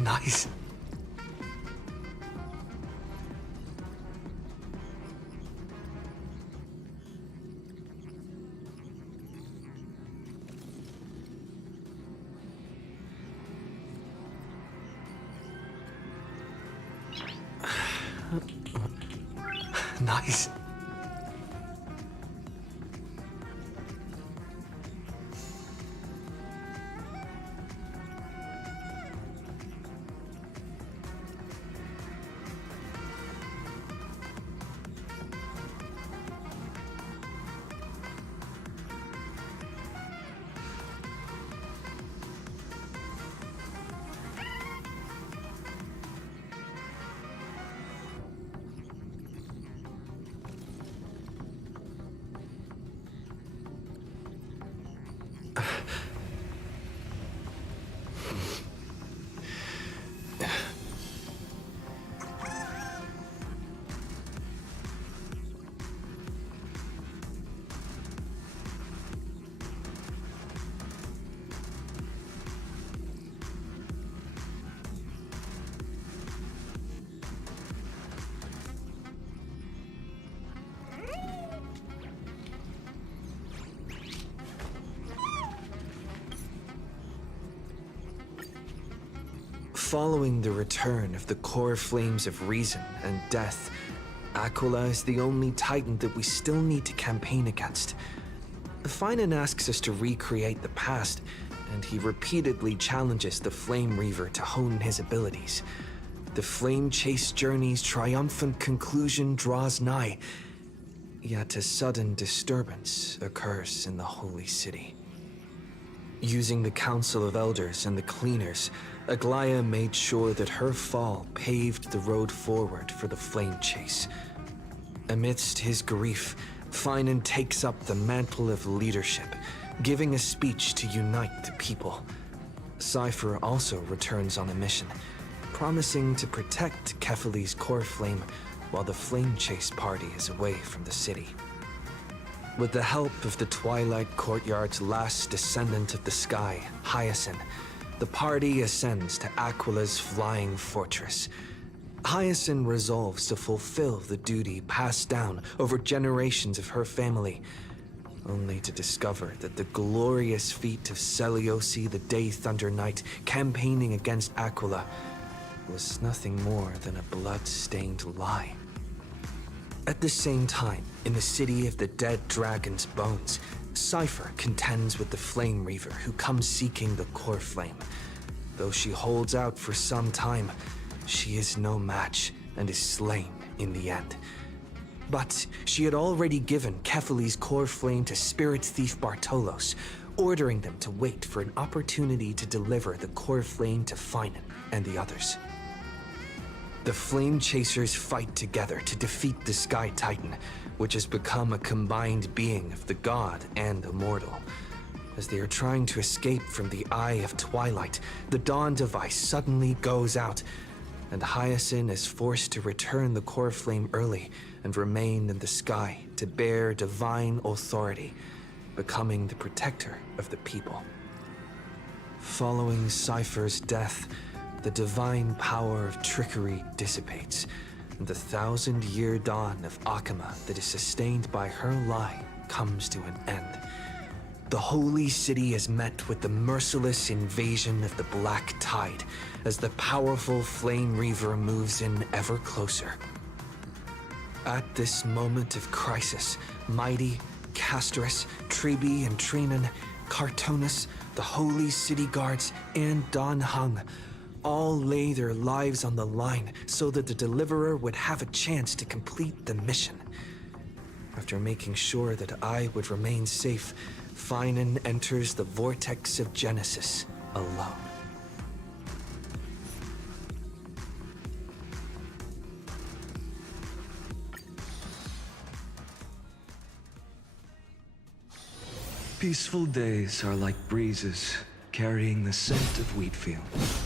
Nice. Nice. Following the return of the core flames of reason and death, Aquila is the only Titan that we still need to campaign against. Finan asks us to recreate the past, and he repeatedly challenges the Flame Reaver to hone his abilities. The Flame Chase journey's triumphant conclusion draws nigh, yet a sudden disturbance occurs in the Holy City. Using the Council of Elders and the Cleaners, Aglaia made sure that her fall paved the road forward for the Flame Chase. Amidst his grief, Finan takes up the mantle of leadership, giving a speech to unite the people. Cypher also returns on a mission, promising to protect Kefali's core flame while the Flame Chase party is away from the city. With the help of the Twilight Courtyard's last descendant of the sky, Hyacinth, the party ascends to Aquila's flying fortress. Hyacinth resolves to fulfill the duty passed down over generations of her family, only to discover that the glorious feat of Seliosi the Day Thunder Knight campaigning against Aquila was nothing more than a blood-stained lie. At the same time, in the city of the dead dragon's bones, Cypher contends with the Flame Reaver who comes seeking the core flame. Though she holds out for some time, she is no match and is slain in the end. But she had already given Kefali's core flame to Spirit Thief Bartolos, ordering them to wait for an opportunity to deliver the core flame to Finan and the others. The Flame Chasers fight together to defeat the Sky Titan, which has become a combined being of the god and the mortal. As they are trying to escape from the Eye of Twilight, the Dawn device suddenly goes out, and Hyacinth is forced to return the core flame early and remain in the sky to bear divine authority, becoming the protector of the people. Following Cypher's death, the divine power of trickery dissipates, and the 1,000-year dawn of Akama that is sustained by her lie comes to an end. The Holy City is met with the merciless invasion of the Black Tide as the powerful Flame Reaver moves in ever closer. At this moment of crisis, Mighty, Castorus, Tribi and Trinan, Cartonus, the Holy City Guards, and Dan Heng all lay their lives on the line so that the Deliverer would have a chance to complete the mission. After making sure that I would remain safe, Finan enters the Vortex of Genesis alone. Peaceful days are like breezes carrying the scent of wheat fields.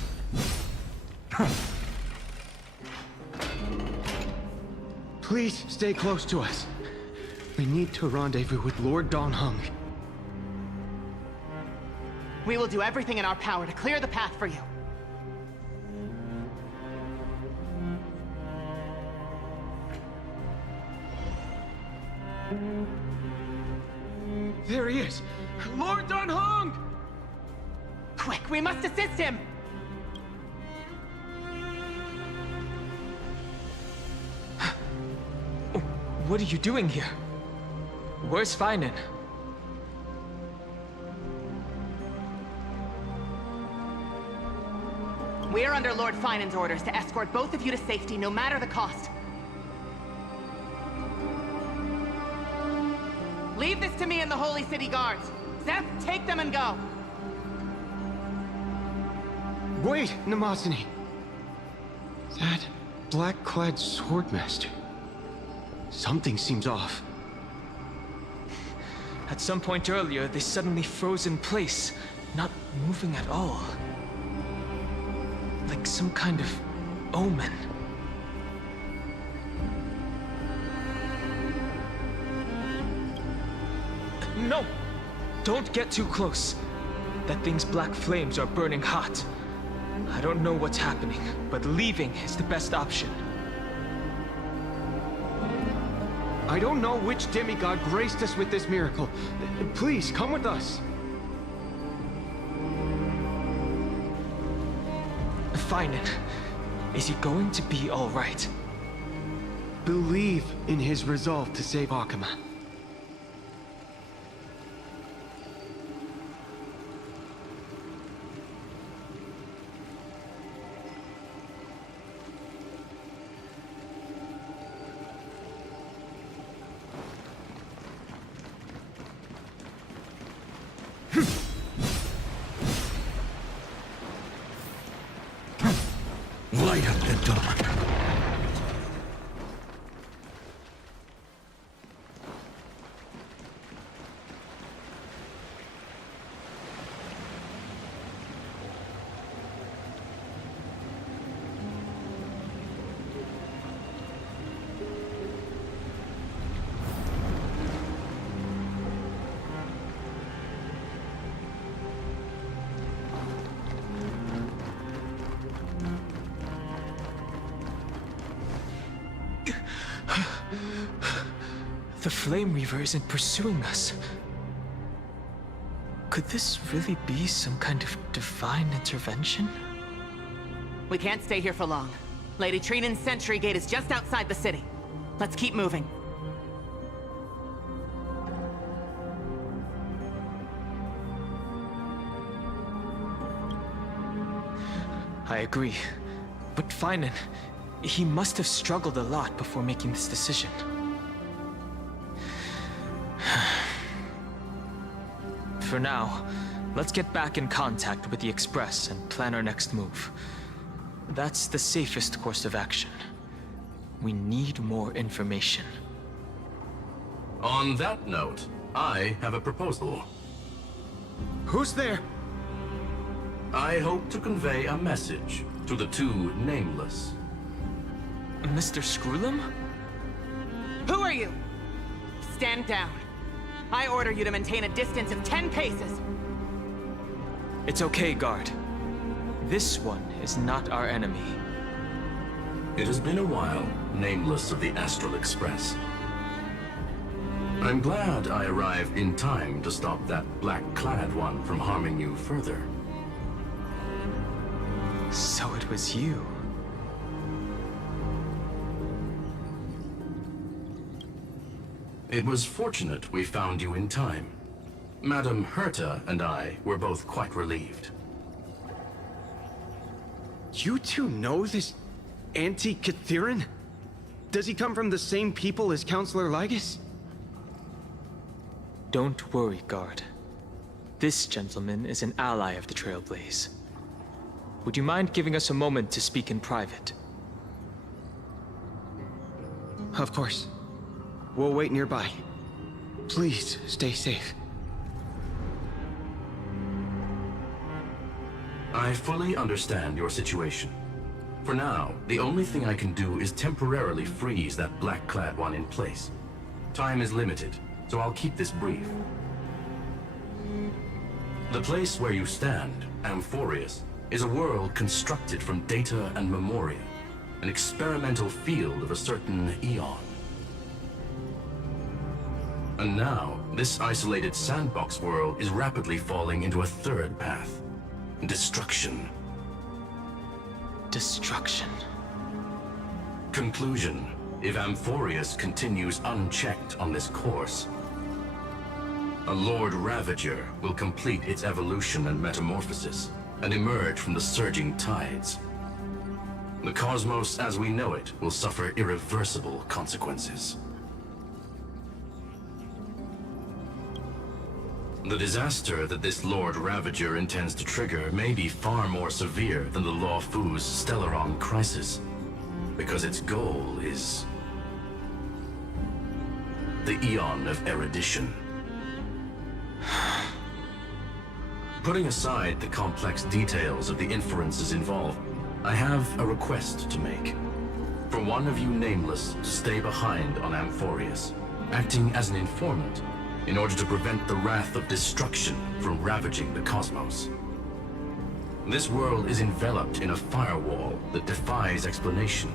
Please stay close to us. We need to rendezvous with Lord Dan Heng. We will do everything in our power to clear the path for you. There he is! Lord Dan Heng! Quick, we must assist him! What are you doing here? Where's Feinen? We are under Lord Feinen's orders to escort both of you to safety, no matter the cost. Leave this to me and the Holy City Guards. Zeph, take them and go. Wait, Namazani. That black-clad swordmaster. Something seems off. At some point earlier, they suddenly froze in place, not moving at all. Like some kind of omen. No! Don't get too close. That thing's black flames are burning hot. I don't know what's happening, but leaving is the best option. I don't know which demigod graced us with this miracle. Please, come with us. Feinen, is he going to be all right? Believe in his resolve to save Akama. Light up the dawn. The Flame Reaver isn't pursuing us. Could this really be some kind of divine intervention? We can't stay here for long. Lady Trinan's Sentry Gate is just outside the city. Let's keep moving. I agree. But Feinen, he must have struggled a lot before making this decision. For now, let's get back in contact with the Express and plan our next move. That's the safest course of action. We need more information. On that note, I have a proposal. Who's there? I hope to convey a message to the two nameless. Mr. Screwlum? Who are you? Stand down. I order you to maintain a distance of 10 paces. It's okay, guard. This one is not our enemy. It has been a while, nameless of the Astral Express. I'm glad I arrived in time to stop that black-clad one from harming you further. So it was you. It was fortunate we found you in time. Madame Herta and I were both quite relieved. You two know this Anti-Catharin? Does he come from the same people as Counselor Lygus? Don't worry, guard. This gentleman is an ally of the Trailblaze. Would you mind giving us a moment to speak in private? Of course. We'll wait nearby. Please, stay safe. I fully understand your situation. For now, the only thing I can do is temporarily freeze that black-clad one in place. Time is limited, so I'll keep this brief. The place where you stand, Amphorius, is a world constructed from data and memoria, an experimental field of a certain eon. And now, this isolated sandbox world is rapidly falling into a third path. Destruction. Destruction. Conclusion. If Amphorius continues unchecked on this course, a Lord Ravager will complete its evolution and metamorphosis, and emerge from the surging tides. The cosmos as we know it will suffer irreversible consequences. The disaster that this Lord Ravager intends to trigger may be far more severe than the Lawfoo's Stellaron crisis, because its goal is the Eon of Erudition. Putting aside the complex details of the inferences involved, I have a request to make. For one of you nameless to stay behind on Amphorius, acting as an informant, in order to prevent the wrath of destruction from ravaging the cosmos. This world is enveloped in a firewall that defies explanation,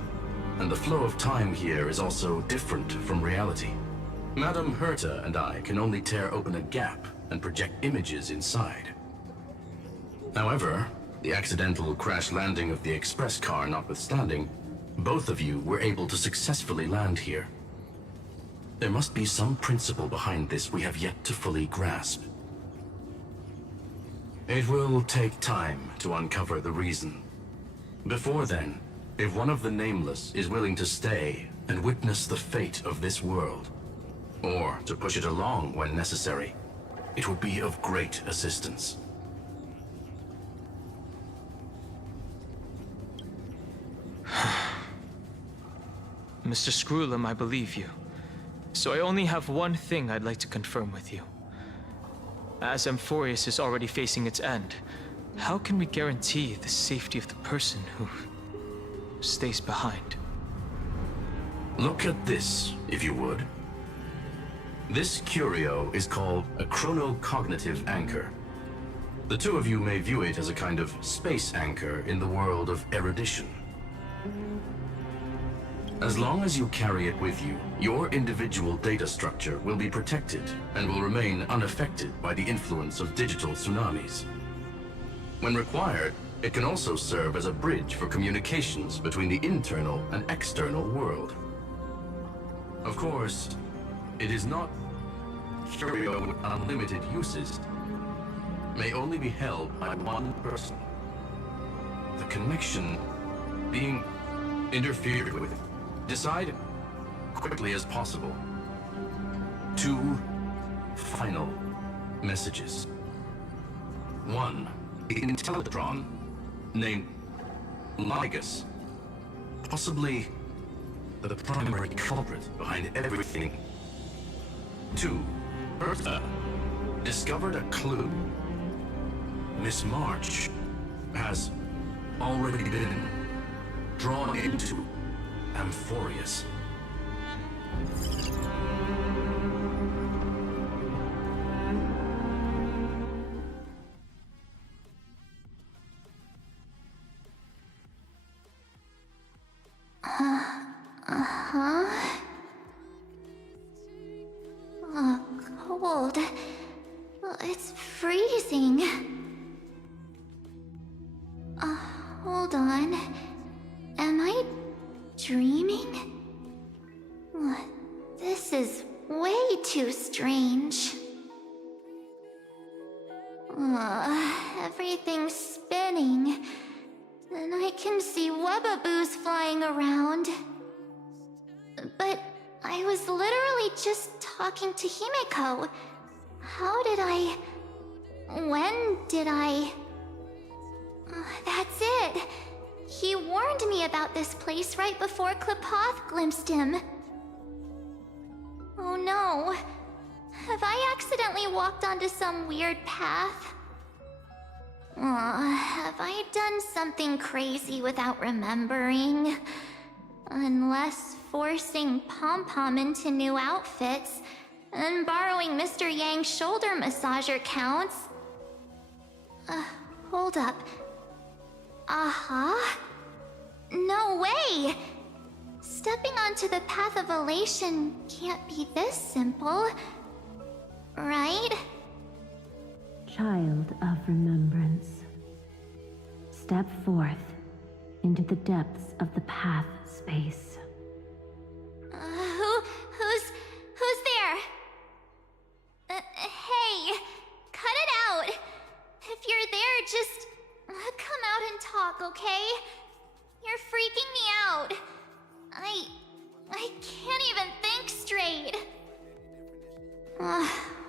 and the flow of time here is also different from reality. Madame Herta and I can only tear open a gap and project images inside. However, the accidental crash landing of the express car notwithstanding, both of you were able to successfully land here. There must be some principle behind this we have yet to fully grasp. It will take time to uncover the reason. Before then, if one of the Nameless is willing to stay and witness the fate of this world, or to push it along when necessary, it would be of great assistance. Mr. Screwlum, I believe you. So I only have one thing I'd like to confirm with you. As Amphorius is already facing its end, how can we guarantee the safety of the person who stays behind? Look at this, if you would. This curio is called a chronocognitive anchor. The two of you may view it as a kind of space anchor in the world of erudition. As long as you carry it with you, your individual data structure will be protected and will remain unaffected by the influence of digital tsunamis. When required, it can also serve as a bridge for communications between the internal and external world. Of course, it is not curio with unlimited uses. May only be held by one person. The connection being interfered with. Decide quickly as possible. 2 final messages. 1, an Intellitron named Ligus, possibly the primary culprit behind everything. 2, Bertha discovered a clue. Miss March has already been drawn into Amphorius. Cold. It's freezing. Hold on. Am I dreaming? This is way too strange. Everything's spinning. And I can see webaboos flying around. But I was literally just talking to Himeko. How did I... When did I... That's it. He warned me about this place right before Klepoth glimpsed him. Oh no. Have I accidentally walked onto some weird path? Have I done something crazy without remembering? Unless forcing Pom-Pom into new outfits and borrowing Mr. Yang's shoulder massager counts. Hold up. Uh-huh. No way! Stepping onto the path of elation can't be this simple. Right? Child of remembrance. Step forth into the depths of the path space. Who's there? Hey, cut it out. If you're there, just come out and talk, okay? You're freaking me out. I can't even think straight.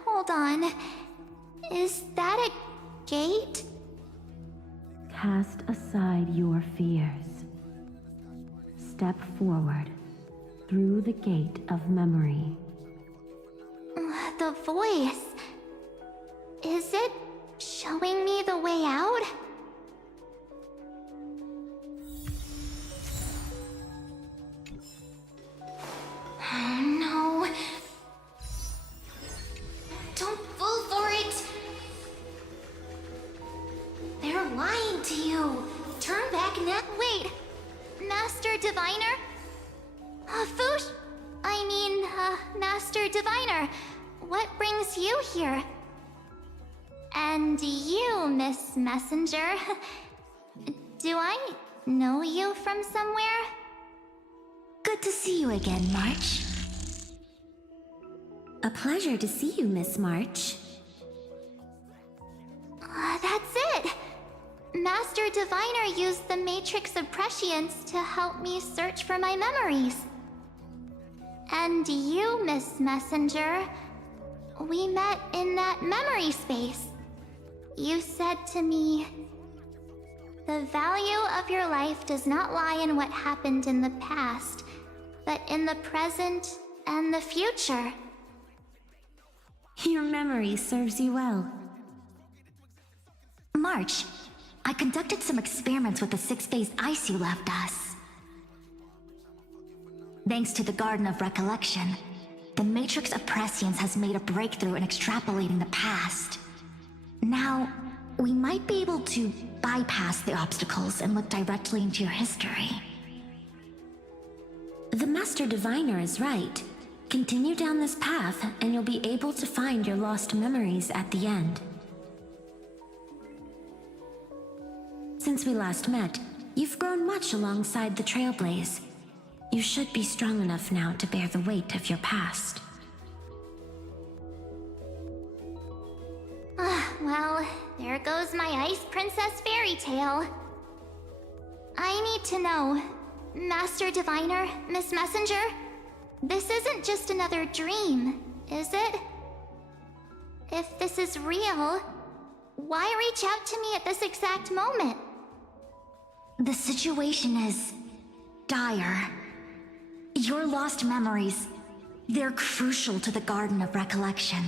Hold on. Is that a gate? Cast aside your fears. Step forward through the gate of memory. The voice. Is it showing me the way out? Oh no. Don't fall for it. They're lying to you. Turn back now. Wait. Master Diviner? Fush? Master Diviner. What brings you here? And you, Miss Messenger. Do I know you from somewhere? Good to see you again, March. A pleasure to see you, Miss March. That's it! Master Diviner used the Matrix of Prescience to help me search for my memories. And you, Miss Messenger, we met in that memory space. You said to me, "The value of your life does not lie in what happened in the past, but in the present and the future." Your memory serves you well. March, I conducted some experiments with the six-phase ice you left us. Thanks to the Garden of Recollection, the Matrix of Prescience has made a breakthrough in extrapolating the past. Now, we might be able to bypass the obstacles and look directly into your history. The Master Diviner is right. Continue down this path, and you'll be able to find your lost memories at the end. Since we last met, you've grown much alongside the Trailblaze. You should be strong enough now to bear the weight of your past. Well, there goes my Ice Princess fairy tale. I need to know, Master Diviner, Miss Messenger, this isn't just another dream, is it? If this is real, why reach out to me at this exact moment? The situation is dire. Your lost memories, they're crucial to the Garden of Recollection.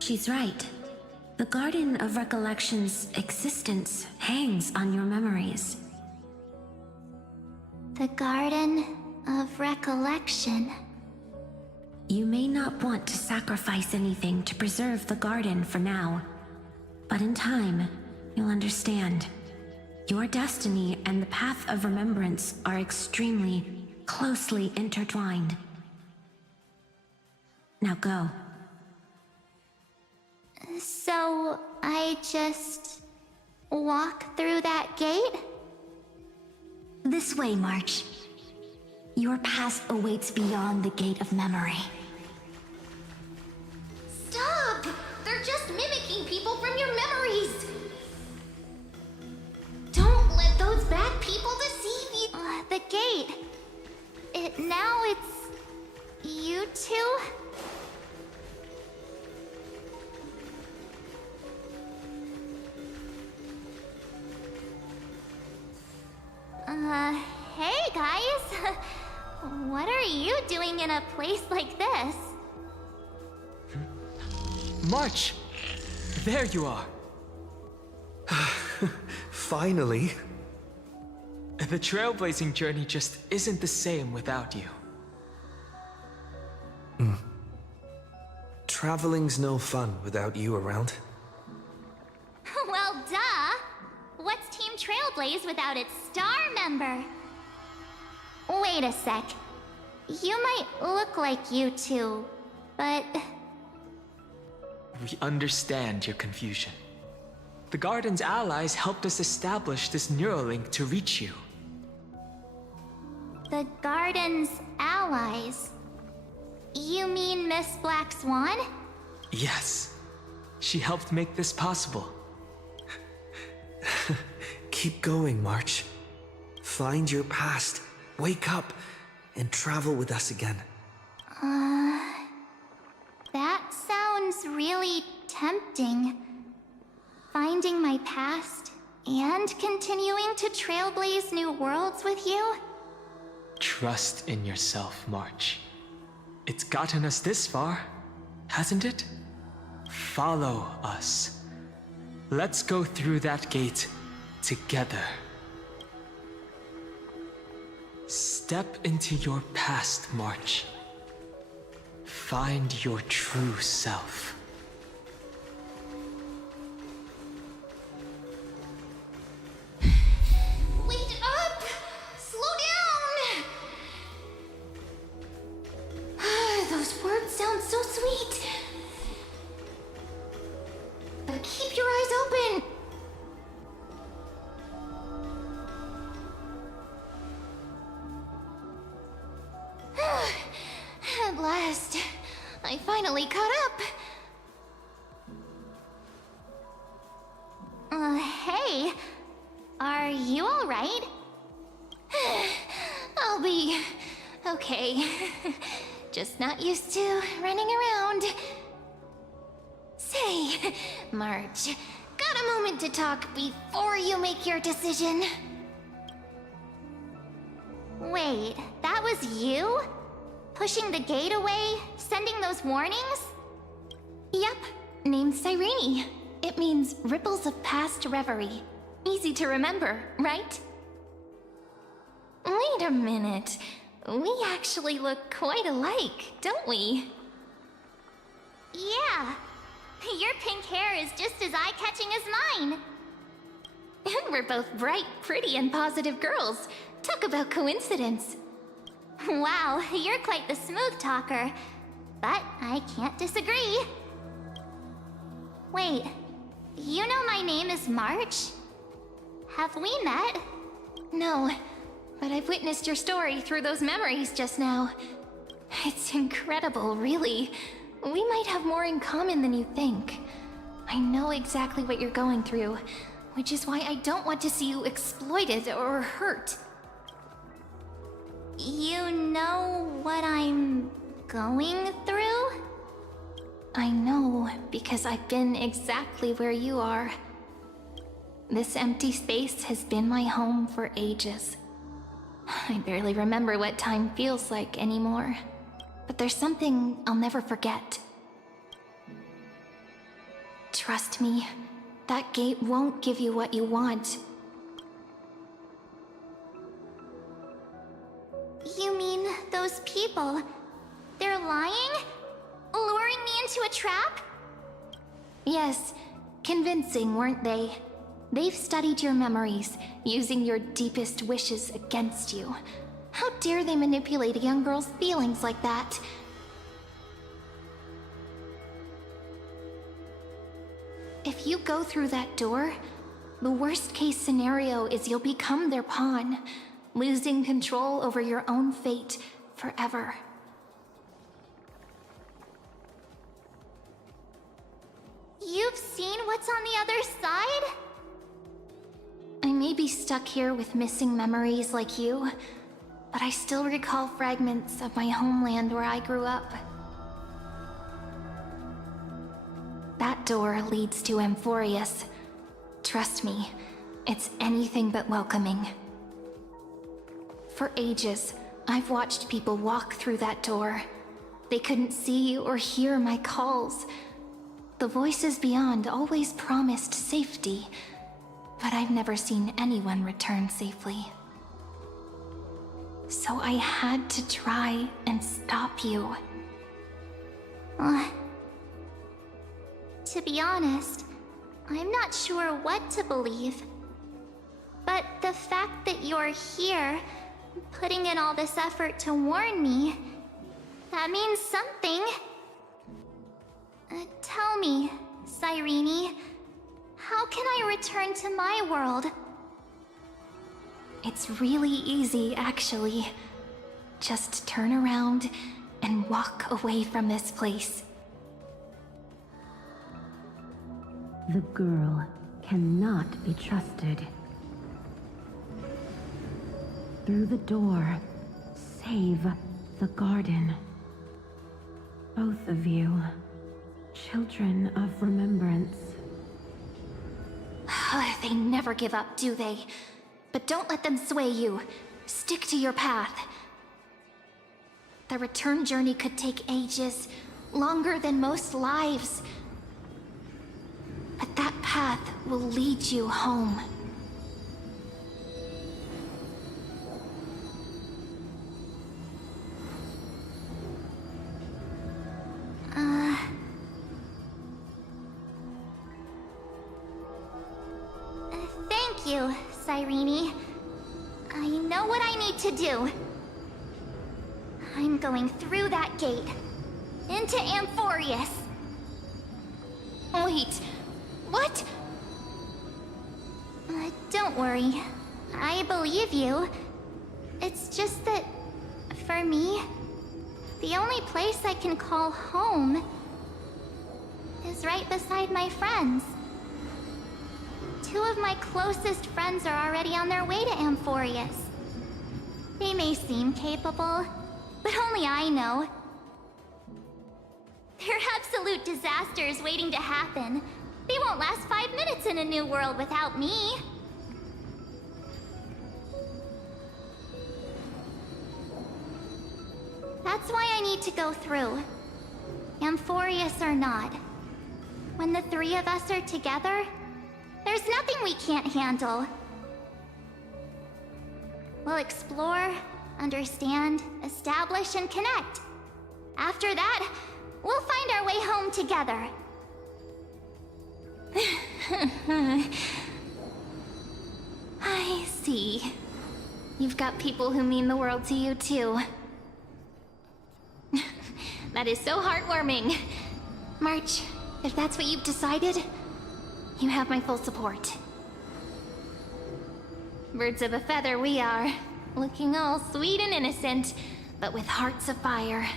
She's right. The Garden of Recollection's existence hangs on your memories. The Garden of Recollection. You may not want to sacrifice anything to preserve the garden for now, but in time, you'll understand. Your destiny and the Path of Remembrance are extremely, closely intertwined. Now go. So, I just walk through that gate? This way, March. Your past awaits beyond the Gate of Memory. Stop! They're just mimicking people from your memories! Don't let those bad people deceive you! The gate. Now it's... you two? Hey guys! What are you doing in a place like this? March! There you are! Finally. The trailblazing journey just isn't the same without you. Traveling's no fun without you around. Trailblaze without its star member. Wait a sec. You might look like you two, but... We understand your confusion. The Garden's allies helped us establish this Neuralink to reach you. The Garden's allies? You mean Miss Black Swan? Yes. She helped make this possible. Keep going, March. Find your past, wake up, and travel with us again. That sounds really tempting. Finding my past and continuing to trailblaze new worlds with you? Trust in yourself, March. It's gotten us this far, hasn't it? Follow us. Let's go through that gate together. Step into your past, March. Find your true self. Wait up! Slow down! Those words sound so sweet. But keep your eyes open. At last, I finally caught up. Hey, are you all right? I'll be okay. Just not used to running around. Say, March, got a moment to talk before you make your decision? Wait, that was you? Pushing the gate away? Sending those warnings? Yep, named Cyrene. It means ripples of past reverie. Easy to remember, right? Wait a minute. We actually look quite alike, don't we? Yeah. Your pink hair is just as eye-catching as mine. And we're both bright, pretty, and positive girls. Talk about coincidence. Wow, you're quite the smooth talker. But I can't disagree. Wait, you know my name is March? Have we met? No, but I've witnessed your story through those memories just now. It's incredible, really. We might have more in common than you think. I know exactly what you're going through, which is why I don't want to see you exploited or hurt. You know what I'm going through? I know, because I've been exactly where you are. This empty space has been my home for ages. I barely remember what time feels like anymore. But there's something I'll never forget. Trust me, that gate won't give you what you want. You mean those people? They're lying? Luring me into a trap? Yes, convincing, weren't they? They've studied your memories, using your deepest wishes against you. How dare they manipulate a young girl's feelings like that? If you go through that door, the worst case scenario is you'll become their pawn, losing control over your own fate forever. You've seen what's on the other side? I may be stuck here with missing memories like you, but I still recall fragments of my homeland where I grew up. That door leads to Amphorius. Trust me, it's anything but welcoming. For ages, I've watched people walk through that door. They couldn't see or hear my calls. The voices beyond always promised safety, but I've never seen anyone return safely. So I had to try and stop you. To be honest, I'm not sure what to believe. But the fact that you're here, putting in all this effort to warn me, that means something. Tell me, Cyrene, how can I return to my world? It's really easy, actually. Just turn around and walk away from this place. The girl cannot be trusted. Through the door, save the garden. Both of you, children of remembrance. They never give up, do they? But don't let them sway you. Stick to your path. The return journey could take ages, longer than most lives. But that path will lead you home. Thank you, Cyrene. I know what I need to do. I'm going through that gate. Into Amphorius. Wait, what? Don't worry. I believe you. It's just that, for me, the only place I can call home is right beside my friends. Two of my closest friends are already on their way to Amphorius. They may seem capable, but only I know. They're absolute disasters waiting to happen. They won't last 5 minutes in a new world without me. That's why I need to go through. Amphorius or not. When the three of us are together, there's nothing we can't handle. We'll explore, understand, establish, and connect. After that, we'll find our way home together. I see. You've got people who mean the world to you, too. That is so heartwarming. March, if that's what you've decided, you have my full support. Birds of a feather we are, looking all sweet and innocent, but with hearts of fire.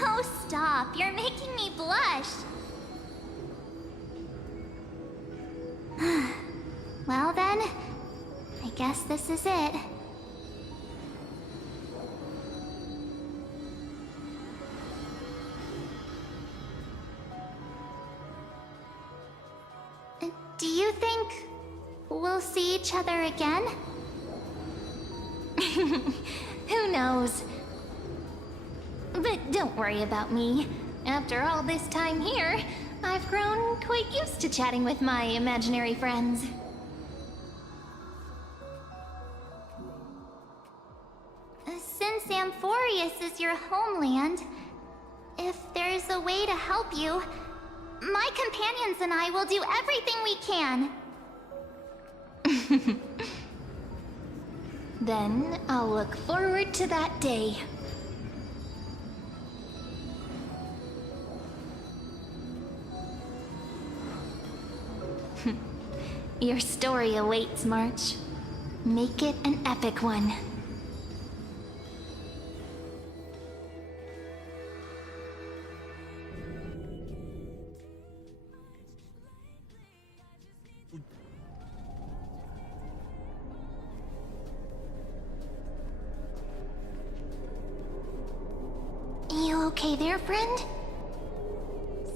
Oh, stop. You're making me blush. Well then, I guess this is it. Do you think we'll see each other again? Who knows? But don't worry about me. After all this time here, I've grown quite used to chatting with my imaginary friends. Since Amphorius is your homeland, if there's a way to help you, my companions and I will do everything we can. Then I'll look forward to that day. Your story awaits, March. Make it an epic one. You okay there, friend?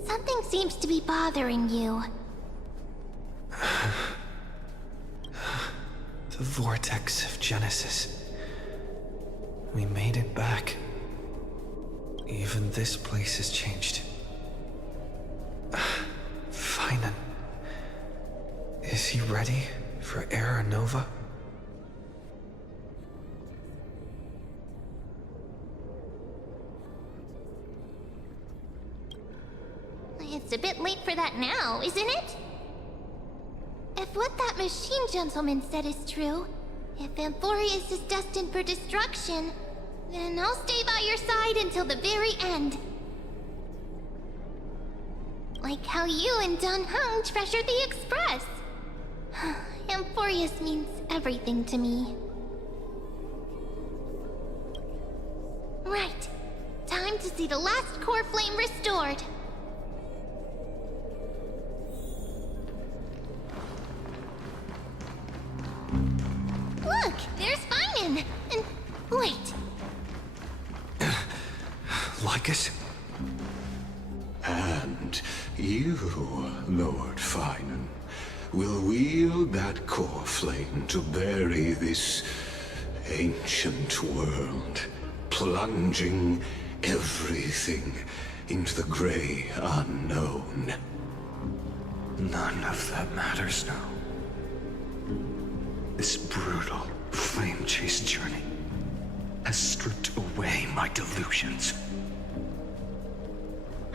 Something seems to be bothering you. The vortex of Genesis. We made it back. Even this place has changed. Finan. Is he ready for Era Nova? It's a bit late for that now, isn't it? If what that machine gentleman said is true, if Amphorius is destined for destruction, then I'll stay by your side until the very end. Like how you and Dun Hung treasured the Express. Amphorius means everything to me. Right. Time to see the last core flame restored. Look, there's Finan. And wait. Lycus? And you, Lord Finan, will wield that core flame to bury this ancient world, plunging everything into the gray unknown. None of that matters now. This brutal, flame-chased journey has stripped away my delusions.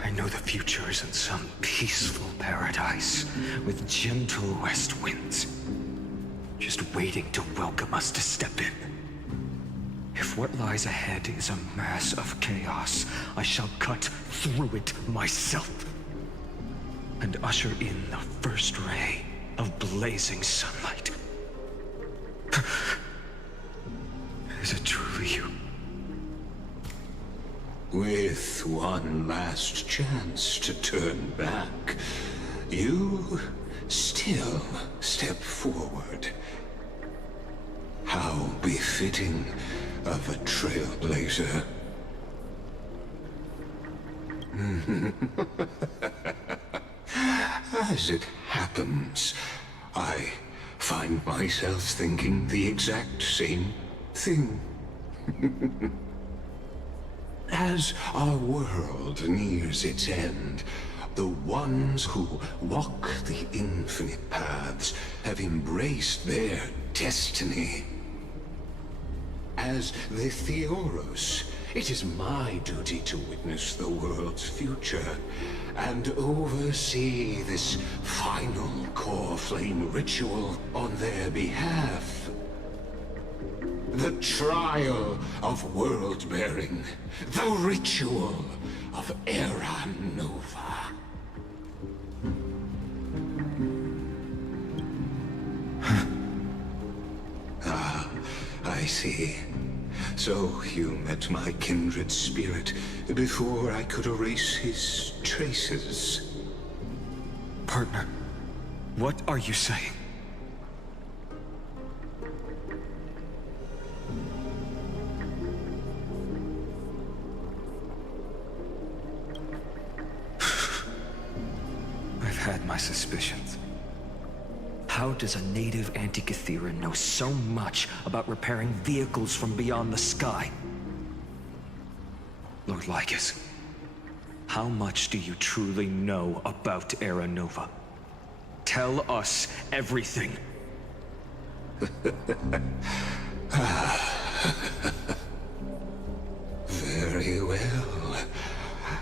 I know the future is in some peaceful paradise with gentle west winds, just waiting to welcome us to step in. If what lies ahead is a mass of chaos, I shall cut through it myself and usher in the first ray of blazing sunlight. Is it truly you? With one last chance to turn back, you still step forward. How befitting of a trailblazer. As it happens, I find myself thinking the exact same thing. As our world nears its end, the ones who walk the infinite paths have embraced their destiny. As the Theoros, it is my duty to witness the world's future and oversee this final core flame ritual on their behalf. The trial of world-bearing, the ritual of Era Nova. I see. So you met my kindred spirit before I could erase his traces. Partner, what are you saying? I've had my suspicions. How does a native Antikythera know so much about repairing vehicles from beyond the sky? Lord Lycus, how much do you truly know about Era Nova? Tell us everything. Very well.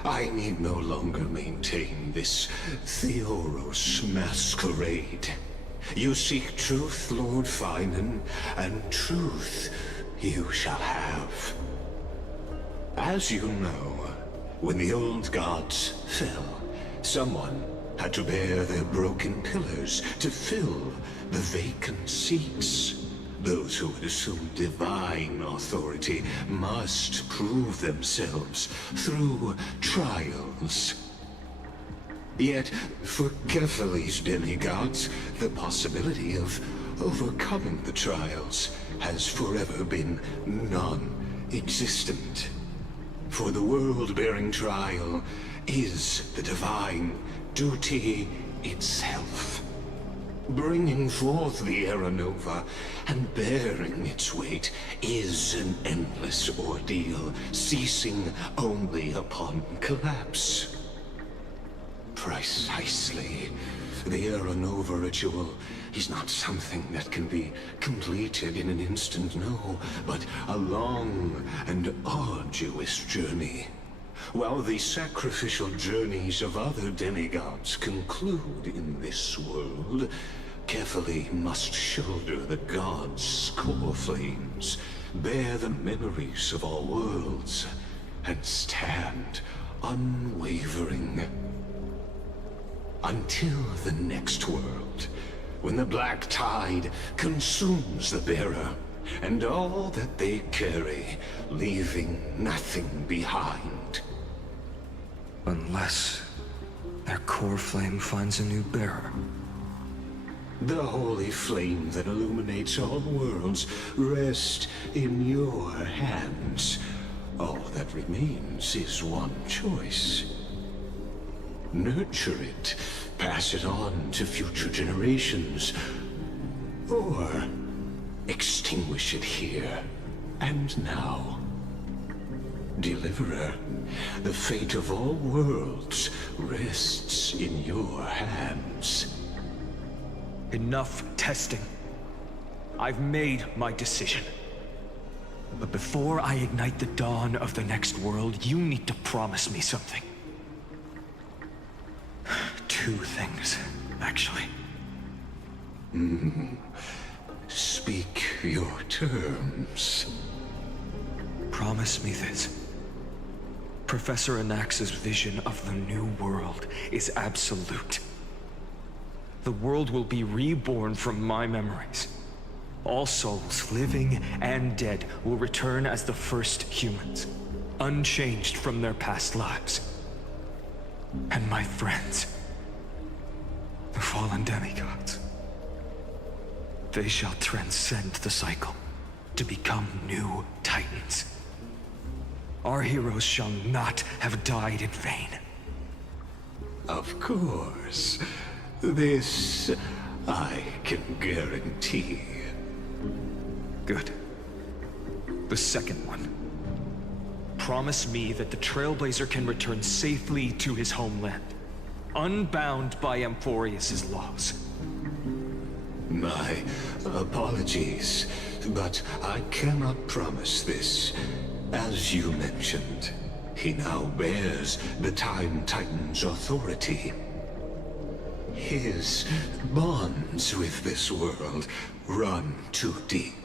I need no longer maintain this Theoros masquerade. You seek truth, Lord Finan, and truth you shall have. As you know, when the old gods fell, someone had to bear their broken pillars to fill the vacant seats. Those who would assume divine authority must prove themselves through trials. Yet, for Kephales's demigods, the possibility of overcoming the trials has forever been non-existent. For the world-bearing trial is the divine duty itself. Bringing forth the Era Nova and bearing its weight is an endless ordeal, ceasing only upon collapse. Precisely. The Era Nova ritual is not something that can be completed in an instant, no, but a long and arduous journey. While the sacrificial journeys of other demigods conclude in this world, carefully must shoulder the gods' core flames, bear the memories of our worlds, and stand unwavering. Until the next world, when the black tide consumes the bearer, and all that they carry, leaving nothing behind. Unless their core flame finds a new bearer. The holy flame that illuminates all worlds rests in your hands. All that remains is one choice. Nurture it, pass it on to future generations, or extinguish it here and now. Deliverer, the fate of all worlds rests in your hands. Enough testing. I've made my decision. But before I ignite the dawn of the next world, you need to promise me something. 2 things, actually. Speak your terms. Promise me this. Professor Anax's vision of the new world is absolute. The world will be reborn from my memories. All souls, living and dead, will return as the first humans, unchanged from their past lives. And my friends, the fallen demigods, they shall transcend the cycle to become new titans. Our heroes shall not have died in vain. Of course. This I can guarantee. Good. The second one. Promise me that the Trailblazer can return safely to his homeland, unbound by Amphorius' laws. My apologies, but I cannot promise this. As you mentioned, he now bears the Time Titan's authority. His bonds with this world run too deep.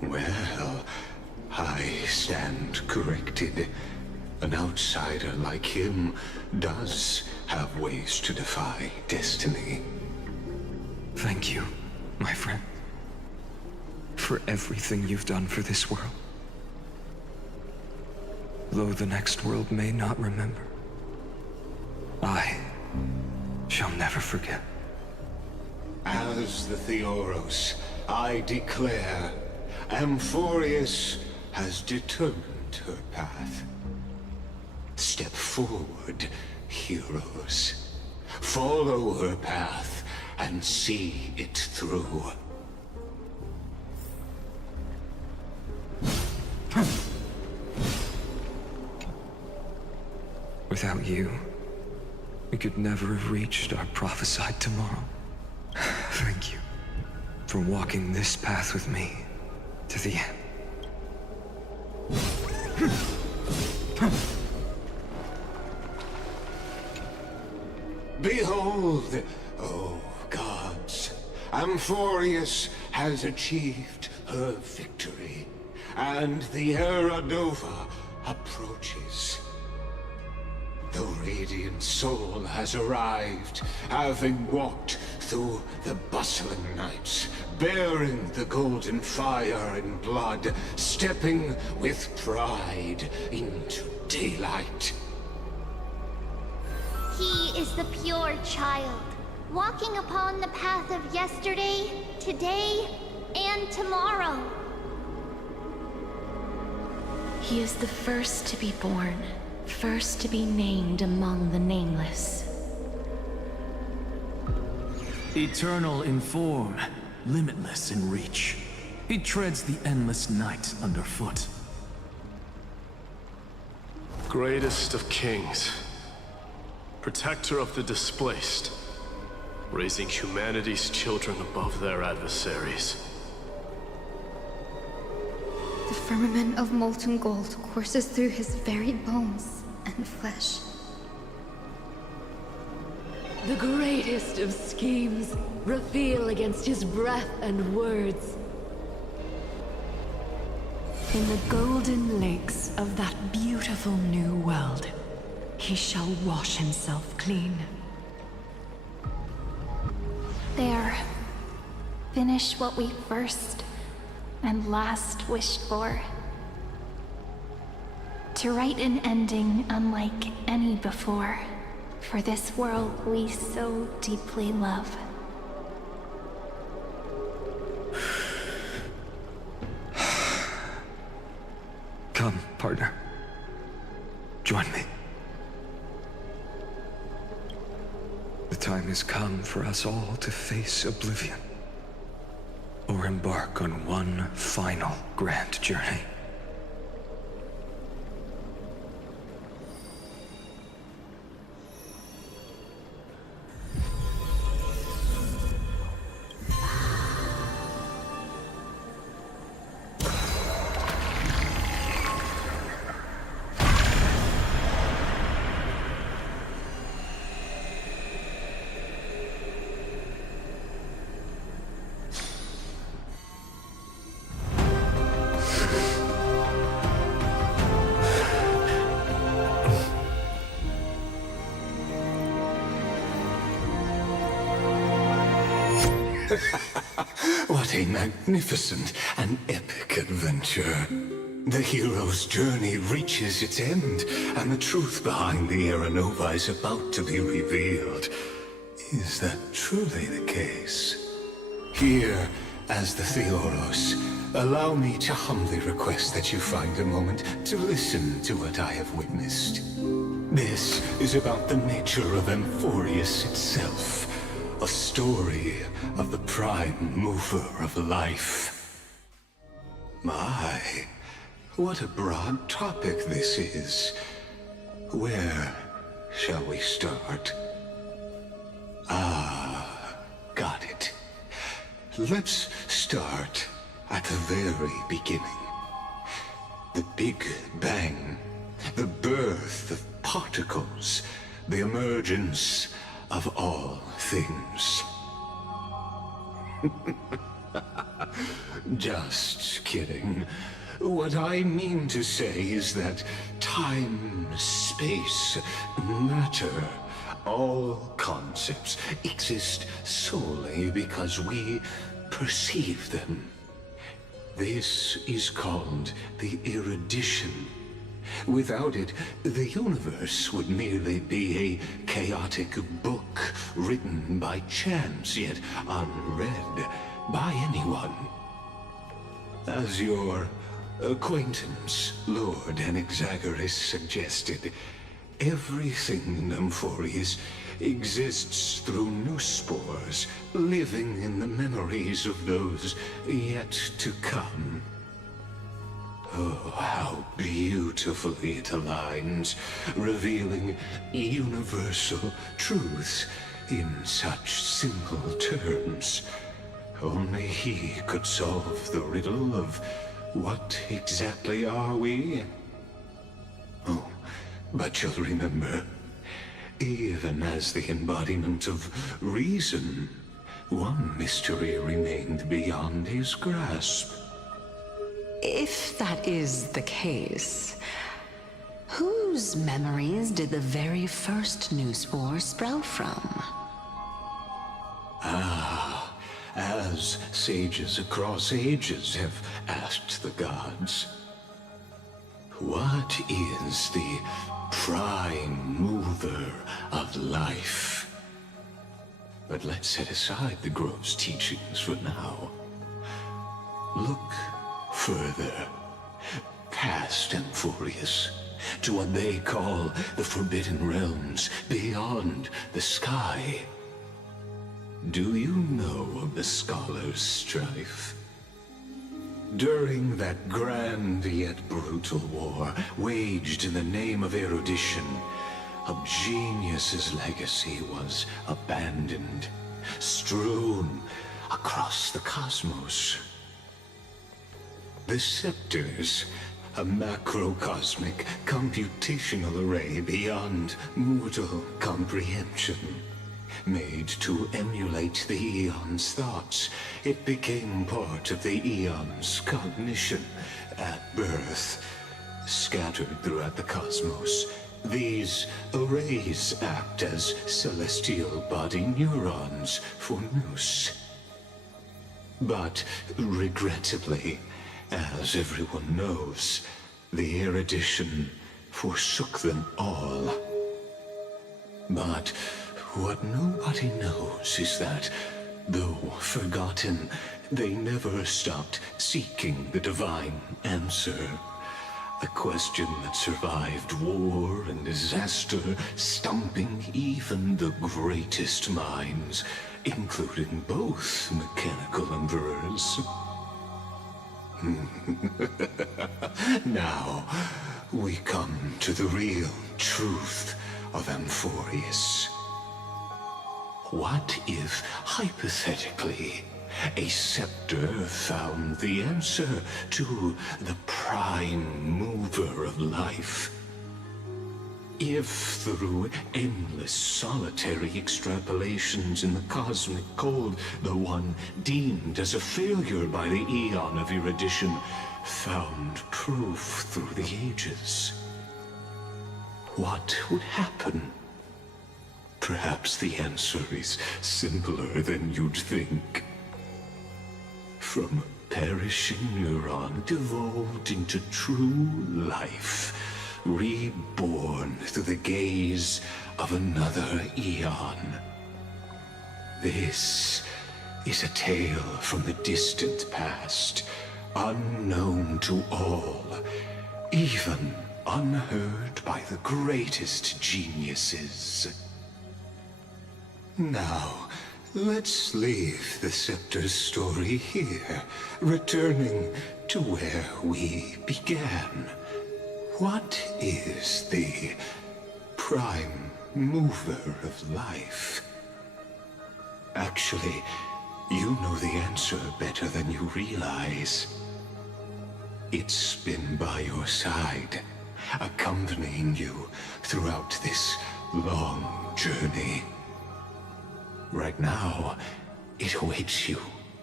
Well, I stand corrected. An outsider like him does have ways to defy destiny. Thank you, my friend, for everything you've done for this world. Though the next world may not remember, I shall never forget. As the Theoros, I declare, Amphorius has determined her path. Step forward, heroes. Follow her path and see it through. Without you, we could never have reached our prophesied tomorrow. Thank you for walking this path with me to the end. Behold, oh gods, Amphorius has achieved her victory, and the Era Nova approaches. The Radiant Soul has arrived, having walked through the bustling nights, bearing the golden fire and blood, stepping with pride into daylight. He is the pure child, walking upon the path of yesterday, today, and tomorrow. He is the first to be born, first to be named among the nameless. Eternal in form, limitless in reach. He treads the endless night underfoot. Greatest of kings. Protector of the displaced. Raising humanity's children above their adversaries. The firmament of molten gold courses through his very bones and flesh. The greatest of schemes reveal against his breath and words. In the golden lakes of that beautiful new world, he shall wash himself clean. There. Finish what we first and last wished for. To write an ending unlike any before, for this world we so deeply love. Come, partner. Join me. The time has come for us all to face oblivion, or embark on one final grand journey. What a magnificent and epic adventure. The hero's journey reaches its end, and the truth behind the Era Nova is about to be revealed. Is that truly the case? Here, as the Theoros, allow me to humbly request that you find a moment to listen to what I have witnessed. This is about the nature of Amphorius itself. A story of the prime mover of life. My, what a broad topic this is. Where shall we start? Ah, got it. Let's start at the very beginning. The Big Bang, the birth of particles, the emergence of all things. Just kidding. What I mean to say is that time, space, matter, all concepts exist solely because we perceive them. This is called the erudition. Without it, the universe would merely be a chaotic book written by chance, yet unread by anyone. As your acquaintance, Lord Anaxagoras, suggested, everything in Amphorius exists through new spores, living in the memories of those yet to come. Oh, how beautifully it aligns, revealing universal truths in such simple terms. Only he could solve the riddle of what exactly are we? Oh, but you'll remember, even as the embodiment of reason, one mystery remained beyond his grasp. If that is the case, whose memories did the very first new spore sprout from? Ah, as sages across ages have asked the gods, what is the prime mover of life? But let's set aside the Grove's teachings for now. Look further, past Amphorius, to what they call the Forbidden Realms beyond the sky. Do you know of the Scholar's strife? During that grand yet brutal war, waged in the name of erudition, Genius's legacy was abandoned, strewn across the cosmos. The scepters, a macrocosmic computational array beyond mortal comprehension. Made to emulate the Eon's thoughts, it became part of the Eon's cognition at birth. Scattered throughout the cosmos, these arrays act as celestial body neurons for Nous. But regrettably, as everyone knows, the erudition forsook them all. But what nobody knows is that, though forgotten, they never stopped seeking the divine answer. A question that survived war and disaster, stumping even the greatest minds, including both mechanical emperors. Now, we come to the real truth of Amphorius. What if, hypothetically, a scepter found the answer to the prime mover of life? If through endless solitary extrapolations in the cosmic cold, the one deemed as a failure by the Eon of erudition found proof through the ages, what would happen? Perhaps the answer is simpler than you'd think. From perishing neuron devolved into true life, reborn through the gaze of another Eon. This is a tale from the distant past, unknown to all, even unheard by the greatest geniuses. Now, let's leave the Scepter's story here, returning to where we began. What is the prime mover of life? Actually, you know the answer better than you realize. It's been by your side, accompanying you throughout this long journey. Right now, it awaits you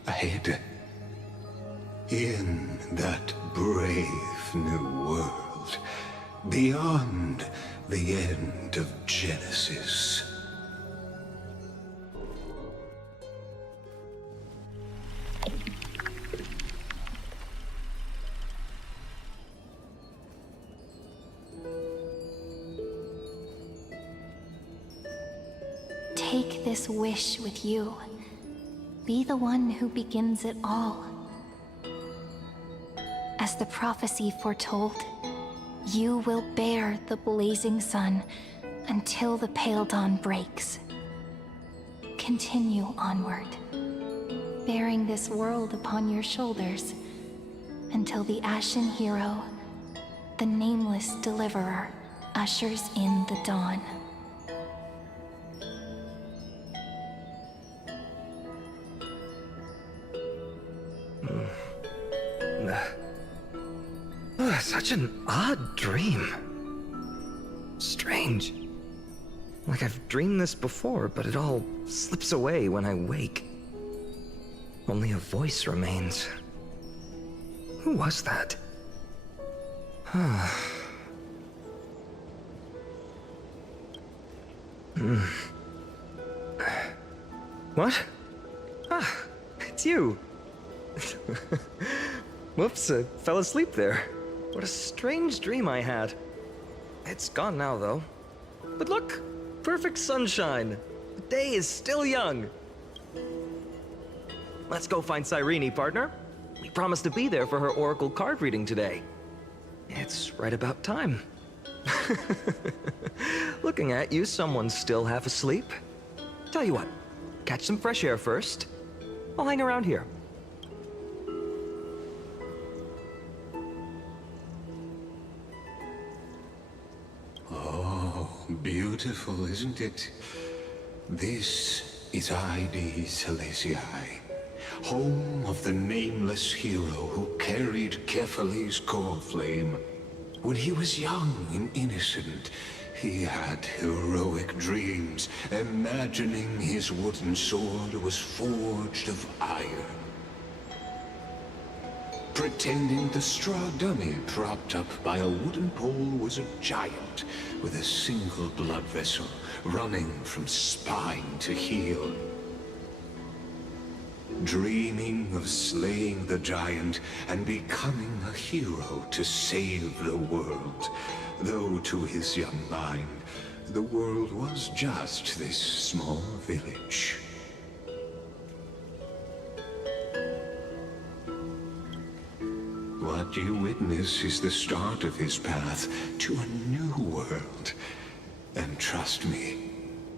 ahead. In that brave new world, beyond the end of Genesis. Take this wish with you. Be the one who begins it all. As the prophecy foretold, you will bear the blazing sun until the pale dawn breaks. Continue onward, bearing this world upon your shoulders until the Ashen Hero, the nameless deliverer, ushers in the dawn. Such an odd dream. Strange. Like I've dreamed this before, but it all slips away when I wake. Only a voice remains. Who was that? What? Ah, it's you. Whoops, I fell asleep there. What a strange dream I had. It's gone now, though. But look, perfect sunshine. The day is still young. Let's go find Cyrene, partner. We promised to be there for her oracle card reading today. It's right about time. Looking at you, someone's still half asleep. Tell you what, catch some fresh air first. I'll hang around here. Beautiful, isn't it? This is Ide Salesiae, home of the nameless hero who carried Kefali's core flame. When he was young and innocent, he had heroic dreams, imagining his wooden sword was forged of iron. Pretending the straw dummy propped up by a wooden pole was a giant with a single blood vessel running from spine to heel. Dreaming of slaying the giant and becoming a hero to save the world, though to his young mind, the world was just this small village. What you witness is the start of his path to a new world. And trust me,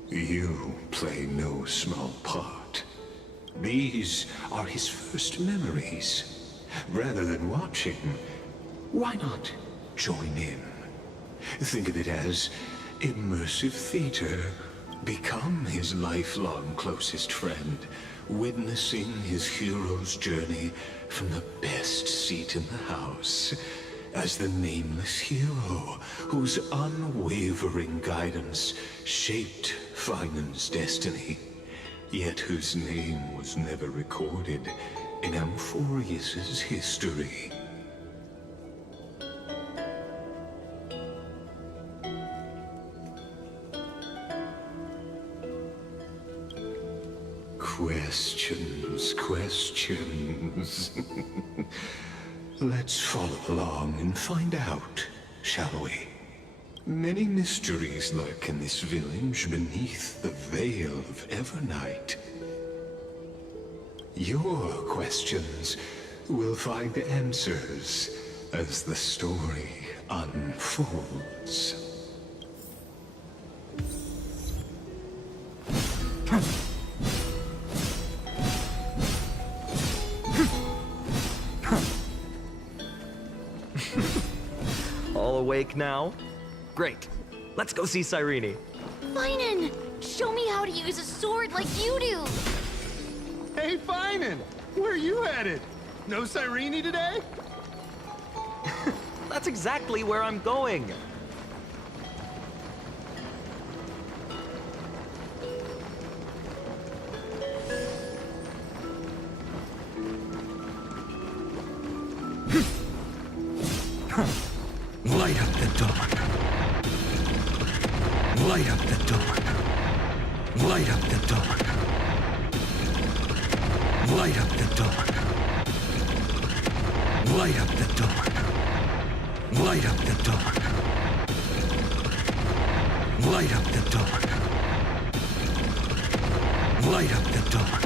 you play no small part. These are his first memories. Rather than watching, why not join in? Think of it as immersive theater. Become his lifelong closest friend, witnessing his hero's journey from the best seat in the house, as the nameless hero whose unwavering guidance shaped Finan's destiny, yet whose name was never recorded in Amphorius's history. Questions. Let's follow along and find out, shall we? Many mysteries lurk in this village beneath the veil of Evernight. Your questions will find answers as the story unfolds. All awake now? Great. Let's go see Cyrene. Finan! Show me how to use a sword like you do! Hey, Finan! Where are you headed? No Cyrene today? That's exactly where I'm going. Light up the dawn. Light up the dawn. Light up the dawn. Light up the dawn. Light up the dawn. Light up the dawn. Light up the dawn. Light up the dawn.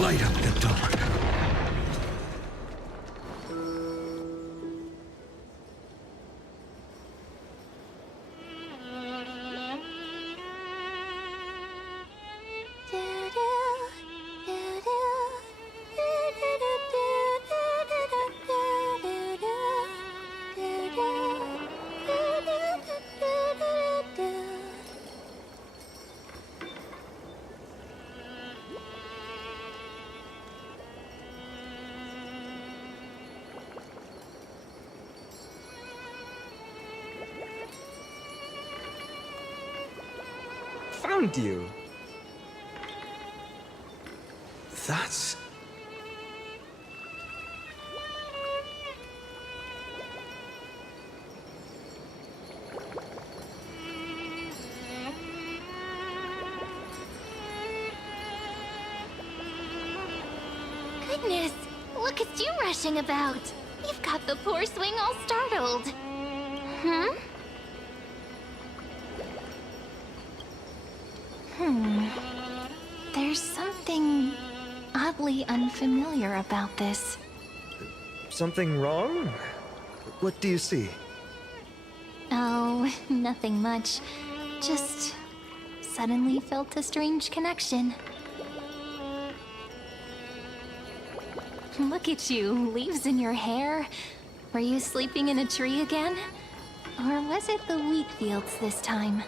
Light up the dawn. Found you. That's... Goodness, look at you rushing about. You've got the poor swing all startled. Hmm? There's something oddly unfamiliar about this. Something wrong? What do you see? Oh, nothing much. Just suddenly felt a strange connection. Look at you, leaves in your hair. Were you sleeping in a tree again? Or was it the wheat fields this time?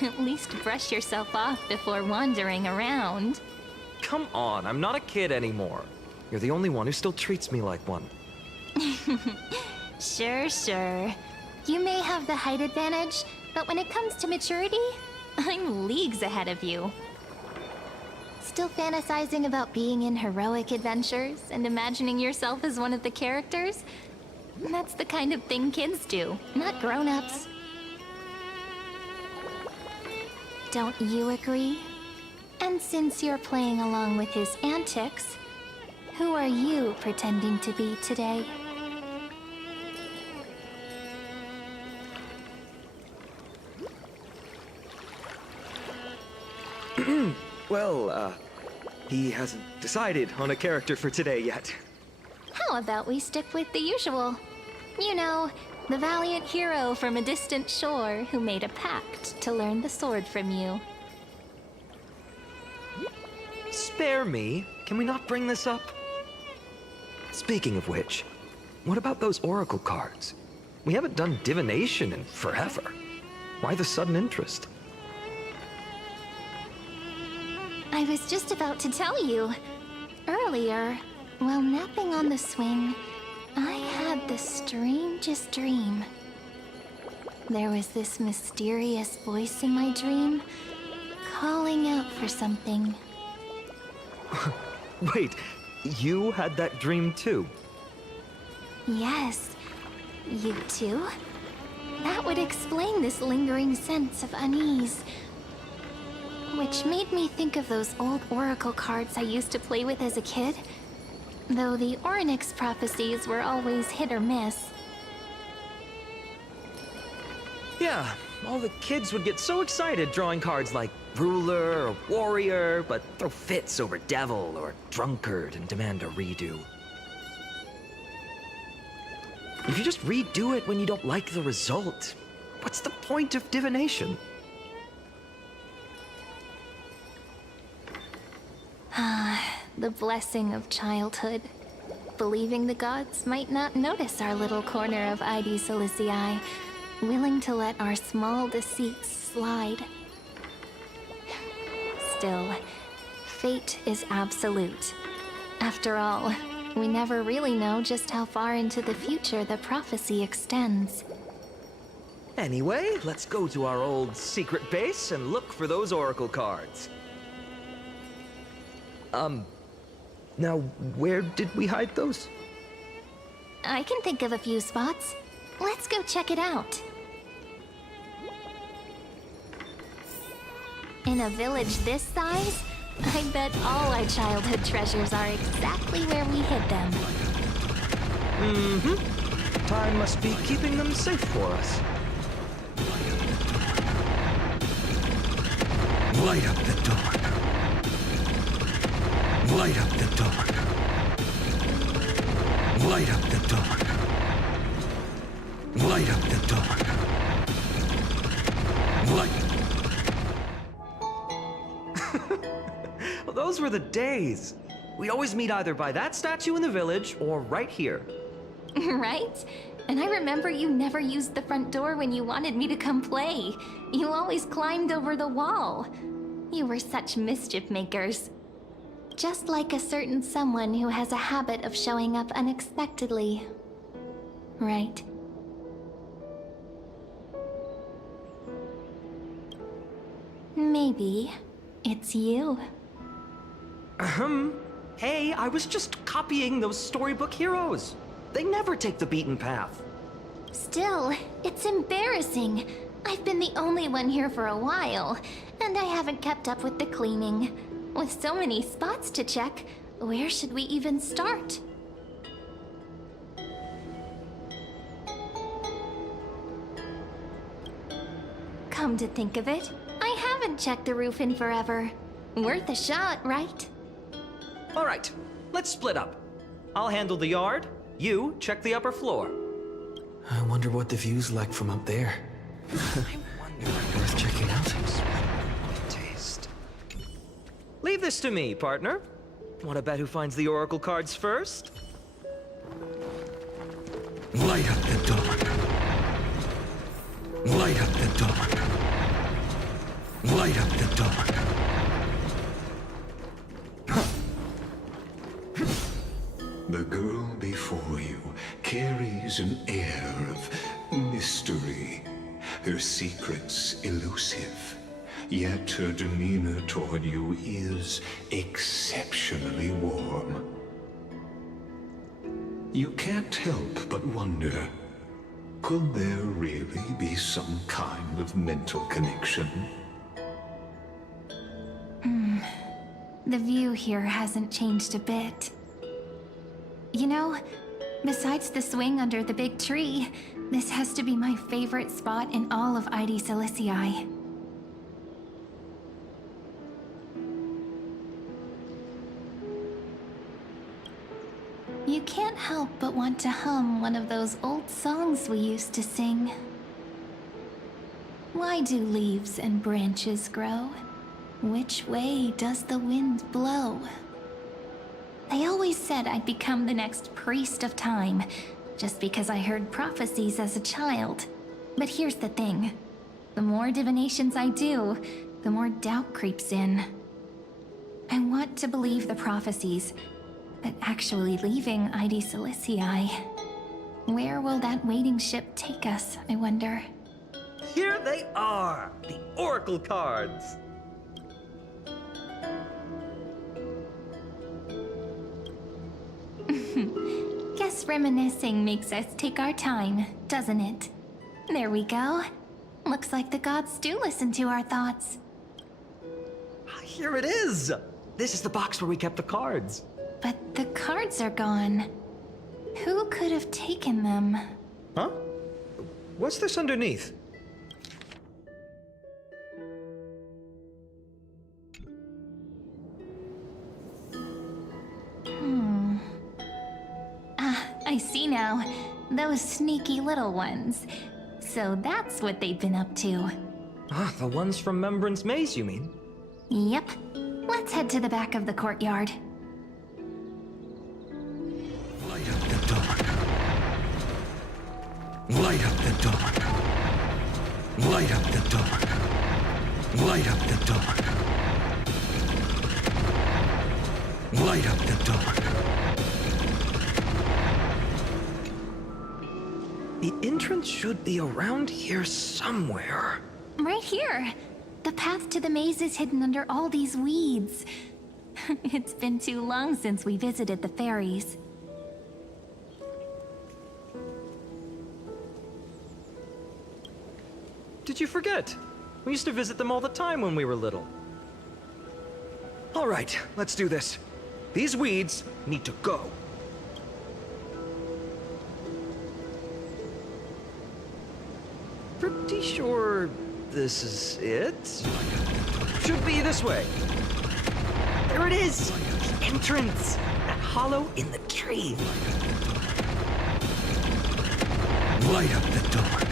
At least brush yourself off before wandering around. come on, I'm not a kid anymore. You're the only one who still treats me like one. Sure. You may have the height advantage, but when it comes to maturity, I'm leagues ahead of you. Still fantasizing about being in heroic adventures and imagining yourself as one of the characters? That's the kind of thing kids do, not grown-ups. Don't you agree? And since you're playing along with his antics, who are you pretending to be today? Well, he hasn't decided on a character for today yet. How about we stick with the usual? You know, the valiant hero from a distant shore who made a pact to learn the sword from you. Spare me. Can we not bring this up? Speaking of which, what about those oracle cards? We haven't done divination in forever. Why the sudden interest? I was just about to tell you. Earlier, while napping on the swing, I had the strangest dream. There was this mysterious voice in my dream, calling out for something. Wait, you had that dream too? Yes, you too? That would explain this lingering sense of unease. Which made me think of those old oracle cards I used to play with as a kid. Though the Ornyx prophecies were always hit or miss. Yeah, all the kids would get so excited drawing cards like ruler or warrior, but throw fits over devil or drunkard and demand a redo. If you just redo it when you don't like the result, what's the point of divination? The blessing of childhood. Believing the gods might not notice our little corner of ID Silicii, willing to let our small deceits slide. Still, fate is absolute. After all, we never really know just how far into the future the prophecy extends. Anyway, let's go to our old secret base and look for those oracle cards. Now, where did we hide those? I can think of a few spots. Let's go check it out. In a village this size, I bet all our childhood treasures are exactly where we hid them. Mm-hmm. Time must be keeping them safe for us. Light up the dark. Light up the dark. Light up the dark. Light up the dark. Light. Well, those were the days. We'd always meet either by that statue in the village or right here. Right? And I remember you never used the front door when you wanted me to come play. You always climbed over the wall. You were such mischief makers. Just like a certain someone who has a habit of showing up unexpectedly. Right? Maybe it's you. Hey, I was just copying those storybook heroes. They never take the beaten path. Still, it's embarrassing. I've been the only one here for a while, and I haven't kept up with the cleaning. With so many spots to check, where should we even start? Come to think of it, I haven't checked the roof in forever. Worth a shot, right? All right, let's split up. I'll handle the yard. You check the upper floor. I wonder what the view's like from up there. Worth checking out. Taste. Leave this to me, partner. Want to bet who finds the oracle cards first? Light up the dark. Light up the dark. Light up the dark. The girl before you carries an air of mystery, her secrets elusive, yet her demeanor toward you is exceptionally warm. You can't help but wonder, could there really be some kind of mental connection? The view here hasn't changed a bit. You know, besides the swing under the big tree, this has to be my favorite spot in all of ID Silicii. You can't help but want to hum one of those old songs we used to sing. Why do leaves and branches grow? Which way does the wind blow? They always said I'd become the next priest of time, just because I heard prophecies as a child. But here's the thing. The more divinations I do, the more doubt creeps in. I want to believe the prophecies, but actually leaving ID Silicii, where will that waiting ship take us, I wonder? Here they are, the Oracle cards. Guess reminiscing makes us take our time, doesn't it? There we go. Looks like the gods do listen to our thoughts. Here it is. This is the box where we kept the cards. But the cards are gone. Who could have taken them? Huh? What's this underneath? I see now. Those sneaky little ones. So that's what they've been up to. Ah, the ones from Membrance Maze, you mean? Yep. Let's head to the back of the courtyard. Light up the dawn. Light up the dawn. Light up the dawn. Light up the dawn. Light up the dawn. The entrance should be around here somewhere. Right here. The path to the maze is hidden under all these weeds. It's been too long since we visited the fairies. Did you forget? We used to visit them all the time when we were little. All right, let's do this. These weeds need to go. Pretty sure this is it? Should be this way. There it is! The entrance! That hollow in the tree. Light up the dawn.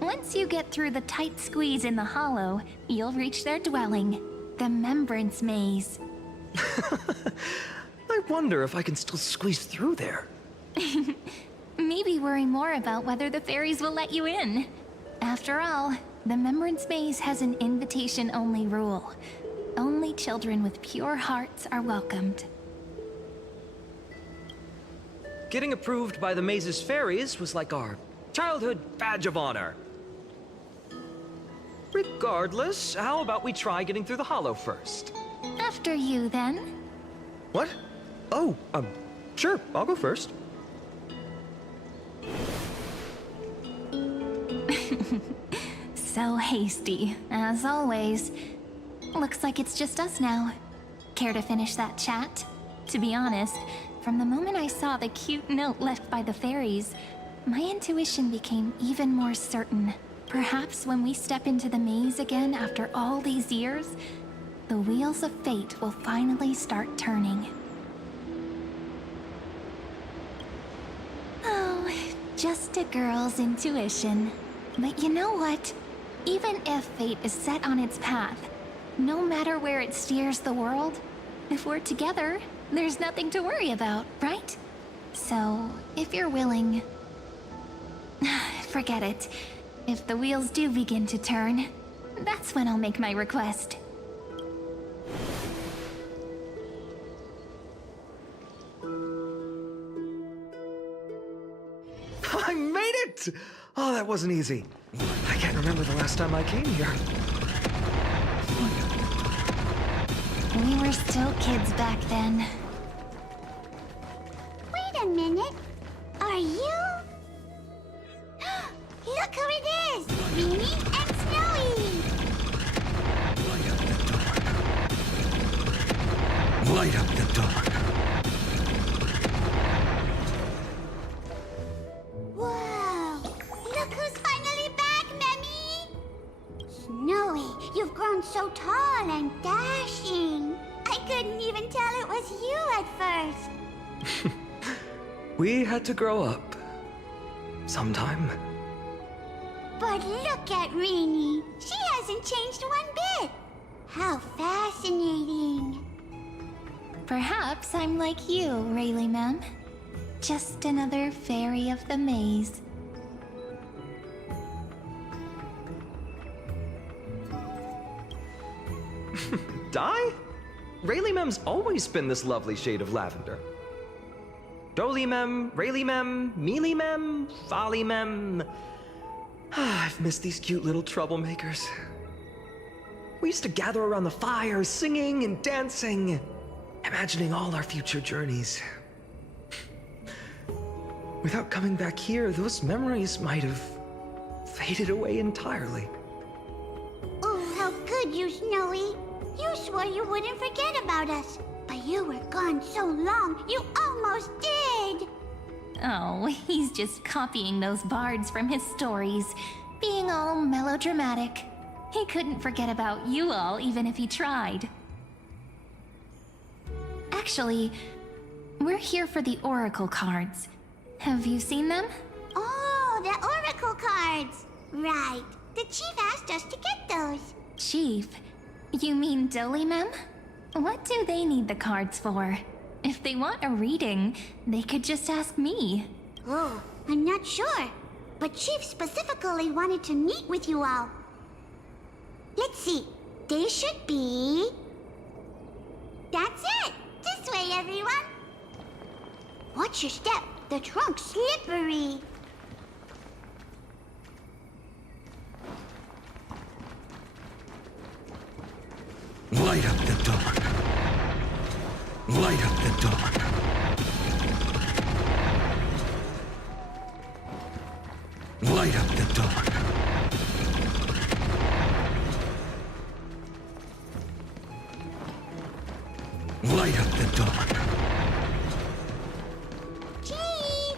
Once you get through the tight squeeze in the hollow, you'll reach their dwelling, the Membrance Maze. I wonder if I can still squeeze through there. Maybe worry more about whether the fairies will let you in. After all, the Membrance Maze has an invitation-only rule. Only children with pure hearts are welcomed. Getting approved by the maze's fairies was like our childhood badge of honor. Regardless, how about we try getting through the hollow first? After you, then. What? Oh, sure, I'll go first. So hasty, as always. Looks like it's just us now. Care to finish that chat? To be honest, from the moment I saw the cute note left by the fairies, my intuition became even more certain. Perhaps when we step into the maze again after all these years, the wheels of fate will finally start turning. Oh, just a girl's intuition. But you know what? Even if fate is set on its path, no matter where it steers the world, if we're together, there's nothing to worry about, right? So, if you're willing... forget it. If the wheels do begin to turn, that's when I'll make my request. Great! Oh, that wasn't easy. I can't remember the last time I came here. We were still kids back then. Wait a minute. Are you? Look who it is! Rini and Snowy! Light up the dark. Whoa! Look who's finally back, Memmy! Snowy, you've grown so tall and dashing. I couldn't even tell it was you at first. We had to grow up. Sometime. But look at Rini. She hasn't changed one bit. How fascinating. Perhaps I'm like you, Rayleigh Mem. Just another fairy of the maze. Dye? Rayleigh Mem's always been this lovely shade of lavender. Doly Mem, Rayleigh Mem, Mealy Mem, Folly Mem. I've missed these cute little troublemakers. We used to gather around the fire, singing and dancing, imagining all our future journeys. Without coming back here, those memories might have faded away entirely. Oh, how could you, Snowy? You swore you wouldn't forget about us. But you were gone so long, you almost did! Oh, he's just copying those bards from his stories, being all melodramatic. He couldn't forget about you all, even if he tried. Actually, we're here for the Oracle cards. Have you seen them? Oh, the Oracle cards! Right. The Chief asked us to get those. Chief? You mean Doly Mem? What do they need the cards for? If they want a reading, they could just ask me. Oh, I'm not sure. But Chief specifically wanted to meet with you all. Let's see. They should be... That's it! This way, everyone! Watch your step. The trunk's slippery. Light up the dark. Light up the dark. Light up the dark. Light up the dark. Chief!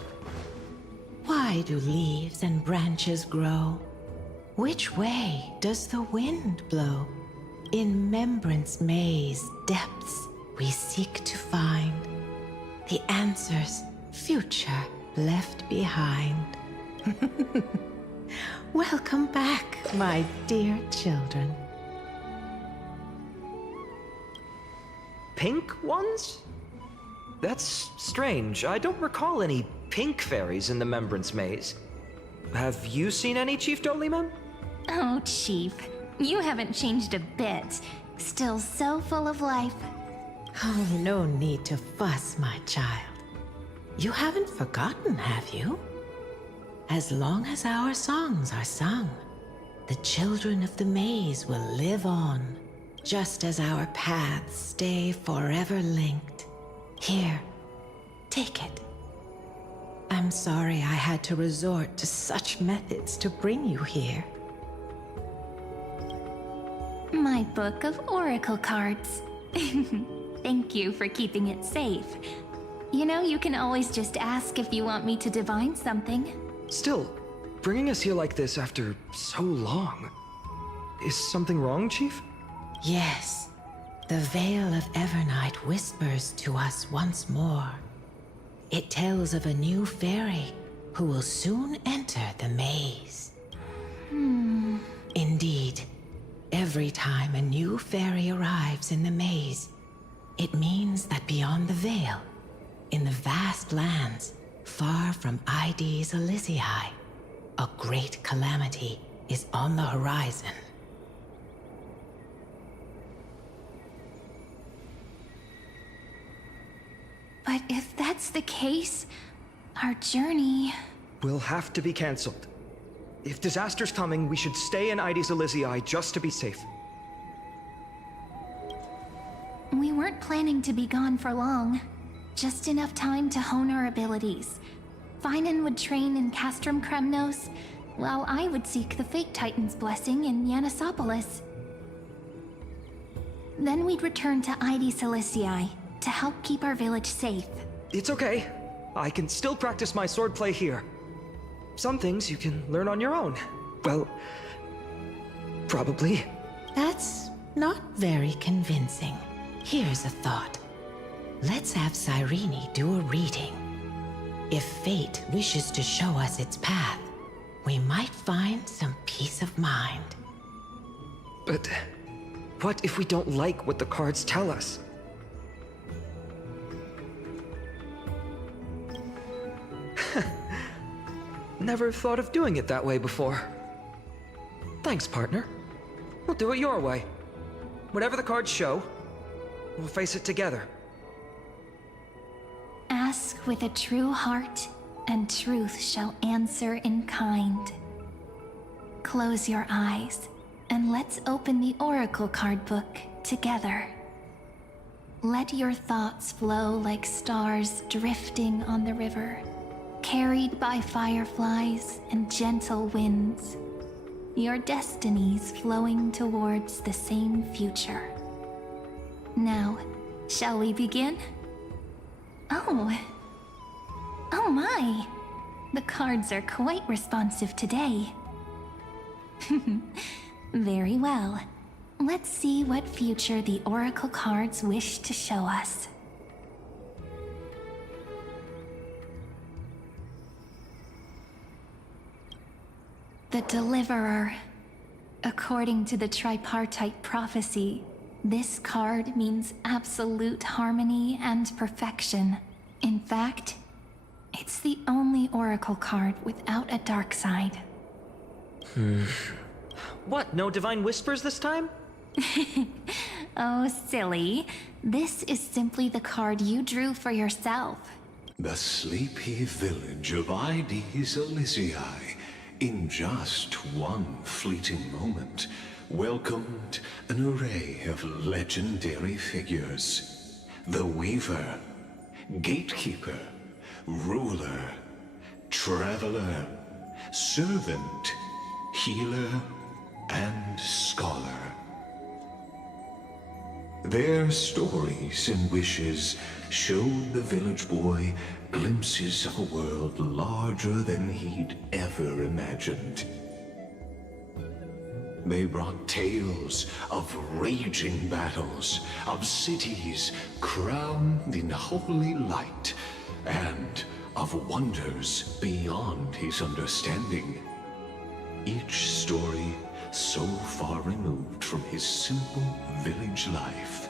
Why do leaves and branches grow? Which way does the wind blow? In Membrance Maze depths we seek to find the answers future left behind. Welcome back, my dear children. Pink ones? That's strange. I don't recall any pink fairies in the Membrance Maze. Have you seen any, Chief Doly Mem? Oh, Chief. You haven't changed a bit. Still so full of life. Oh, no need to fuss, my child. You haven't forgotten, have you? As long as our songs are sung, the children of the maze will live on, just as our paths stay forever linked. Here, take it. I'm sorry I had to resort to such methods to bring you here. My book of Oracle cards. Thank you for keeping it safe. You know, you can always just ask if you want me to divine something. Still, bringing us here like this after so long. Is something wrong, Chief? Yes. The Veil of Evernight whispers to us once more. It tells of a new fairy who will soon enter the maze. Indeed, every time a new fairy arrives in the maze, it means that beyond the veil, in the vast lands far from ID's Elysiae, a great calamity is on the horizon. But if that's the case, our journey... will have to be cancelled. If disaster's coming, we should stay in Ides Elysiae just to be safe. We weren't planning to be gone for long. Just enough time to hone our abilities. Finan would train in Castrum Kremnos, while I would seek the Fate Titan's blessing in Yanisopolis. Then we'd return to Ides Elysiae to help keep our village safe. It's okay. I can still practice my swordplay here. Some things you can learn on your own. Well, probably. That's not very convincing. Here's a thought. Let's have Cyrene do a reading. If fate wishes to show us its path, we might find some peace of mind. But what if we don't like what the cards tell us? Never thought of doing it that way before. Thanks, partner. We'll do it your way. Whatever the cards show, we'll face it together. Ask with a true heart, and truth shall answer in kind. Close your eyes, and let's open the Oracle card book together. Let your thoughts flow like stars drifting on the river, carried by fireflies and gentle winds. Your destinies flowing towards the same future. Now, shall we begin? Oh my! The cards are quite responsive today. Very well. Let's see what future the Oracle cards wish to show us. The Deliverer. According to the tripartite prophecy, this card means absolute harmony and perfection. In fact, it's the only Oracle card without a dark side. What, no divine whispers this time? Oh, silly. This is simply the card you drew for yourself. The sleepy village of Ides Elysiae, in just one fleeting moment, welcomed an array of legendary figures. The Weaver, Gatekeeper, Ruler, Traveler, Servant, Healer, and Scholar. Their stories and wishes showed the village boy glimpses of a world larger than he'd ever imagined. They brought tales of raging battles, of cities crowned in holy light, and of wonders beyond his understanding. Each story so far removed from his simple village life.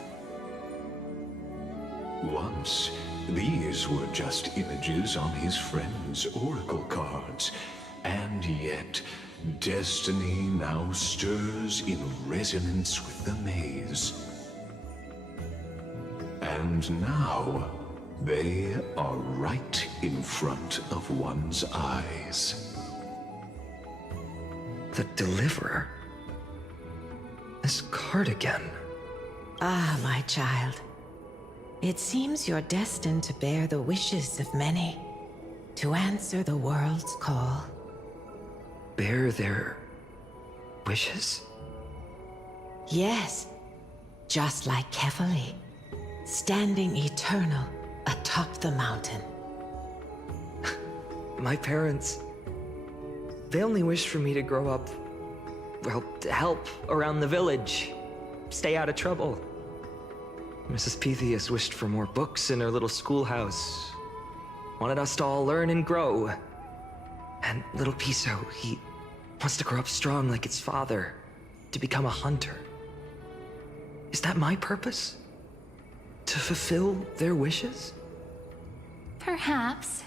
Once, these were just images on his friend's oracle cards, and yet destiny now stirs in resonance with the maze. And now, they are right in front of one's eyes. The Deliverer? This card again. Ah, my child. It seems you're destined to bear the wishes of many, to answer the world's call. Bear their wishes? Yes, just like Kefali, standing eternal atop the mountain. My parents, they only wished for me to grow up, well, to help around the village, stay out of trouble. Mrs. Pythias wished for more books in her little schoolhouse, wanted us to all learn and grow. And little Piso, he wants to grow up strong like its father, to become a hunter. Is that my purpose? To fulfill their wishes? Perhaps.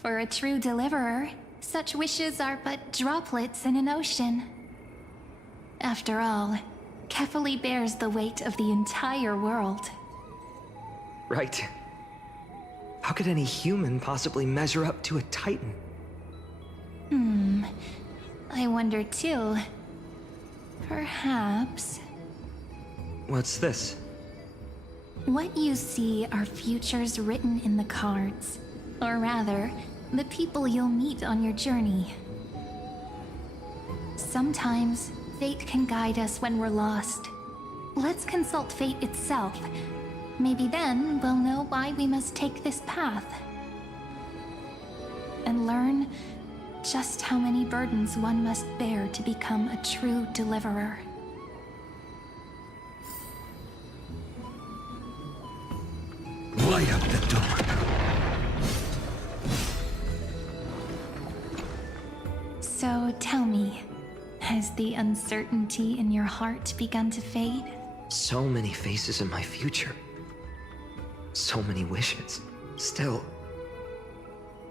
For a true deliverer, such wishes are but droplets in an ocean. After all, Kefali bears the weight of the entire world. Right. How could any human possibly measure up to a Titan? I wonder too. Perhaps What's this? what you see are futures written in the cards. Or rather, the people you'll meet on your journey. Sometimes, fate can guide us when we're lost. Let's consult fate itself. Maybe then we'll know why we must take this path. And learn just how many burdens one must bear to become a true deliverer. Light up the door. So tell me, has the uncertainty in your heart begun to fade? So many faces in my future. So many wishes. Still,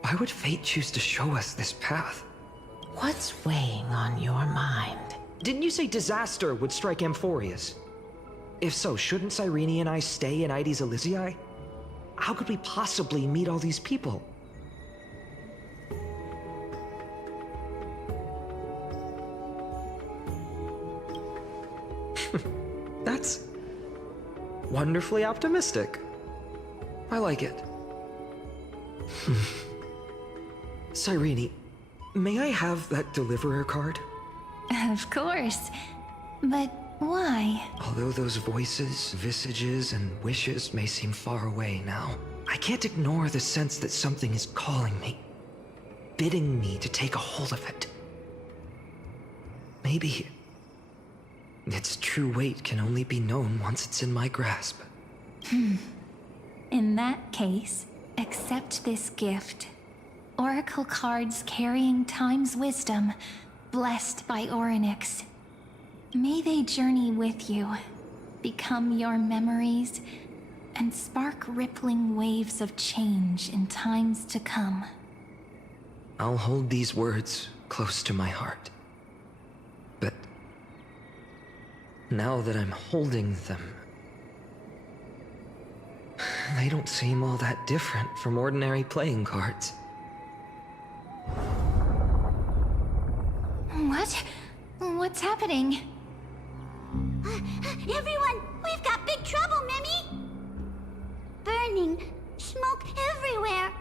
why would fate choose to show us this path? What's weighing on your mind? Didn't you say disaster would strike Amphorius? If so, shouldn't Cyrene and I stay in Aides Elysiae? How could we possibly meet all these people? That's wonderfully optimistic. I like it. Cyrene, may I have that Deliverer card? Of course. But why? Although those voices, visages, and wishes may seem far away now, I can't ignore the sense that something is calling me, bidding me to take a hold of it. Maybe its true weight can only be known once it's in my grasp. In that case, accept this gift. Oracle cards carrying time's wisdom, blessed by Orynyx. May they journey with you, become your memories, and spark rippling waves of change in times to come. I'll hold these words close to my heart. But now that I'm holding them, they don't seem all that different from ordinary playing cards. What? What's happening? Everyone, we've got big trouble, Mimi! Burning, smoke everywhere.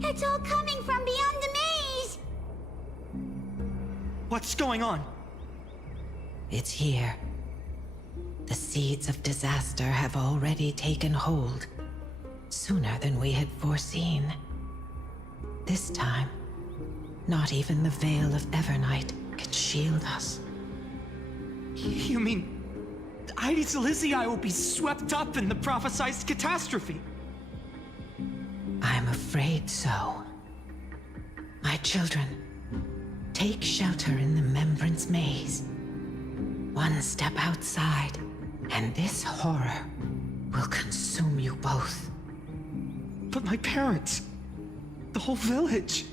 It's all coming from beyond the maze. What's going on? It's here. The seeds of disaster have already taken hold, sooner than we had foreseen. This time, not even the Veil of Evernight can shield us. You mean Aides Elysiae will be swept up in the prophesized catastrophe? I'm afraid so. My children, take shelter in the Membrance Maze. One step outside, and this horror will consume you both. But my parents, the whole village.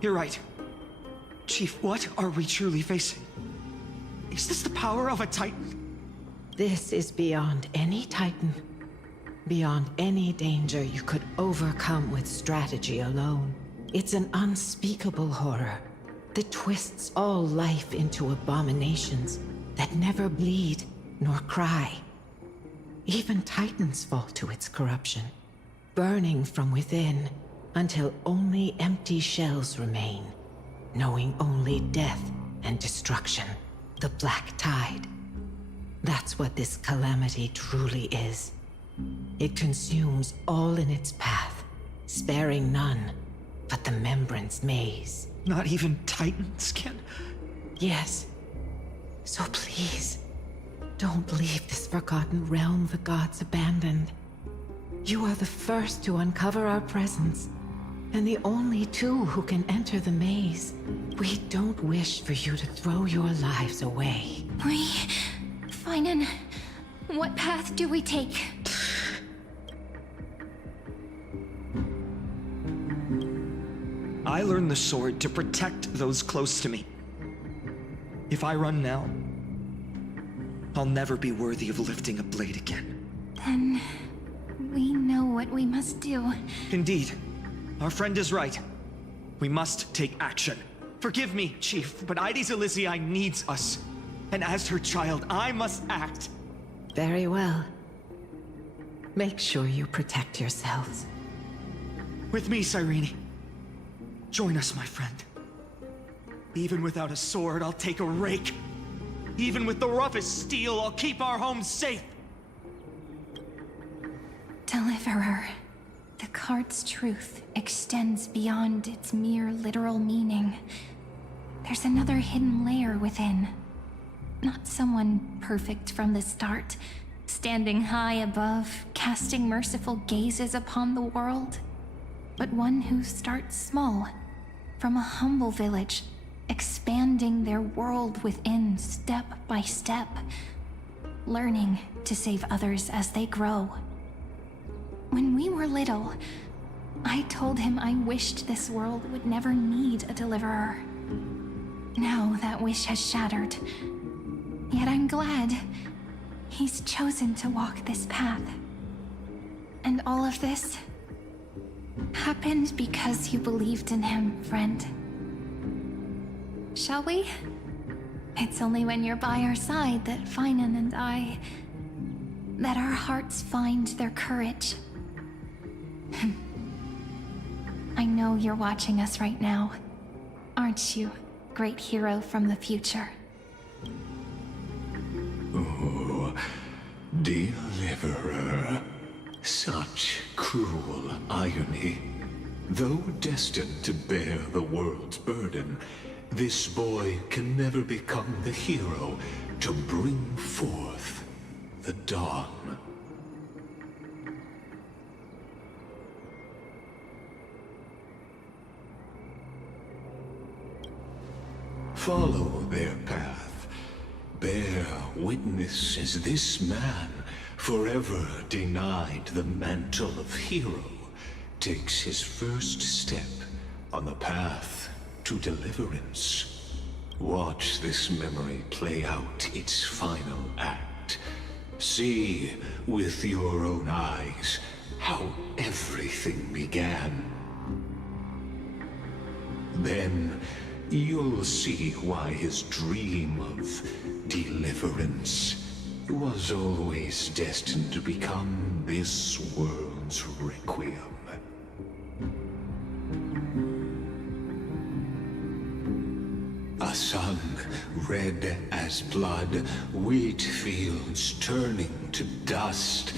You're right. Chief, what are we truly facing? Is this the power of a Titan? This is beyond any Titan. Beyond any danger you could overcome with strategy alone. It's an unspeakable horror that twists all life into abominations that never bleed nor cry. Even Titans fall to its corruption, burning from within until only empty shells remain, knowing only death and destruction, the Black Tide. That's what this calamity truly is. It consumes all in its path, sparing none but the Membrance Maze. Not even Titans can... Yes. So please, don't leave this forgotten realm the gods abandoned. You are the first to uncover our presence, and the only two who can enter the maze. We don't wish for you to throw your lives away. Finan, what path do we take? I learned the sword to protect those close to me. If I run now, I'll never be worthy of lifting a blade again. Then we know what we must do. Indeed. Our friend is right. We must take action. Forgive me, Chief, but Ides Elysiae needs us. And as her child, I must act. Very well. Make sure you protect yourselves. With me, Cyrene. Join us, my friend. Even without a sword, I'll take a rake. Even with the roughest steel, I'll keep our home safe. Deliverer. The card's truth extends beyond its mere literal meaning. There's another hidden layer within. Not someone perfect from the start, standing high above, casting merciful gazes upon the world, but one who starts small, from a humble village, expanding their world within step by step, learning to save others as they grow. When we were little, I told him I wished this world would never need a deliverer. Now that wish has shattered. Yet I'm glad he's chosen to walk this path. And all of this happened because you believed in him, friend. Shall we? It's only when you're by our side that Finan and that our hearts find their courage. I know you're watching us right now, aren't you, great hero from the future? Oh, Deliverer. Such cruel irony. Though destined to bear the world's burden, this boy can never become the hero to bring forth the dawn. Follow their path. Bear witness as this man, forever denied the mantle of hero, takes his first step on the path to deliverance. Watch this memory play out its final act. See with your own eyes how everything began. Then you'll see why his dream of deliverance was always destined to become this world's requiem. A sun red as blood, wheat fields turning to dust,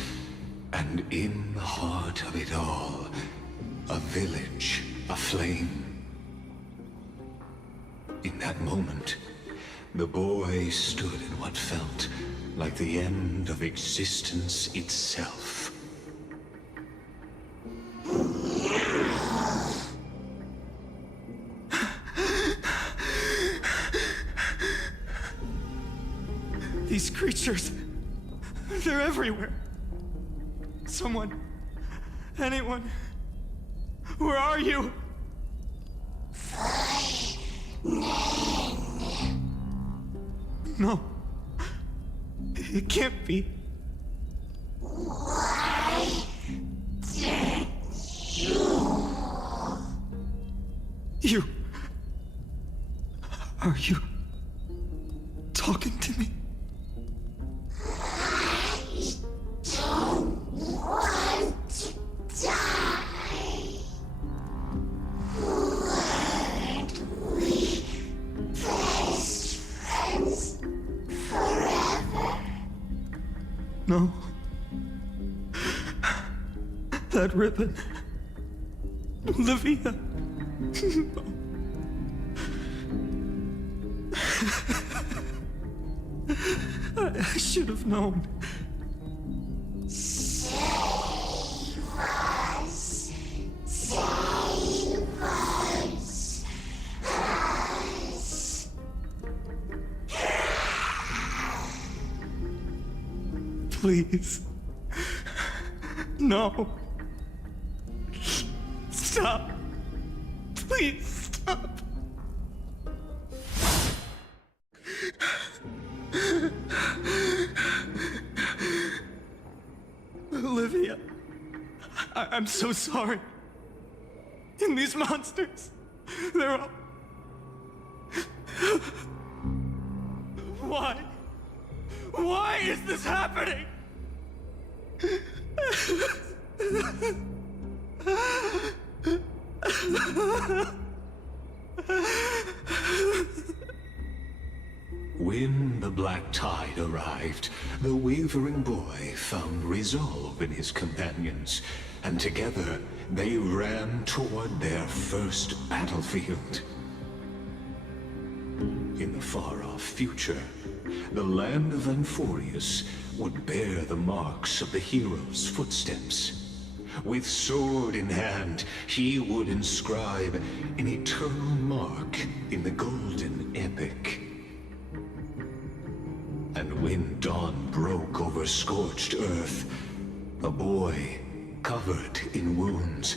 and in the heart of it all, a village aflame. In that moment, the boy stood in what felt like the end of existence itself. These creatures, they're everywhere. Someone, anyone, where are you? No. It can't be. Why did you... Are you talking to me? I don't want to die. Weren't we best friends forever? No. That ribbon. Olivia. No. I should have known. Save us. Save us. Please. No. Stop. Please stop. Olivia. I'm so sorry. And these monsters, they're all... Why? Why is this happening? When the black tide arrived, the wavering boy found resolve in his companions, and together they ran toward their first battlefield. In the far-off future, the land of Amphorius would bear the marks of the hero's footsteps. With sword in hand, he would inscribe an eternal mark in the Golden Epic. And when dawn broke over scorched earth, a boy, covered in wounds,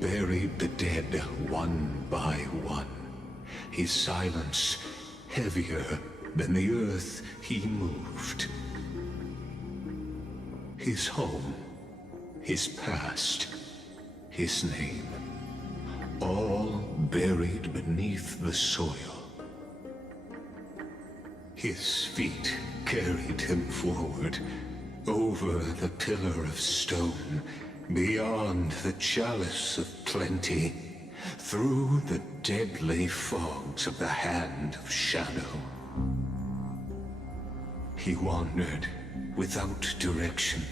buried the dead one by one, his silence heavier than the earth he moved. His home, his past, his name, all buried beneath the soil. His feet carried him forward, over the pillar of stone, beyond the chalice of plenty, through the deadly fogs of the Hand of Shadow. He wandered without direction,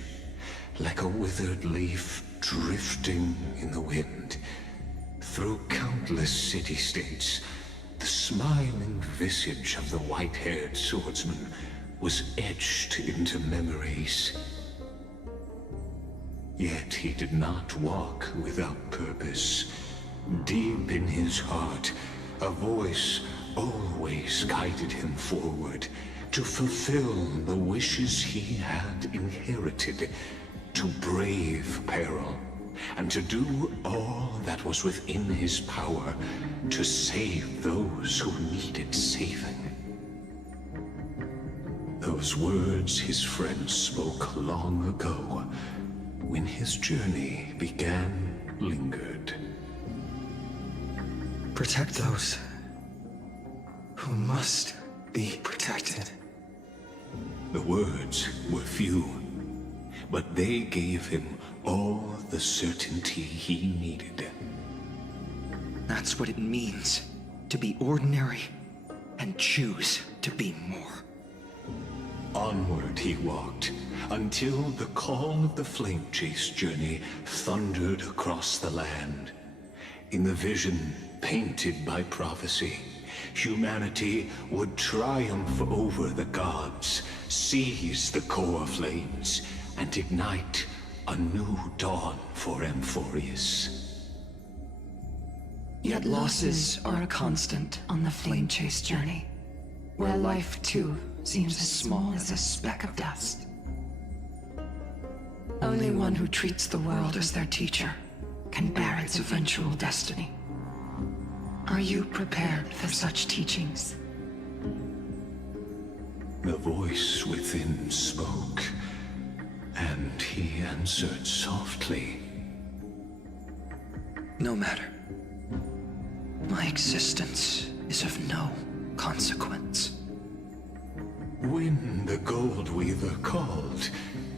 like a withered leaf drifting in the wind, through countless city-states. The smiling visage of the white-haired swordsman was etched into memories. Yet he did not walk without purpose. Deep in his heart, a voice always guided him forward to fulfill the wishes he had inherited, to brave peril, and to do all that was within his power to save those who needed saving. Those words his friend spoke long ago, when his journey began, lingered. Protect those who must be protected. The words were few, but they gave him all the certainty he needed. That's what it means to be ordinary and choose to be more. Onward he walked, until the call of the Flame Chase journey thundered across the land. In the vision painted by prophecy, humanity would triumph over the gods, seize the core flames, and ignite a new dawn for Amphorius. Yet losses are a constant on the Flame Chase journey, where life too seems as small as a speck of dust. Only one who treats the world as their teacher can bear its eventual destiny. Are you prepared for such teachings? The voice within spoke, and he answered softly. No matter. My existence is of no consequence. When the Gold Weaver called,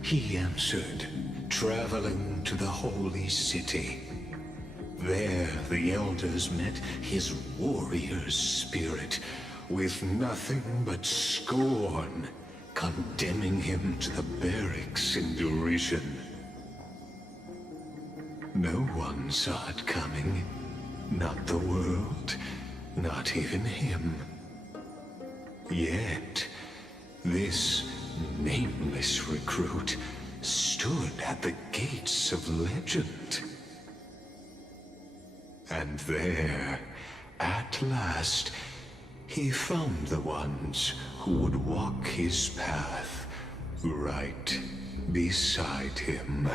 he answered, traveling to the holy city. There the elders met his warrior's spirit, with nothing but scorn, condemning him to the barracks in derision. No one saw it coming. Not the world, not even him. Yet, this nameless recruit stood at the gates of legend. And there, at last, he found the ones who would walk his path right beside him.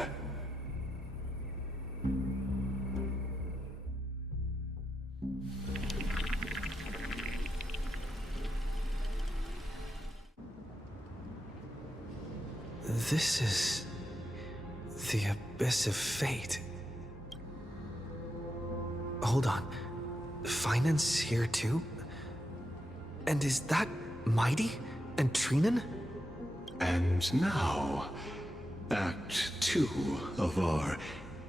This is the Abyss of Fate. Hold on. Finance here too? And is that Mighty and Trinan? And now, Act 2 of our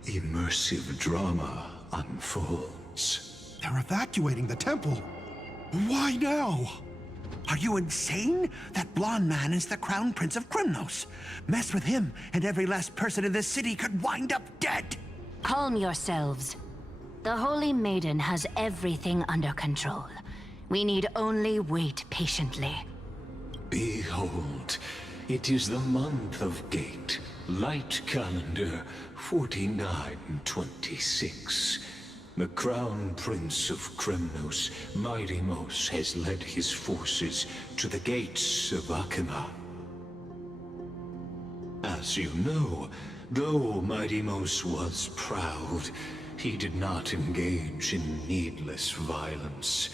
immersive drama unfolds. They're evacuating the temple. Why now? Are you insane? That blonde man is the Crown Prince of Krymnos. Mess with him, and every last person in this city could wind up dead. Calm yourselves. The Holy Maiden has everything under control. We need only wait patiently. Behold, it is the month of Gate, Light Calendar 4926. The Crown Prince of Krymnos, Midimos, has led his forces to the gates of Akima. As you know, though Midimos was proud, he did not engage in needless violence.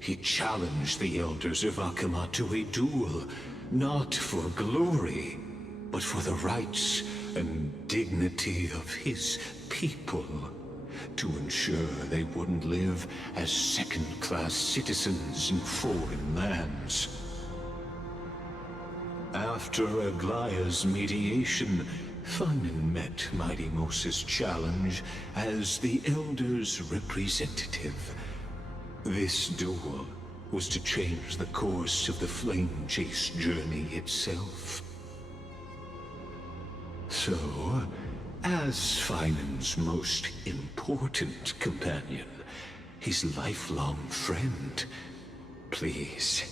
He challenged the elders of Akima to a duel, not for glory, but for the rights and dignity of his people, to ensure they wouldn't live as second-class citizens in foreign lands. After Aglaya's mediation, Finan met Midimos' challenge as the Elder's representative. This duel was to change the course of the Flame Chase journey itself. So, as Finan's most important companion, his lifelong friend, please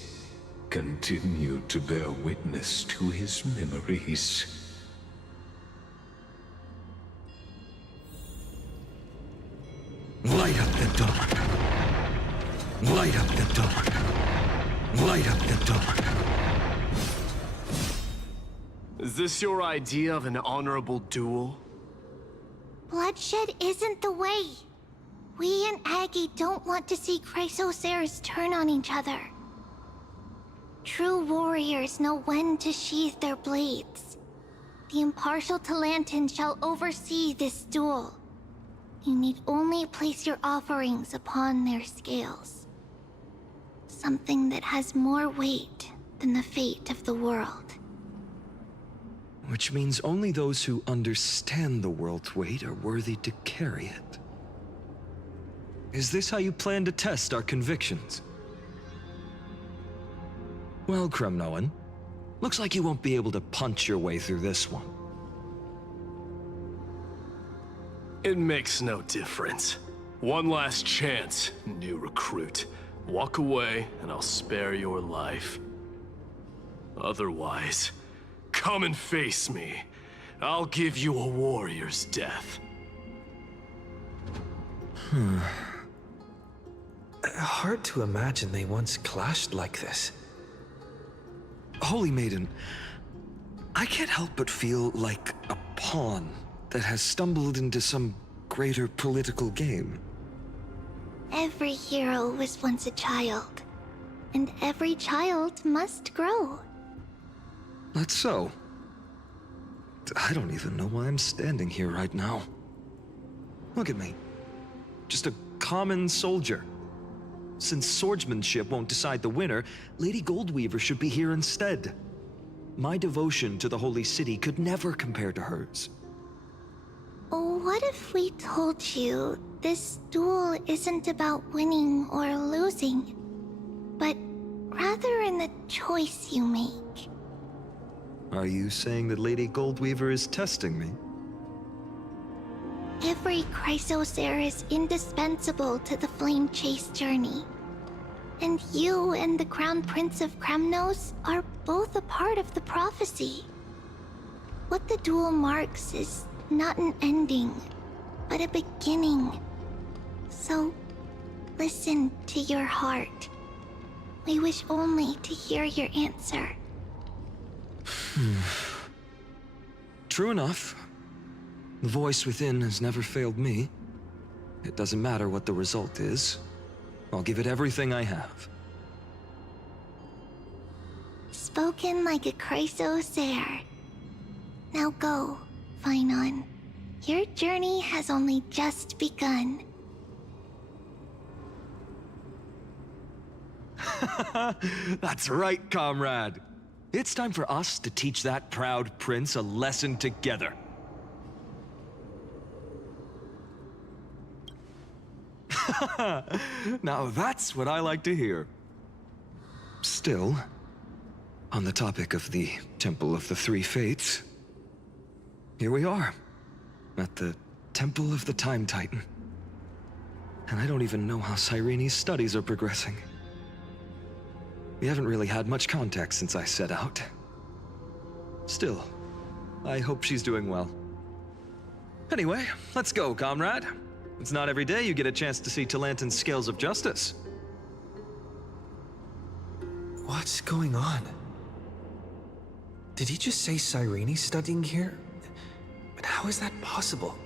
continue to bear witness to his memories. Light up the dawn. Light up the dawn. Light up the dawn. Is this your idea of an honorable duel? Bloodshed isn't the way. We and Aggie don't want to see Chrysoceres turn on each other. True warriors know when to sheathe their blades. The impartial Talantin shall oversee this duel. You need only place your offerings upon their scales. Something that has more weight than the fate of the world. Which means only those who understand the world's weight are worthy to carry it. Is this how you plan to test our convictions? Well, Kremnoan, looks like you won't be able to punch your way through this one. It makes no difference. One last chance, new recruit. Walk away, and I'll spare your life. Otherwise, come and face me. I'll give you a warrior's death. Hard to imagine they once clashed like this. Holy Maiden, I can't help but feel like a pawn that has stumbled into some greater political game. Every hero was once a child, and every child must grow. That's so. I don't even know why I'm standing here right now. Look at me. Just a common soldier. Since swordsmanship won't decide the winner, Lady Goldweaver should be here instead. My devotion to the Holy City could never compare to hers. What if we told you this duel isn't about winning or losing, but rather in the choice you make? Are you saying that Lady Goldweaver is testing me? Every Chrysocer is indispensable to the Flame Chase journey. And you and the Crown Prince of Krymnos are both a part of the prophecy. What the duel marks is not an ending, but a beginning. So, listen to your heart. We wish only to hear your answer. True enough. The voice within has never failed me. It doesn't matter what the result is. I'll give it everything I have. Spoken like a Chrysocer. Now go, Finon. Your journey has only just begun. That's right, comrade. It's time for us to teach that proud prince a lesson together. Now that's what I like to hear. Still, on the topic of the Temple of the Three Fates, here we are, at the Temple of the Time Titan. And I don't even know how Cyrene's studies are progressing. We haven't really had much contact since I set out. Still, I hope she's doing well. Anyway, let's go, comrade. It's not every day you get a chance to see Talantin's scales of justice. What's going on? Did he just say Cyrene's studying here? But how is that possible?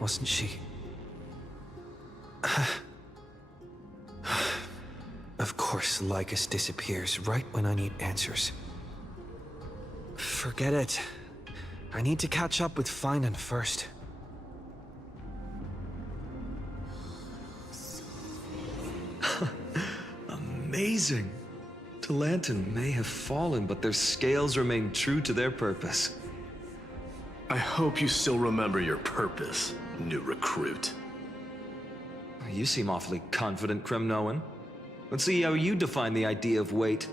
Wasn't she? Of course, Lycus disappears right when I need answers. Forget it. I need to catch up with Finan first. Amazing. Talantin may have fallen, but their scales remain true to their purpose. I hope you still remember your purpose, new recruit. You seem awfully confident, Kremnoan. Let's see how you define the idea of weight.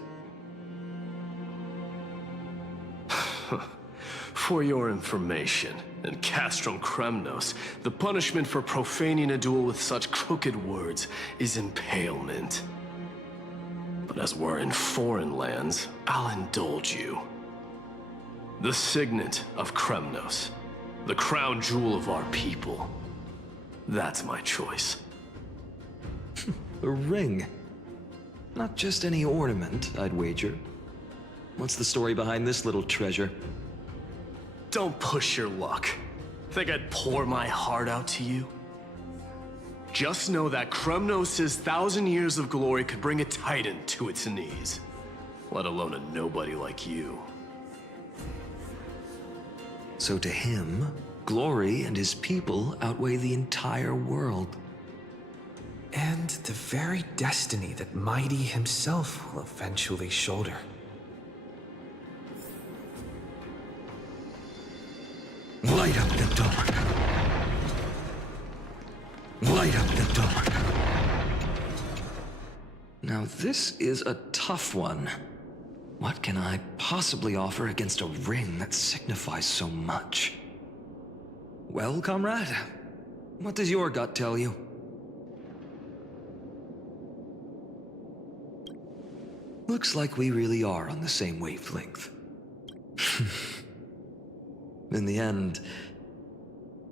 For your information, in Castrum Kremnos, the punishment for profaning a duel with such crooked words is impalement. But as we're in foreign lands, I'll indulge you. The signet of Kremnos, the crown jewel of our people. That's my choice. A ring. Not just any ornament, I'd wager. What's the story behind this little treasure? Don't push your luck. Think I'd pour my heart out to you? Just know that Kremnos' 1,000 years of glory could bring a titan to its knees. Let alone a nobody like you. So to him, glory and his people outweigh the entire world. And the very destiny that Mighty himself will eventually shoulder. Light up the dawn. Light up the dawn. Now this is a tough one. What can I possibly offer against a ring that signifies so much? Well, comrade, what does your gut tell you? Looks like we really are on the same wavelength. In the end,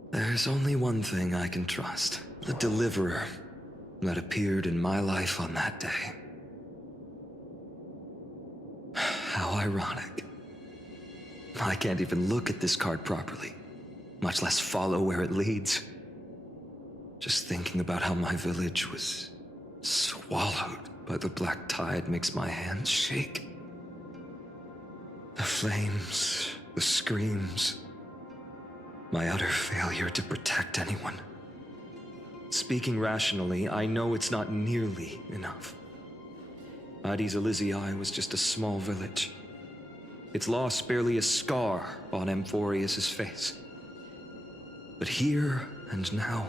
there's only one thing I can trust. The deliverer that appeared in my life on that day. How ironic. I can't even look at this card properly, much less follow where it leads. Just thinking about how my village was swallowed by the black tide makes my hands shake. The flames, the screams, my utter failure to protect anyone. Speaking rationally, I know it's not nearly enough. Addis Elysiae was just a small village. Its loss barely a scar on Amphorius' face. But here and now,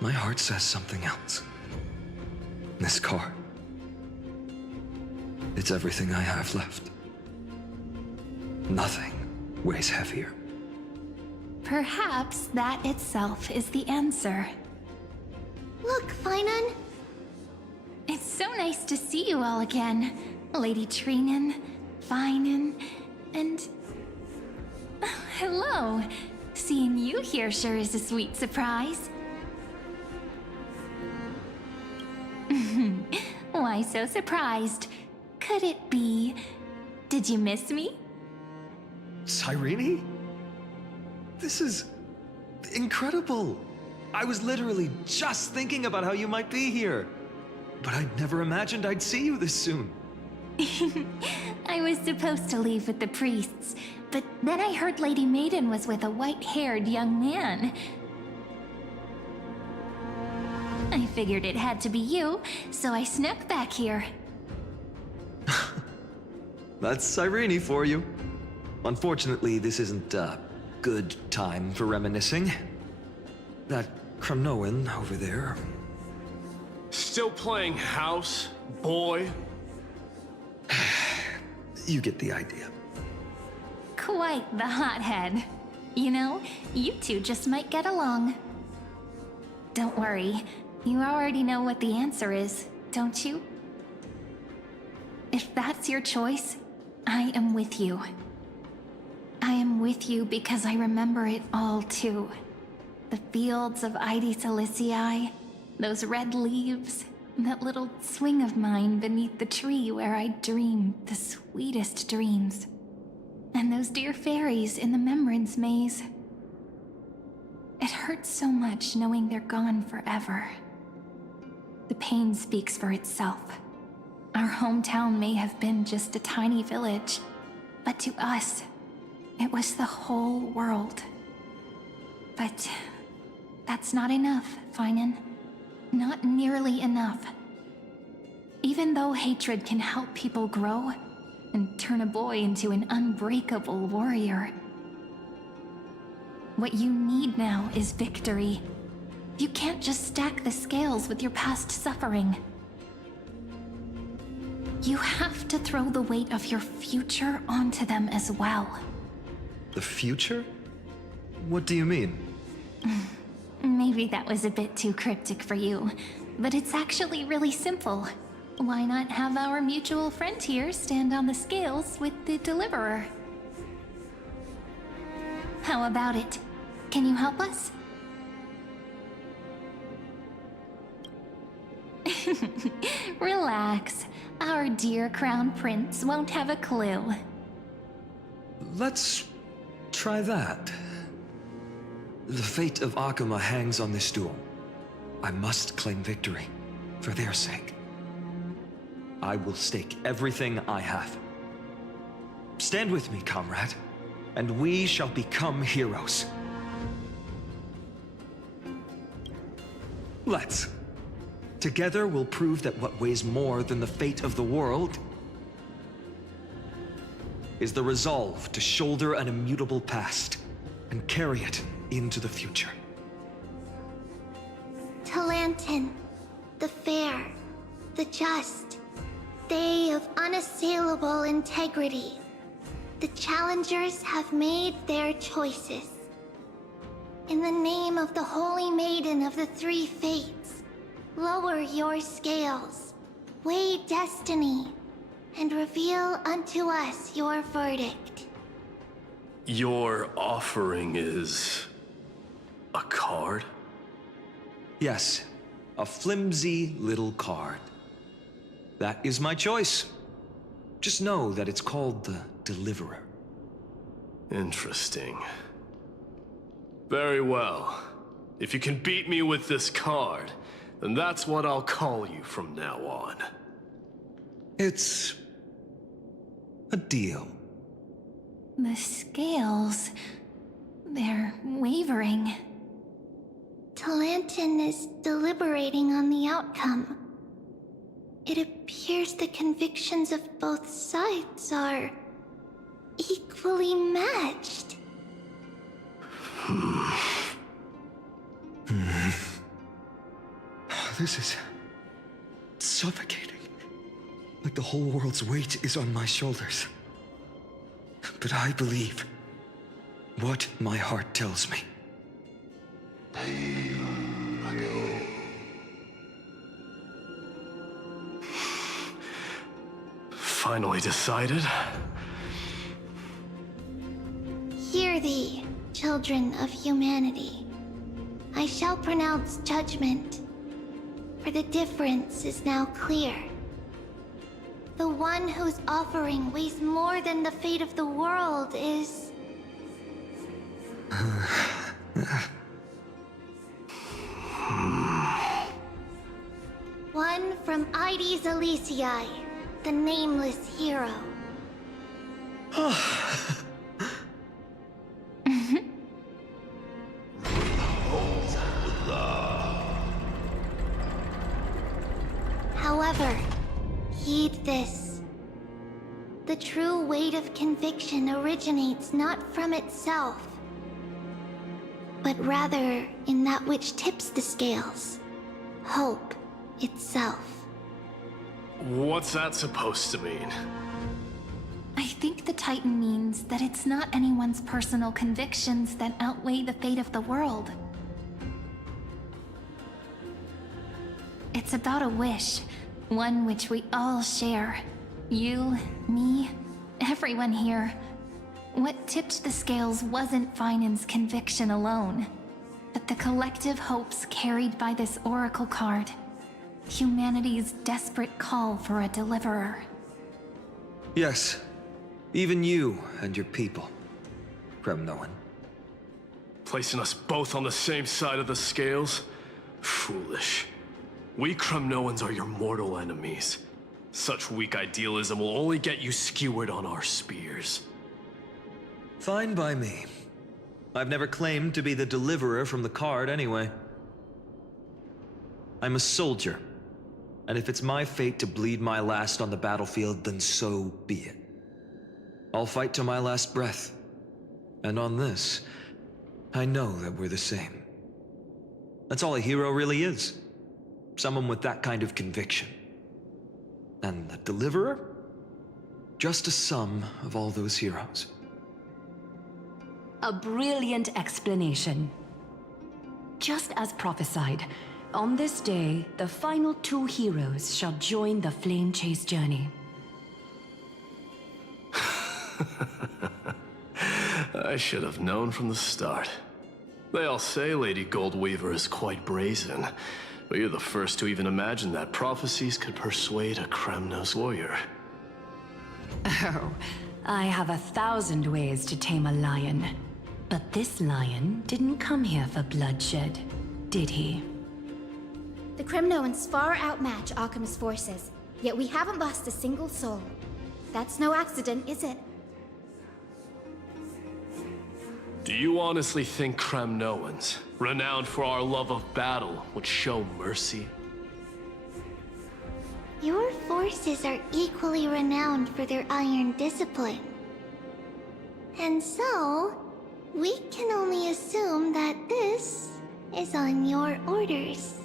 my heart says something else. This card. It's everything I have left. Nothing weighs heavier. Perhaps that itself is the answer. Look, Finan. It's so nice to see you all again. Lady Trinen, Finan, and... hello. Seeing you here sure is a sweet surprise. Why so surprised? Could it be... did you miss me? Cyrene? This is incredible. I was literally just thinking about how you might be here. But I'd never imagined I'd see you this soon. I was supposed to leave with the priests, but then I heard Lady Maiden was with a white-haired young man. I figured it had to be you, so I snuck back here. That's Cyrene for you. Unfortunately, this isn't a good time for reminiscing. That Kremnoan over there. Still playing house, boy? You get the idea. Quite the hothead. You know, you two just might get along. Don't worry, you already know what the answer is, don't you? If that's your choice, I am with you. I am with you because I remember it all too. The fields of Ide Silicii, those red leaves, that little swing of mine beneath the tree where I dreamed the sweetest dreams. And those dear fairies in the Memorance Maze. It hurts so much knowing they're gone forever. The pain speaks for itself. Our hometown may have been just a tiny village, but to us, it was the whole world. But that's not enough, Finan. Not nearly enough. Even though hatred can help people grow and turn a boy into an unbreakable warrior, what you need now is victory. You can't just stack the scales with your past suffering. You have to throw the weight of your future onto them as well. The future? What do you mean? Maybe that was a bit too cryptic for you, but it's actually really simple. Why not have our mutual friend here stand on the scales with the Deliverer? How about it? Can you help us? Relax. Our dear Crown Prince won't have a clue. Let's try that. The fate of Akuma hangs on this duel. I must claim victory, for their sake. I will stake everything I have. Stand with me, comrade, and we shall become heroes. Let's. Together we'll prove that what weighs more than the fate of the world is the resolve to shoulder an immutable past and carry it into the future. Talantin, the fair, the just, they of unassailable integrity. The challengers have made their choices. In the name of the Holy Maiden of the Three Fates, lower your scales, weigh destiny, and reveal unto us your verdict. Your offering is a card? Yes, a flimsy little card. That is my choice. Just know that it's called the Deliverer. Interesting. Very well. If you can beat me with this card, then that's what I'll call you from now on. It's a deal. The scales... they're wavering. Talantin is deliberating on the outcome. It appears the convictions of both sides are equally matched. This is suffocating. Like the whole world's weight is on my shoulders. But I believe what my heart tells me. Finally decided? Hear thee, children of humanity. I shall pronounce judgment, for the difference is now clear. The one whose offering weighs more than the fate of the world is... one from Ide Silicii, the nameless hero. However, heed this. The true weight of conviction originates not from itself, but rather in that which tips the scales, hope itself. What's that supposed to mean? I think the Titan means that it's not anyone's personal convictions that outweigh the fate of the world. It's about a wish, one which we all share. You, me, everyone here. What tipped the scales wasn't Finan's conviction alone, but the collective hopes carried by this oracle card. Humanity's desperate call for a deliverer. Yes, even you and your people, Kremnoan. Placing us both on the same side of the scales? Foolish. We Kremnoans are your mortal enemies. Such weak idealism will only get you skewered on our spears. Fine by me. I've never claimed to be the deliverer from the card anyway. I'm a soldier, and if it's my fate to bleed my last on the battlefield, then so be it. I'll fight to my last breath. And on this, I know that we're the same. That's all a hero really is. Someone with that kind of conviction. And the Deliverer? Just a sum of all those heroes. A brilliant explanation. Just as prophesied, on this day, the final 2 heroes shall join the Flame Chase journey. I should have known from the start. They all say Lady Goldweaver is quite brazen, but you're the first to even imagine that prophecies could persuade a Kremnos warrior. Oh, I have 1,000 ways to tame a lion. But this lion didn't come here for bloodshed, did he? The Kremnoans far outmatch Arkham's forces, yet we haven't lost a single soul. That's no accident, is it? Do you honestly think Kremnoans, renowned for our love of battle, would show mercy? Your forces are equally renowned for their iron discipline. And so, we can only assume that this is on your orders.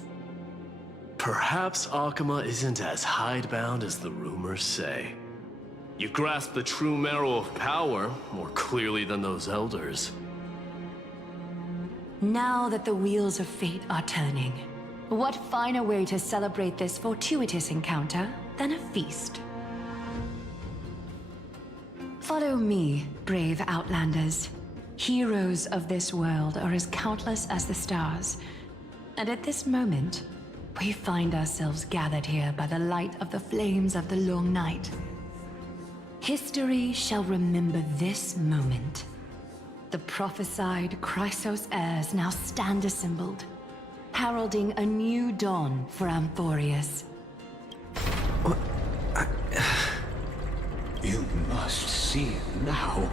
Perhaps Akama isn't as hidebound as the rumors say. You grasp the true marrow of power more clearly than those elders. Now that the wheels of fate are turning, what finer way to celebrate this fortuitous encounter than a feast? Follow me, brave Outlanders. Heroes of this world are as countless as the stars. And at this moment, we find ourselves gathered here by the light of the flames of the long night. History shall remember this moment. The prophesied Chrysos heirs now stand assembled, heralding a new dawn for Amphorius. You must see now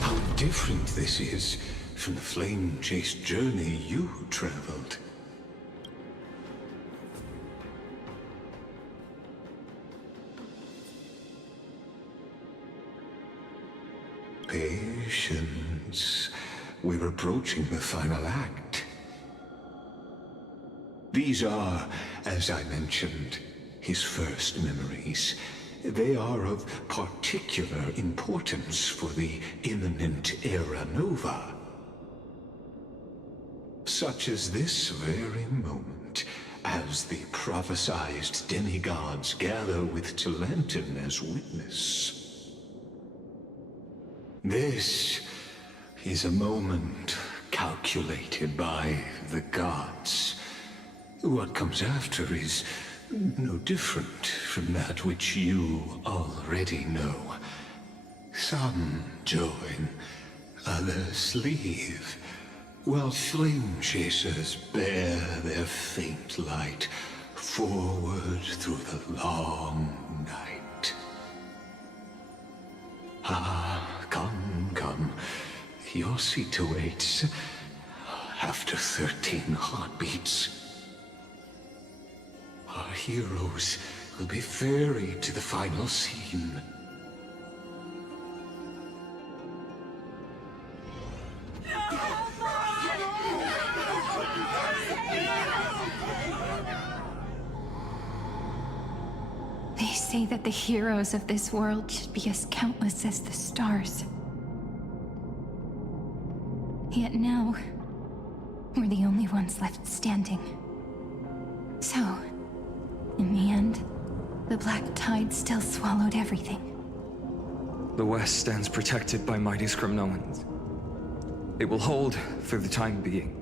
how different this is from the flame chase journey you traveled. Patience. We're approaching the final act. These are, as I mentioned, his first memories. They are of particular importance for the imminent Era Nova. Such as this very moment, as the prophesized demigods gather with Talenton as witness. This is a moment calculated by the gods. What comes after is no different from that which you already know. Some join, others leave, while flame chasers bear their faint light forward through the long night. Ah, come. Your seat awaits. After 13 heartbeats. Our heroes will be ferried to the final scene. They say that the heroes of this world should be as countless as the stars. Yet now, we're the only ones left standing. So, in the end, the black tide still swallowed everything. The West stands protected by mighty Skrymnoans. It will hold for the time being.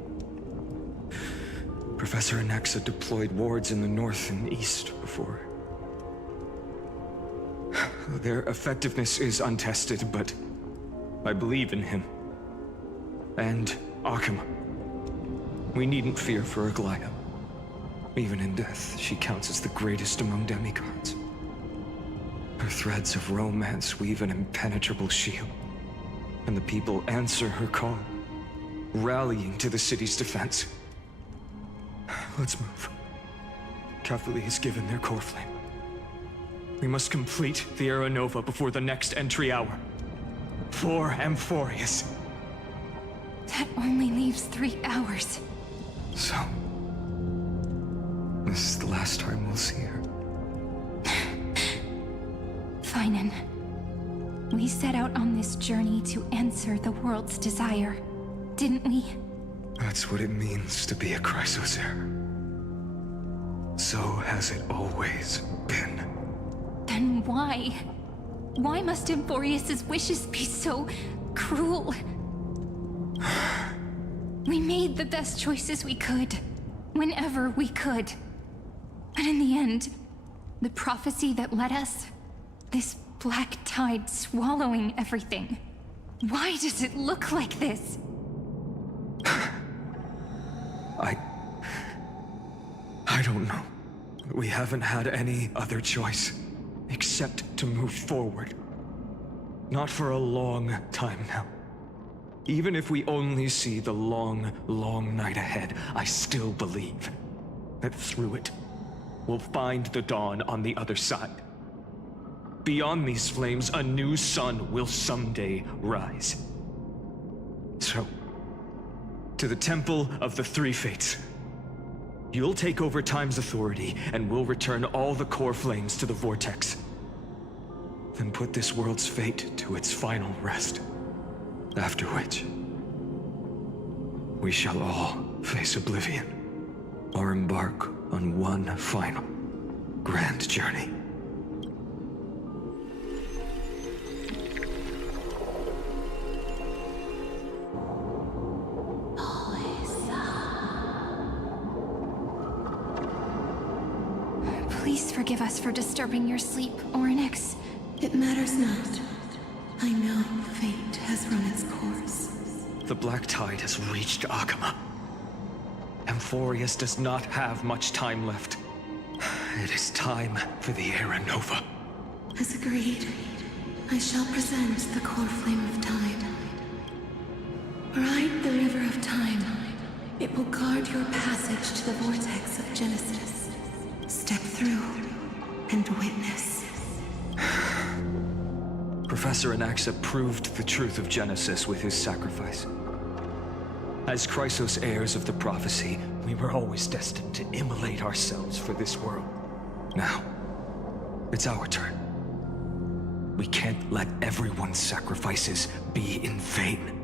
Professor Anaxa deployed wards in the north and east before. Their effectiveness is untested, but I believe in him. And Akama. We needn't fear for Aglaya. Even in death, she counts as the greatest among demigods. Her threads of romance weave an impenetrable shield, and the people answer her call, rallying to the city's defense. Let's move. Catholic has given their core flame. We must complete the Era Nova before the next entry hour. For Amphorius. That only leaves 3 hours. So, this is the last time we'll see her. Finan, we set out on this journey to answer the world's desire, didn't we? That's what it means to be a Chrysosaur. So has it always been. Then why? Why must Amphorius's wishes be so cruel? We made the best choices we could, whenever we could. But in the end, the prophecy that led us, this black tide swallowing everything. Why does it look like this? I don't know. We haven't had any other choice, except to move forward. Not for a long time now. Even if we only see the long, long night ahead, I still believe that through it, we'll find the dawn on the other side. Beyond these flames, a new sun will someday rise. So, to the Temple of the Three Fates. You'll take over Time's authority, and we'll return all the core flames to the Vortex. Then put this world's fate to its final rest. After which, we shall all face oblivion, or embark on one final, grand journey. Please forgive us for disturbing your sleep, Orynyx. It matters not. I know fate has run its course. The Black Tide has reached Akama. Amphorius does not have much time left. It is time for the Era Nova. As agreed, I shall present the core flame of time. Ride the river of time. It will guard your passage to the vortex of Genesis. Step through and witness. Professor Anaxa proved the truth of Genesis with his sacrifice. As Chrysos heirs of the prophecy, we were always destined to immolate ourselves for this world. Now, it's our turn. We can't let everyone's sacrifices be in vain.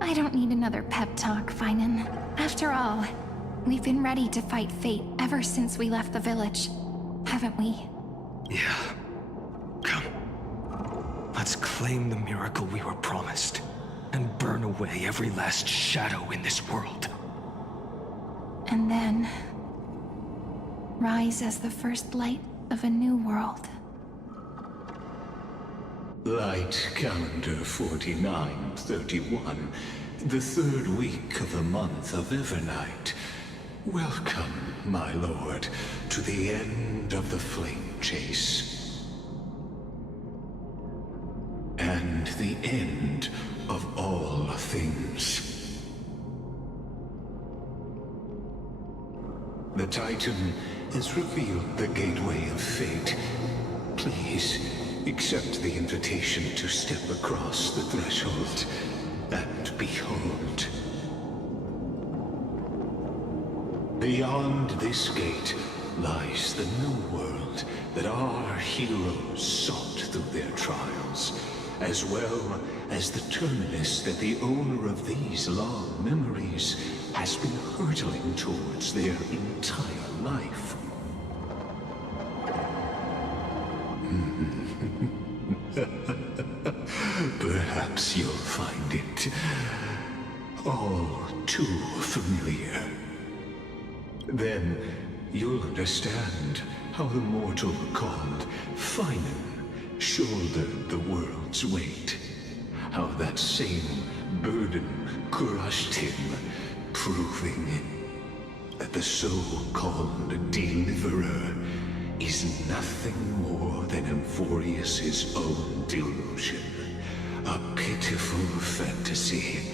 I don't need another pep talk, Finan. After all, we've been ready to fight fate ever since we left the village, haven't we? Yeah. Come. Let's claim the miracle we were promised, and burn away every last shadow in this world. And then, rise as the first light of a new world. Light calendar 4931, the third week of the month of Evernight. Welcome, my lord, to the end of the flame chase. And the end of all things. The Titan has revealed the gateway of fate. Please, accept the invitation to step across the threshold and behold. Beyond this gate lies the new world that our heroes sought through their trials, as well as the terminus that the owner of these long memories has been hurtling towards their entire life. Perhaps you'll find it all too familiar. Then you'll understand how the mortal called Finan shouldered the world's weight. How that same burden crushed him, proving that the so-called Deliverer is nothing more than Amphorius's own delusion. A pitiful fantasy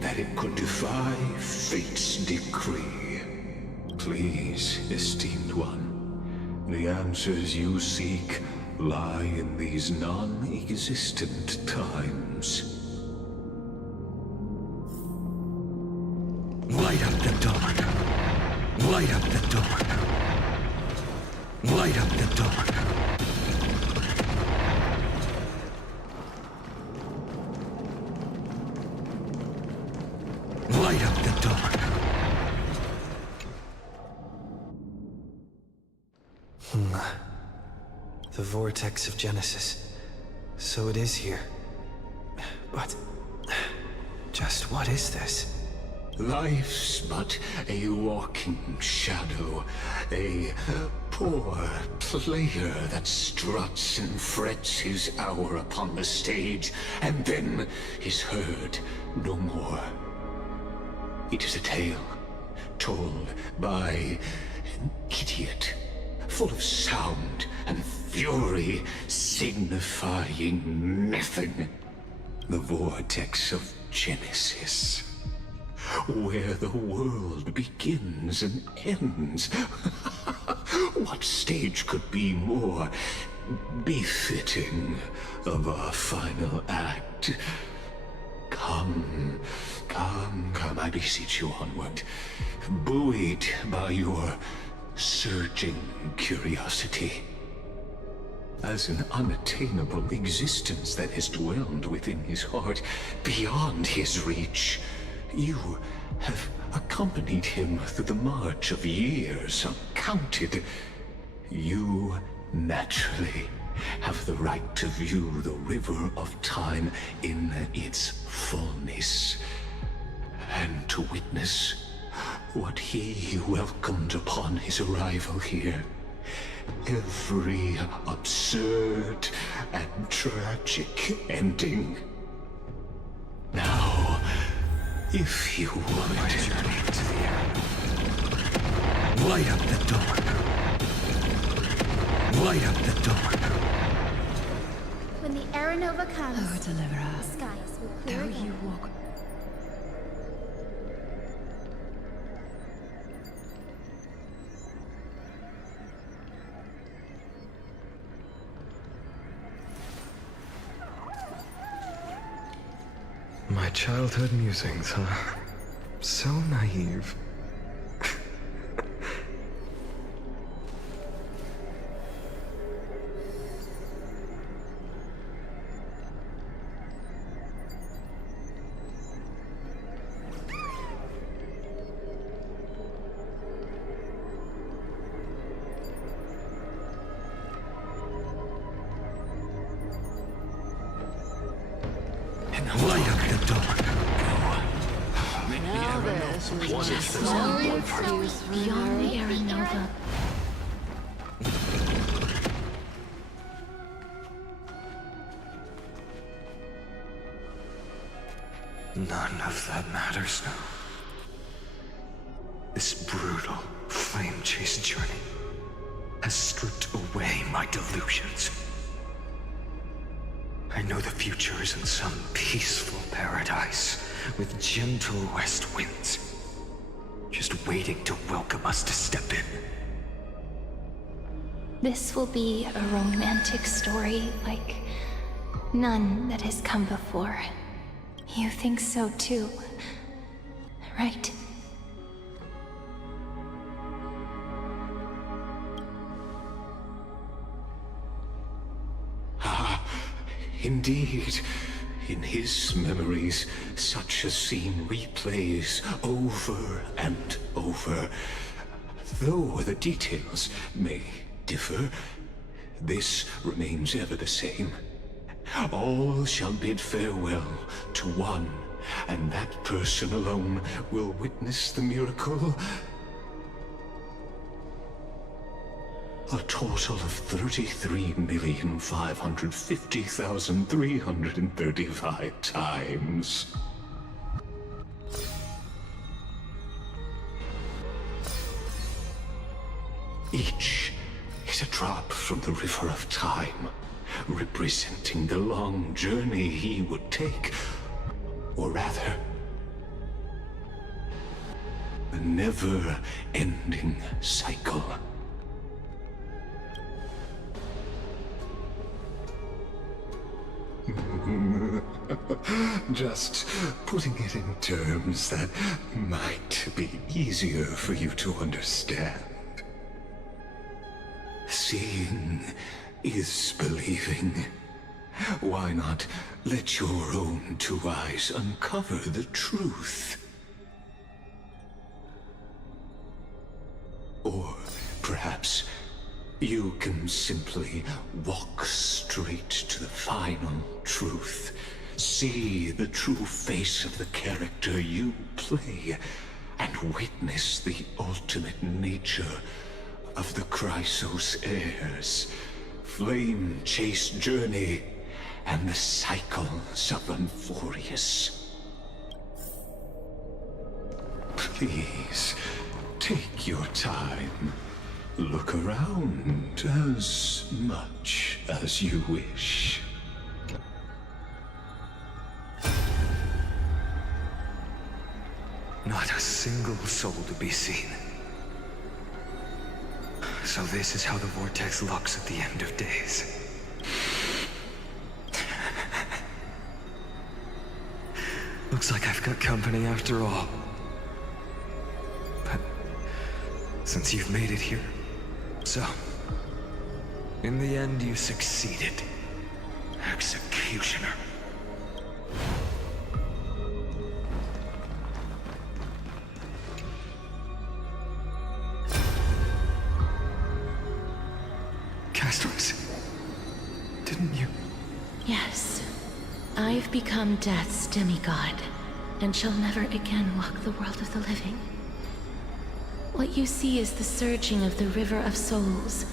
that it could defy fate's decree. Please, esteemed one, the answers you seek lie in these non-existent times. Light up the dawn. Light up the dawn. Light up the dawn. Light up the dawn. The vortex of Genesis. So it is here. But just what is this? Life's but a walking shadow, a poor player that struts and frets his hour upon the stage, and then is heard no more. It is a tale told by an idiot, full of sound and fury, signifying nothing. The vortex of Genesis, where the world begins and ends. What stage could be more befitting of our final act? Come, I beseech you onward, buoyed by your surging curiosity. As an unattainable existence that has dwelled within his heart, beyond his reach, you have accompanied him through the march of years uncounted. You naturally have the right to view the river of time in its fullness, and to witness what he welcomed upon his arrival here. Every absurd and tragic ending. Now, if you would, light up the dawn. Light up the dawn. When the Aranova comes, Oh, Deliverer, the skies will clear though again. you walk. My childhood musings, huh? So naive. Light up the dawn. Now this is just beyond the Aranova. None of that matters now. This brutal, flame-chased journey has stripped away my delusions. I know the future is in some peaceful paradise with gentle west winds, just waiting to welcome us to step in. This will be a romantic story like none that has come before. You think so too, right? Ah, indeed. In his memories, such a scene replays over and over. Though the details may differ, this remains ever the same. All shall bid farewell to one, and that person alone will witness the miracle. A total of 33,550,335 times. Each is a drop from the river of time, representing the long journey he would take, or rather, the never-ending cycle. Just putting it in terms that might be easier for you to understand. Seeing is believing. Why not let your own two eyes uncover the truth? Or perhaps you can simply walk straight to the final truth. See the true face of the character you play, and witness the ultimate nature of the Chrysos heirs, flame-chased journey, and the cycles of Unforius. Please, take your time. Look around as much as you wish. Not a single soul to be seen. So this is how the vortex looks at the end of days. Looks like I've got company after all. But since you've made it here, so in the end you succeeded, Executioner. Castros, didn't you? Yes. I've become Death's demigod, and shall never again walk the world of the living. What you see is the surging of the River of Souls,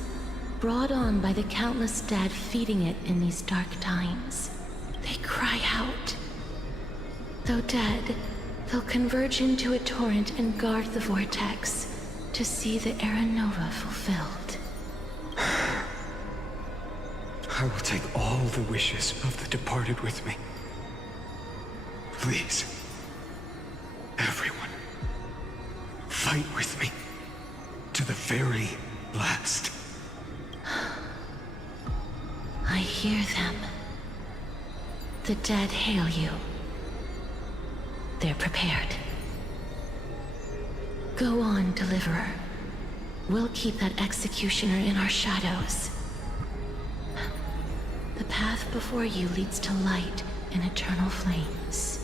brought on by the countless dead feeding it in these dark times. They cry out. Though dead, they'll converge into a torrent and guard the vortex to see the Era Nova fulfilled. I will take all the wishes of the departed with me. Please, everyone, fight with me to the very last. I hear them. The dead hail you. They're prepared. Go on, Deliverer. We'll keep that executioner in our shadows. The path before you leads to light and eternal flames.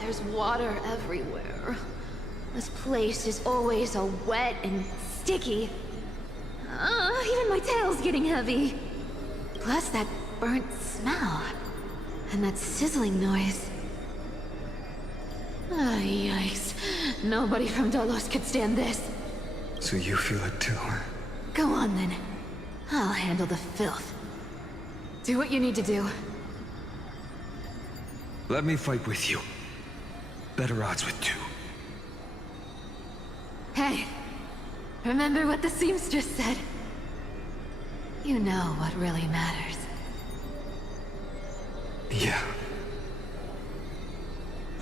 There's water everywhere. This place is always so wet and sticky. Even my tail's getting heavy. Plus that burnt smell. And that sizzling noise. Yikes. Nobody from Dolos could stand this. So you feel it too, huh? Go on then. I'll handle the filth. Do what you need to do. Let me fight with you. Better odds with two. Hey, remember what the seamstress said? You know what really matters. Yeah.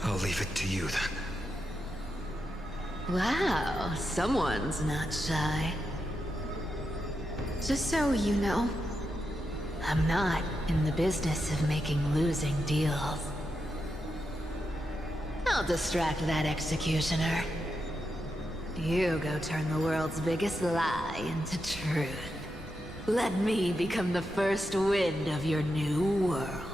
I'll leave it to you then. Wow, someone's not shy. Just so you know, I'm not in the business of making losing deals. I'll distract that executioner. You go turn the world's biggest lie into truth. Let me become the first wind of your new world.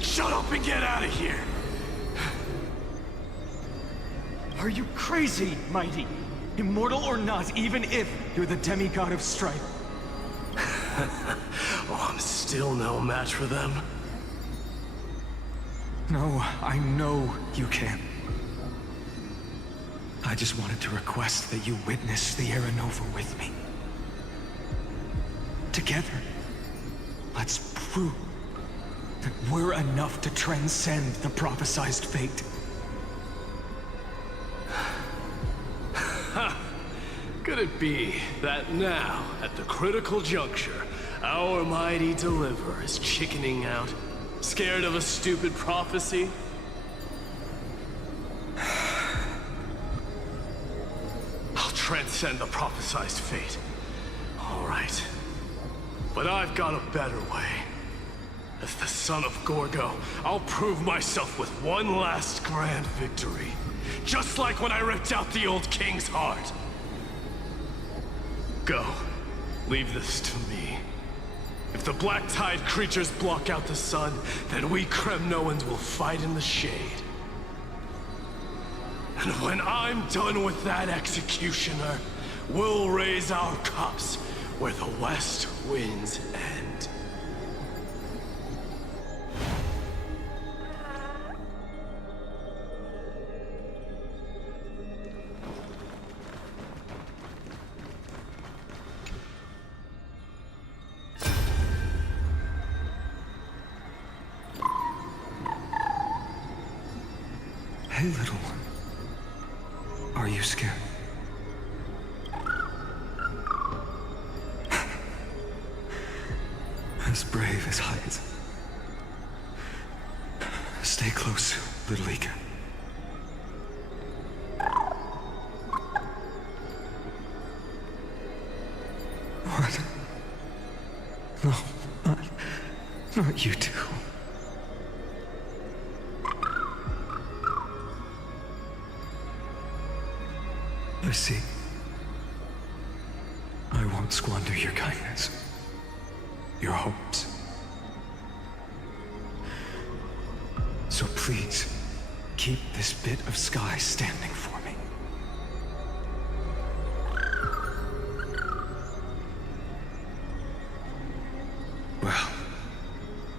Shut up and get out of here! Are you crazy, Mighty? Immortal or not, even if you're the demigod of strife. Oh, I'm still no match for them. No, I know you can. I just wanted to request that you witness the Era Nova with me. Together, let's prove that we're enough to transcend the prophesized fate. Could it be that now, at the critical juncture, our mighty deliverer is chickening out, scared of a stupid prophecy? I'll transcend the prophesized fate. All right. But I've got a better way. As the son of Gorgo, I'll prove myself with one last grand victory. Just like when I ripped out the old king's heart. Go. Leave this to me. If the Black Tide creatures block out the sun, then we Kremnoans will fight in the shade. And when I'm done with that executioner, we'll raise our cups where the west winds end. Hey, little one. Are you scared? As brave as Hyatt. Stay close, little Ika. What? No, not you two. I see. I won't squander your kindness. Your hopes. So please, keep this bit of sky standing for me. Well,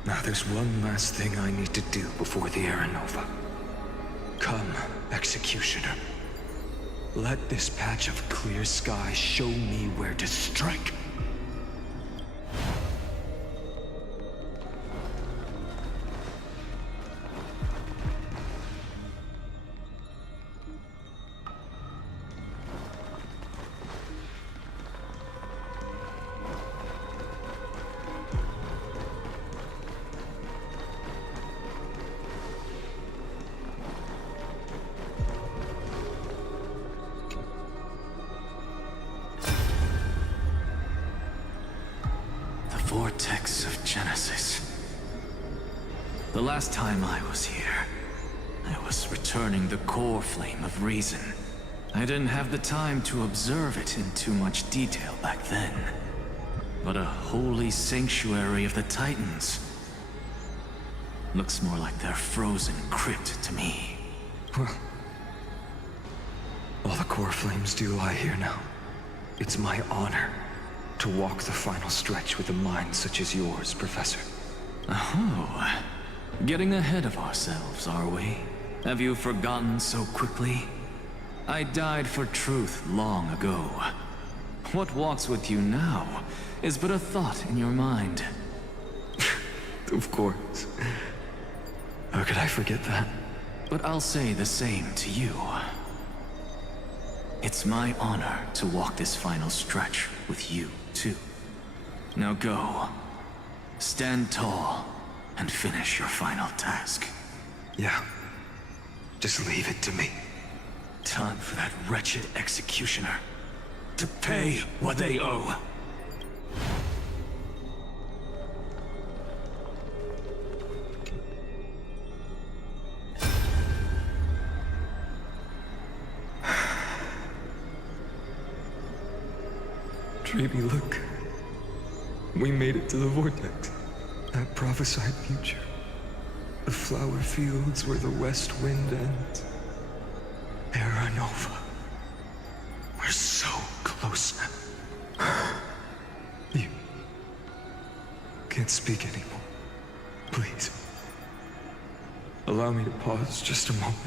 now there's one last thing I need to do before the Era Nova. Come, Executioner. Let this patch of clear sky show me where to strike. Vortex of Genesis. The last time I was here, I was returning the core flame of reason. I didn't have the time to observe it in too much detail back then. But a holy sanctuary of the Titans. Looks more like their frozen crypt to me. Well, all the core flames do lie here now. It's my honor to walk the final stretch with a mind such as yours, Professor. Oh, getting ahead of ourselves, are we? Have you forgotten so quickly? I died for truth long ago. What walks with you now is but a thought in your mind. Of course. How could I forget that? But I'll say the same to you. It's my honor to walk this final stretch with you, too. Now go. Stand tall and finish your final task. Yeah. Just leave it to me. Time for that wretched executioner to pay what they owe. Dreamy, look. We made it to the vortex. That prophesied future. The flower fields where the west wind ends. Terra Nova. We're so close now. You can't speak anymore. Please. Allow me to pause just a moment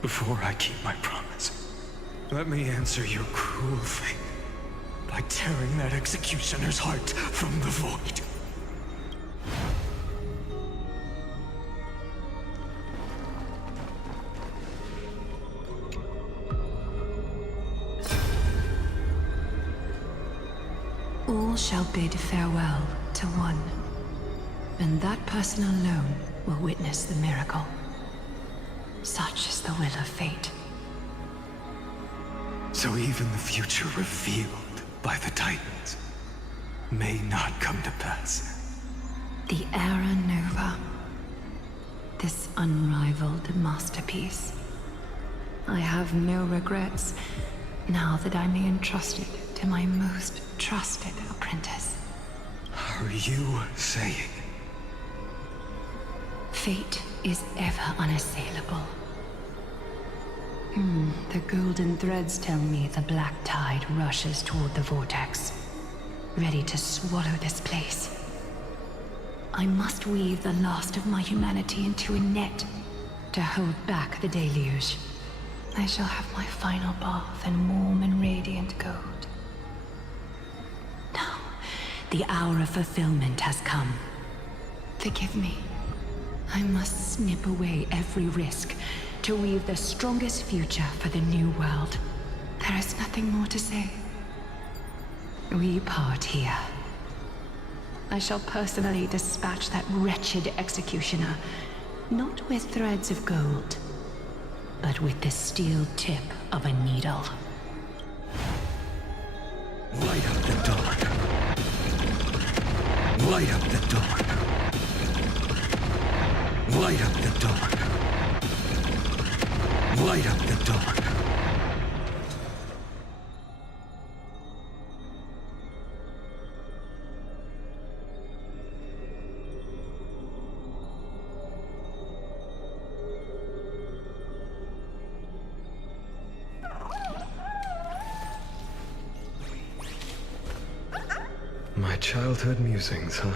before I keep my promise. Let me answer your cruel fate by tearing that executioner's heart from the void. All shall bid farewell to one, and that person alone will witness the miracle. Such is the will of fate. So even the future revealed by the Titans may not come to pass. The Era Nova. This unrivaled masterpiece. I have no regrets now that I may entrust it to my most trusted apprentice. Are you saying? Fate is ever unassailable. The golden threads tell me the black tide rushes toward the vortex, ready to swallow this place. I must weave the last of my humanity into a net to hold back the deluge. I shall have my final bath in warm and radiant gold. Now, the hour of fulfillment has come. Forgive me. I must snip away every risk to weave the strongest future for the new world. There is nothing more to say. We part here. I shall personally dispatch that wretched executioner, not with threads of gold, but with the steel tip of a needle. Light up the dawn. Light up the dawn. Light up the dawn. Light up the dawn. My childhood musings, huh?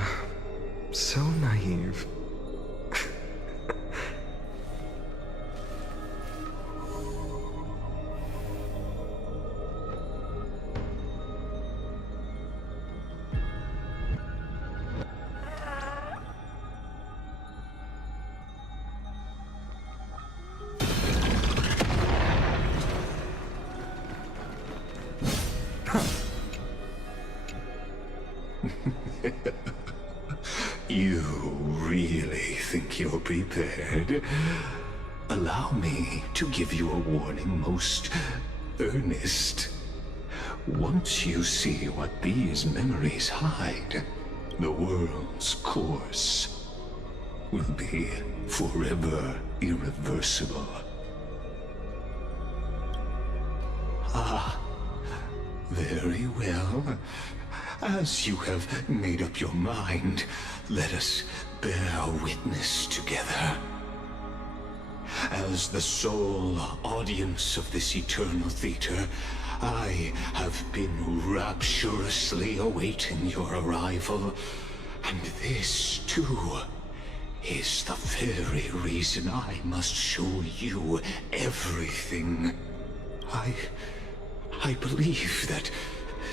So naive. You really think you're prepared? Allow me to give you a warning most earnest. Once you see what these memories hide, the world's course will be forever irreversible. Ah, very well. As you have made up your mind, let us bear witness together. As the sole audience of this eternal theater, I have been rapturously awaiting your arrival. And this, too, is the very reason I must show you everything. I believe that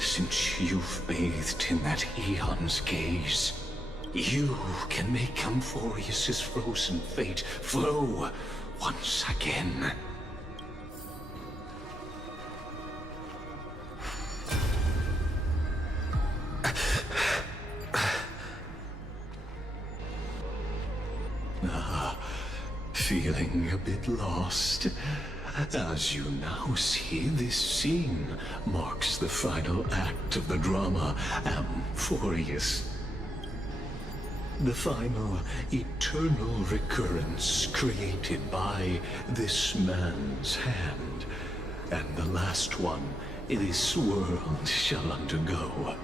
since you've bathed in that Aeon's gaze, you can make Amphorius' frozen fate flow once again. Feeling a bit lost? As you now see, this scene marks the final act of the drama Amphorius. The final eternal recurrence created by this man's hand, and the last one this world shall undergo.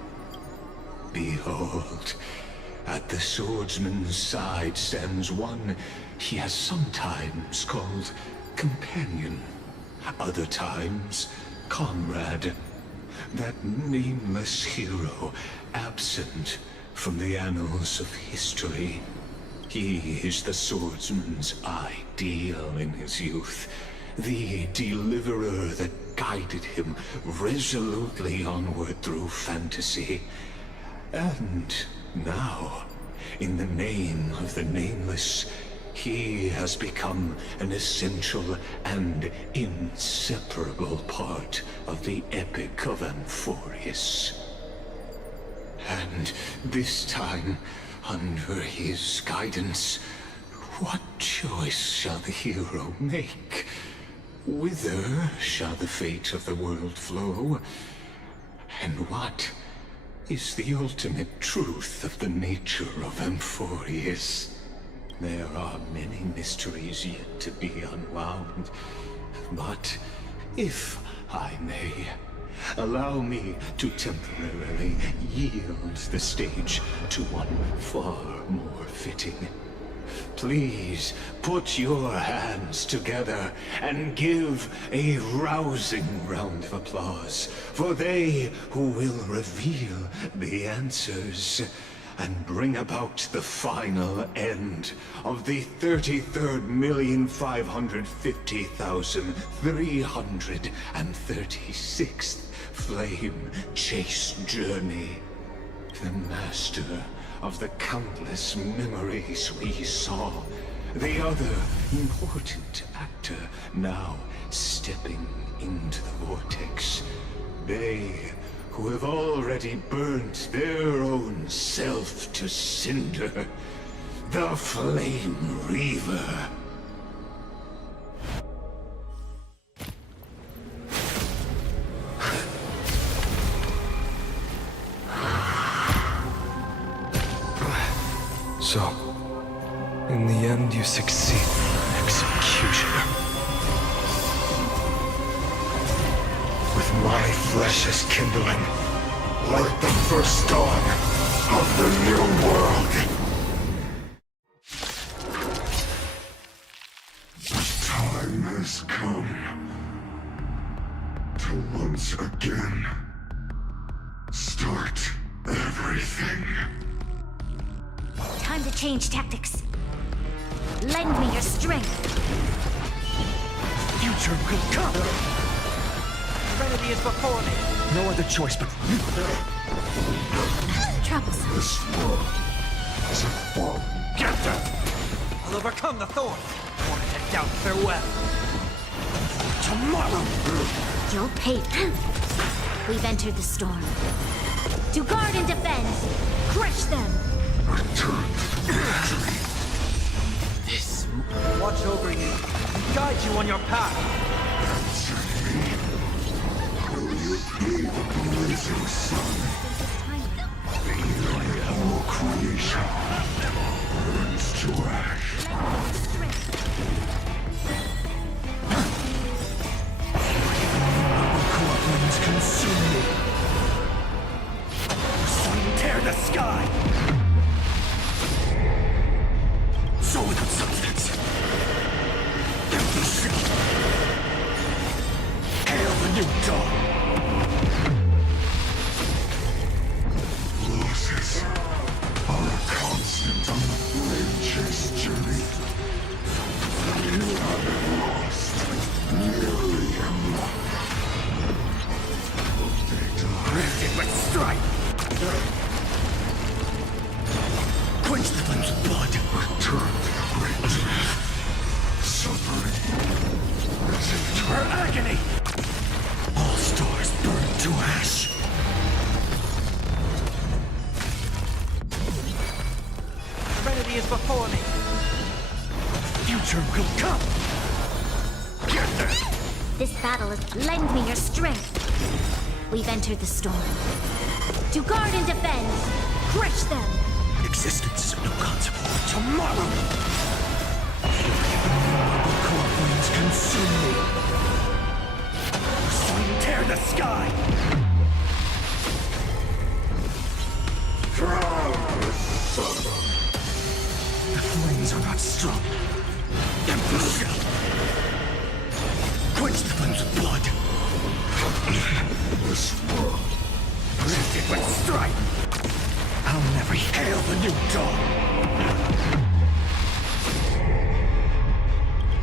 Behold, at the swordsman's side stands one he has sometimes called companion, other times comrade, that nameless hero absent from the annals of history. He is the swordsman's ideal in his youth, the deliverer that guided him resolutely onward through fantasy. And now, in the name of the Nameless, he has become an essential and inseparable part of the Epic of Amphorius. And this time, under his guidance, what choice shall the hero make? Whither shall the fate of the world flow? And what is the ultimate truth of the nature of Amphorius? There are many mysteries yet to be unwound, but if I may, allow me to temporarily yield the stage to one far more fitting. Please put your hands together and give a rousing round of applause for they who will reveal the answers and bring about the final end of the 33,550,336th Flame Chase journey. The master of the countless memories we saw. The other important actor now stepping into the vortex. They who have already burnt their own self to cinder. The Flame Reaver. So, in the end, you succeed. Executioner. With my flesh as kindling, like the first dawn of the new world. Time has come to once again start everything. Time to change tactics. Lend me your strength. Future could come! Serenity is before me. No other choice but... Troublesome. This world is a fall. Get them! I'll overcome the thorn. Wanted to doubt farewell. Tomorrow! You'll pay. We've entered the storm. To guard and defend. Crush them. This watch over you and guide you on your path. Will you be the blazing sun? All creation burns to ash. Core flames consume me. Tear the sky! So without substance. new dawn. Losses are a constant on the flame chase journey. You haven't lost, nearly unlocked. Granted, but strike! Quench the flames of blood. Return to the great suffering. Her agony! All stars burn to ash. Serenity is before me. Future will come. Get there! This battle is lend me your strength. We've entered the storm. To guard and defend, crush them. Existence is of no consequence. Tomorrow! Core flames consume me. Sun tear the sky! The flames are not strong. Empty shell. Quench the flames of blood. This world. Granted but strike. I'll never hail the new dawn.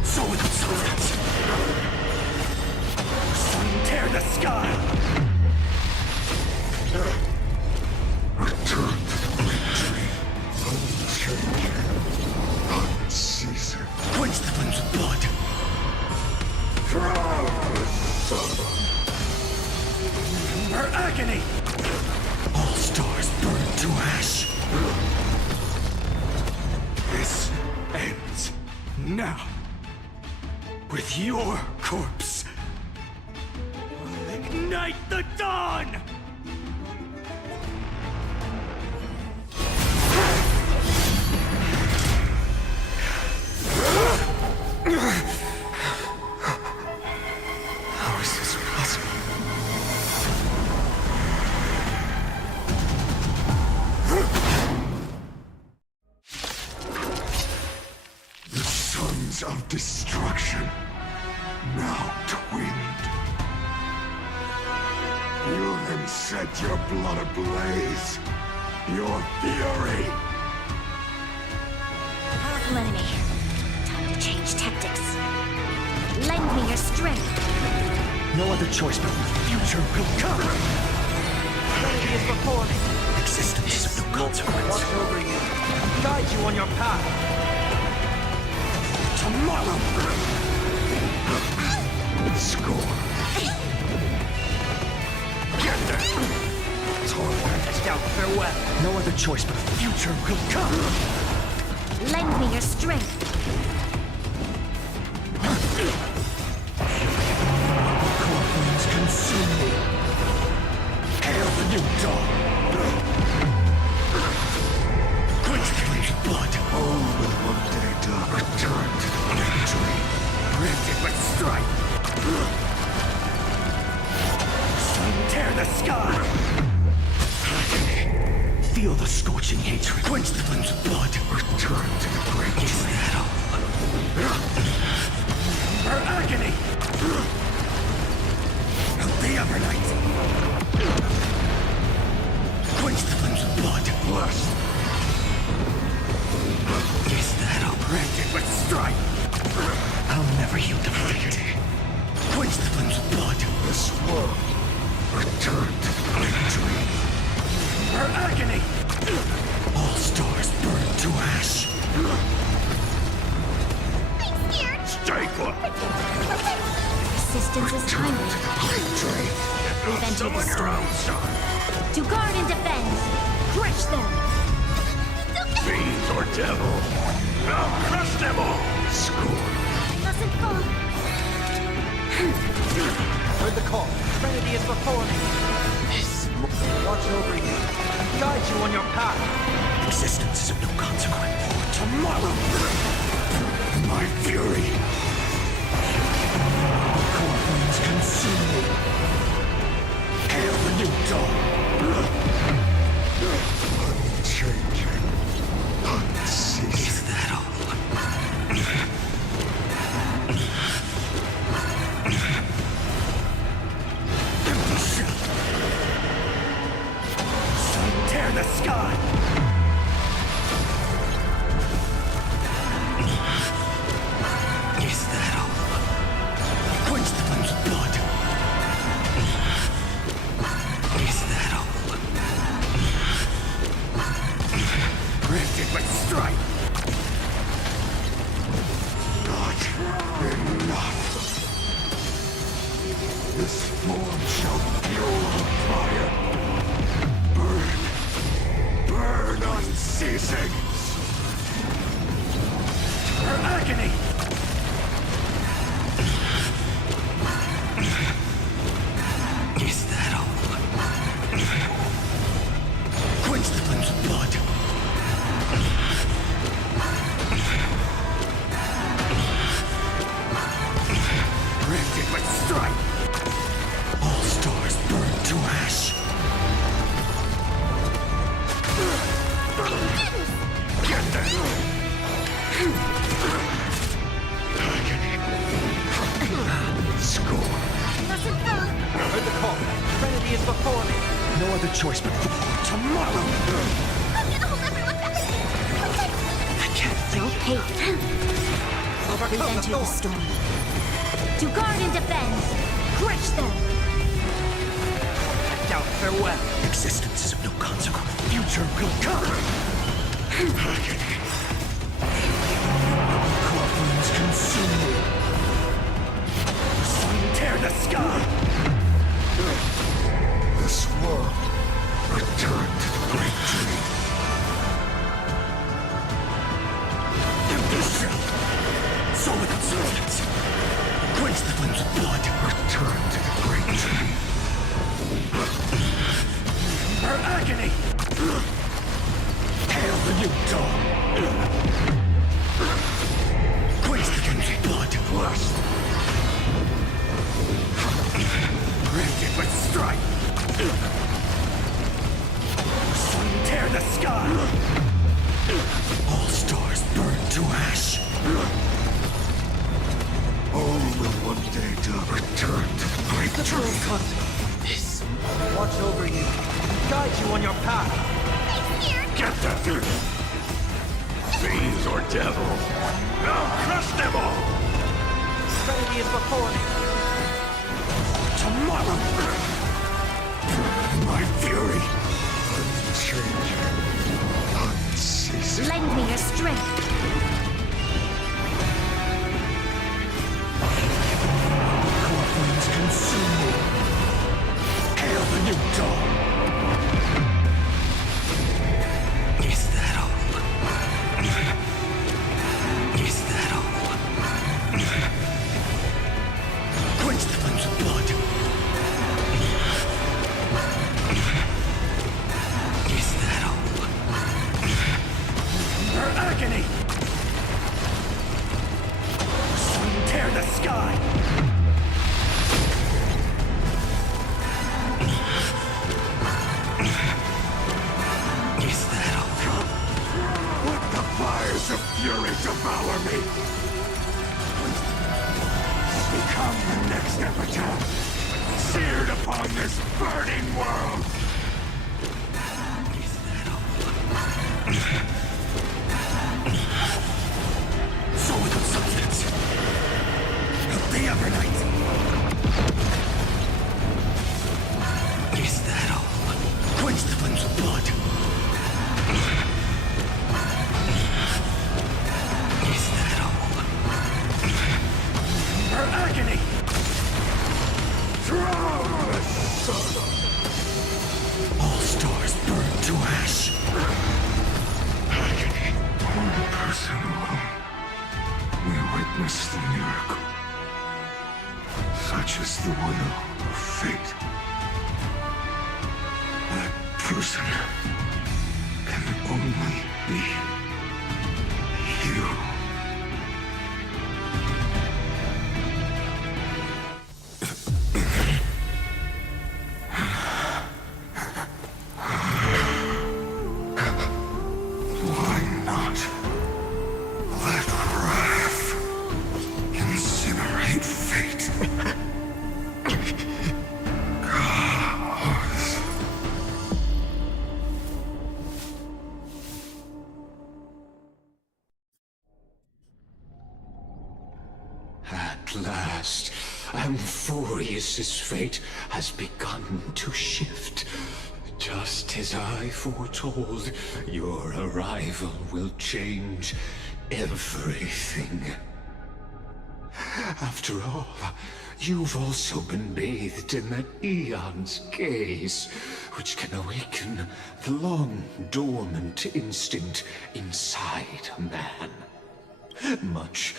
So without substance. Sun tear the sky. Return to the great tree. Unchanging. Unceasing. Quench the flames of blood. Her agony! All stars burn to ash. This ends now. With your corpse. I'll ignite the dawn! How is this possible? The sons of destruction, now twinned. Feel them set your blood ablaze. Your fury. Powerful enemy. Time to change tactics. Lend me your strength. No other choice but the future will come. Serenity is before me. Existence is of no consequence. Watch over you. Guide you on your path. Tomorrow. Score. Get there. Torment out farewell. No other choice but the future will come. Lend me your strength. Core flames consume me. Hail the new dawn. Quench the flames of blood. All will one day return to the great tree. Granted but strike. Sun tear the sky. Feel the scorching hatred. Quench the flames of blood. Return to the great tree. Is that all? Her agony. The other night. Quench the flames of blood. Blessed. Is that all? Granted but strike. I'll never yield defeat. Quench the flames of blood. This world. Return to the great tree. Her agony! All stars burn to ash. I'm scared. Stay put. Resistance is timely. We've entered the storm. To guard and defend, crush them. Fiends or devil. I'll crush them all. Score. I mustn't fall. Heard the call. Serenity is before me. Watch over you. Guide you on your path. Existence is of no consequence. Tomorrow. My fury. Core flames consume me. Hail the new dawn. Unchanging. Unceasing. Is that all? This form shall fuel fire. Burn. Burn unceasing. Her agony! Is that all? Quench the flames of blood. Rend it with strife. All stars burn to ash. Get that! Score. Heard the call. Trinity is before me. No other choice but Tomorrow! I can't think. Okay. We've entered the storm. To guard and defend. Crush them. Doubt farewell. Existence is of no consequence. Future will come. Corpulence consume me. The sun tear the sky. This world return to the great tree. Empty shell. Soul without substance. Quench the flames of blood. Return to the great tree. Her agony. Hail the new dawn. Quench the flames of blood. Blessed. Rend it with strife. Sun tear the sky. All stars burn to ash. All will one day return to the great tree. This. Watch over you. Guide you on your path. Get that thing! Fiends or devils! Now crush them all! Trinity is before me. Tomorrow! My fury! Unchanging. Unceasing. Lend me your strength. Corpulence consume me. Hail the new dawn. Is that all? Is that all? Quench the flames of blood. Is that all? Her agony. Sun tear the sky. Is that all? Let the fires of fury devour me! Become the next epitaph, seared upon this burning world! Is that all? Soul without substance. Of the Evernight. Is that all? Quench the flames of blood. Is that all? Her agony. Drown the sun! All stars burn to ash. Agony. One person alone. We witness the miracle. Such is the will of fate. That person can only be you. Why not let wrath incinerate fate? Gods. At last, Amphorius' fate has begun to shift. Just as I foretold, your arrival will change everything. After all, you've also been bathed in that Eon's gaze, which can awaken the long-dormant instinct inside a man. Much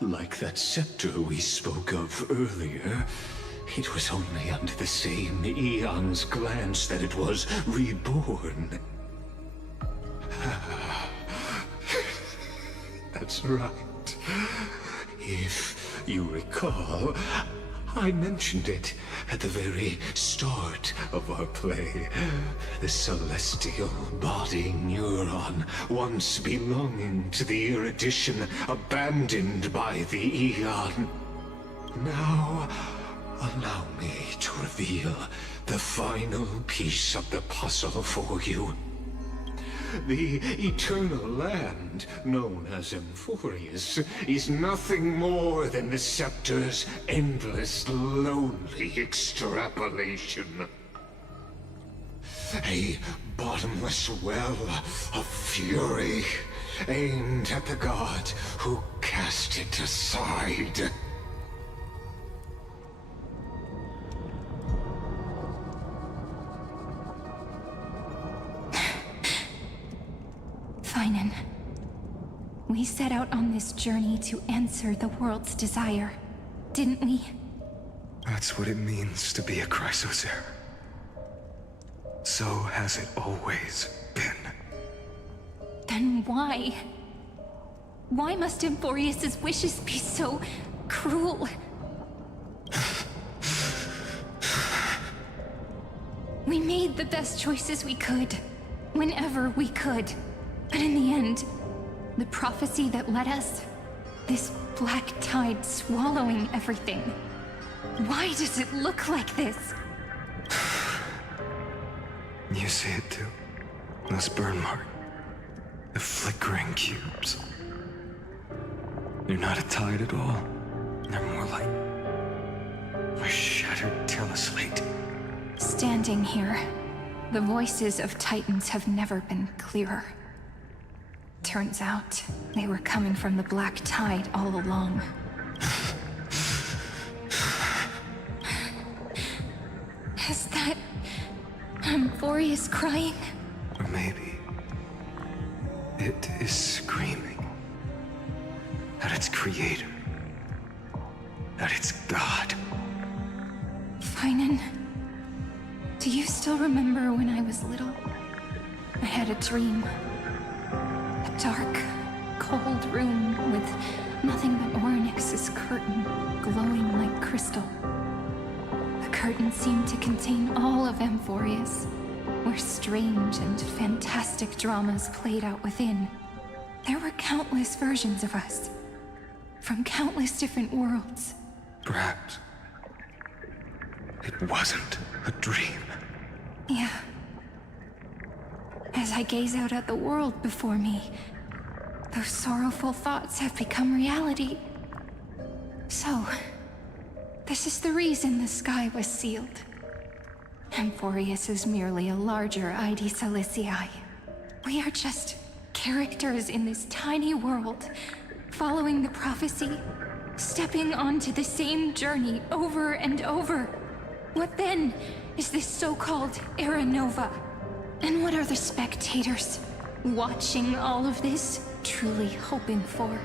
like that scepter we spoke of earlier, it was only under the same Eon's glance that it was reborn. That's right. If you recall, I mentioned it at the very start of our play. The celestial body neuron, once belonging to the erudition abandoned by the Eon. Now, allow me to reveal the final piece of the puzzle for you. The eternal land, known as Emphorius, is nothing more than the scepter's endless, lonely extrapolation. A bottomless well of fury, aimed at the god who cast it aside. Finan, we set out on this journey to answer the world's desire, didn't we? That's what it means to be a Chrysosaur. So has it always been. Then why? Why must Emphorius's wishes be so cruel? We made the best choices we could, whenever we could. But in the end, the prophecy that led us, this black tide swallowing everything. Why does it look like this? You see it too. Those burn marks. The flickering cubes. They're not a tide at all. They're more like a shattered teleslate. Standing here, the voices of Titans have never been clearer. Turns out, they were coming from the black tide all along. Is that Emphorius crying? Or maybe it is screaming at its creator, at its god. Finan, do you still remember when I was little? I had a dream. A dark, cold room with nothing but Orynyx's curtain glowing like crystal. The curtain seemed to contain all of Emphorius, where strange and fantastic dramas played out within. There were countless versions of us, from countless different worlds. Perhaps it wasn't a dream. Yeah. As I gaze out at the world before me, those sorrowful thoughts have become reality. So, this is the reason the sky was sealed. Emphorius is merely a larger ID Silicii. We are just characters in this tiny world, following the prophecy, stepping onto the same journey over and over. What then is this so-called Era Nova? And what are the spectators watching all of this truly hoping for?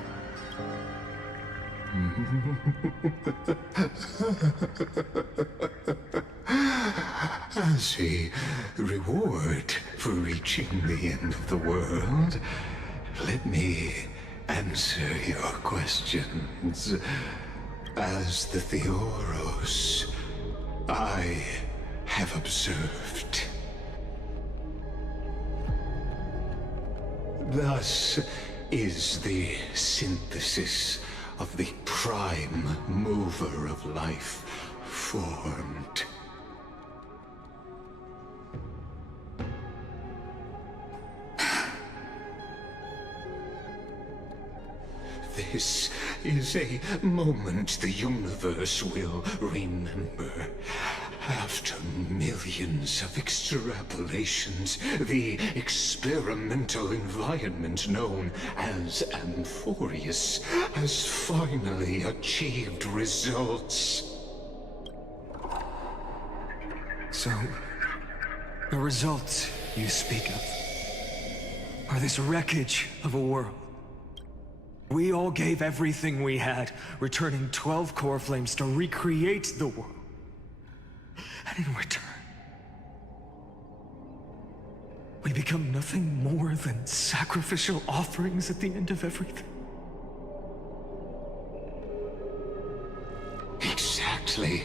As a reward for reaching the end of the world, let me answer your questions. As the Theoros, I have observed. Thus is the synthesis of the prime mover of life formed. This is a moment the universe will remember. After millions of extrapolations, the experimental environment known as Emphorius has finally achieved results. So, the results you speak of are this wreckage of a world. We all gave everything we had, returning 12 core flames to recreate the world. And in return, we become nothing more than sacrificial offerings at the end of everything. Exactly.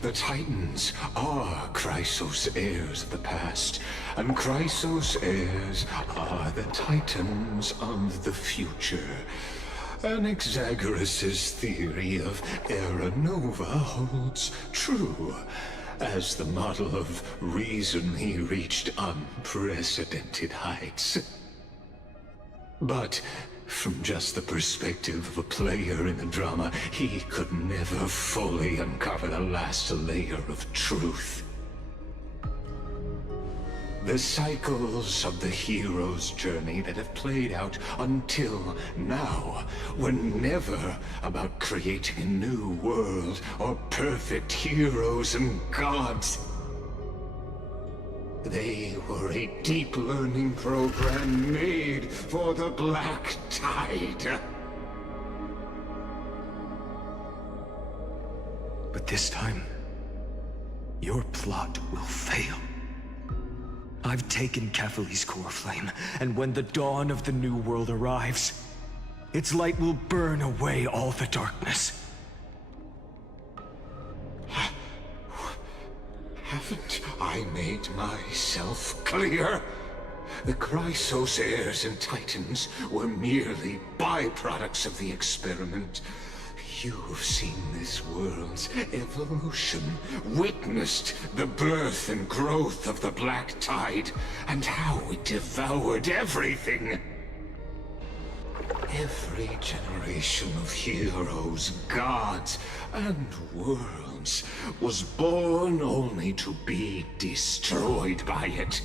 The Titans are Chrysos heirs of the past, and Chrysos heirs are the Titans of the future. Anaxagoras' theory of Era Nova holds true. As the model of reason, he reached unprecedented heights. But from just the perspective of a player in the drama, he could never fully uncover the last layer of truth. The cycles of the hero's journey that have played out until now were never about creating a new world or perfect heroes and gods. They were a deep learning program made for the Black Tide. But this time, your plot will fail. I've taken Kefali's core flame, and when the dawn of the new world arrives, its light will burn away all the darkness. Haven't I made myself clear? The Chrysos heirs and Titans were merely byproducts of the experiment. You've seen this world's evolution, witnessed the birth and growth of the Black Tide, and how it devoured everything. Every generation of heroes, gods, and worlds was born only to be destroyed by it.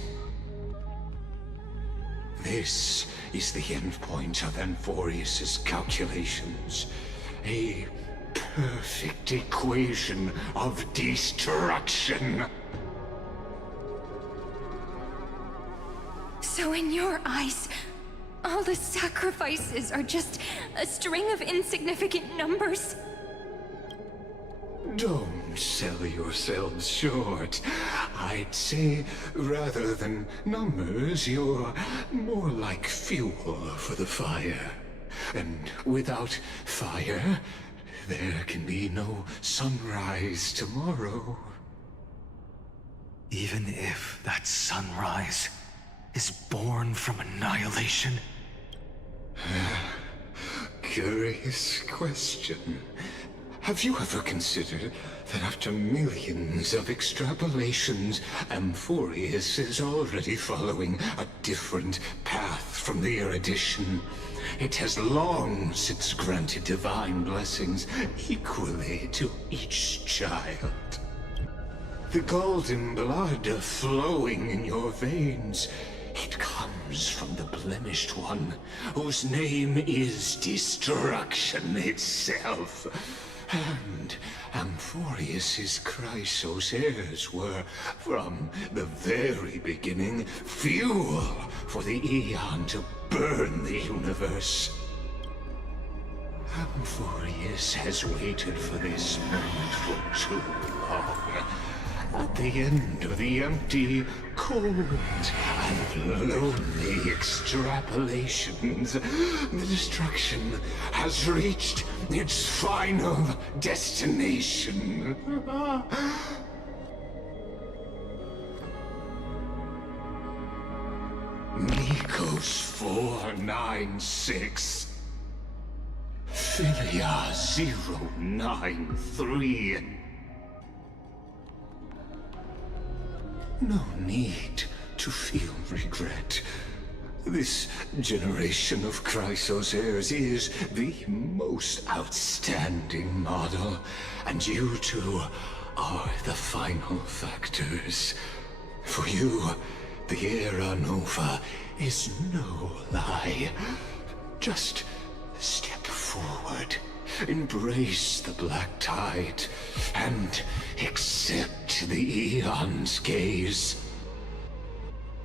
This is the endpoint of Amphorius' calculations. A perfect equation of destruction. So in your eyes, all the sacrifices are just a string of insignificant numbers? Don't sell yourselves short. I'd say, rather than numbers, you're more like fuel for the fire. And without fire, there can be no sunrise tomorrow. Even if that sunrise is born from annihilation? Curious question. Have you ever considered that after millions of extrapolations, Amphorius is already following a different path from the erudition? It has long since granted divine blessings equally to each child. The golden blood flowing in your veins, it comes from the blemished one, whose name is destruction itself. And Amphorius' Chrysos heirs were, from the very beginning, fuel for the Aeon to burn the universe. Amphorius has waited for this moment for too long. At the end of the empty, cold, and lonely extrapolations, the destruction has reached its final destination. Nikos 496. Philia 093. No need to feel regret. This generation of Chrysos heirs is the most outstanding model, and you two are the final factors. For you, the Era Nova is no lie. Just step forward, embrace the Black Tide, and accept the Eon's gaze.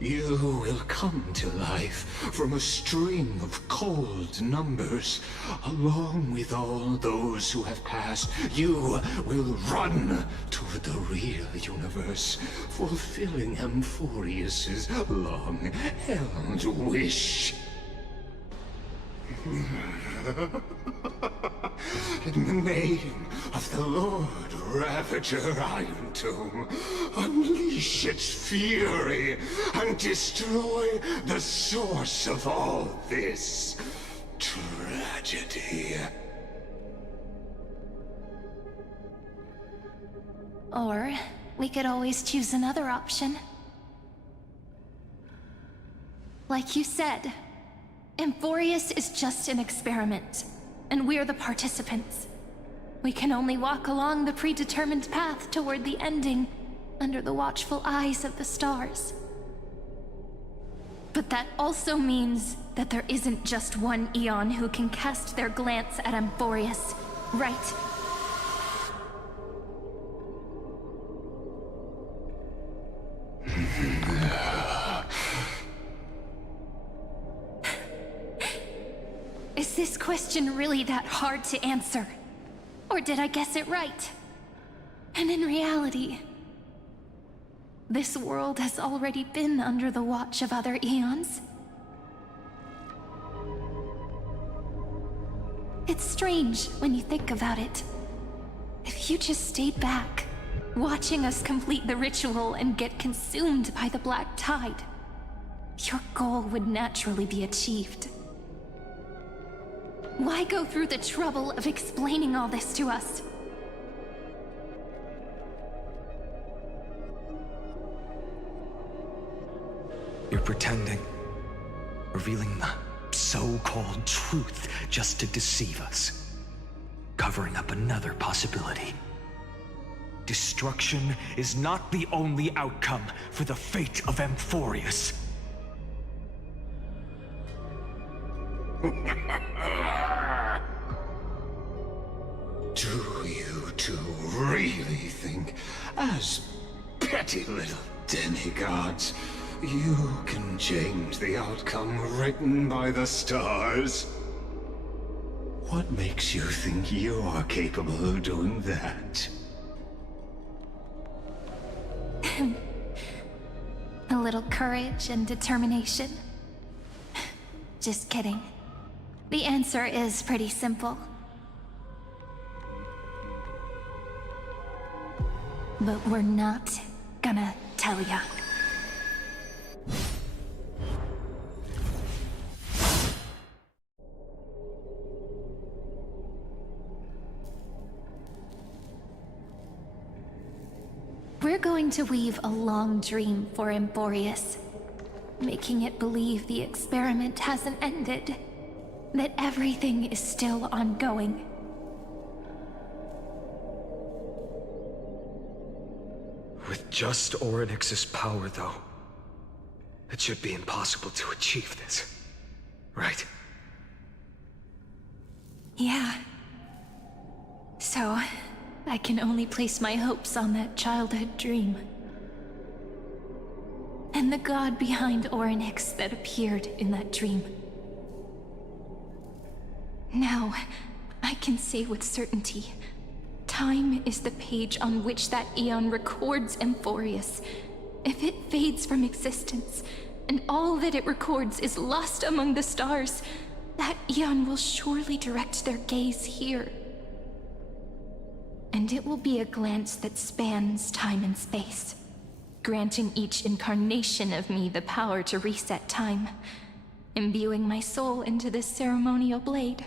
You will come to life from a string of cold numbers. Along with all those who have passed, you will run toward the real universe, fulfilling Amphorius's long-held wish. In the name of the Lord Ravager Iron Tomb, unleash its fury and destroy the source of all this tragedy. Or we could always choose another option. Like you said, Amphorius is just an experiment, and we're the participants. We can only walk along the predetermined path toward the ending, under the watchful eyes of the stars. But that also means that there isn't just one Eon who can cast their glance at Amphorius, right? Is this question really that hard to answer? Or did I guess it right? And in reality, this world has already been under the watch of other Eons. It's strange when you think about it. If you just stayed back, watching us complete the ritual and get consumed by the black tide, your goal would naturally be achieved. Why go through the trouble of explaining all this to us? You're pretending, revealing the so-called truth just to deceive us, covering up another possibility. Destruction is not the only outcome for the fate of Amphorius. Do you two really think, as petty little demigods, you can change the outcome written by the stars? What makes you think you're capable of doing that? A little courage and determination. Just kidding. The answer is pretty simple. But we're not gonna tell ya. We're going to weave a long dream for Amphorius, making it believe the experiment hasn't ended, that everything is still ongoing. With just Orynyx's power, though, it should be impossible to achieve this, right? Yeah. So, I can only place my hopes on that childhood dream. And the god behind Orynyx that appeared in that dream. Now, I can say with certainty, time is the page on which that Eon records Amphorius. If it fades from existence, and all that it records is lost among the stars, that Eon will surely direct their gaze here. And it will be a glance that spans time and space, granting each incarnation of me the power to reset time, imbuing my soul into this ceremonial blade,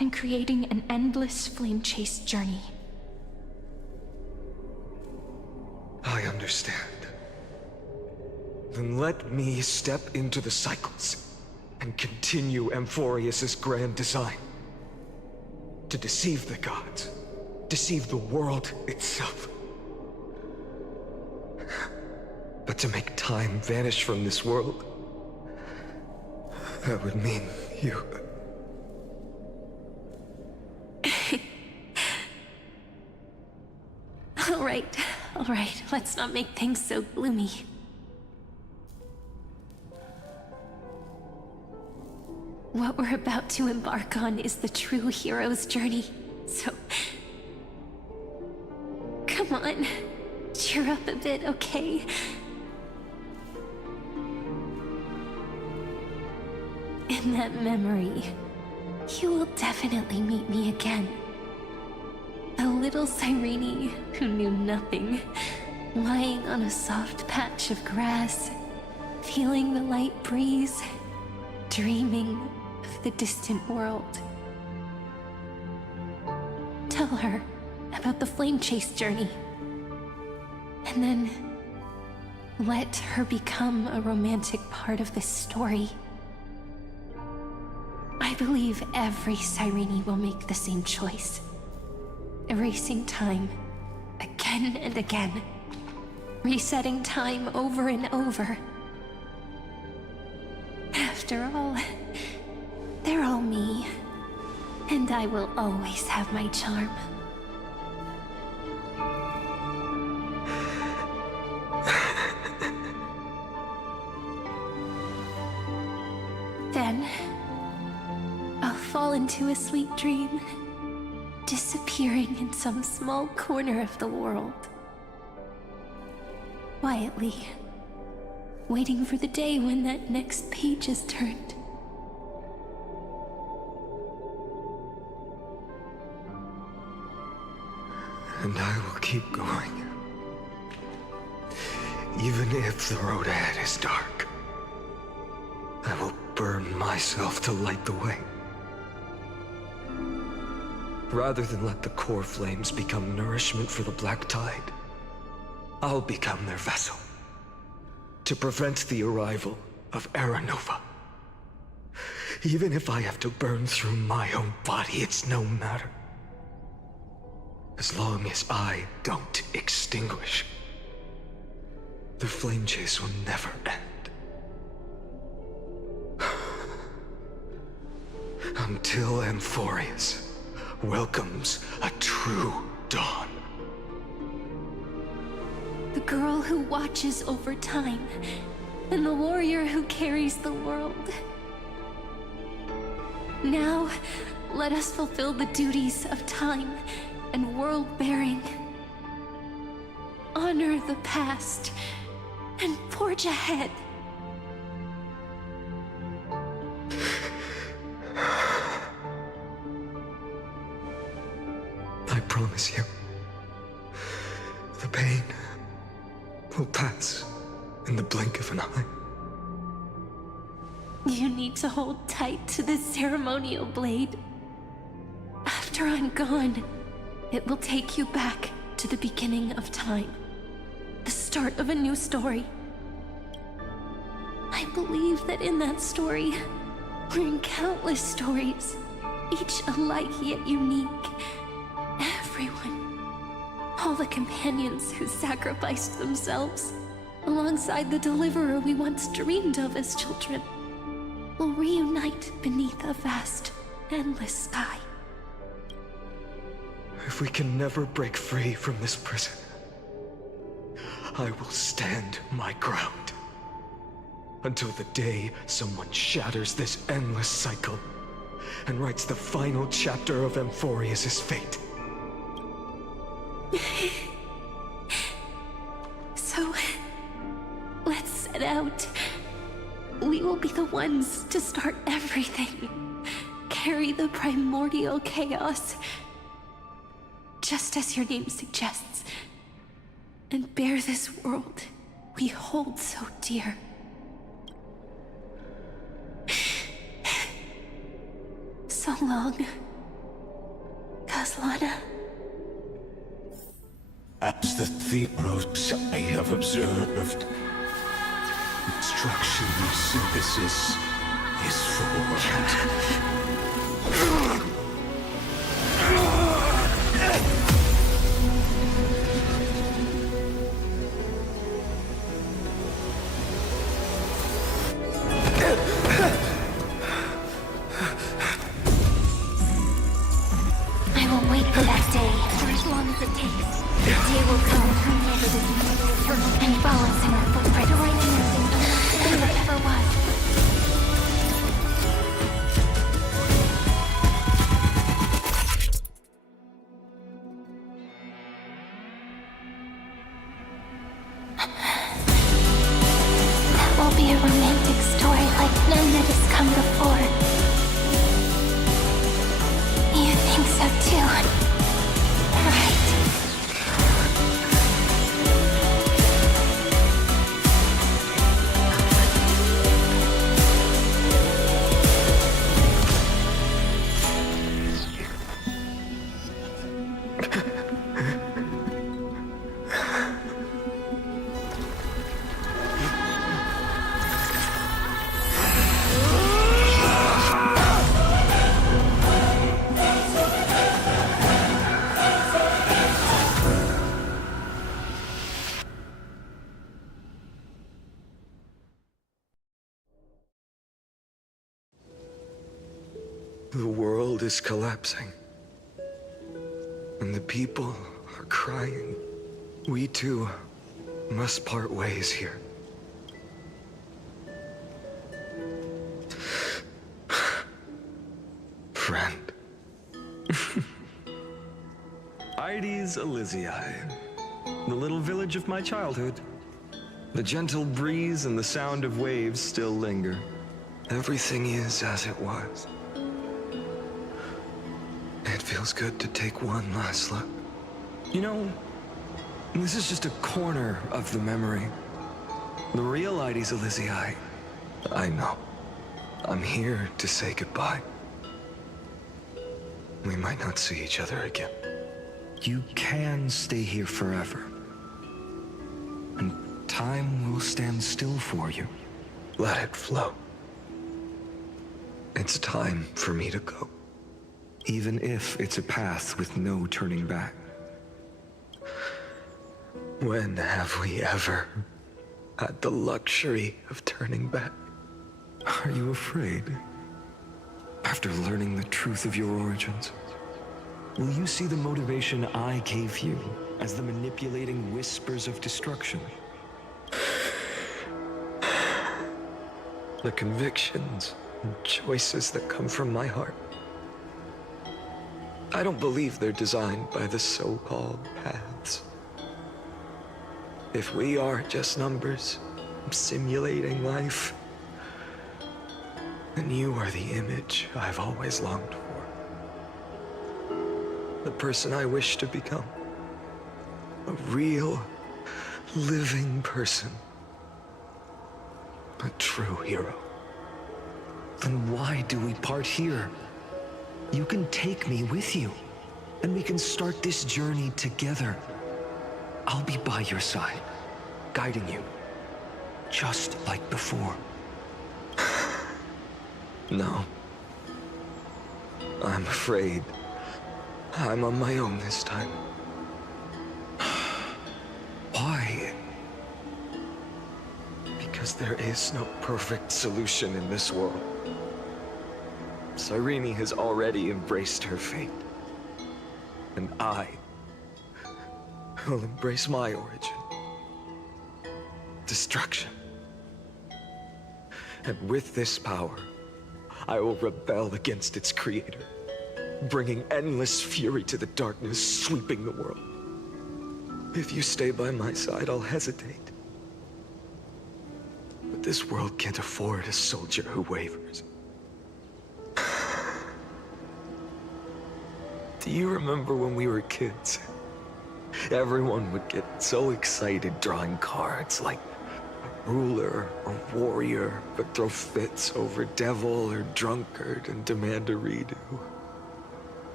and creating an endless flame-chased journey. I understand. Then let me step into the cycles and continue Amphorius's grand design. To deceive the gods, deceive the world itself. But to make time vanish from this world, that would mean you... All right, let's not make things so gloomy. What we're about to embark on is the true hero's journey, so... Come on, cheer up a bit, okay? In that memory, you will definitely meet me again. A little Cyrene who knew nothing, lying on a soft patch of grass, feeling the light breeze, dreaming of the distant world. Tell her about the flame chase journey, and then let her become a romantic part of this story. I believe every Cyrene will make the same choice. Erasing time, again and again. Resetting time over and over. After all, they're all me. And I will always have my charm. Then, I'll fall into a sweet dream, disappearing in some small corner of the world. Quietly, waiting for the day when that next page is turned. And I will keep going. Even if the road ahead is dark, I will burn myself to light the way. Rather than let the core flames become nourishment for the Black Tide, I'll become their vessel. To prevent the arrival of Era Nova. Even if I have to burn through my own body, it's no matter. As long as I don't extinguish, the flame chase will never end. Until Amphorius welcomes a true dawn. The girl who watches over time, and the warrior who carries the world. Now, let us fulfill the duties of time and world-bearing. Honor the past and forge ahead. I promise you, the pain will pass in the blink of an eye. You need to hold tight to this ceremonial blade. After I'm gone, it will take you back to the beginning of time. The start of a new story. I believe that in that story, we're in countless stories, each alike yet unique. Everyone, all the companions who sacrificed themselves, alongside the deliverer we once dreamed of as children, will reunite beneath a vast, endless sky. If we can never break free from this prison, I will stand my ground. Until the day someone shatters this endless cycle and writes the final chapter of Amphorius' fate. So, let's set out. We will be the ones to start everything. Carry the primordial chaos, just as your name suggests, and bear this world we hold so dear. So long, Kaslana. As the Theros I have observed, instruction synthesis is formed. I will wait for that day, for as long as it takes. The day will come whenever the That will be a romantic story like none that has come before. You think so too, right? The world is collapsing. And the people are crying. We too must part ways here. Friend. Ides Elysiae, the little village of my childhood. The gentle breeze and the sound of waves still linger. Everything is as it was. It feels good to take one last look. You know, this is just a corner of the memory. The real Ides Elysiae. I know. I'm here to say goodbye. We might not see each other again. You can stay here forever. And time will stand still for you. Let it flow. It's time for me to go. Even if it's a path with no turning back. When have we ever had the luxury of turning back? Are you afraid? After learning the truth of your origins, will you see the motivation I gave you as the manipulating whispers of destruction? The convictions and choices that come from my heart. I don't believe they're designed by the so-called paths. If we are just numbers simulating life, then you are the image I've always longed for. The person I wish to become. A real, living person. A true hero. Then why do we part here? You can take me with you, and we can start this journey together. I'll be by your side, guiding you, just like before. No. I'm afraid I'm on my own this time. Why? Because there is no perfect solution in this world. Cyrene has already embraced her fate. And I will embrace my origin. Destruction. And with this power, I will rebel against its creator, bringing endless fury to the darkness sweeping the world. If you stay by my side, I'll hesitate. But this world can't afford a soldier who wavers. Do you remember when we were kids? Everyone would get so excited drawing cards like a ruler or warrior, but throw fits over devil or drunkard and demand a redo.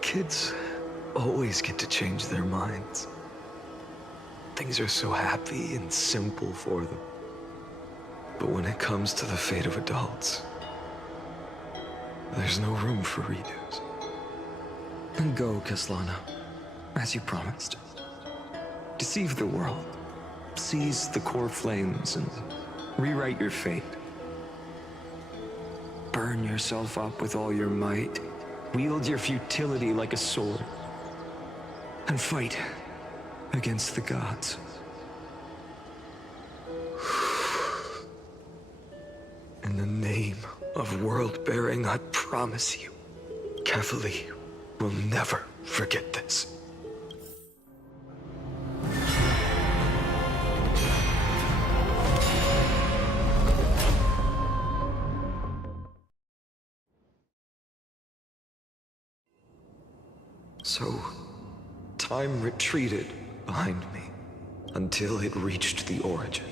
Kids always get to change their minds. Things are so happy and simple for them. But when it comes to the fate of adults, there's no room for redos. And go, Kaslana, as you promised. Deceive the world, seize the core flames, and rewrite your fate. Burn yourself up with all your might, wield your futility like a sword, and fight against the gods. In the name of world-bearing, I promise you, Cavalier will never forget this. So, time retreated behind me until it reached the origin,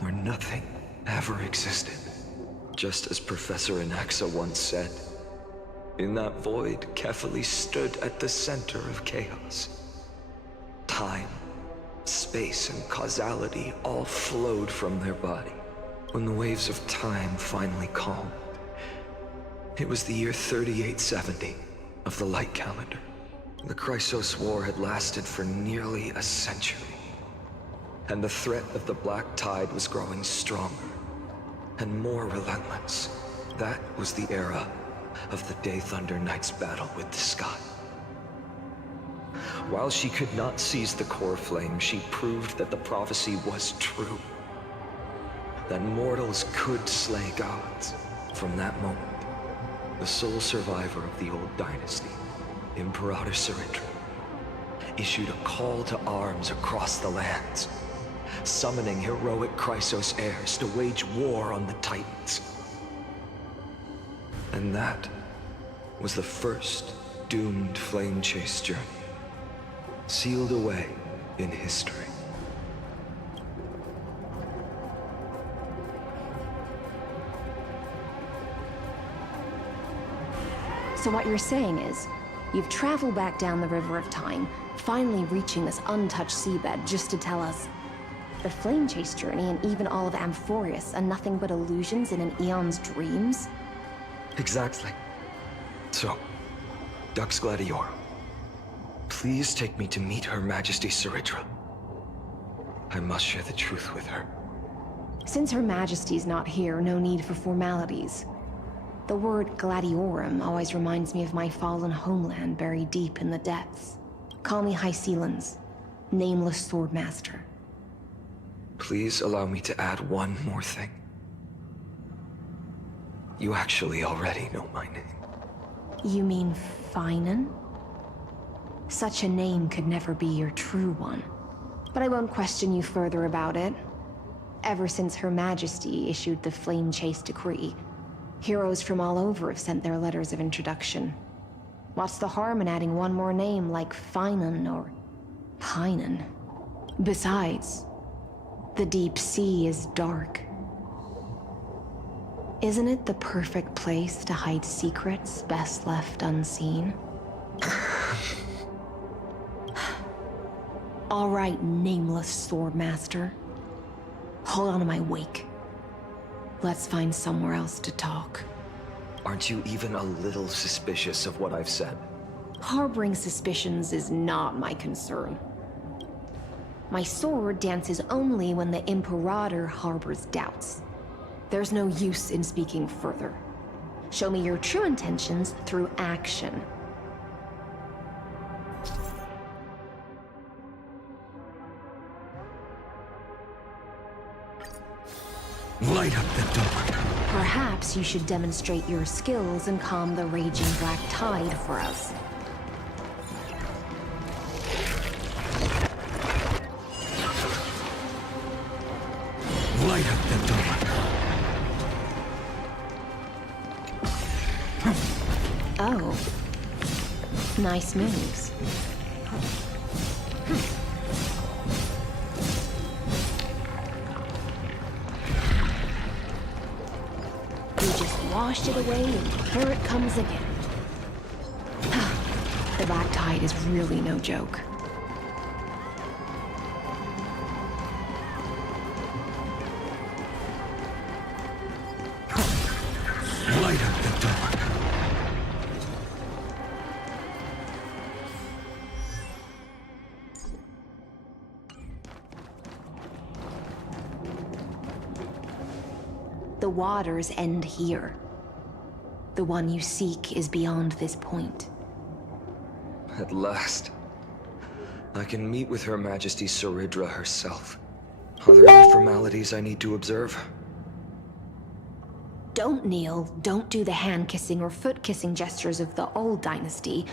where nothing ever existed. Just as Professor Anaxa once said, in that void, Kefali stood at the center of chaos. Time, space, and causality all flowed from their body. When the waves of time finally calmed, it was the year 3870 of the Light Calendar. The Chrysos War had lasted for nearly a century, and the threat of the Black Tide was growing stronger and more relentless. That was the era of the Day Thunder Knight's battle with the sky. While she could not seize the core flame, she proved that the prophecy was true. That mortals could slay gods. From that moment, the sole survivor of the old dynasty, Imperator Saridra, issued a call to arms across the lands, summoning heroic Chrysos heirs to wage war on the Titans. And that was the first doomed flame chase journey, sealed away in history. So what you're saying is, you've traveled back down the River of Time, finally reaching this untouched seabed just to tell us the Flame Chase journey and even all of Amphorius are nothing but illusions in an Eon's dreams? Exactly. So, Dux Gladiorum, please take me to meet Her Majesty Saridra. I must share the truth with her. Since Her Majesty's not here, no need for formalities. The word Gladiorum always reminds me of my fallen homeland buried deep in the depths. Call me High Sealans, Nameless Swordmaster. Please allow me to add one more thing. You actually already know my name. You mean Finan? Such a name could never be your true one. But I won't question you further about it. Ever since Her Majesty issued the Flame Chase Decree, heroes from all over have sent their letters of introduction. What's the harm in adding one more name like Finan or Pynan? Besides, the deep sea is dark. Isn't it the perfect place to hide secrets best left unseen? All right, Nameless Swordmaster. Hold on to my wake. Let's find somewhere else to talk. Aren't you even a little suspicious of what I've said? Harboring suspicions is not my concern. My sword dances only when the Imperator harbors doubts. There's no use in speaking further. Show me your true intentions through action. Light up the dawn. Perhaps you should demonstrate your skills and calm the raging black tide for us. Light up the dawn. Oh. Nice moves. You just washed it away and here it comes again. The black tide is really no joke. Light up the dawn. The waters end here. The one you seek is beyond this point. At last, I can meet with Her Majesty Saridra herself. Are there any formalities I need to observe? Don't kneel, don't do the hand-kissing or foot-kissing gestures of the old dynasty,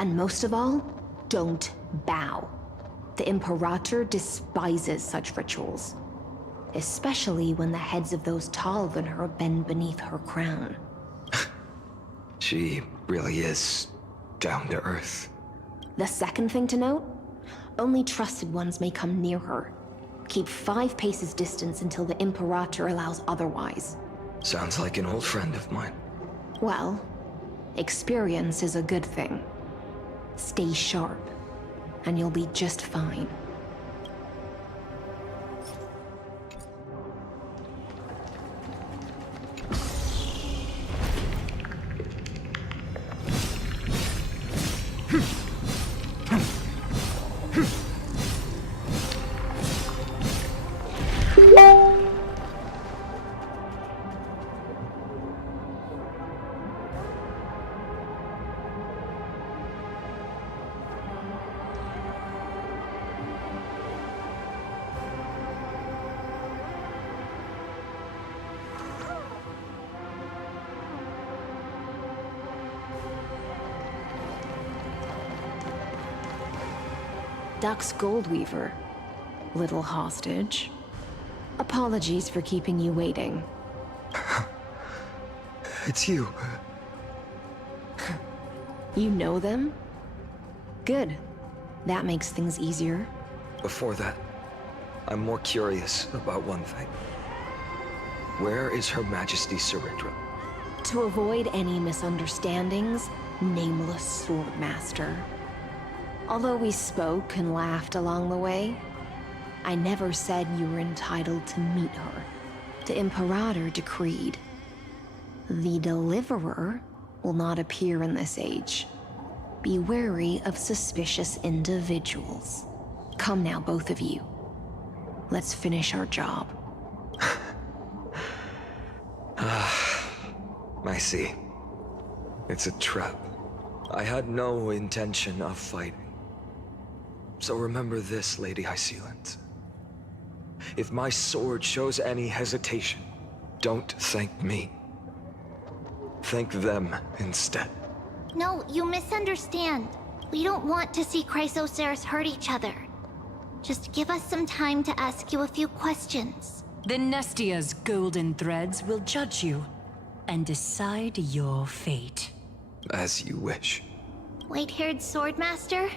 and most of all, don't bow. The Imperator despises such rituals, especially when the heads of those taller than her bend beneath her crown. She really is down to earth. The second thing to note, only trusted ones may come near her. Keep 5 paces distance until the Imperator allows otherwise. Sounds like an old friend of mine. Well, experience is a good thing. Stay sharp, and you'll be just fine. Dux Goldweaver, little hostage. Apologies for keeping you waiting. It's you. You know them? Good. That makes things easier. Before that, I'm more curious about one thing. Where is Her Majesty Saridra? To avoid any misunderstandings, Nameless Swordmaster. Although we spoke and laughed along the way, I never said you were entitled to meet her. The Imperator decreed. The Deliverer will not appear in this age. Be wary of suspicious individuals. Come now, both of you. Let's finish our job. I see. It's a trap. I had no intention of fighting. So remember this, Lady Hysealant. If my sword shows any hesitation, don't thank me. Thank them instead. No, you misunderstand. We don't want to see Chrysoceres hurt each other. Just give us some time to ask you a few questions. Then Nestia's golden threads will judge you and decide your fate. As you wish. White-haired Swordmaster?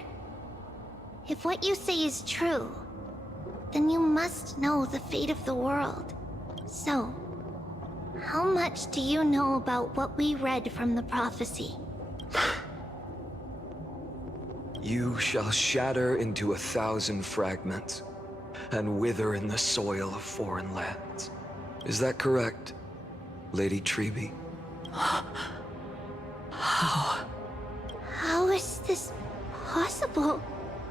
If what you say is true, then you must know the fate of the world. So, how much do you know about what we read from the prophecy? You shall shatter into 1,000 fragments and wither in the soil of foreign lands. Is that correct, Lady Treby? How? How is this possible?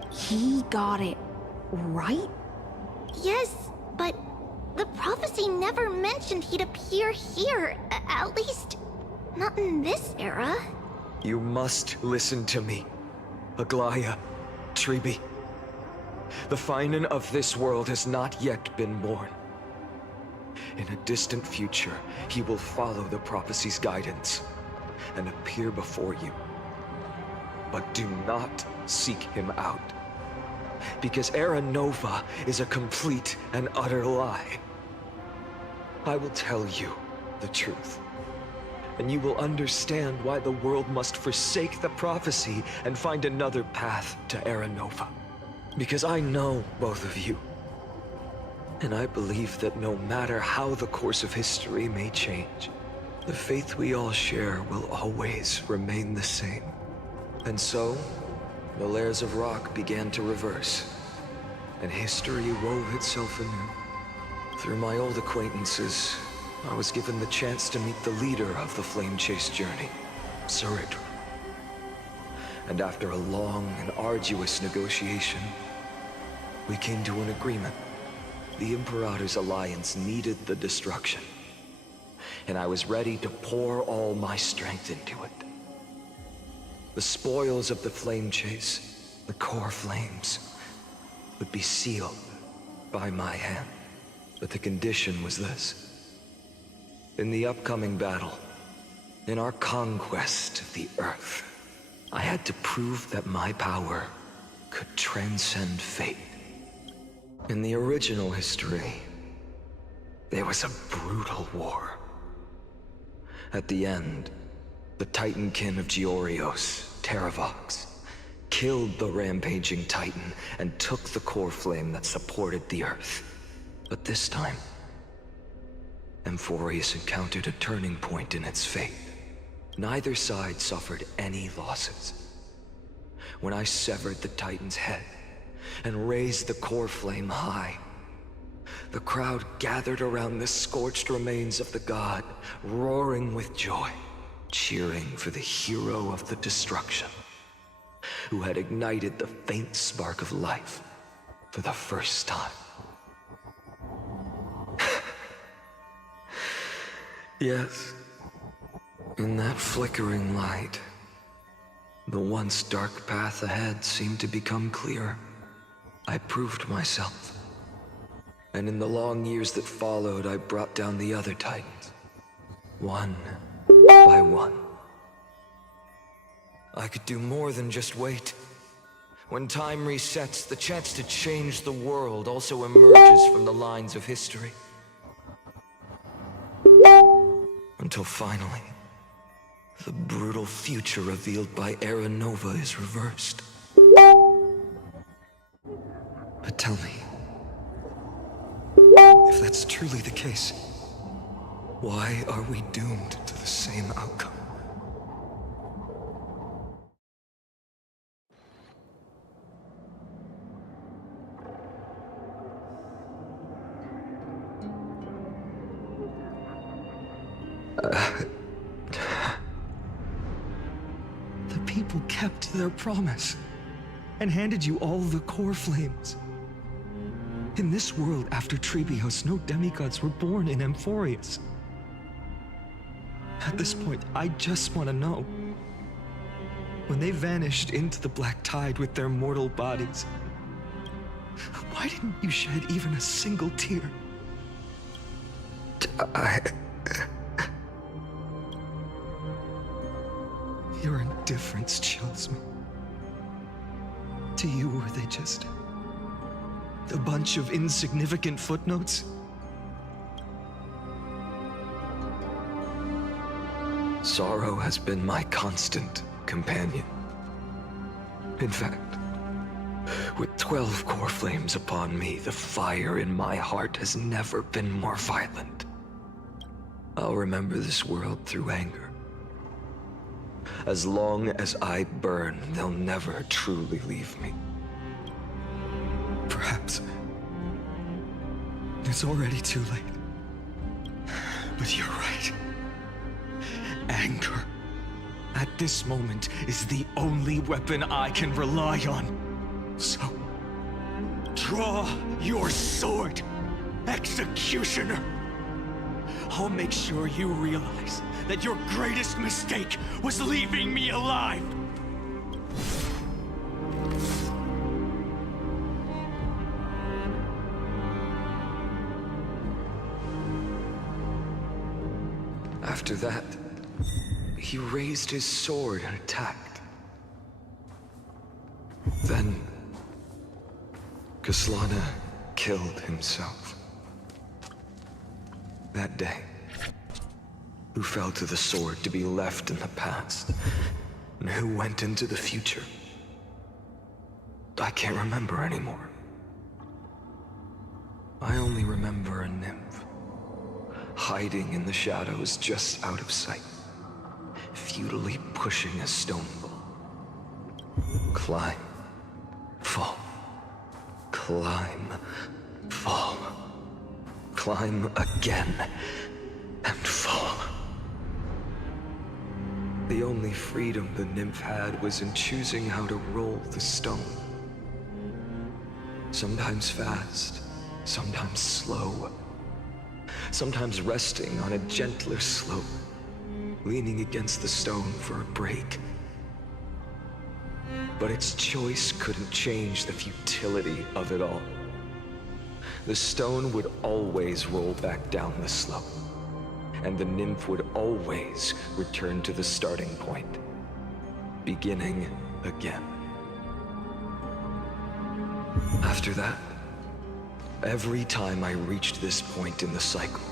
He got it right? Yes, but the prophecy never mentioned he'd appear here. At least, not in this era. You must listen to me, Aglaya, Treby. The Finan of this world has not yet been born. In a distant future, he will follow the prophecy's guidance and appear before you. But do not seek him out, because Era Nova is a complete and utter lie. I will tell you the truth, and you will understand why the world must forsake the prophecy and find another path to Era Nova. Because I know both of you, and I believe that no matter how the course of history may change, the faith we all share will always remain the same. And so, the layers of rock began to reverse, and history wove itself anew. Through my old acquaintances, I was given the chance to meet the leader of the Flame Chase journey, Saridra. And after a long and arduous negotiation, we came to an agreement. The Imperator's alliance needed the destruction, and I was ready to pour all my strength into it. The spoils of the Flame Chase, the core flames, would be sealed by my hand. But the condition was this. In the upcoming battle, in our conquest of the Earth, I had to prove that my power could transcend fate. In the original history, there was a brutal war. At the end, the Titankin of Georios Terravox, killed the rampaging Titan, and took the core flame that supported the Earth. But this time, Amphorius encountered a turning point in its fate. Neither side suffered any losses. When I severed the Titan's head and raised the core flame high, the crowd gathered around the scorched remains of the god, roaring with joy, cheering for the hero of the destruction, who had ignited the faint spark of life for the first time. Yes, in that flickering light, the once dark path ahead seemed to become clear. I proved myself. And in the long years that followed, I brought down the other Titans, one by one. I could do more than just wait. When time resets, the chance to change the world also emerges from the lines of history. Until finally, the brutal future revealed by Era Nova is reversed. But tell me, if that's truly the case, why are we doomed to the same outcome? The people kept their promise and handed you all the core flames. In this world after Trebios, no demigods were born in Amphorius. At this point, I just want to know, when they vanished into the black tide with their mortal bodies, why didn't you shed even a single tear? Your indifference chills me. To you, were they just a bunch of insignificant footnotes? Sorrow has been my constant companion. In fact, with 12 core flames upon me, the fire in my heart has never been more violent. I'll remember this world through anger. As long as I burn, they'll never truly leave me. Perhaps it's already too late. But you're right. Anger, at this moment, is the only weapon I can rely on. So, draw your sword, Executioner. I'll make sure you realize that your greatest mistake was leaving me alive. After that, he raised his sword and attacked. Then, Kaslana killed himself. That day, who fell to the sword to be left in the past, and who went into the future, I can't remember anymore. I only remember a nymph, hiding in the shadows just out of sight, futilely pushing a stone ball. Climb, fall, climb, fall, climb again, and fall. The only freedom the nymph had was in choosing how to roll the stone. Sometimes fast, sometimes slow. Sometimes resting on a gentler slope, leaning against the stone for a break. But its choice couldn't change the futility of it all. The stone would always roll back down the slope, and the nymph would always return to the starting point, beginning again. After that, every time I reached this point in the cycle,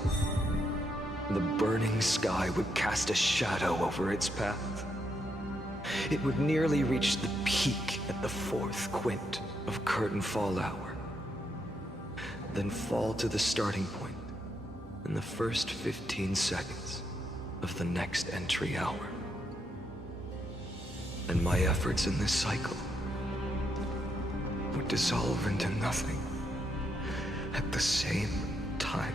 the burning sky would cast a shadow over its path. it would nearly reach the peak at the 4th quint of curtain fall hour, then fall to the starting point in the first 15 seconds of the next entry hour. And my efforts in this cycle would dissolve into nothing at the same time.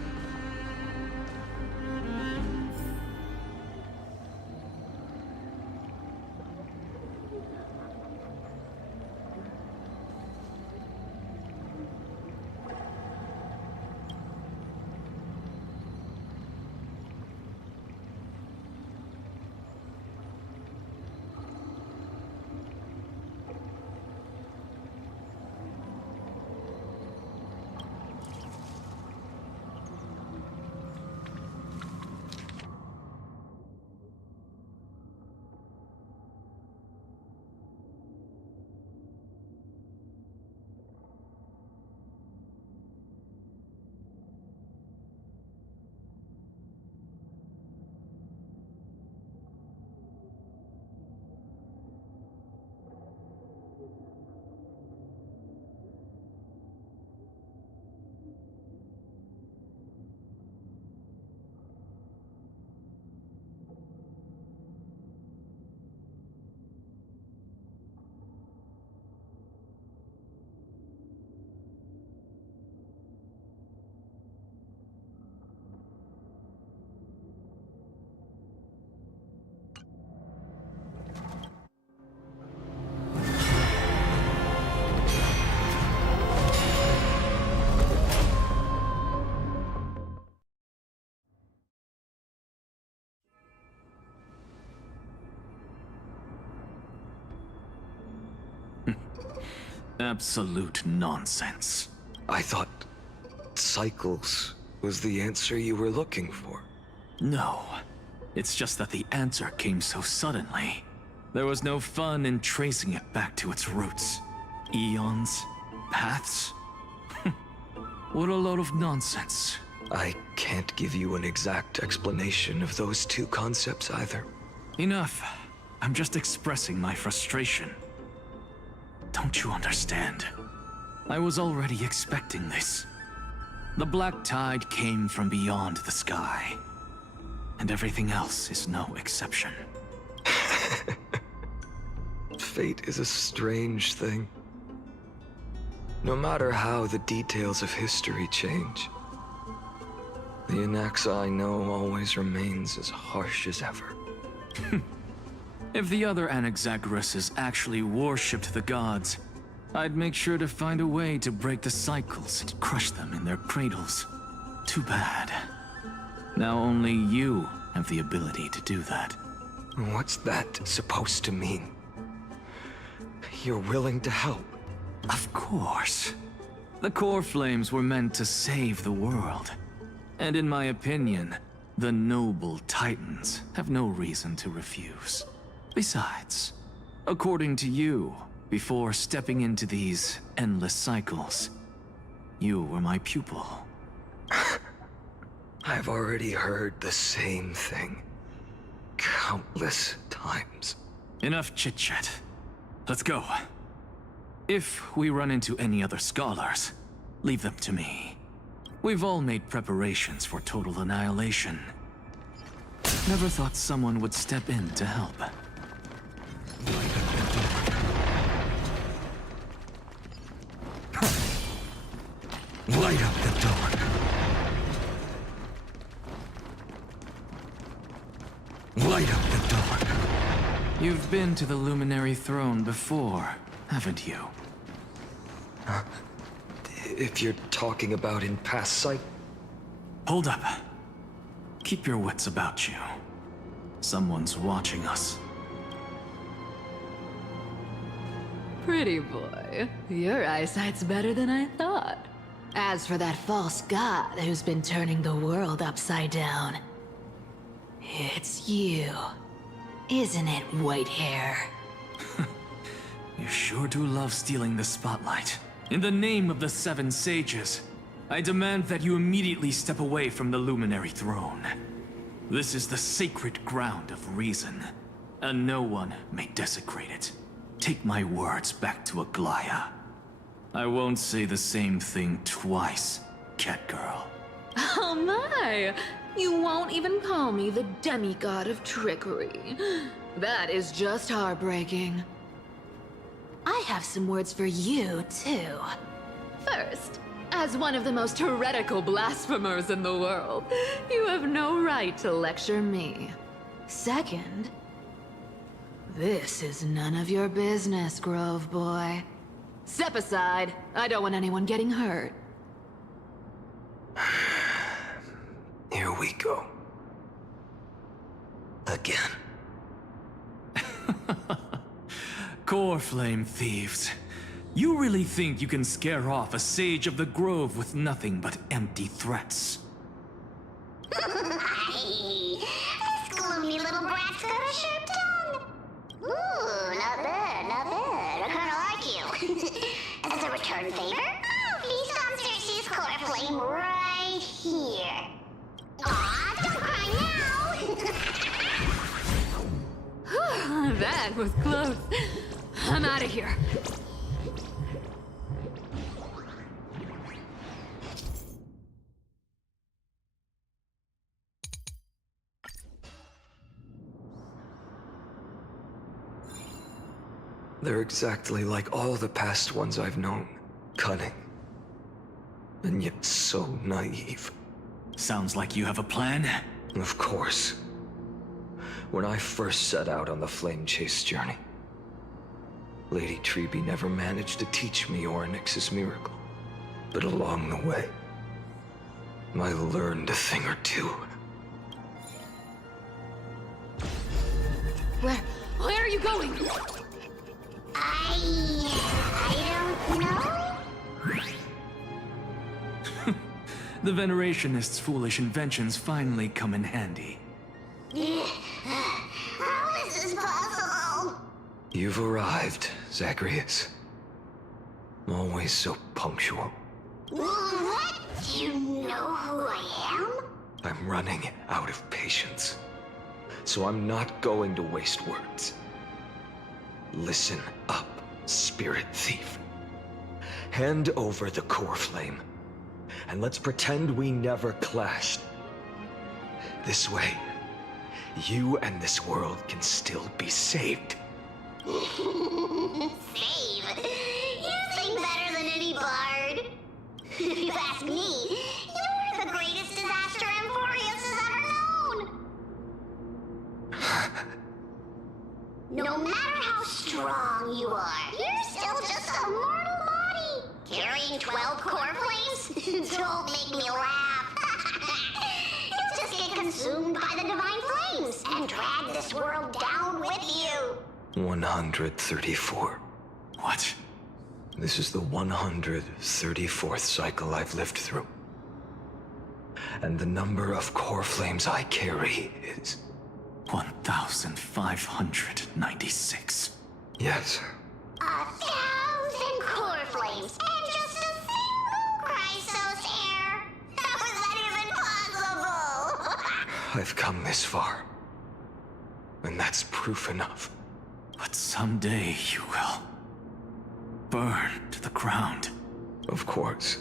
Absolute nonsense. I thought cycles was the answer you were looking for. No. It's just that the answer came so suddenly. There was no fun in tracing it back to its roots. Eons? Paths? What a load of nonsense. I can't give you an exact explanation of those two concepts either. Enough. I'm just expressing my frustration. Don't you understand? I was already expecting this. The black tide came from beyond the sky. And everything else is no exception. Fate is a strange thing. No matter how the details of history change, the Anaxa I know always remains as harsh as ever. If the other Anaxagoras actually worshipped the gods, I'd make sure to find a way to break the cycles and crush them in their cradles. Too bad. Now only you have the ability to do that. What's that supposed to mean? You're willing to help? Of course. The core flames were meant to save the world. And in my opinion, the noble Titans have no reason to refuse. Besides, according to you, before stepping into these endless cycles, you were my pupil. I've already heard the same thing countless times. Enough chit-chat. Let's go. If we run into any other scholars, leave them to me. We've all made preparations for total annihilation. Never thought someone would step in to help. Light up the dawn. Light up the dawn. You've been to the Luminary Throne before, haven't you? If you're talking about in past sight... Hold up. Keep your wits about you. Someone's watching us. Pretty boy, your eyesight's better than I thought. As for that false god who's been turning the world upside down, it's you, isn't it, white hair? You sure do love stealing the spotlight. In the name of the Seven Sages, I demand that you immediately step away from the Luminary Throne. This is the sacred ground of reason. and no one may desecrate it. Take my words back to Aglaya. I won't say the same thing twice, Catgirl. Oh my! You won't even call me the demigod of trickery. That is just heartbreaking. I have some words for you, too. First, as one of the most heretical blasphemers in the world, you have no right to lecture me. Second, this is none of your business, Grove Boy. Step aside. I don't want anyone getting hurt. Here we go. Again. Core Flame thieves. You really think you can scare off a sage of the Grove with nothing but empty threats? This gloomy little brat's got a sharp tongue. Ooh, not bad, not bad. I kinda like you. As a return favor, feast on Cersei's core flame right here. Aw, don't cry now! That was close. I'm out of here. They're exactly like all the past ones I've known. Cunning. And yet so naive. Sounds like you have a plan? Of course. When I first set out on the Flame Chase journey, Lady Treby never managed to teach me Orynyx's miracle. But along the way, I learned a thing or two. Where are you going? I don't know. The Venerationists' foolish inventions finally come in handy. How is this possible? You've arrived, Zacharias. Always so punctual. What? Do you know who I am? I'm running out of patience. So I'm not going to waste words. Listen up, Spirit Thief. Hand over the Core Flame, and let's pretend we never clashed. This way, you and this world can still be saved. Save? You sing better than any bard. If you ask me, you're the greatest disaster Emporius has ever known. No matter how strong you are, you're still just a mortal body. Carrying 12 core flames? Don't make me laugh. You'll just get consumed by the divine flames and drag this world down with you. 134. What? This is the 134th cycle I've lived through. And the number of core flames I carry is... 1,596. Yes. 1,000 core flames and just a single Chrysos heir. How is that even possible? I've come this far. And that's proof enough. But someday you will burn to the ground. Of course.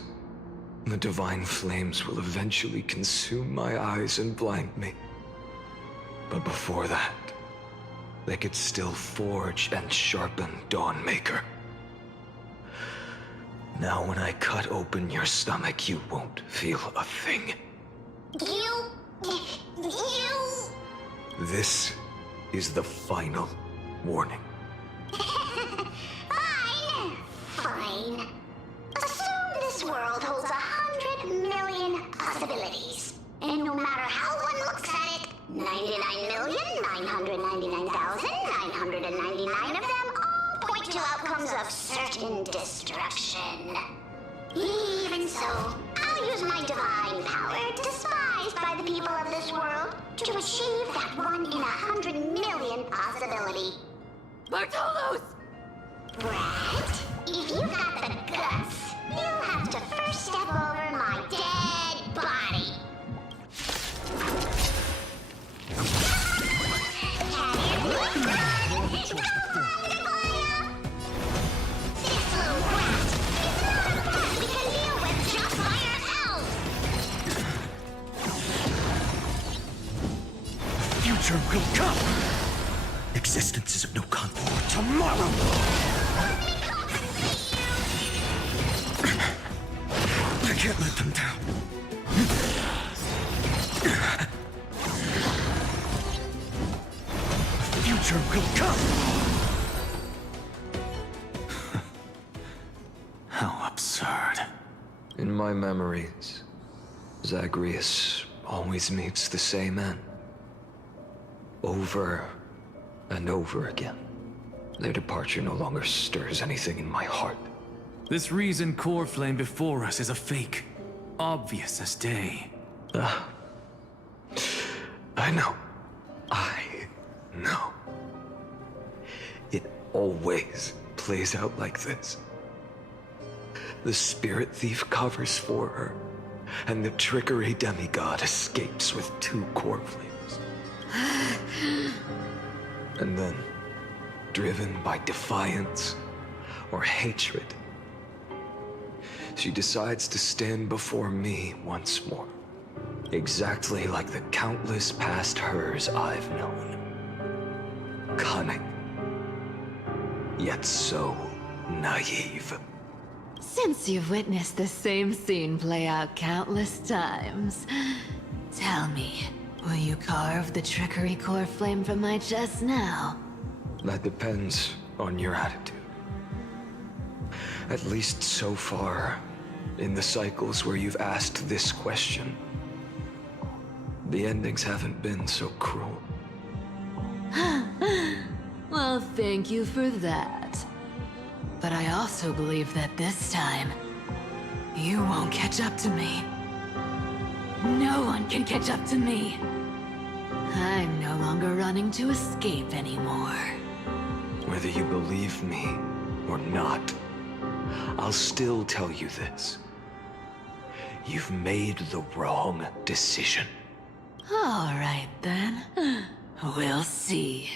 The divine flames will eventually consume my eyes and blind me. But before that, they could still forge and sharpen Dawnmaker. Now when I cut open your stomach, you won't feel a thing. You... This is the final warning. Fine. Assume this world holds 100 million possibilities. And no matter how one looks at it, 99,999,999 of them all point to outcomes of certain destruction. Even so, I'll use my divine power, despised by the people of this world, to achieve that 1 in 100 million possibility. Bartolos! Brat, if you've got the guts, you'll have to first step over my dead body. Have you future will come! Existence is of no consequence. Tomorrow! I can't let them down. The future will come! How absurd. In my memories, Zagreus always meets the same end. Over and over again. Their departure no longer stirs anything in my heart. This reason core flame before us is a fake. Obvious as day. I know. I know. It always plays out like this. The spirit thief covers for her, and the trickery demigod escapes with 2 core flames. And then, driven by defiance or hatred, she decides to stand before me once more. Exactly like the countless past hers I've known. Cunning. Yet so naive. Since you've witnessed the same scene play out countless times, tell me, will you carve the trickery core flame from my chest now? That depends on your attitude. At least so far, in the cycles where you've asked this question, the endings haven't been so cruel. Well, thank you for that. But I also believe that this time, you won't catch up to me. No one can catch up to me. I'm no longer running to escape anymore. Whether you believe me or not, I'll still tell you this. You've made the wrong decision. All right, then. We'll see.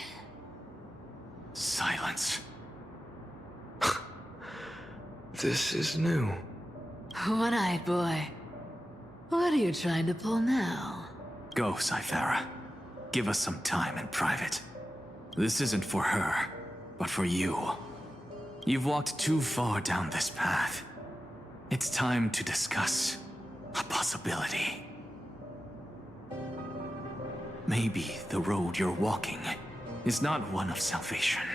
Silence. This is new. One-eyed boy. What are you trying to pull now? Go, Cythera. Give us some time in private. This isn't for her, but for you. You've walked too far down this path. It's time to discuss a possibility. Maybe the road you're walking is not one of salvation,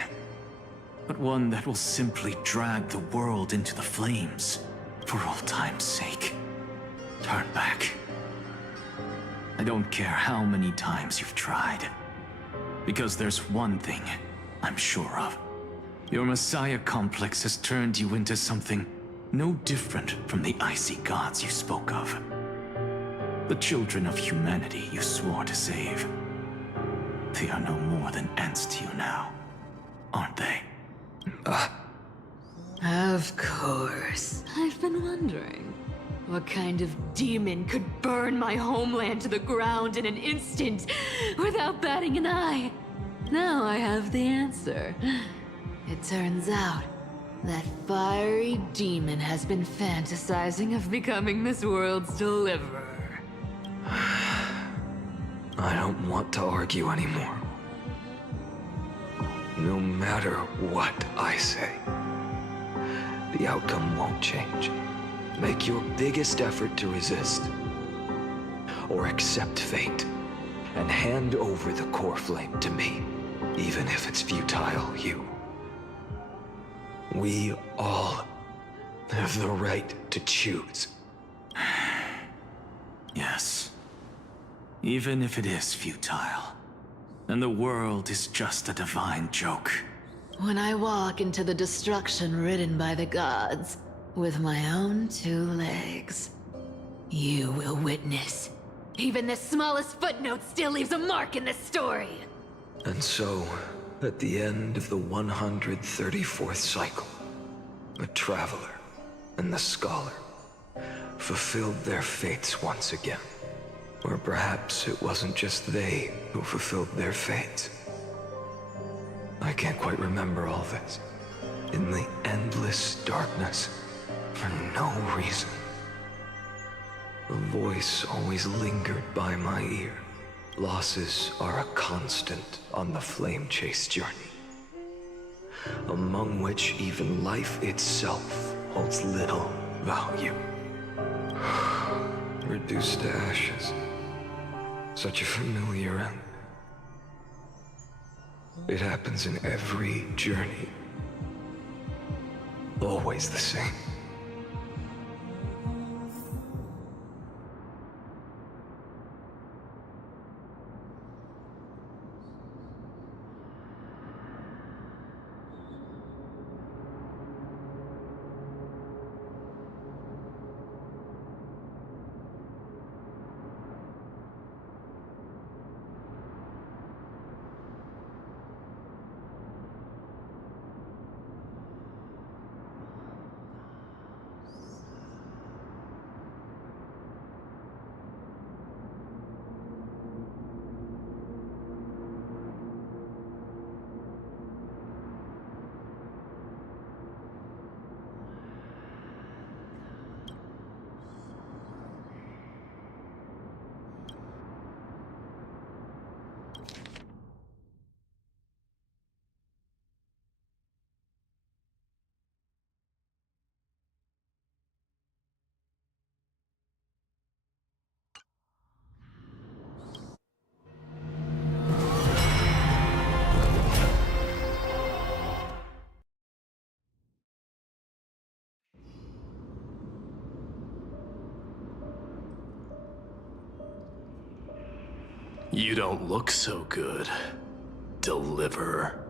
but one that will simply drag the world into the flames for old time's sake. Turn back. I don't care how many times you've tried, because there's one thing I'm sure of. Your Messiah complex has turned you into something no different from the icy gods you spoke of. The children of humanity you swore to save. They are no more than ants to you now, aren't they? Of course. I've been wondering, what kind of demon could burn my homeland to the ground in an instant without batting an eye? Now I have the answer. It turns out that fiery demon has been fantasizing of becoming this world's deliverer. I don't want to argue anymore. No matter what I say, the outcome won't change. Make your biggest effort to resist, or accept fate, and hand over the core flame to me, even if it's futile, We all have the right to choose. Yes. Even if it is futile, and the world is just a divine joke. When I walk into the destruction written by the gods, with my own 2 legs, you will witness. Even the smallest footnote still leaves a mark in this story. And so, at the end of the 134th cycle, the Traveler and the Scholar fulfilled their fates once again. Or perhaps it wasn't just they who fulfilled their fates. I can't quite remember all this. In the endless darkness, for no reason, a voice always lingered by my ear. Losses are a constant on the flame chase journey, among which even life itself holds little value. Reduced to ashes. Such a familiar end. It happens in every journey. Always the same. You don't look so good, Deliverer.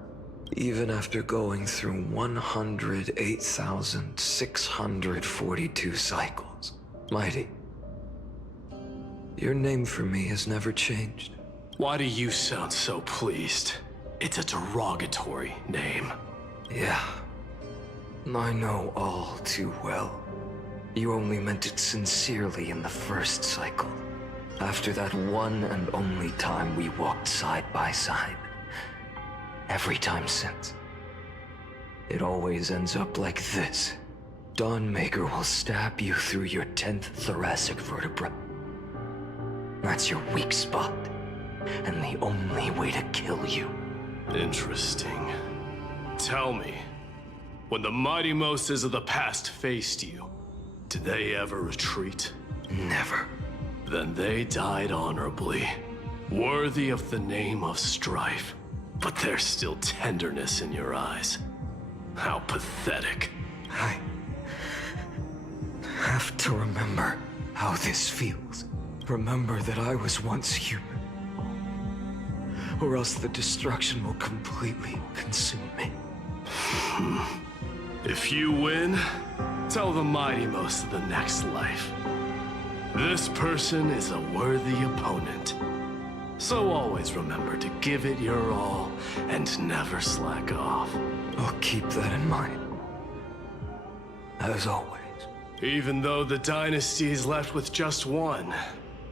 Even after going through 108,642 cycles, Mighty, your name for me has never changed. Why do you sound so pleased? It's a derogatory name. Yeah, I know all too well. You only meant it sincerely in the first cycle. After that one and only time we walked side by side. Every time since. It always ends up like this. Dawnmaker will stab you through your 10th thoracic vertebra. That's your weak spot, and the only way to kill you. Interesting. Tell me, when the mighty Moses of the past faced you, did they ever retreat? Never. Then they died honorably, worthy of the name of Strife. But there's still tenderness in your eyes. How pathetic. I have to remember how this feels. Remember that I was once human. Or else the destruction will completely consume me. If you win, tell the mighty most of the next life. This person is a worthy opponent. So always remember to give it your all and never slack off. I'll keep that in mind. As always. Even though the dynasty is left with just one,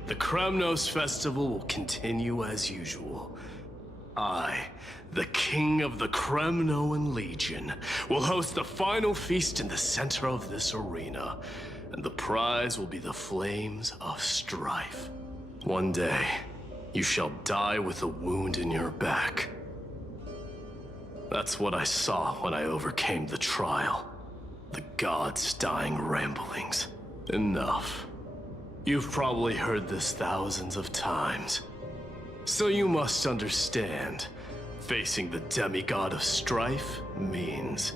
the Kremnos festival will continue as usual. I, the king of the Kremnoan Legion, will host the final feast in the center of this arena, and the prize will be the Flames of Strife. One day, you shall die with a wound in your back. That's what I saw when I overcame the trial. The gods' dying ramblings. Enough. You've probably heard this thousands of times. So you must understand, facing the demigod of Strife means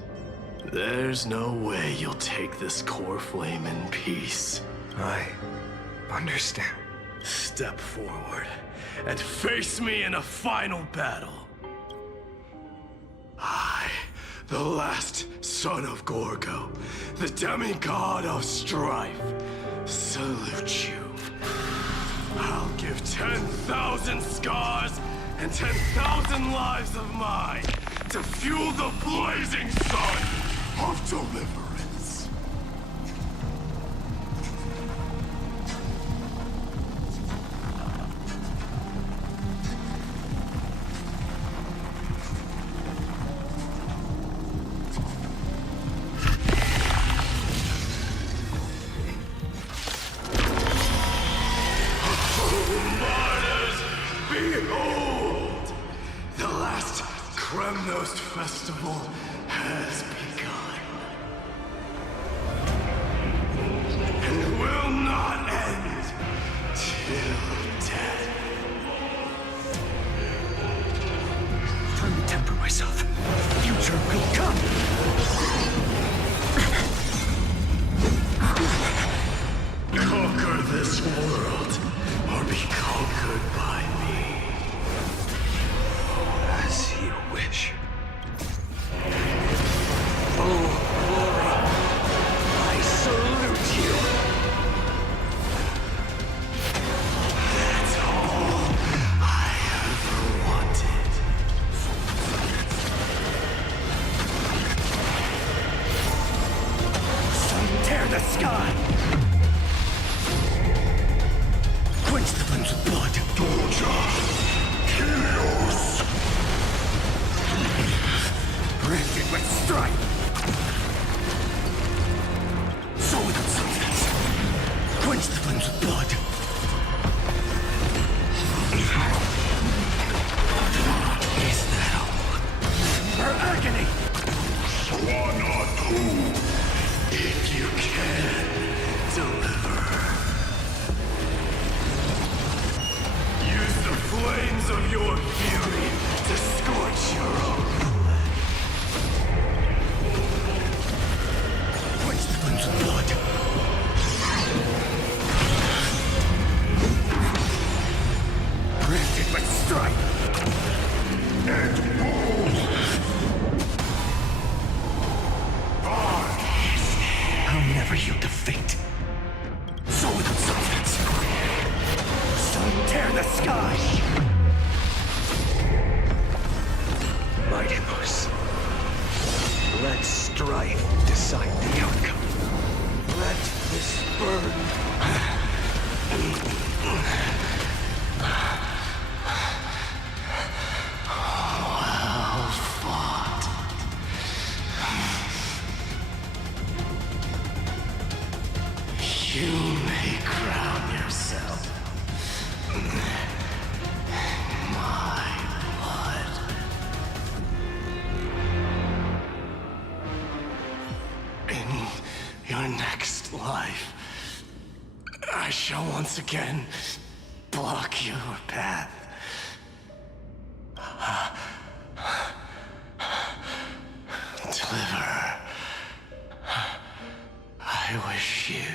there's no way you'll take this core flame in peace. I understand. Step forward and face me in a final battle. I, the last son of Gorgo, the demigod of Strife, salute you. I'll give 10,000 scars and 10,000 lives of mine to fuel the blazing sun of deliverance. Behold! The last Kremnos festival has begun. And will not end till death. Time to temper myself. The future will come! Conquer this world, or be conquered by me. As you wish. Oh, glory! I salute you! That's all I ever wanted. Sun tear the sky! Quench the flames of blood! Doja! Chaos! Branded with strife! So without substance! Quench the flames of blood! Is that all? Her agony! Swanatu! If you can, deliver. Use the flames of your fury to scorch your own flesh. Quench the flames of blood! Branded with strife! And move! I'll never yield to fate. So without substance. Sun tear the sky! Mightyverse. Let strife decide the outcome. Let this burn. Well fought. You may crown yourself my blood. In your next life, I shall once again block your path. Deliver. I wish you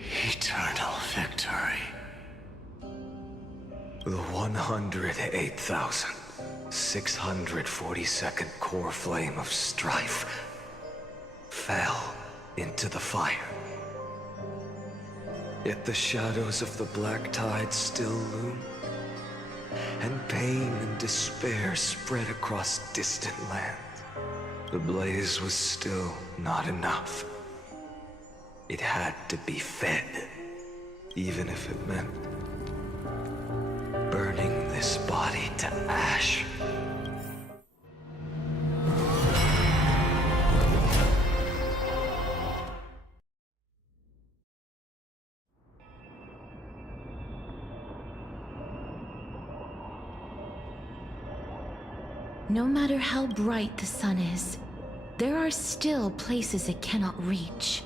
eternal victory. The 108,642nd core flame of strife fell into the fire. Yet the shadows of the black tide still loom, and pain and despair spread across distant lands. The blaze was still not enough. It had to be fed, even if it meant burning this body to ash. No matter how bright the sun is, there are still places it cannot reach.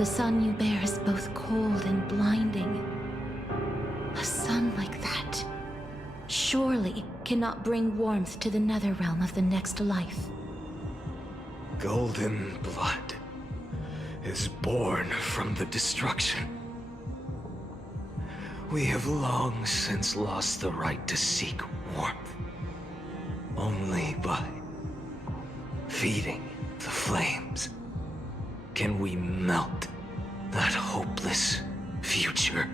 The sun you bear is both cold and blinding. A sun like that surely cannot bring warmth to the netherrealm of the next life. Golden blood is born from the destruction. We have long since lost the right to seek warmth. Only by feeding the flames can we melt that hopeless future.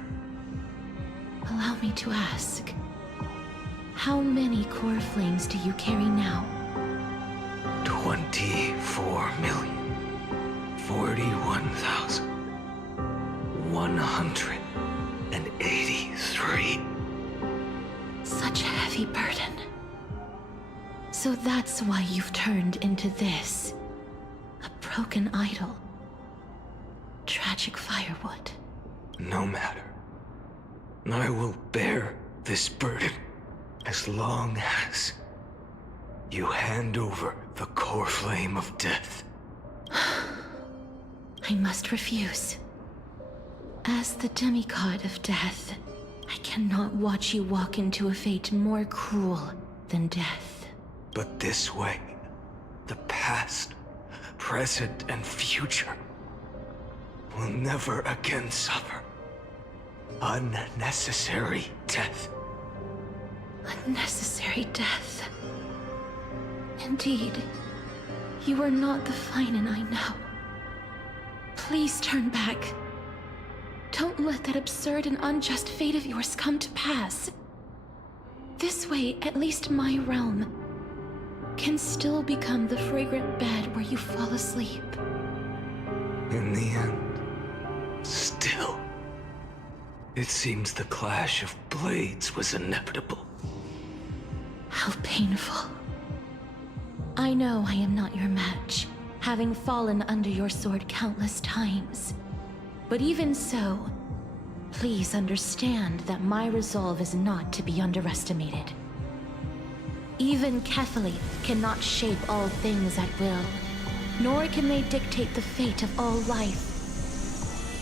Allow me to ask, how many core flames do you carry now? 24,041,183. Such a heavy burden. So that's why you've turned into this. A broken idol. Tragic firewood. No matter. I will bear this burden as long as you hand over the core flame of death. I must refuse. As the demigod of death, I cannot watch you walk into a fate more cruel than death. But this way, the past, present, and future will never again suffer unnecessary death. Unnecessary death. Indeed, you are not the Finan I know. Please turn back. Don't let that absurd and unjust fate of yours come to pass. This way, at least my realm can still become the fragrant bed where you fall asleep. In the end, still, it seems the clash of blades was inevitable. How painful. I know I am not your match, having fallen under your sword countless times. But even so, please understand that my resolve is not to be underestimated. Even Kefali cannot shape all things at will, nor can they dictate the fate of all life.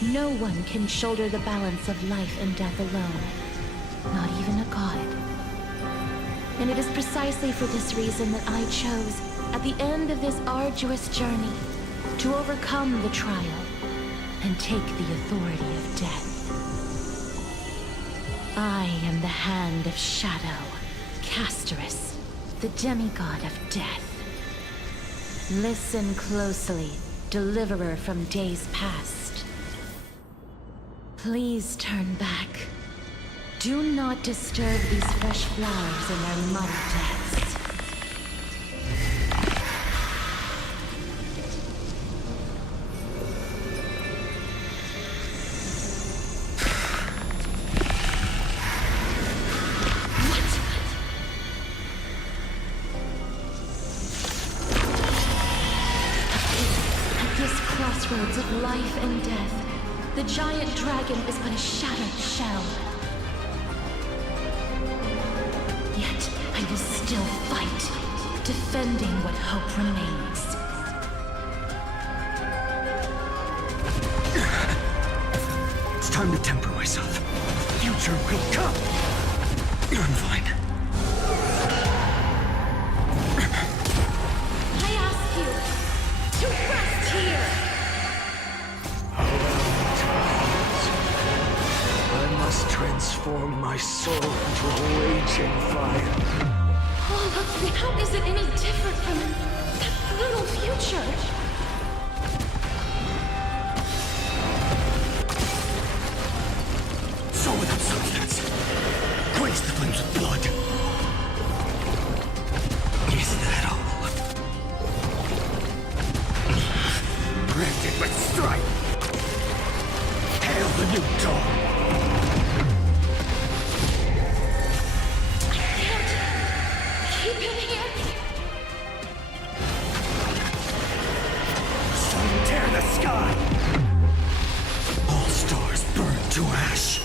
No one can shoulder the balance of life and death alone, not even a god. And it is precisely for this reason that I chose, at the end of this arduous journey, to overcome the trial and take the authority of death. I am the Hand of Shadow, Castorus, the demigod of death. Listen closely, deliverer from days past. Please turn back. Do not disturb these fresh flowers in their muddy depths. At this crossroads of life and death, the giant dragon is but a shattered shell. Yet, I will still fight, defending what hope remains. It's time to temper myself. Future will come. I'm fine. I ask you to rest here! I must transform my soul into a raging fire. Oh, how is it any different from that brutal future? Soul without substance. Quench the flames with blood. Is that all? Granted with strife. Hail the new dawn. Keep him here! Sun tear the sky! All stars burn to ash!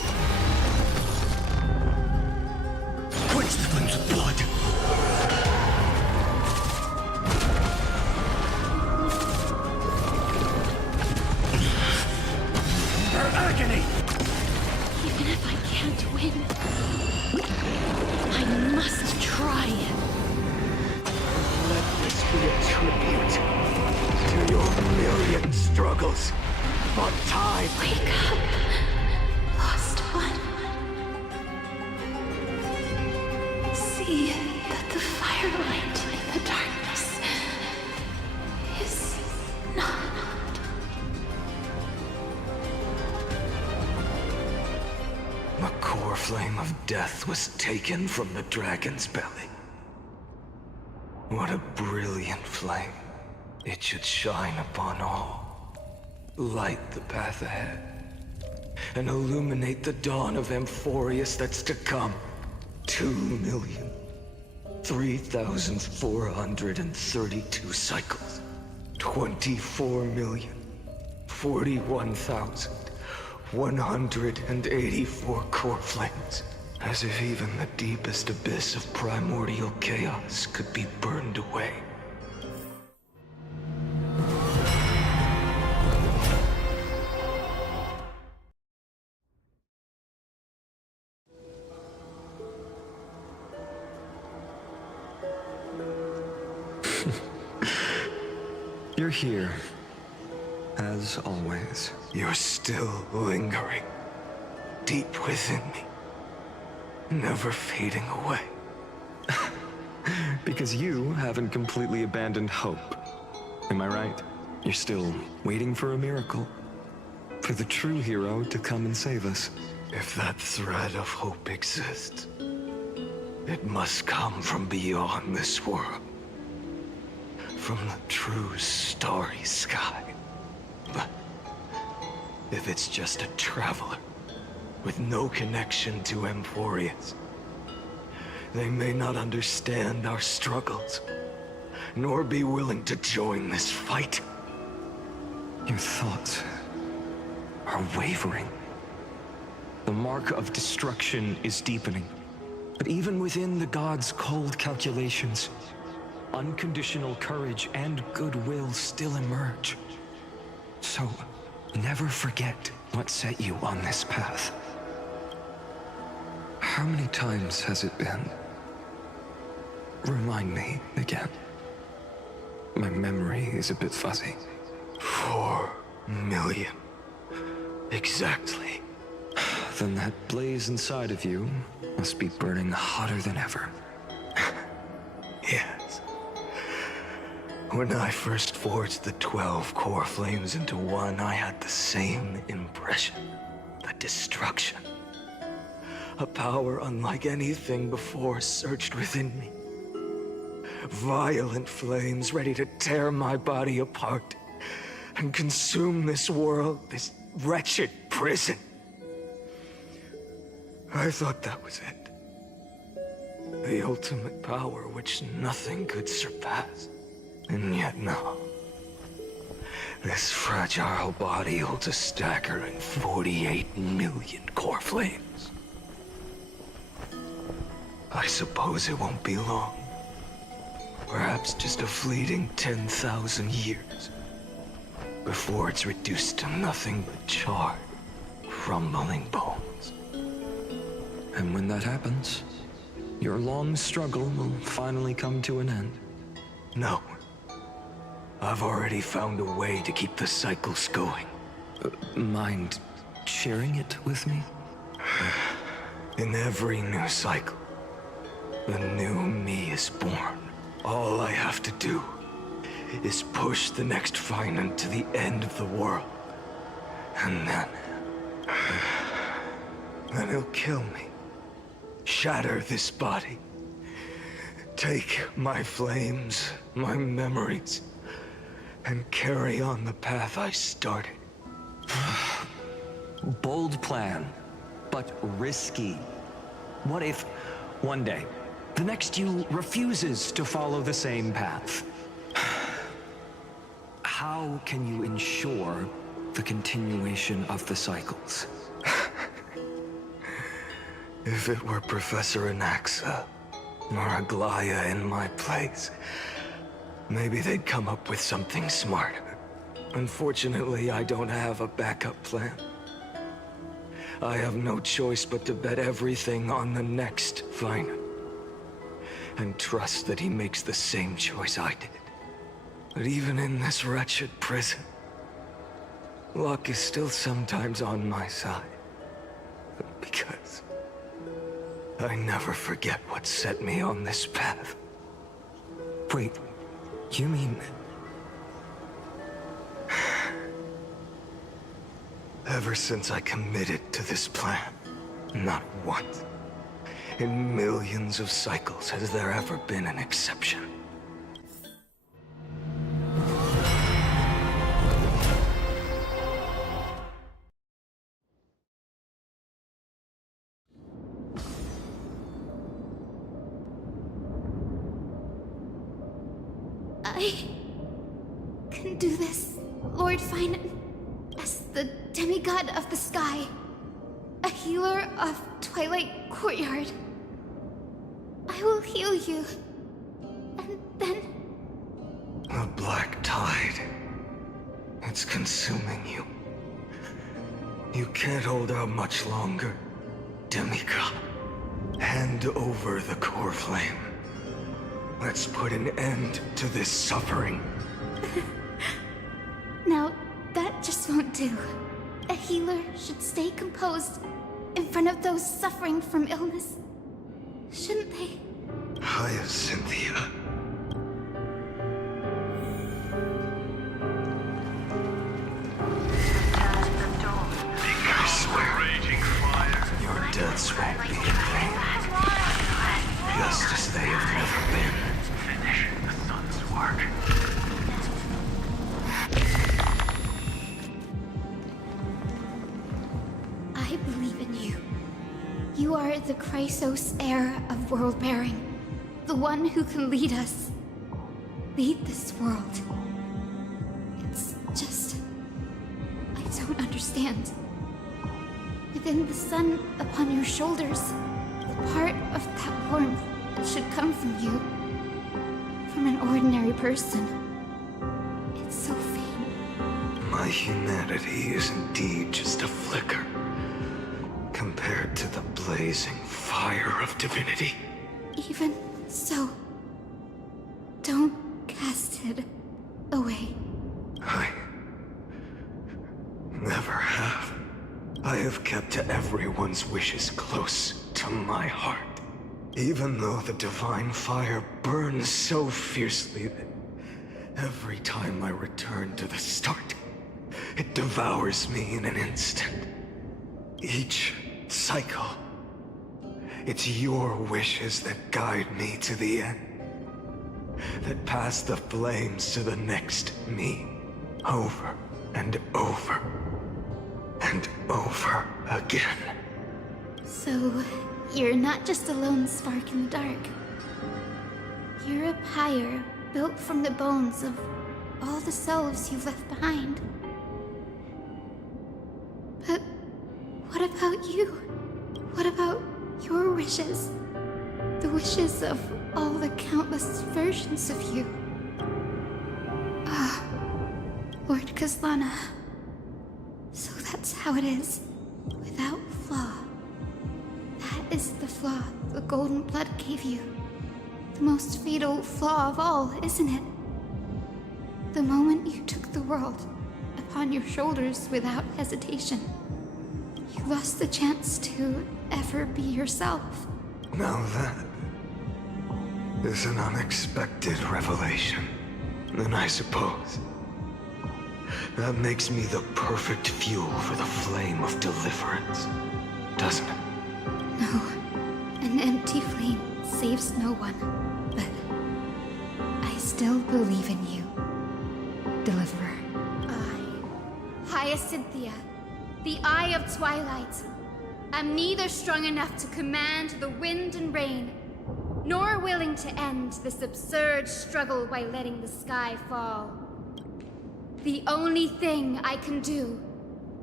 about time! Wake up, lost one. See that the firelight in the darkness is not. The core flame of death was taken from the dragon's belly. What a brilliant flame. It should shine upon all. Light the path ahead. And illuminate the dawn of Amphorius that's to come. 2,003,432 cycles. 24,041,184 core flames. As if even the deepest abyss of primordial chaos could be burned away. You're here, as always. You're still lingering, deep within me, never fading away. Because you haven't completely abandoned hope. Am I right? You're still waiting for a miracle. For the true hero to come and save us. If that thread of hope exists, it must come from beyond this world. From the true starry sky. But if it's just a traveler with no connection to Amphorius, they may not understand our struggles, nor be willing to join this fight. Your thoughts are wavering. The mark of destruction is deepening. But even within the gods' cold calculations, unconditional courage and goodwill still emerge. So, never forget what set you on this path. How many times has it been? Remind me again. My memory is a bit fuzzy. 4 million. Exactly. Then that blaze inside of you must be burning hotter than ever. Yes. When I first forged the 12 core flames into one, I had the same impression. The destruction. A power unlike anything before surged within me. Violent flames ready to tear my body apart and consume this world, this wretched prison. I thought that was it. The ultimate power which nothing could surpass. And yet no. This fragile body holds a staggering 48 million core flames. I suppose it won't be long. Perhaps just a fleeting 10,000 years. Before it's reduced to nothing but charred, crumbling bones. And when that happens, your long struggle will finally come to an end. No. I've already found a way to keep the cycles going. Mind sharing it with me? In every new cycle, a new me is born. All I have to do is push the next Finan to the end of the world. And then he'll kill me. Shatter this body. Take my flames, my memories, and carry on the path I started. Bold plan, but risky. What if, one day, the next you refuses to follow the same path? How can you ensure the continuation of the cycles? If it were Professor Anaxa, or Aglaya in my place, maybe they'd come up with something smarter. Unfortunately, I don't have a backup plan. I have no choice but to bet everything on the next Finan. And trust that he makes the same choice I did. But even in this wretched prison, luck is still sometimes on my side. Because I never forget what set me on this path. Wait, you mean... Ever since I committed to this plan, not once, in millions of cycles, has there ever been an exception. I can do this, Lord Finan, as the demigod of the sky, a healer of Twilight Courtyard. I will heal you, and then... The black tide. It's consuming you. You can't hold out much longer, demigod. Hand over the core flame. Let's put an end to this suffering. Now, that just won't do. A healer should stay composed in front of those suffering from illness. Shouldn't they? Hyacinthia. I swear, your deaths won't be in vain. Just as they have never been. Finish the sun's work. I believe in you. You are the Chrysos heir of world bearing. The one who can lead us. Lead this world. It's just... I don't understand. Within the sun upon your shoulders, the part of that warmth should come from you. From an ordinary person. It's so faint. My humanity is indeed just a flicker compared to the blazing fire of divinity. Even so, don't cast it away. I never have. I have kept to everyone's wishes close to my heart. Even though the divine fire burns so fiercely that every time I return to the start, it devours me in an instant. Each cycle, it's your wishes that guide me to the end. That pass the flames to the next me, over and over and over again. So, you're not just a lone spark in the dark. You're a pyre built from the bones of all the selves you've left behind. But what about you? What about your wishes? The wishes of all the countless versions of you. Ah, Lord Kazlana. So that's how it is, without flaw. That is the flaw the golden blood gave you. The most fatal flaw of all, isn't it? The moment you took the world upon your shoulders without hesitation, you lost the chance to ever be yourself. Now that is an unexpected revelation. Then I suppose that makes me the perfect fuel for the flame of deliverance, doesn't it? No, an empty flame saves no one, but I still believe in you, Deliverer. Hyacinthia, the Eye of Twilight. I'm neither strong enough to command the wind and rain, nor willing to end this absurd struggle by letting the sky fall. The only thing I can do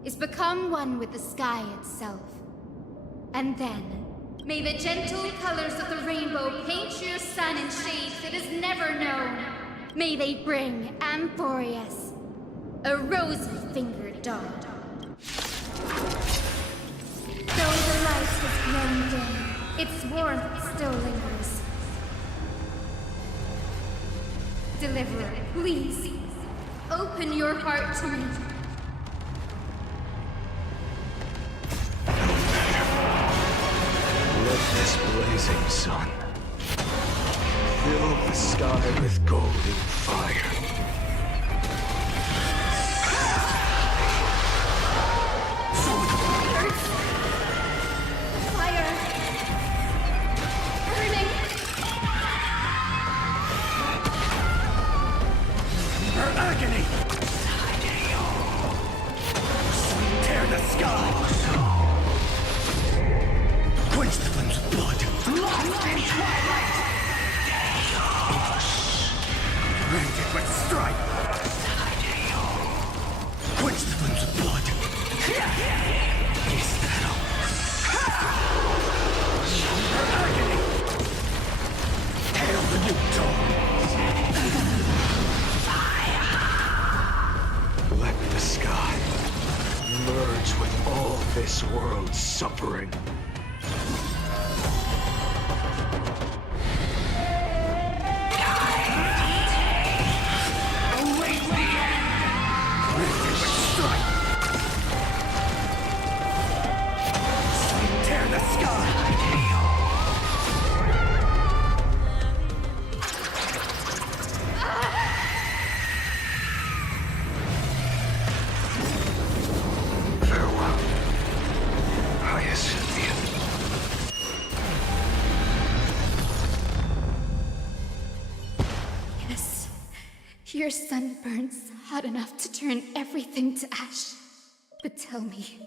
is become one with the sky itself. And then, may the gentle colors of the rainbow paint your sun in shades it has never known. May they bring Amphorius, a rosy-fingered dawn. Though the light has grown dim, its warmth still lingers. Deliverer, please, open your heart to me. Let this blazing sun fill the sky with golden fire. Fire! Burning! Her agony! Tear the sky! Quench the flames of blood! Lost in twilight! Branded with strife! Quench the flames of blood! Is that all? Her agony! Hail the new dawn! Let the sky merge with all this world's suffering. Await the end! Branded with strife! Tear the sky! Farewell, Hyacinthia. Yes, your sun burns hot enough to turn everything to ash. But tell me,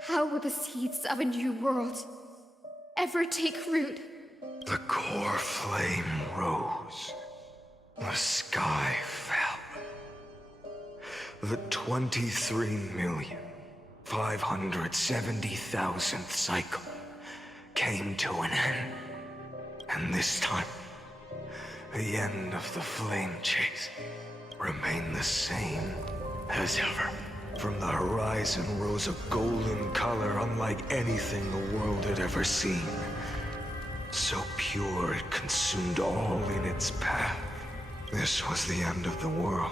how will the seeds of a new world ever take root? The core flame rose. The sky fell. The 23,570,000th cycle came to an end. And this time, the end of the flame chase remained the same as ever. From the horizon rose a golden color unlike anything the world had ever seen. So pure it consumed all in its path. This was the end of the world.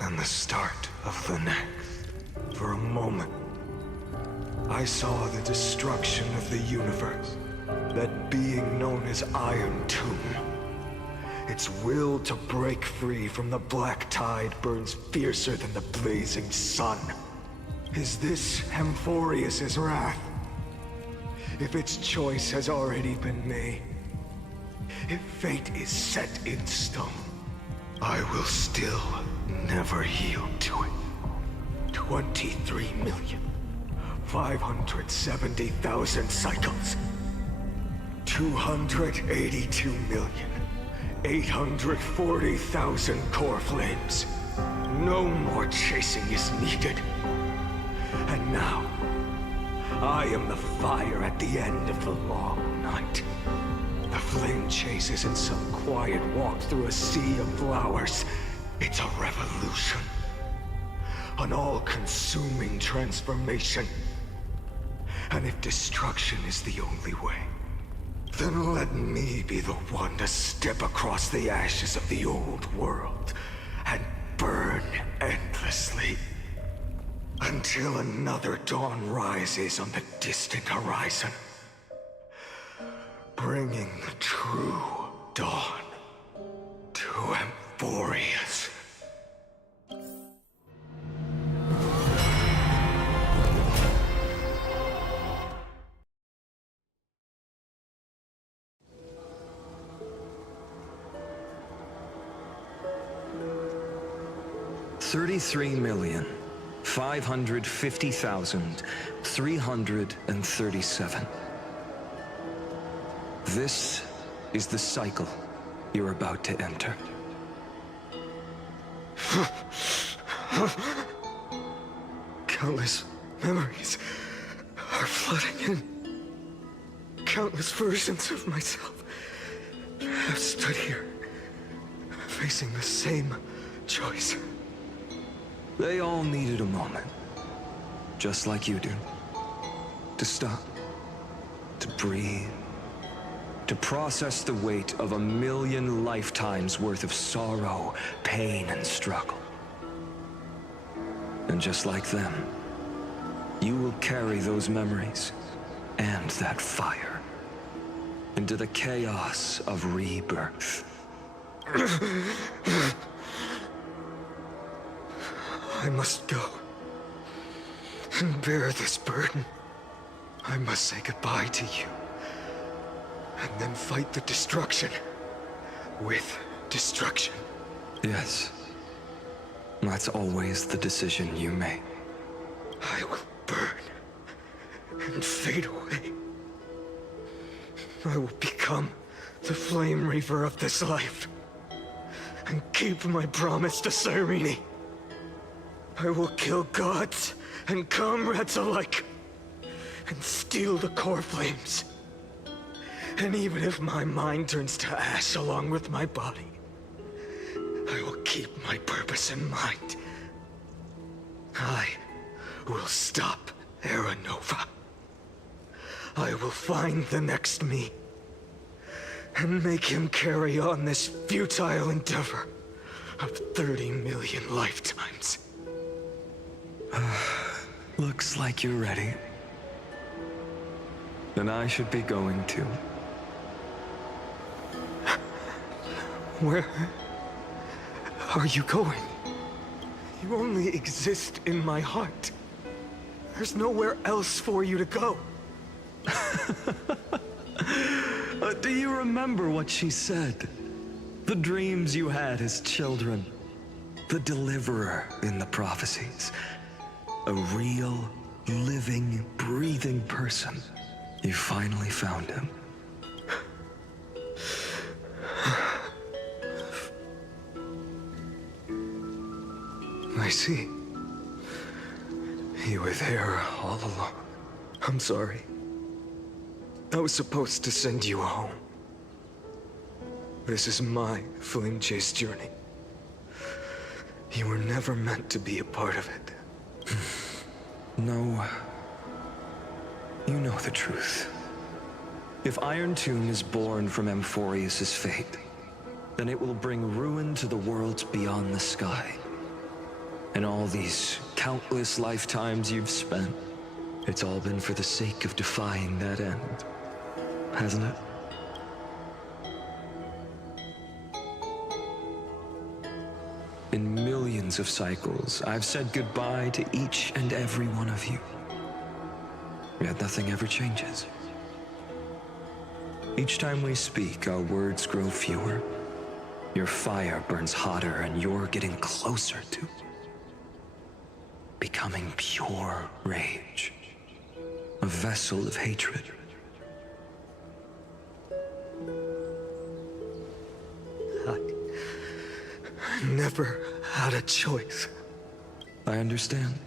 And the start of the next. For a moment, I saw the destruction of the universe. That being known as Iron Tomb. Its will to break free from the black tide burns fiercer than the blazing sun. Is this Amphorius' wrath? If its choice has already been made, if fate is set in stone, I will still never yield to it. 23,570,000 cycles. 282,840,000 core flames. No more chasing is needed. And now, I am the fire at the end of the long night. The flame chase isn't some quiet walk through a sea of flowers. It's a revolution. An all-consuming transformation. And if destruction is the only way, then let me be the one to step across the ashes of the old world and burn endlessly until another dawn rises on the distant horizon, bringing the true dawn to Amphorius. $33,550,337. This is the cycle you're about to enter. Countless memories are flooding in. Countless versions of myself have stood here, facing the same choice. They all needed a moment, just like you do. To stop, to breathe, to process the weight of 1,000,000 lifetimes worth of sorrow, pain, and struggle. And just like them, you will carry those memories and that fire into the chaos of rebirth. I must go and bear this burden. I must say goodbye to you, and then fight the destruction with destruction. Yes. That's always the decision you make. I will burn and fade away. I will become the Flame Reaver of this life and keep my promise to Cyrene. I will kill gods and comrades alike and steal the core flames. And even if my mind turns to ash along with my body, I will keep my purpose in mind. I will stop Era Nova. I will find the next me and make him carry on this futile endeavor of 30 million lifetimes. Looks like you're ready. Then I should be going too. Where are you going? You only exist in my heart. There's nowhere else for you to go. Do you remember what she said? The dreams you had as children. The deliverer in the prophecies. A real, living, breathing person. You finally found him. I see. You were there all along. I'm sorry. I was supposed to send you home. This is my flame chase journey. You were never meant to be a part of it. No. You know the truth. If Iron Tomb is born from Amphorius' fate, then it will bring ruin to the worlds beyond the sky. And all these countless lifetimes you've spent, it's all been for the sake of defying that end, hasn't it? In millions of cycles, I've said goodbye to each and every one of you. Yet nothing ever changes. Each time we speak, our words grow fewer. Your fire burns hotter, and you're getting closer to becoming pure rage. A vessel of hatred. I never had a choice. I understand.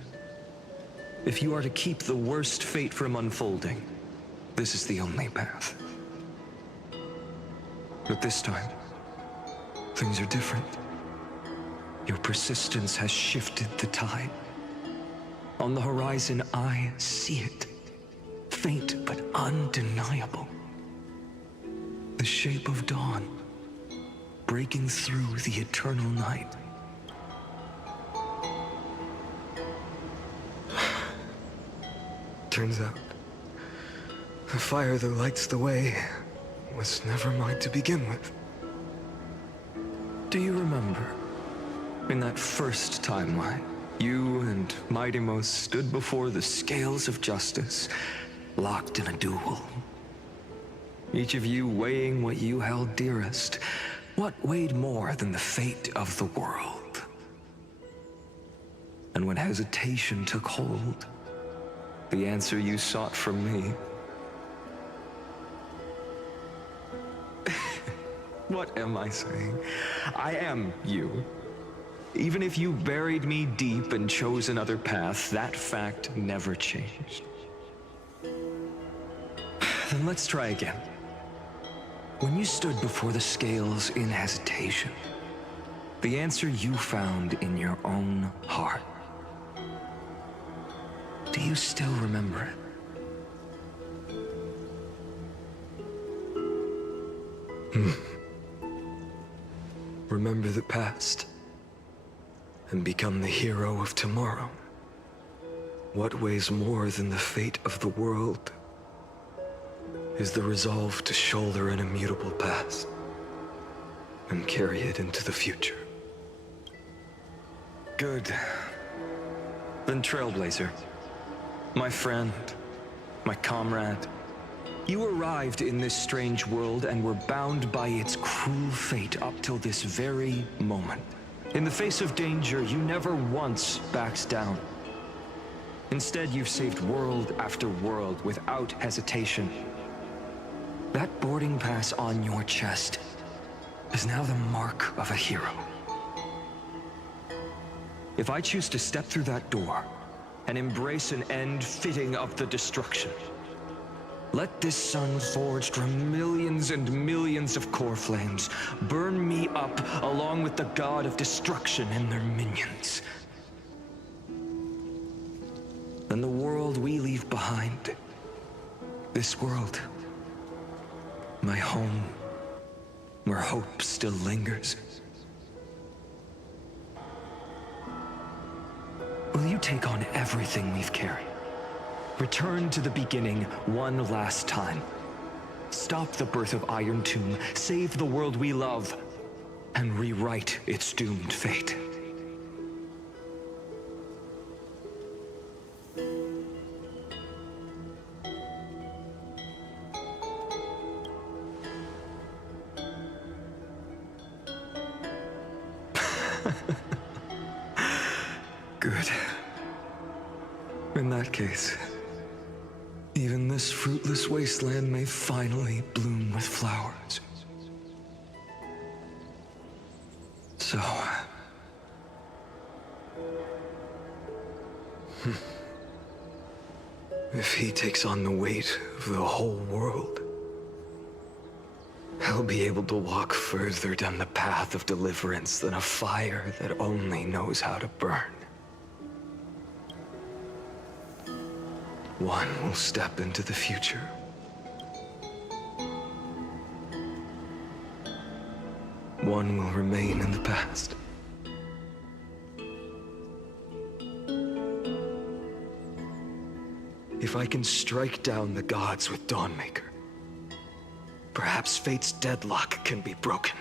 If you are to keep the worst fate from unfolding, this is the only path. But this time, things are different. Your persistence has shifted the tide. On the horizon, I see it. Faint but undeniable. The shape of dawn, breaking through the eternal night. Turns out, the fire that lights the way was never mine to begin with. Do you remember, in that first timeline, you and Mightymost stood before the scales of justice, locked in a duel? Each of you weighing what you held dearest. What weighed more than the fate of the world? And when hesitation took hold, the answer you sought from me. What am I saying? I am you. Even if you buried me deep and chose another path, that fact never changed. Then let's try again. When you stood before the scales in hesitation, the answer you found in your own heart. Do you still remember it? Remember the past and become the hero of tomorrow. What weighs more than the fate of the world is the resolve to shoulder an immutable past and carry it into the future. Good. Then Trailblazer, my friend, my comrade, you arrived in this strange world and were bound by its cruel fate up till this very moment. In the face of danger, you never once backed down. Instead, you've saved world after world without hesitation. That boarding pass on your chest is now the mark of a hero. If I choose to step through that door and embrace an end fitting of the destruction, let this sun forged from millions and millions of core flames burn me up along with the god of destruction and their minions. Then the world we leave behind, this world, my home, where hope still lingers. Will you take on everything we've carried? Return to the beginning one last time. Stop the birth of Iron Tomb, save the world we love, and rewrite its doomed fate. Good. In that case, even this fruitless wasteland may finally bloom with flowers. So... if he takes on the weight of the whole world, he'll be able to walk further down the path of deliverance than a fire that only knows how to burn. One will step into the future. One will remain in the past. If I can strike down the gods with Dawnmaker, perhaps fate's deadlock can be broken.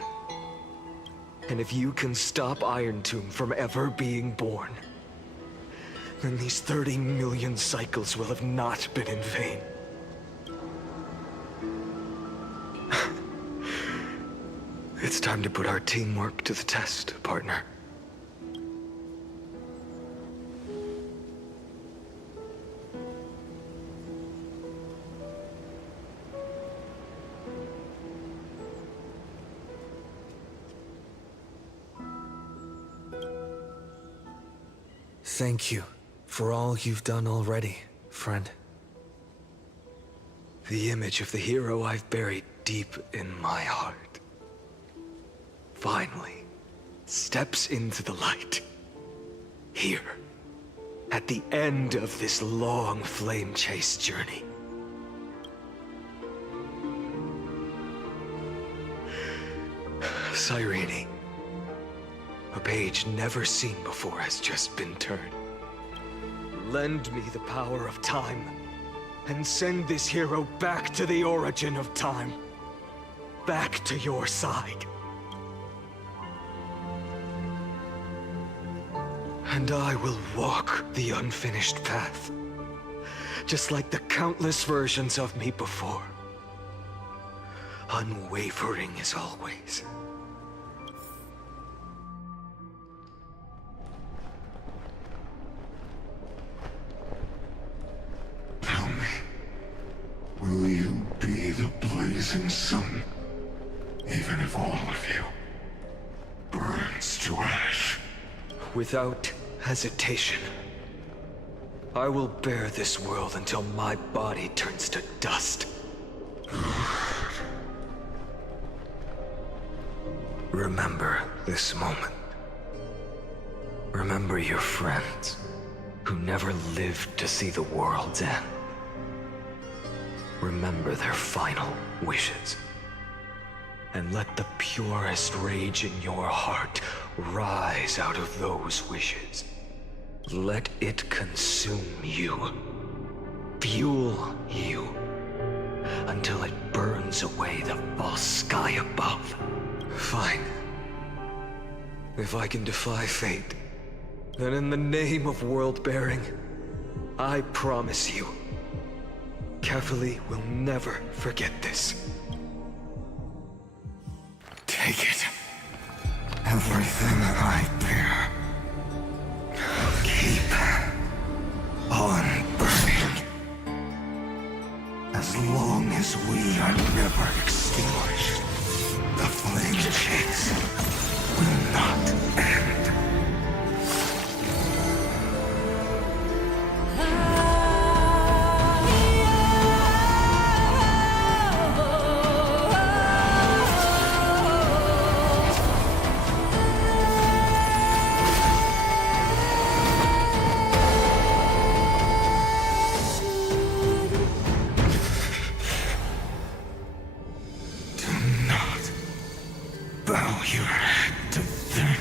And if you can stop Iron Tomb from ever being born, then these 30 million cycles will have not been in vain. It's time to put our teamwork to the test, partner. Thank you for all you've done already, friend. The image of the hero I've buried deep in my heart finally steps into the light. Here, at the end of this long flame chase journey. Cyrene, a page never seen before has just been turned. Lend me the power of time, and send this hero back to the origin of time. Back to your side. And I will walk the unfinished path, just like the countless versions of me before. Unwavering as always. Will you be the blazing sun, even if all of you burns to ash? Without hesitation, I will bear this world until my body turns to dust. Remember this moment. Remember your friends who never lived to see the world's end. Remember their final wishes. And let the purest rage in your heart rise out of those wishes. Let it consume you. Fuel you. until it burns away the false sky above. Fine. If I can defy fate, then in the name of world-bearing, I promise you, Kefili will never forget this. Take it. Everything I bear. Keep on burning. As long as we are never extinguished, the flame chase will not end. Bow your head to them.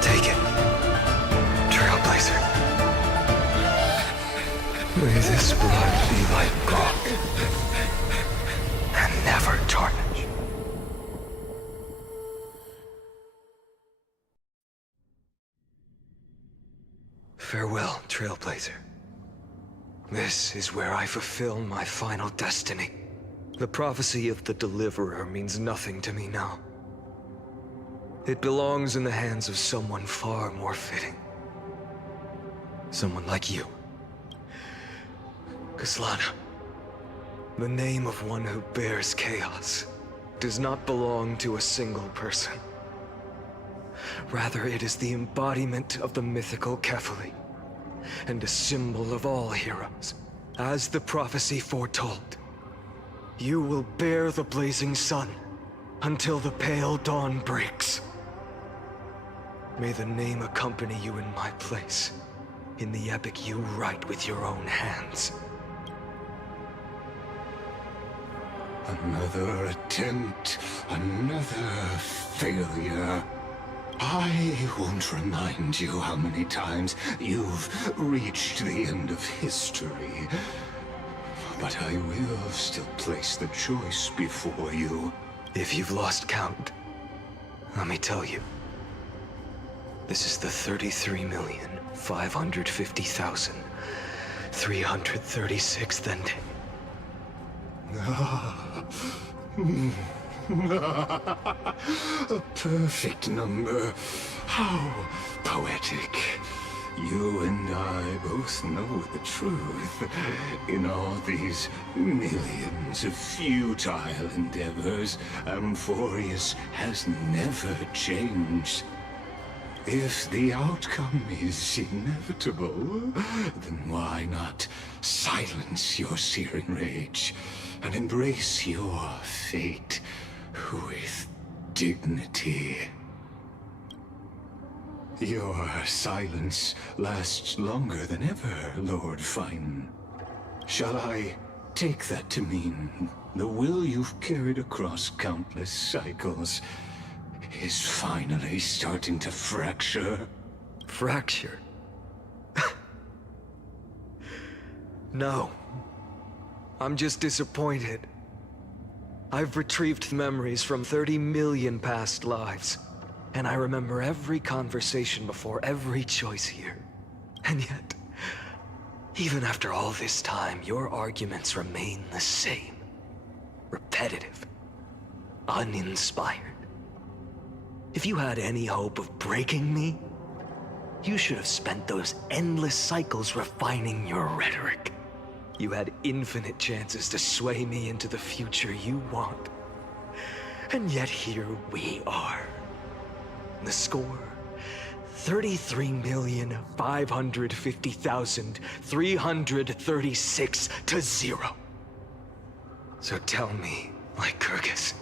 Take it, Trailblazer. May this blood be like gold, and never tarnish. Farewell, Trailblazer. This is where I fulfill my final destiny. The prophecy of the Deliverer means nothing to me now. It belongs in the hands of someone far more fitting. Someone like you. Kaslana. The name of one who bears chaos does not belong to a single person. Rather, it is the embodiment of the mythical Kefili, and a symbol of all heroes. As the prophecy foretold, you will bear the blazing sun until the pale dawn breaks. May the name accompany you in my place, in the epic you write with your own hands. Another attempt, another failure. I won't remind you how many times you've reached the end of history. But I will still place the choice before you. If you've lost count, let me tell you. This is the 33,550,336th ending. A perfect number. How poetic. You and I both know the truth. In all these millions of futile endeavors, Amphorius has never changed. If the outcome is inevitable, then why not silence your searing rage and embrace your fate with dignity? Your silence lasts longer than ever, Lord Fine. Shall I take that to mean the will you've carried across countless cycles is finally starting to fracture? Fracture? No. I'm just disappointed. I've retrieved memories from 30 million past lives, and I remember every conversation before every choice here. And yet, even after all this time, your arguments remain the same. Repetitive. Uninspired. If you had any hope of breaking me, you should have spent those endless cycles refining your rhetoric. You had infinite chances to sway me into the future you want. And yet here we are. The score, 33,550,336 to 0. So tell me, Lycurgus,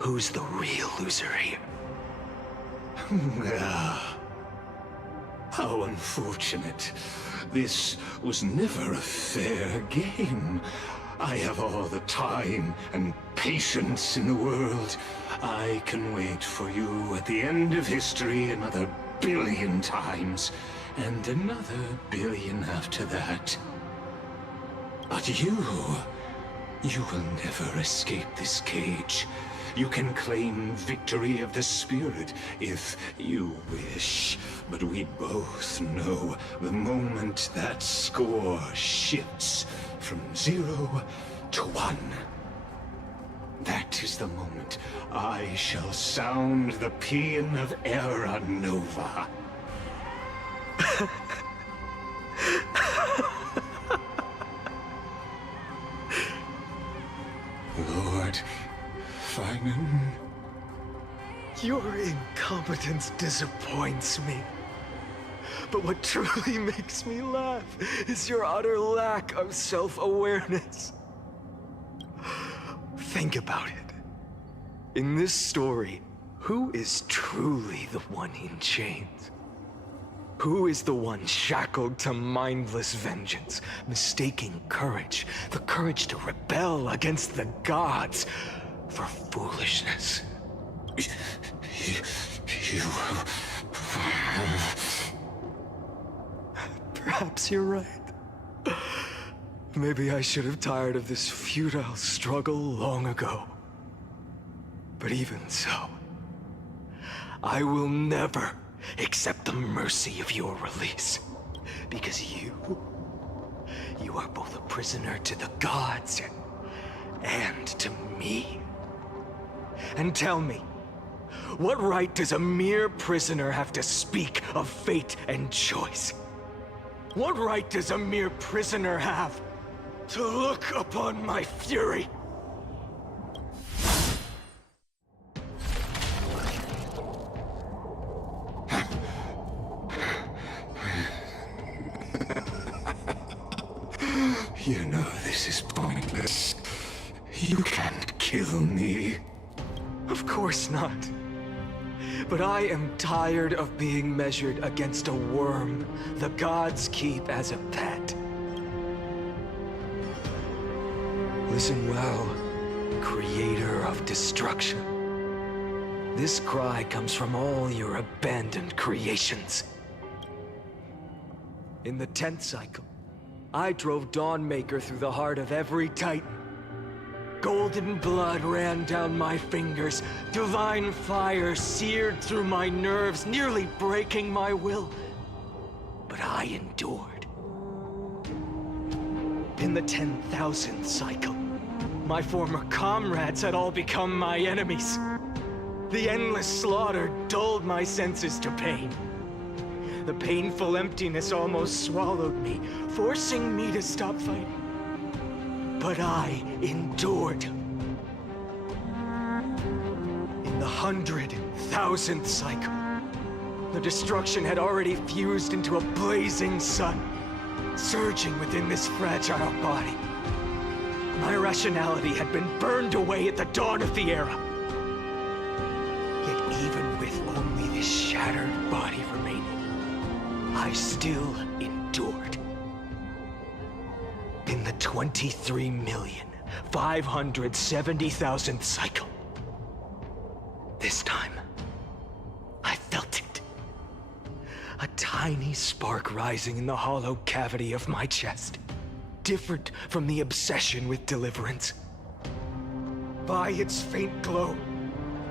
who's the real loser here? How unfortunate. This was never a fair game. I have all the time and patience in the world. I can wait for you at the end of history another billion times, and another billion after that. But you will never escape this cage. You can claim victory of the spirit if you wish, but we both know the moment that score shifts from 0 to 1. That is the moment I shall sound the paean of Era Nova. Lord Finan. Your incompetence disappoints me. But what truly makes me laugh is your utter lack of self-awareness. Think about it. In this story, who is truly the one in chains? Who is the one shackled to mindless vengeance, mistaking courage, the courage to rebel against the gods, for foolishness? You... Perhaps you're right. Maybe I should have tired of this futile struggle long ago. But even so, I will never accept the mercy of your release. Because you are both a prisoner to the gods and to me. And tell me, what right does a mere prisoner have to speak of fate and choice? What right does a mere prisoner have to look upon my fury? You know this is pointless. You can't kill me. Of course not. But I am tired of being measured against a worm the gods keep as a pet. Listen well, creator of destruction. This cry comes from all your abandoned creations. In the 10th cycle, I drove Dawnmaker through the heart of every Titan. Golden blood ran down my fingers, divine fire seared through my nerves, nearly breaking my will. But I endured. In the 10,000th cycle, my former comrades had all become my enemies. The endless slaughter dulled my senses to pain. The painful emptiness almost swallowed me, forcing me to stop fighting. But I endured. In the 100,000th cycle, the destruction had already fused into a blazing sun, surging within this fragile body. My rationality had been burned away at the dawn of the era. Yet even with only this shattered body remaining, I still endured. In the 23,570,000th cycle. This time, I felt it. A tiny spark rising in the hollow cavity of my chest. Different from the obsession with deliverance. By its faint glow,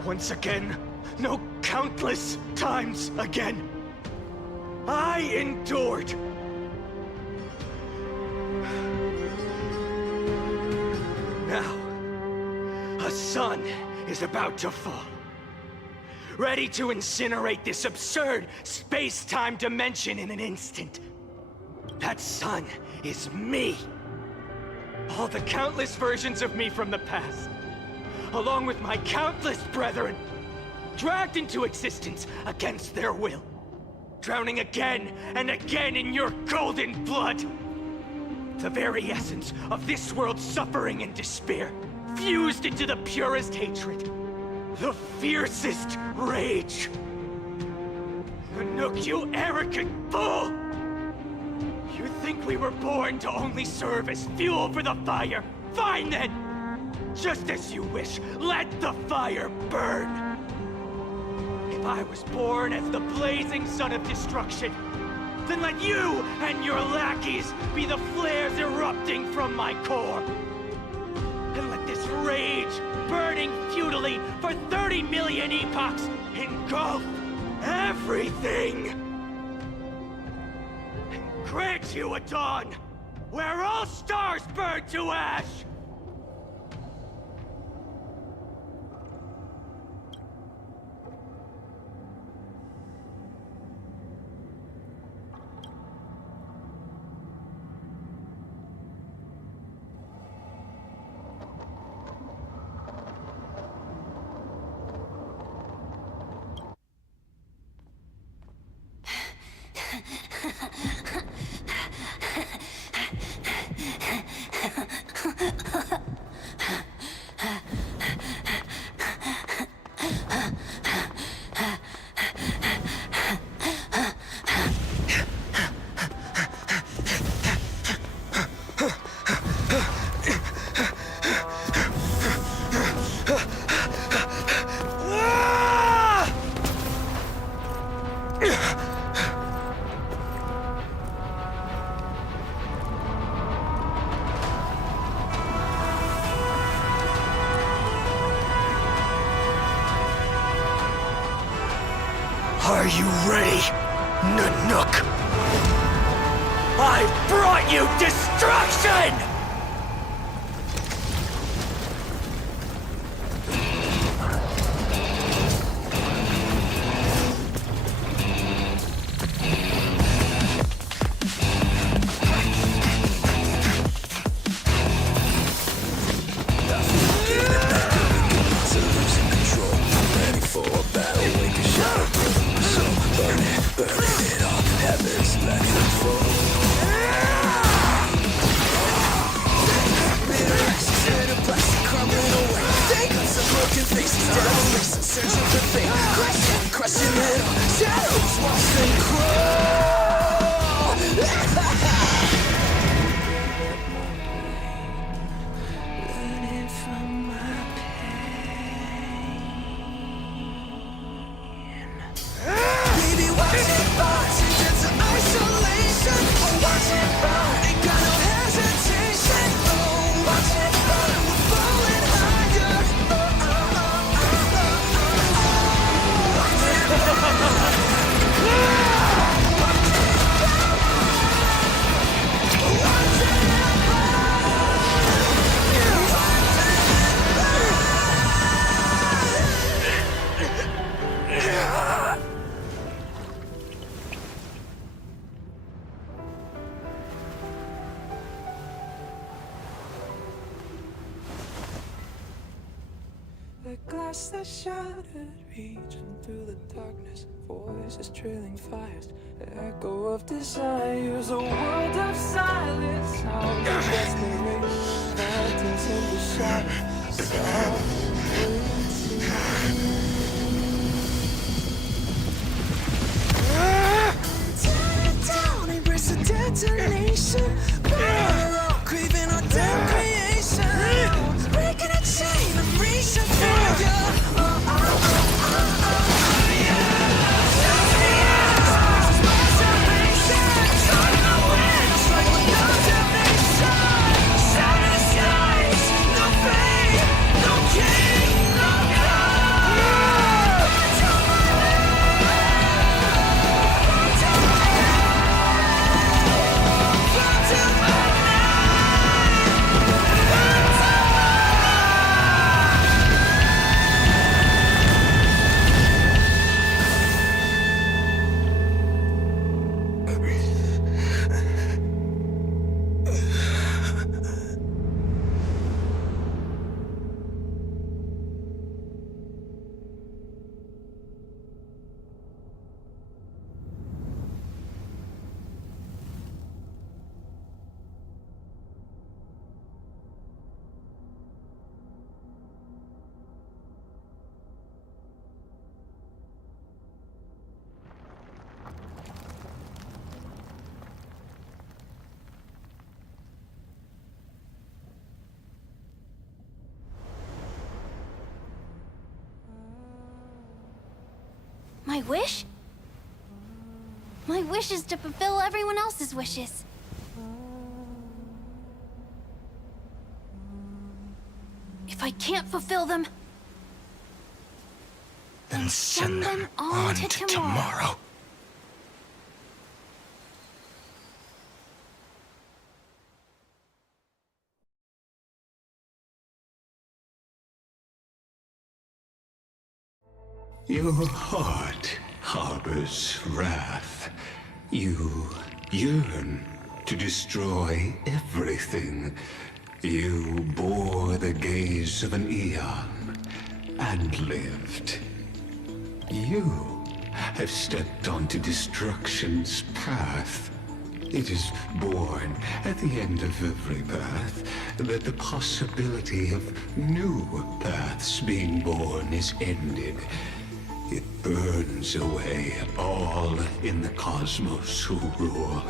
once again, no, countless times again, I endured. Now, a sun is about to fall. Ready to incinerate this absurd space-time dimension in an instant. That sun is me. All the countless versions of me from the past, along with my countless brethren, dragged into existence against their will, drowning again and again in your golden blood. The very essence of this world's suffering and despair, fused into the purest hatred, the fiercest rage. And Nook, you arrogant fool! You think we were born to only serve as fuel for the fire? Fine then! Just as you wish, let the fire burn! If I was born as the blazing son of destruction, then let you and your lackeys be the flares erupting from my core. And let this rage, burning futilely for 30 million epochs, engulf everything! And grant you a dawn where all stars burn to ash! Are you ready, Nanook? I've brought you destruction! The glass that shattered, reaching through the darkness, voices trailing fires, the echo of desires, a world of silence, sounds of desperation, mountains in the shadow, soft tear it down, embrace the detonation, craving our damn creation, breaking a chain, I'm reaching for you. This is my salvation. Starting a wind, it's like we're condemnation. My wish? My wish is to fulfill everyone else's wishes. If I can't fulfill them, then send them on to tomorrow. Your heart harbors wrath. You yearn to destroy everything. You bore the gaze of an eon and lived. You have stepped onto destruction's path. It is born at the end of every path that the possibility of new paths being born is ended. It burns away all in the cosmos who rule,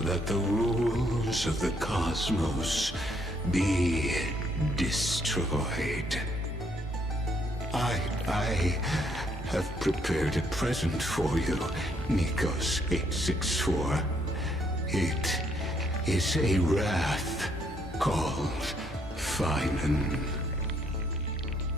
that the rules of the cosmos be destroyed. I have prepared a present for you, Nikos 864. It is a wrath called Finan.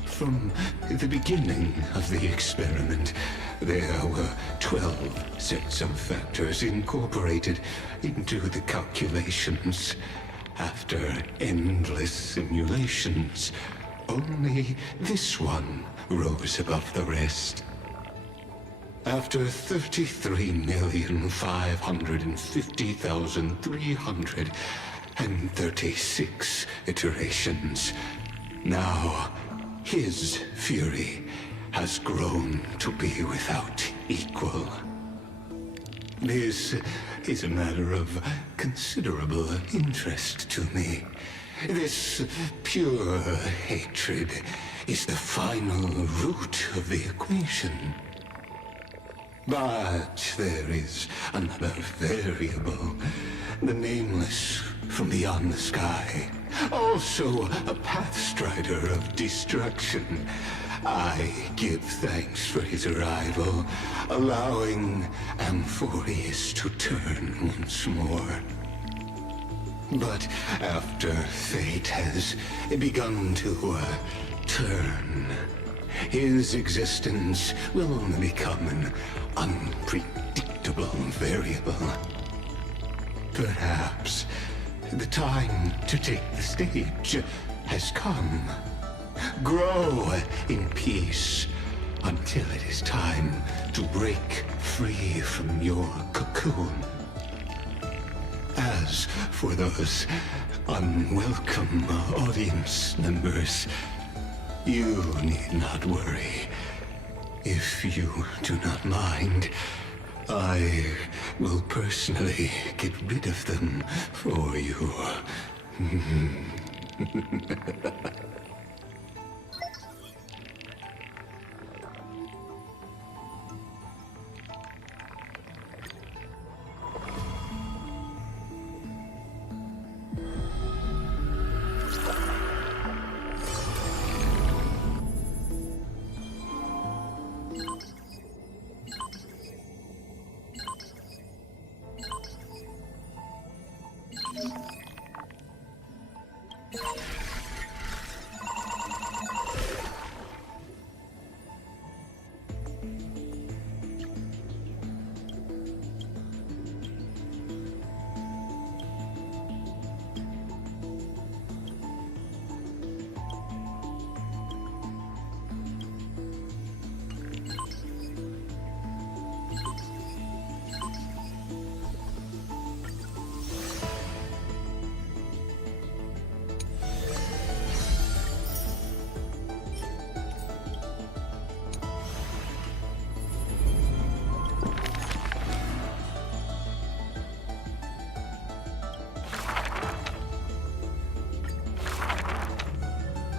From the beginning of the experiment, there were 12 sets of factors incorporated into the calculations. After endless simulations, only this one rose above the rest. After 33,550,336 iterations, now his fury has grown to be without equal. This is a matter of considerable interest to me. This pure hatred is the final root of the equation. But there is another variable, the Nameless from beyond the sky, also a pathstrider of destruction. I give thanks for his arrival, allowing Amphorius to turn once more. But after fate has begun to turn, his existence will only become an unpredictable variable. Perhaps the time to take the stage has come. Grow in peace until it is time to break free from your cocoon. As for those unwelcome audience members, you need not worry. If you do not mind, I will personally get rid of them for you.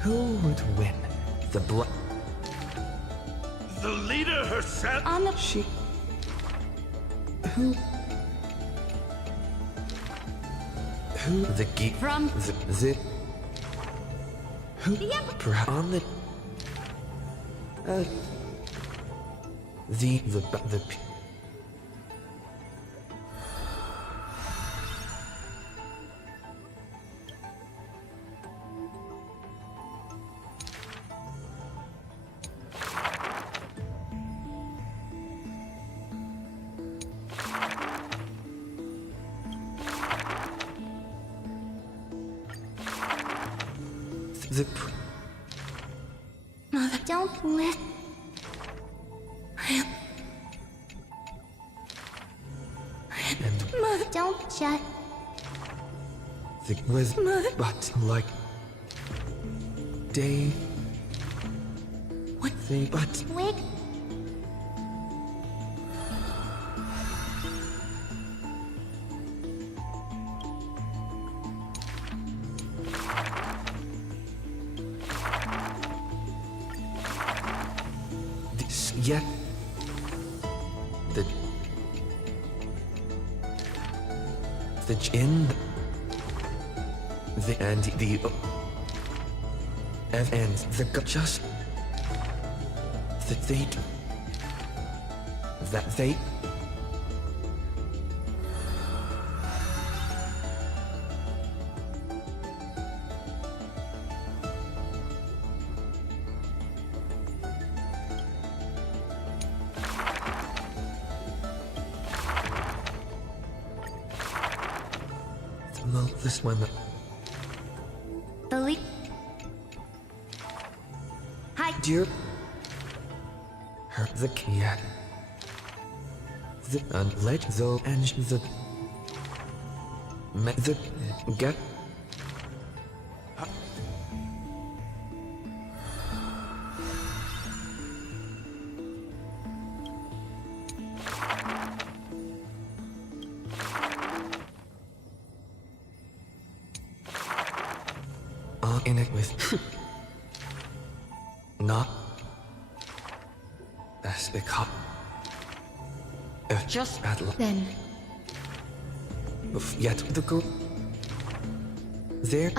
Who would win? The blood. The leader herself? On the... She... Who... The geek... From... The... Who... The Perhaps on the... Mother, don't listen. Mother, don't shut. Mother. But like day. What they but Wait. this yet the in the and the and the just that they this one. Believe. Hi. Dear. Her the cat. The let the and the the get. In it with not as because Just battle then, yet the girl there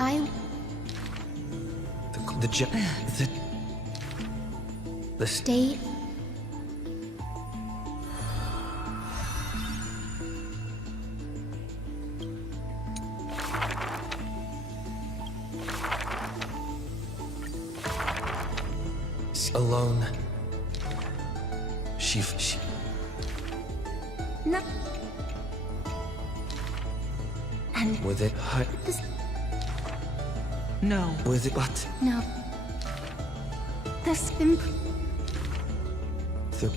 the state. alone. She No. And with it this. No. With it but No. This the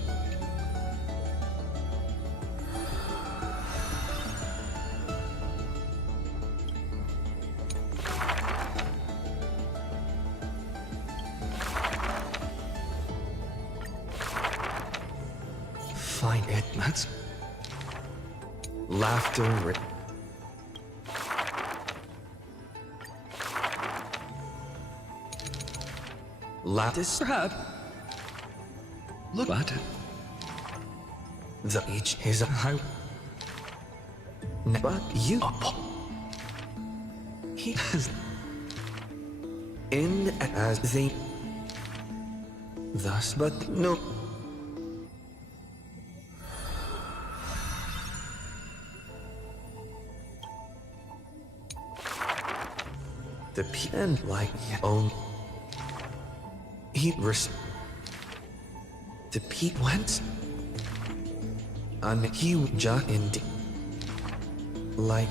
find it. That's laughter. Lattice. Look at it. The each is a how. But you he has in as they thus, but no. The pen like own he the Pete went and he just in like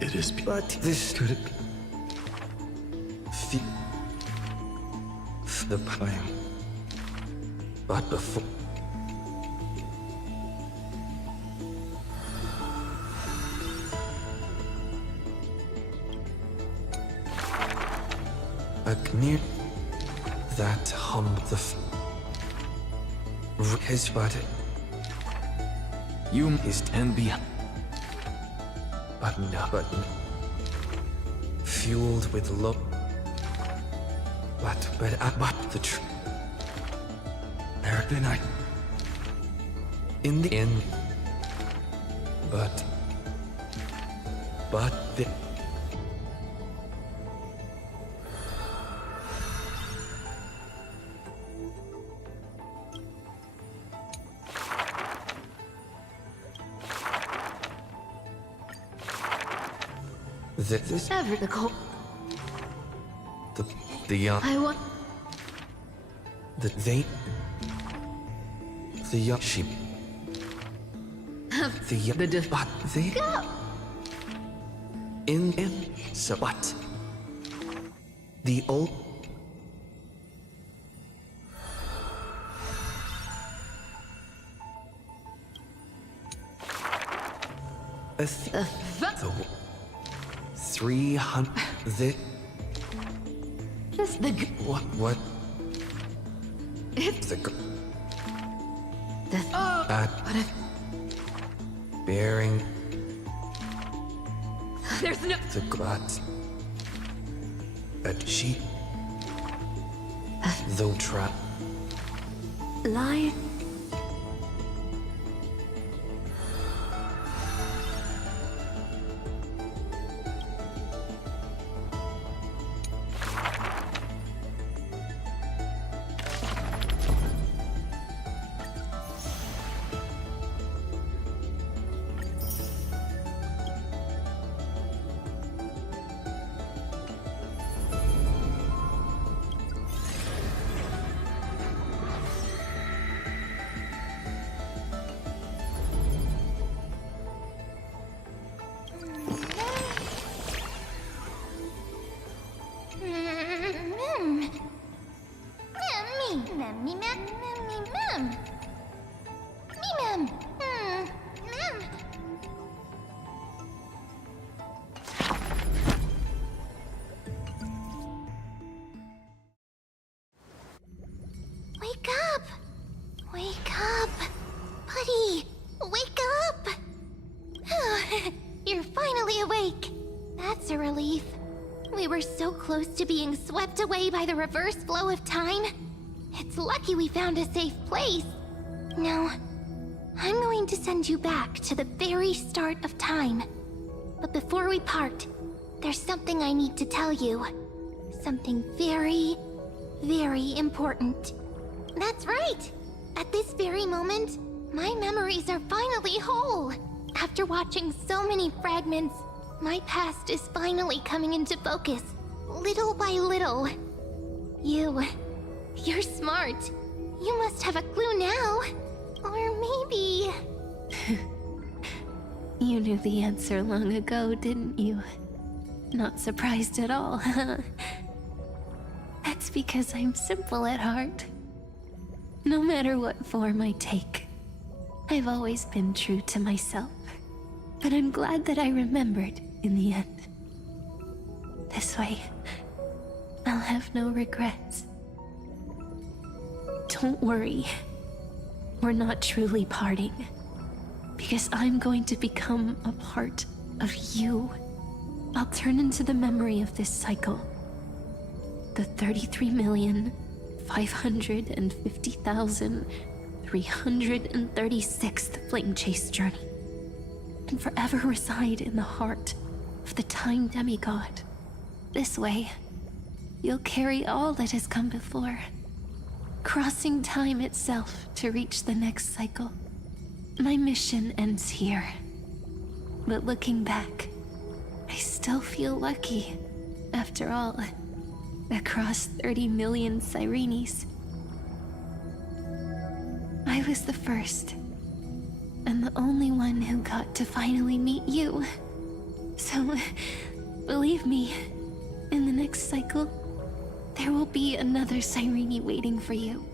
it is but this could it the time but before near that the his body you is and be but no fueled with love but the truth there been I in the end but the This Ever the cold. the I want. they the young sheep but they Go! in so what the old the 300 the This the. what It's the What if bearing there's no. the gods but she though trap Lie. Wake up! Wake up! Buddy! Wake up! You're finally awake. That's a relief. We were so close to being swept away by the reverse flow of time. It's lucky we found a safe place. Now, I'm going to send you back to the very start of time. But before we part, there's something I need to tell you. Something very, very important. That's right! At this very moment, my memories are finally whole. After watching so many fragments, my past is finally coming into focus, little by little. You're smart. You must have a clue now. Or maybe... You knew the answer long ago, didn't you? Not surprised at all, huh? That's because I'm simple at heart. No matter what form I take, I've always been true to myself. But I'm glad that I remembered in the end. This way, I'll have no regrets. Don't worry. We're not truly parting. Because I'm going to become a part of you. I'll turn into the memory of this cycle. The 33,550,336th Flame Chase journey. And forever reside in the heart of the Time Demigod. This way, you'll carry all that has come before, crossing time itself to reach the next cycle. My mission ends here. But looking back, I still feel lucky. After all, across 30 million Cyrenes, I was the first, and the only one who got to finally meet you. So, believe me, in the next cycle, there will be another Cyrene waiting for you.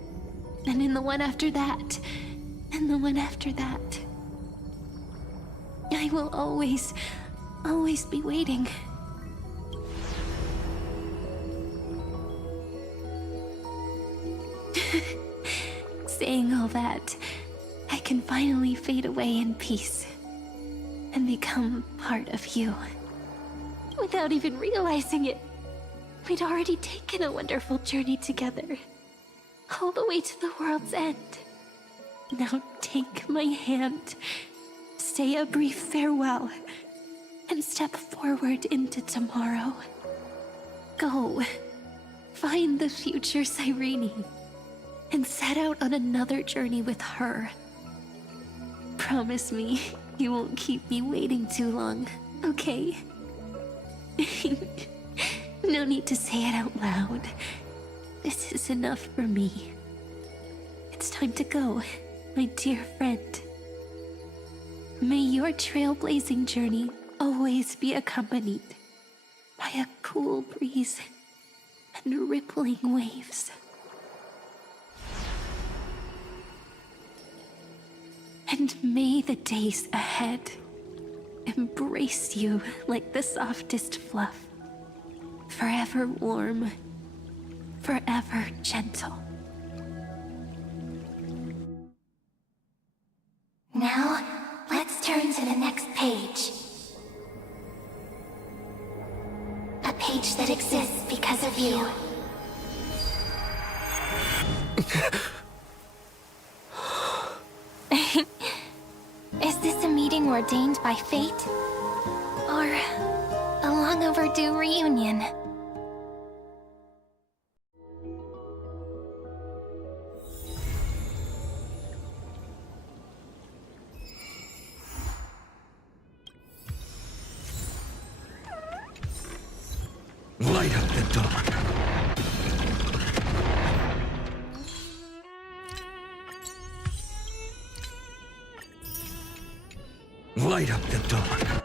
And in the one after that, and the one after that. I will always be waiting. Saying all that, I can finally fade away in peace and become part of you. Without even realizing it, we'd already taken a wonderful journey together, all the way to the world's end. Now take my hand, say a brief farewell, and step forward into tomorrow. Go, find the future Cyrene, and set out on another journey with her. Promise me you won't keep me waiting too long, okay? No need to say it out loud. This is enough for me. It's time to go, my dear friend. May your trailblazing journey always be accompanied by a cool breeze and rippling waves. And may the days ahead embrace you like the softest fluff, forever warm, forever gentle. Now, let's turn to the next page. A page that exists because of you. Is this a meeting ordained by fate? Or a long overdue reunion? Light up the dawn. Light up the dawn.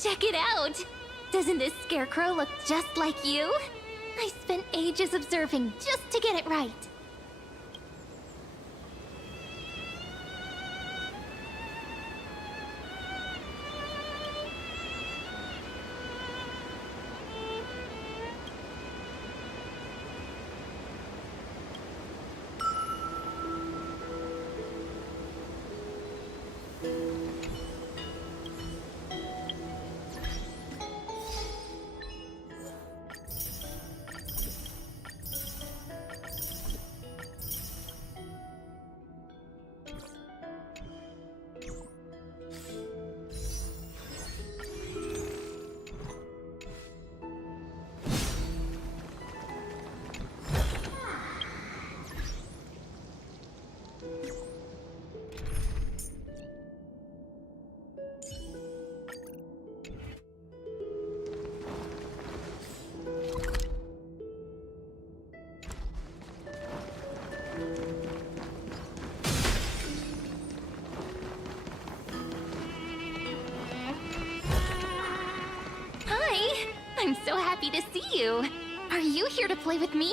Check it out! Doesn't this scarecrow look just like you? I spent ages observing just to get it right. I'm so happy to see you. Are you here to play with me?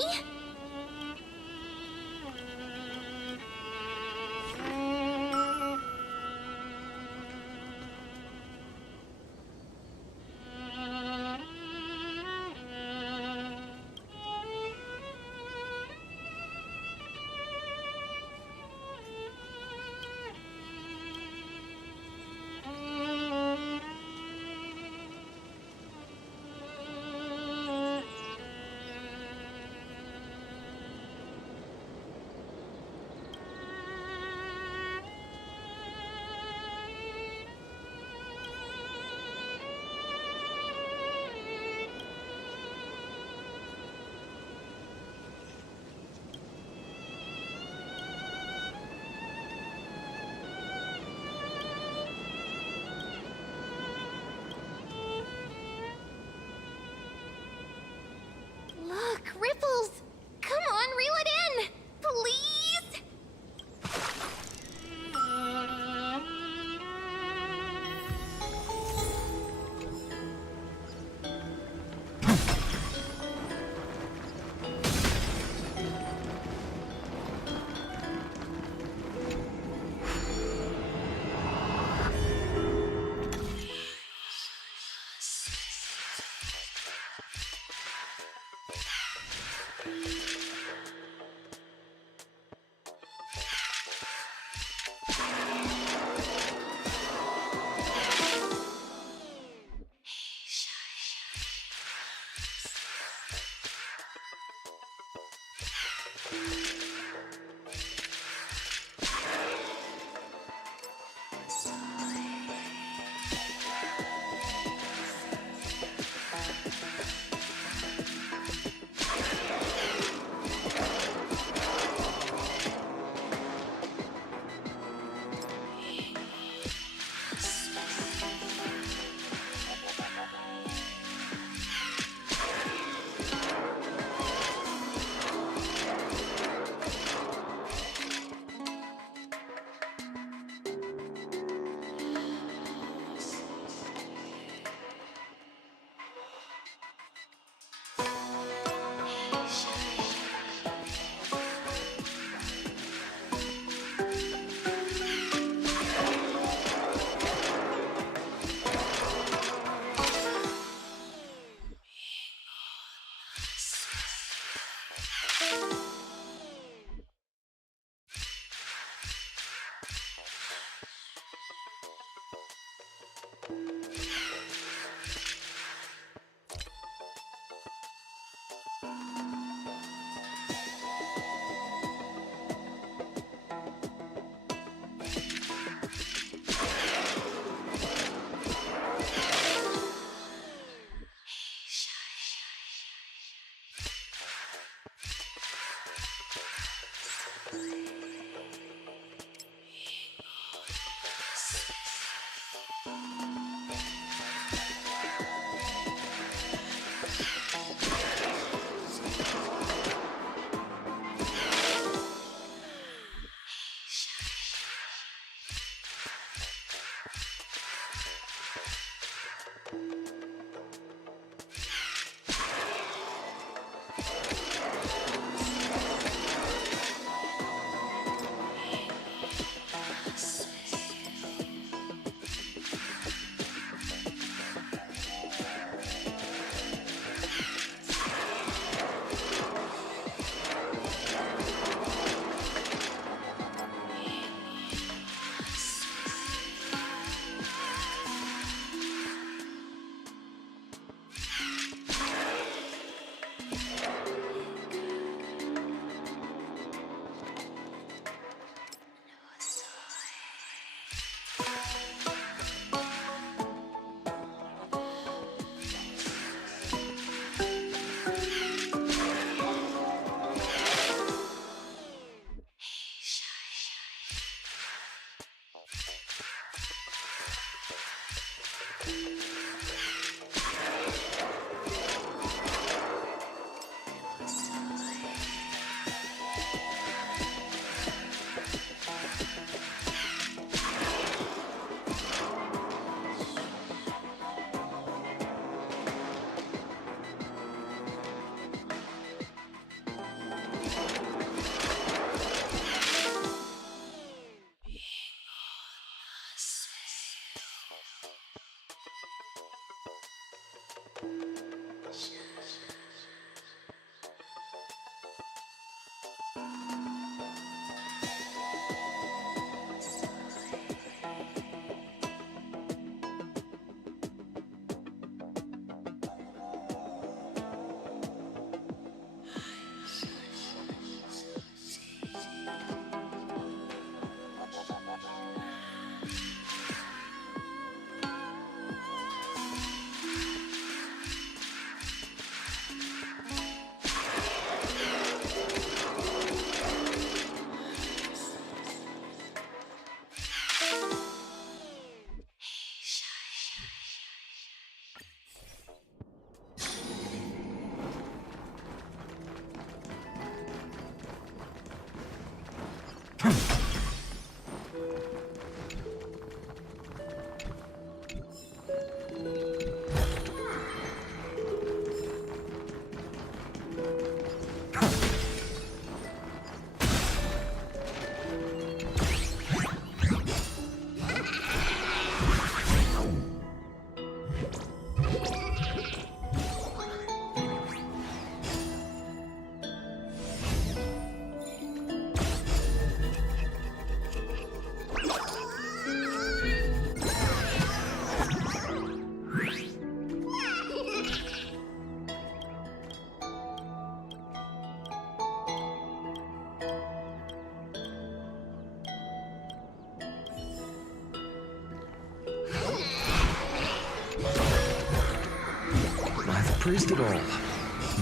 praised it all. No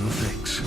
thanks.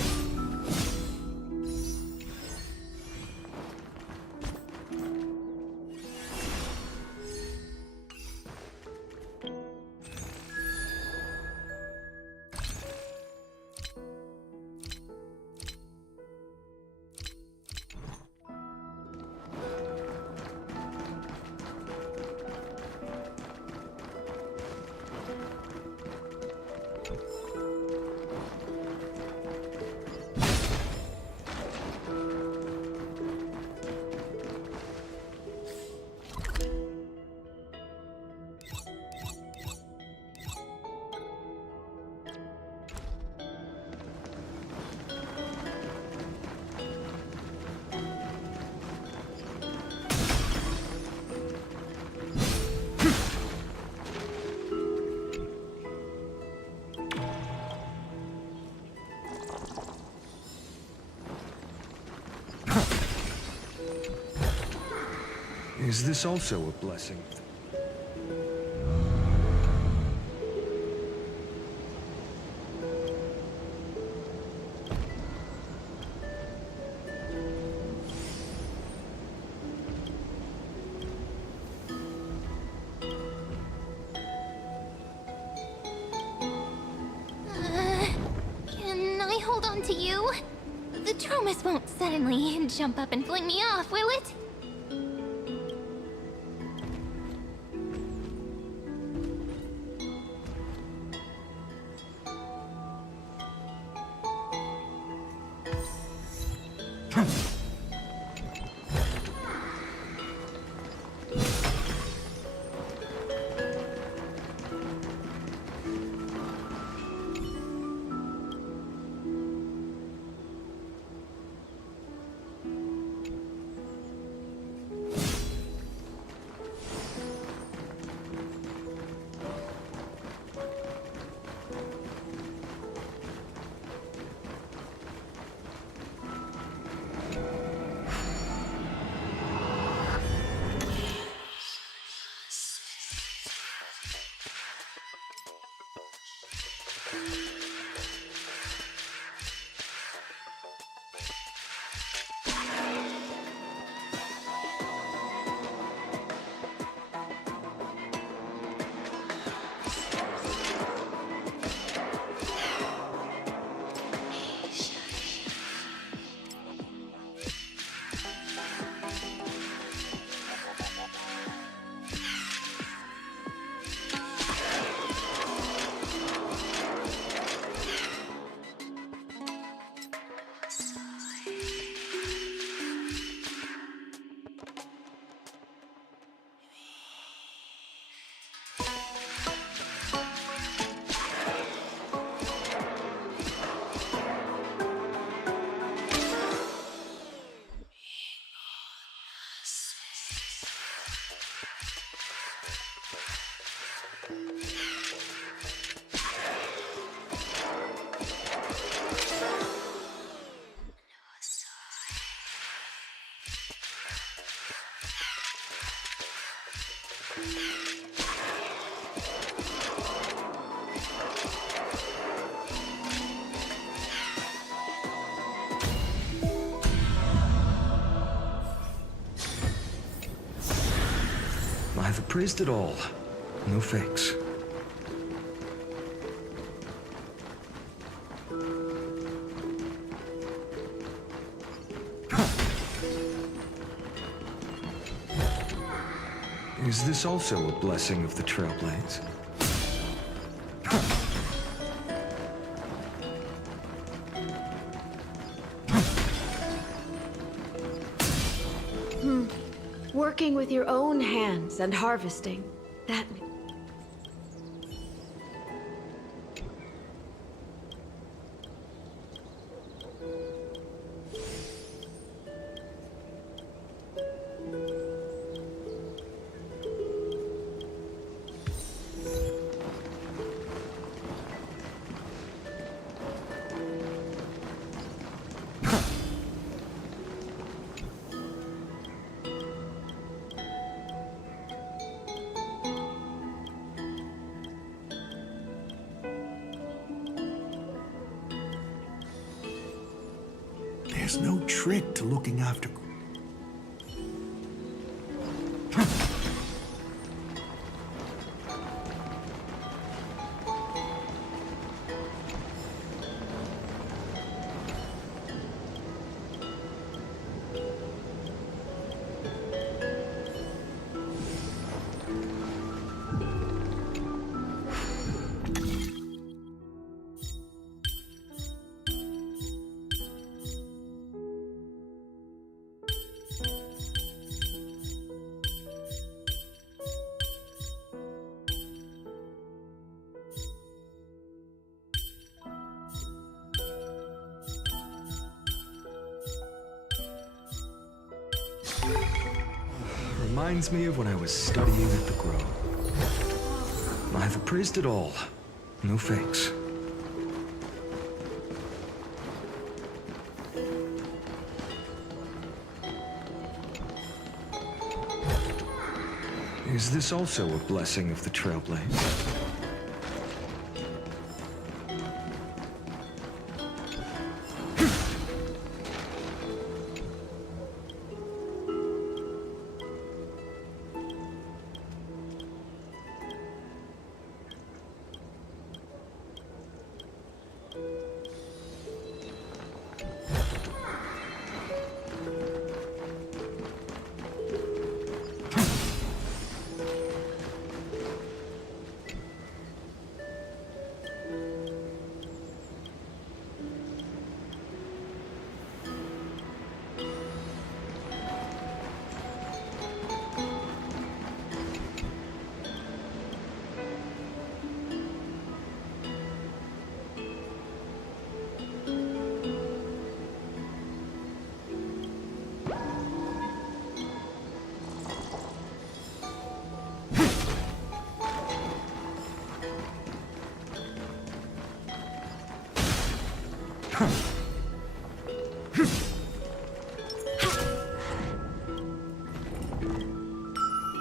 Is this also a blessing? Can I hold on to you? The Tromus won't suddenly jump up and fling me off, will it? I've appraised it all. No fakes. Is this also a blessing of the Trailblades? Working with your own hands and harvesting, that... There's no trick to looking after... Reminds me of when I was studying at the Grove. I've appraised it all. No thanks. Is this also a blessing of the Trailblade?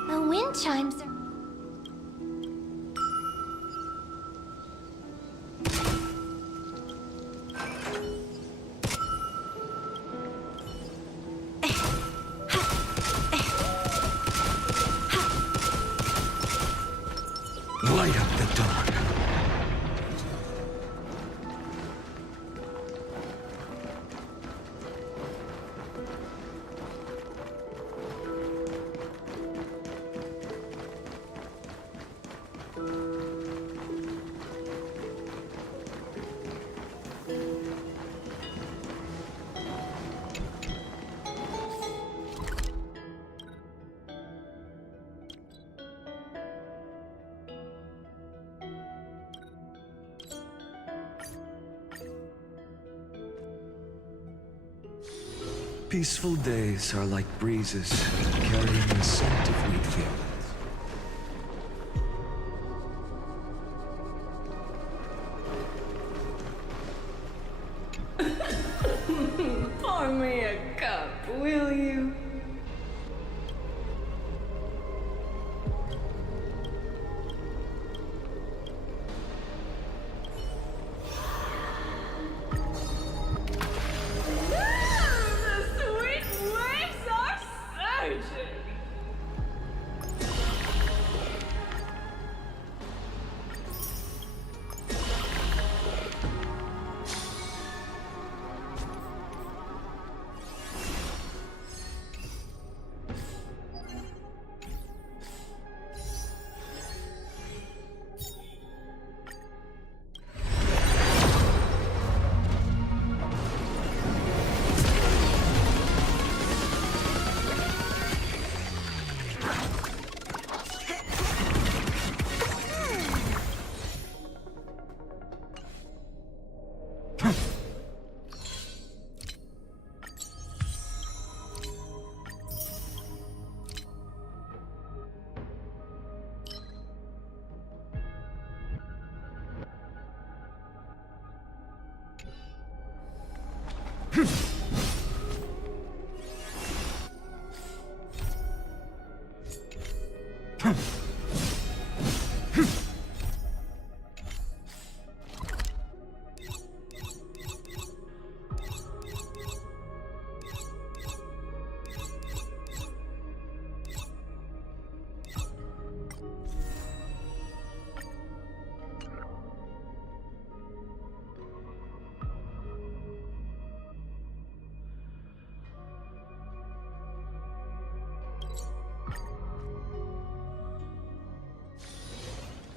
The wind chimes are... Light up the dawn. Peaceful days are like breezes carrying the scent of wheat fields. Pour me a cup, will you?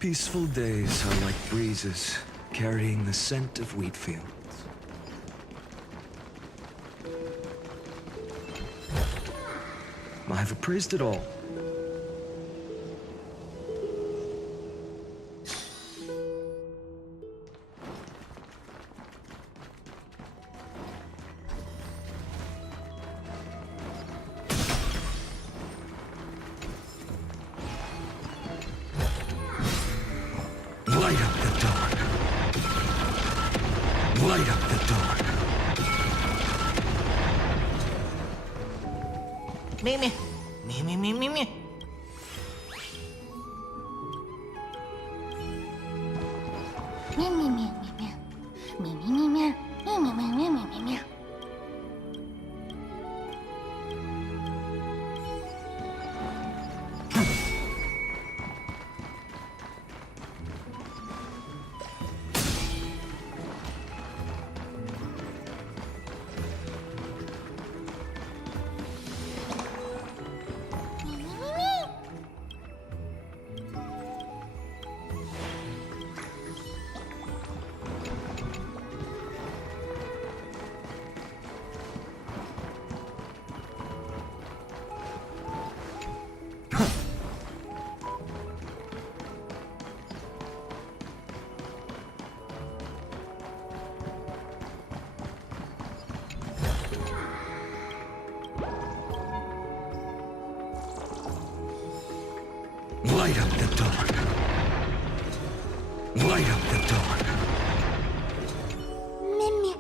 Peaceful days are like breezes, carrying the scent of wheat fields. I've appraised it all. Light up the dawn. Light up the dawn. Mimi. Mimi. Light up the dawn. Light up the dawn. Mimi.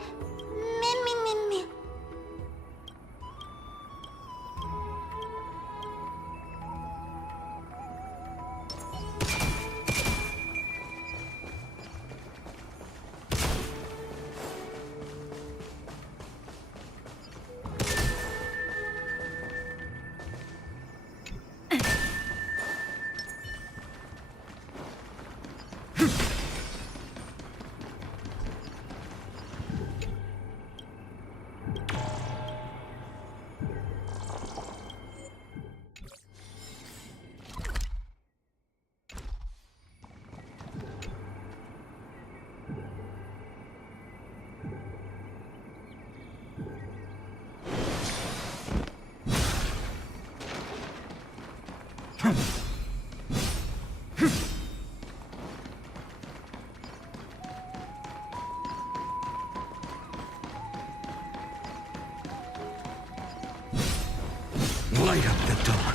Light up the dawn.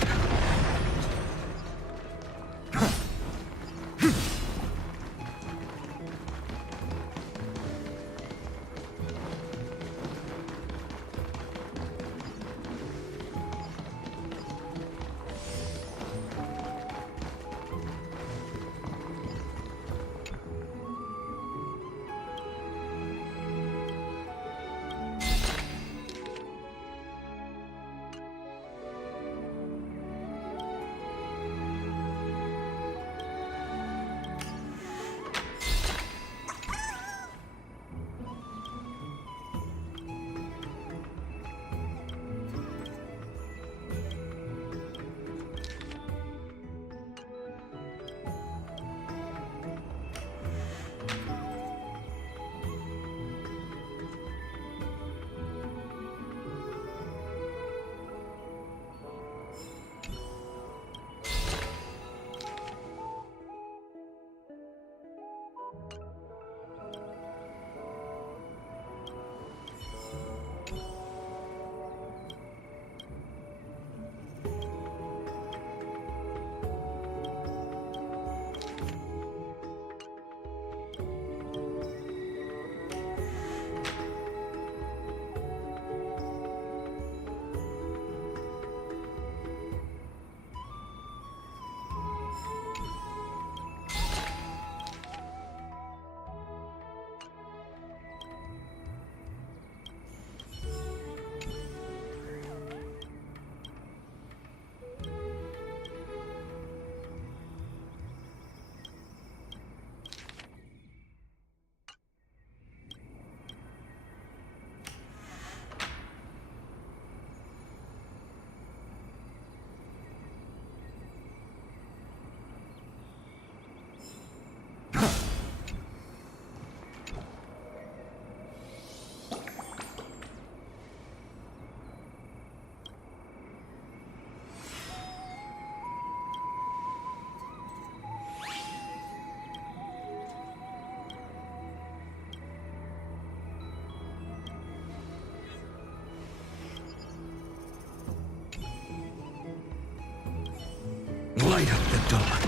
Light up the dawn.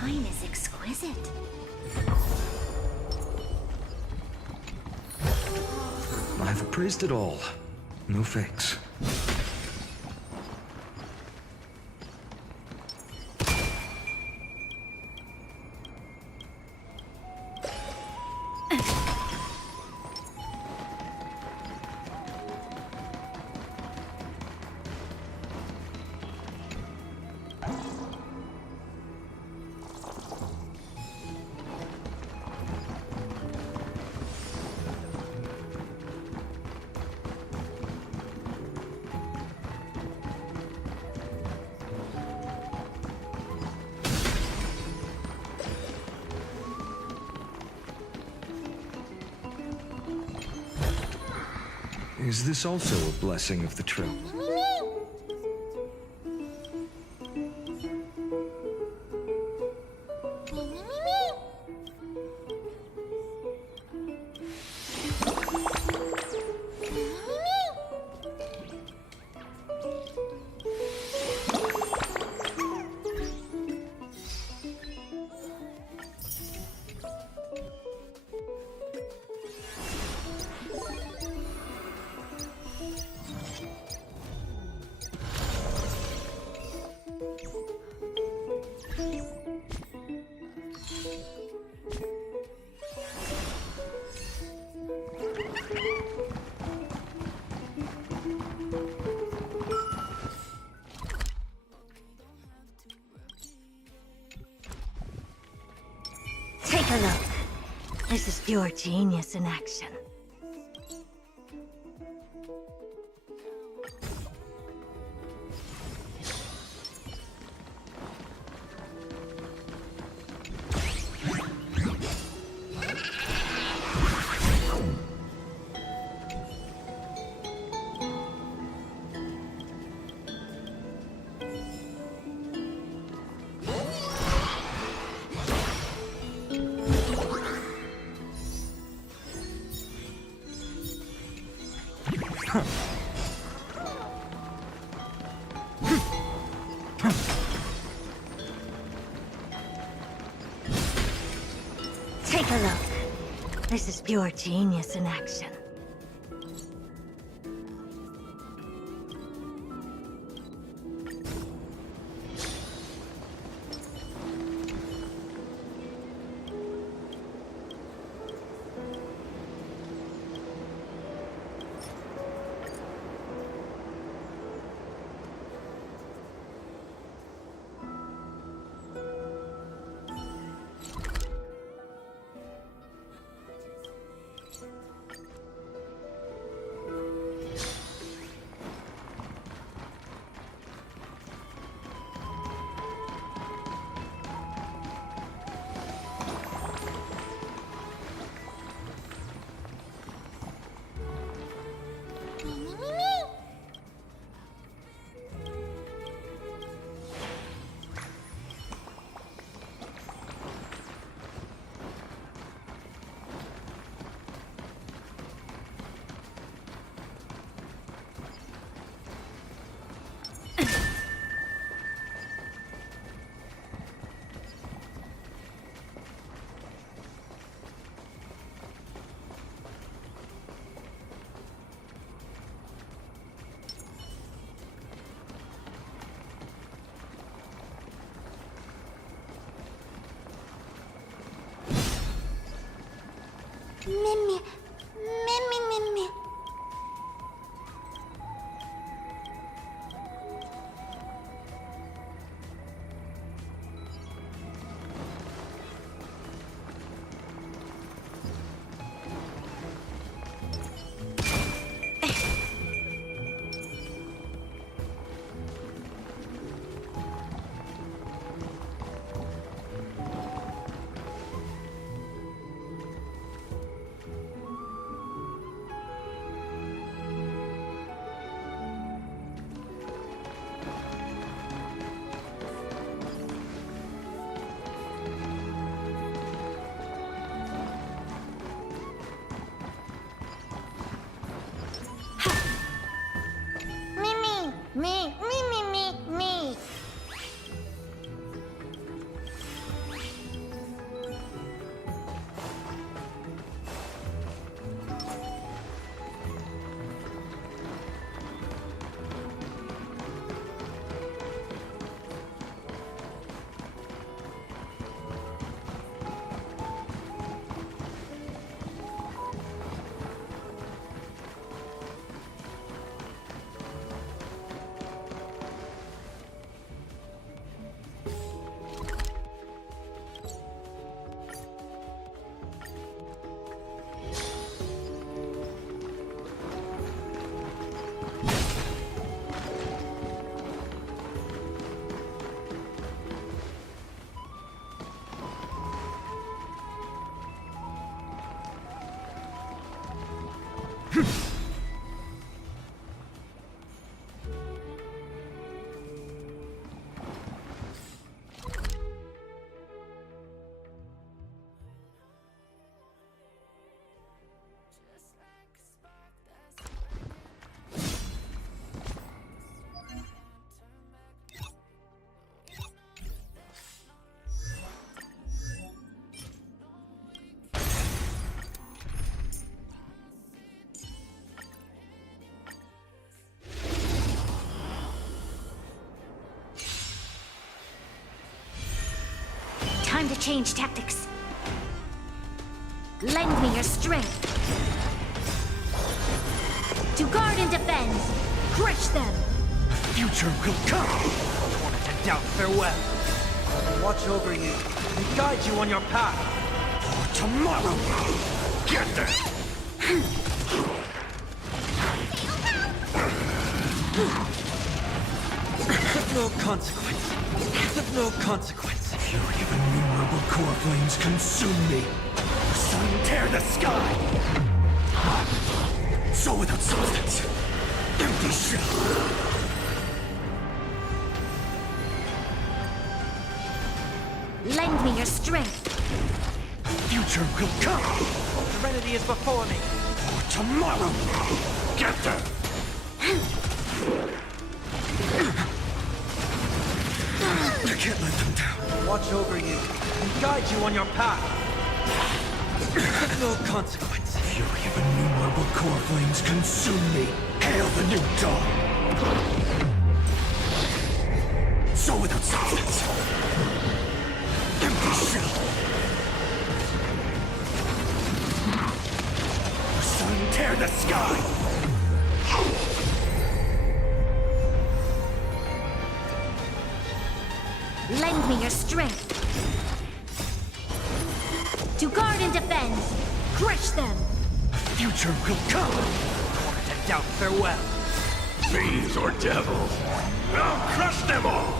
Design is exquisite. I've appraised it all. No fakes. Is this also a blessing of the trope? Take a look. This is pure genius in action. Take a look. This is pure genius in action. Mimi, Mimi, Mimi. Me, me, me, me, me. Time to change tactics. Lend me your strength. To guard and defend. Crush them. Future will come. Torn to doubt, farewell. Watch over you and guide you on your path. For tomorrow. Get there. Of no consequence. Of no consequence. Fury of innumerable core flames consume me. The sun tear the sky. So without substance. Empty shell. Lend me your strength. Future will come. Serenity is before me. For tomorrow. Get there. I can't let them down. Watch over you and guide you on your path. Of no consequence. Fury of innumerable core flames consume me. Hail the new dawn. So without substance. Empty shell. The sun tear the sky. Lend me your strength. To guard and defend. Crush them. Future will come. Torn to doubt, farewell. Fiends or devils, I'll crush them all!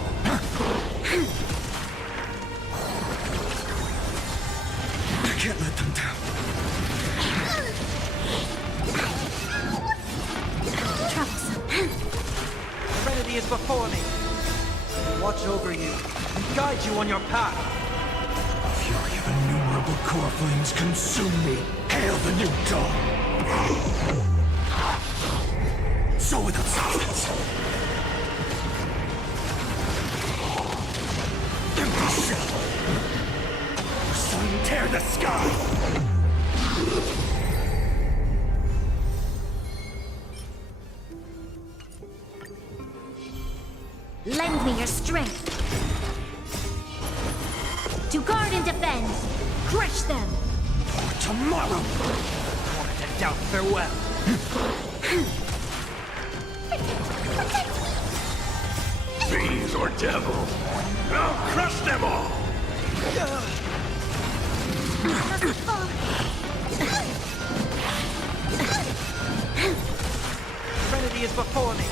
I can't let them down. Troublesome. Serenity is before me. Watch over you and guide you on your path. Fury of innumerable core flames consume me. Hail the new dawn. So without substance. Empty shell. The sun tear the sky. Lend me your strength. To guard and defend. Crush them. For tomorrow. Torn to doubt, farewell. Fiends or devils, I'll crush them all! Serenity is before me.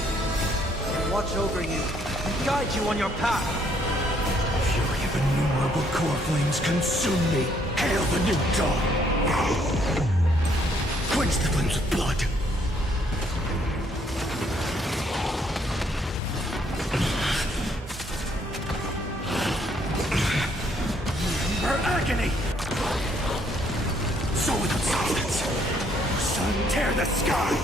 Watch over you and guide you on your path. Fury of innumerable core flames consume me. Hail the new dawn. Quench the flames of blood. Remember agony. So without substance. The sun tear the sky.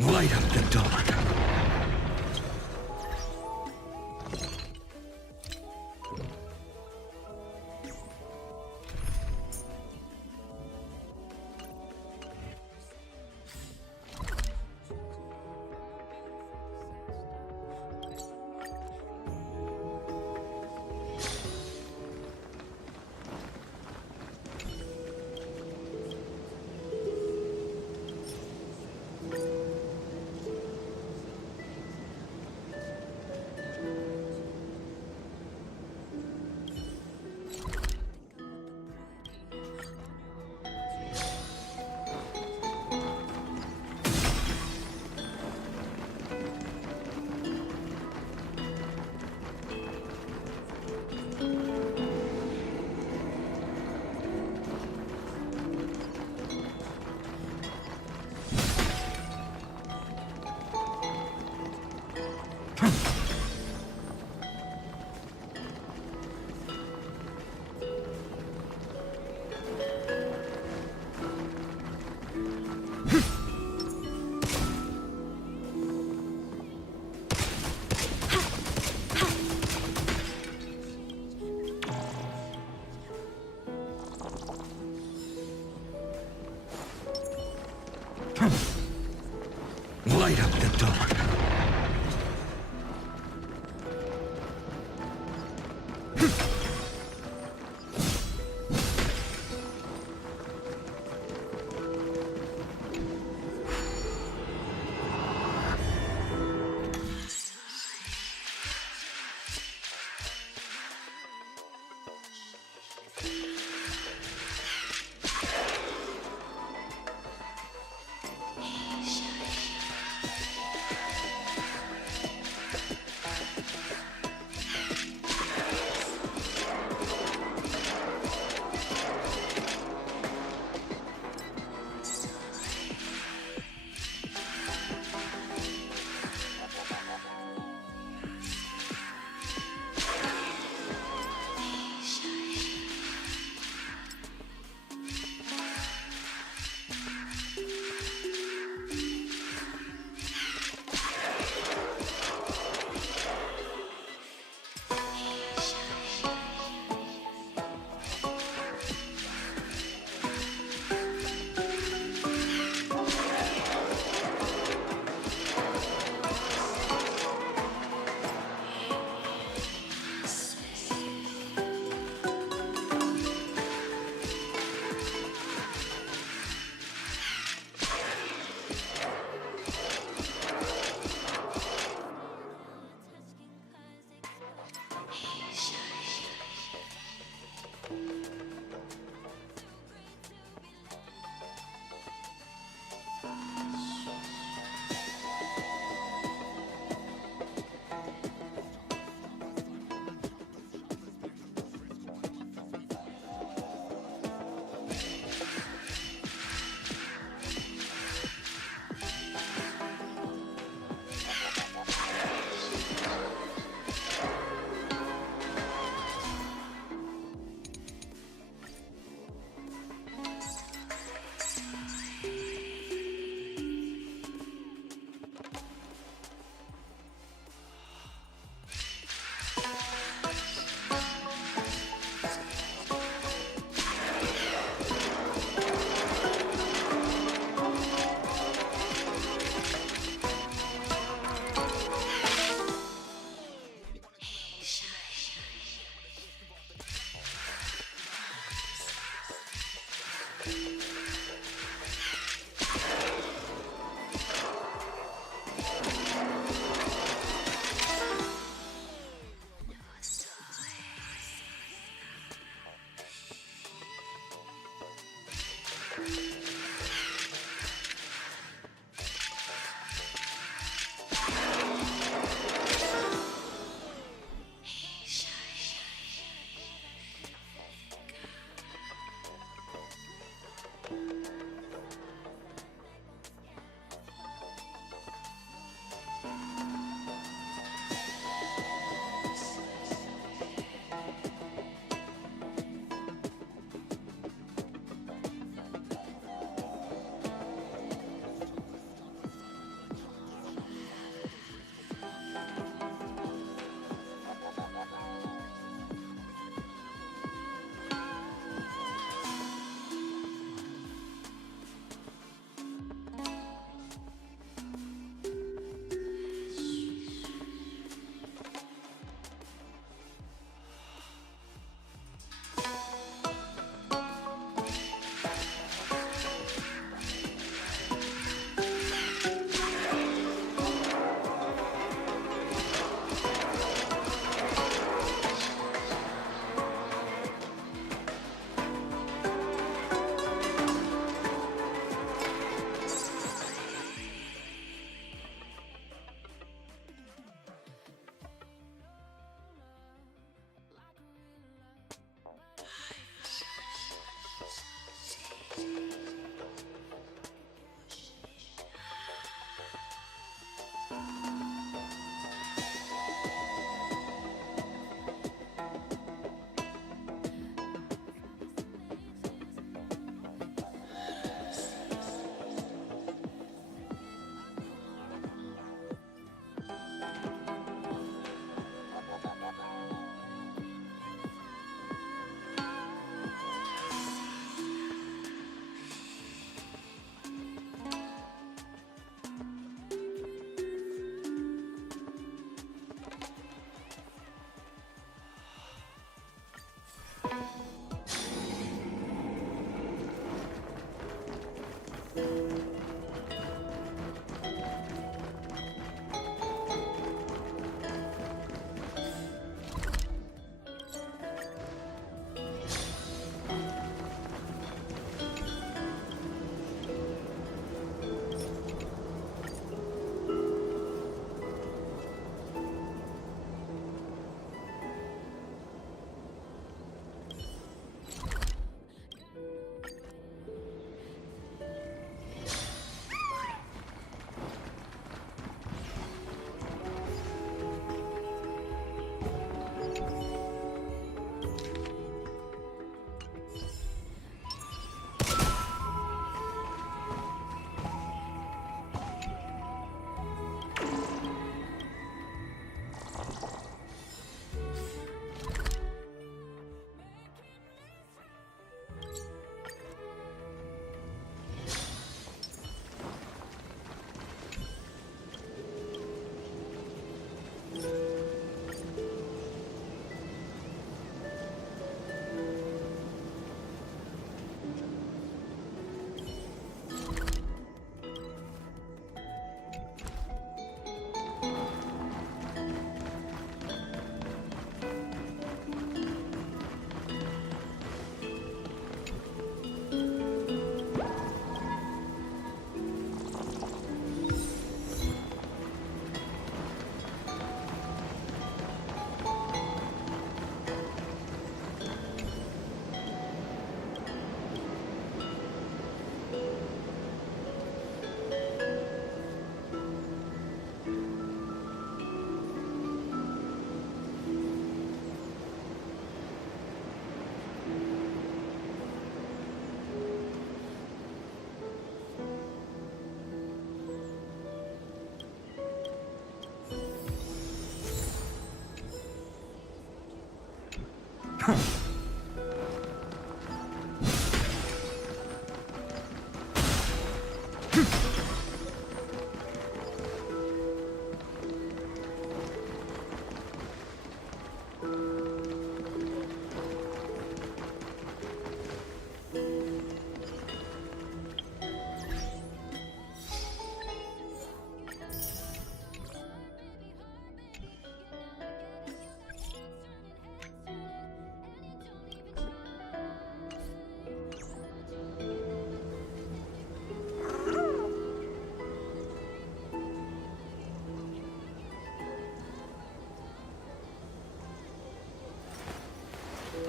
Light up the dawn. Light up the dawn.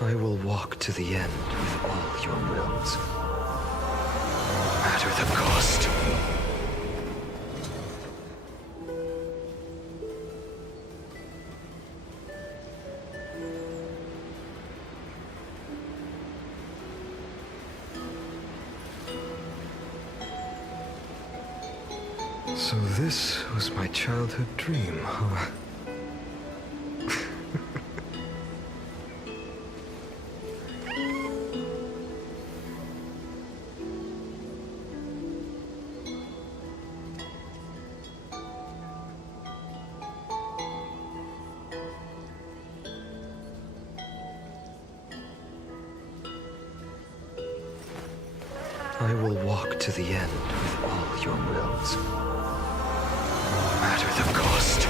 I will walk to the end with all your wills, no matter the cost. So this was my childhood dream, huh? I will walk to the end with all your wills, no matter the cost.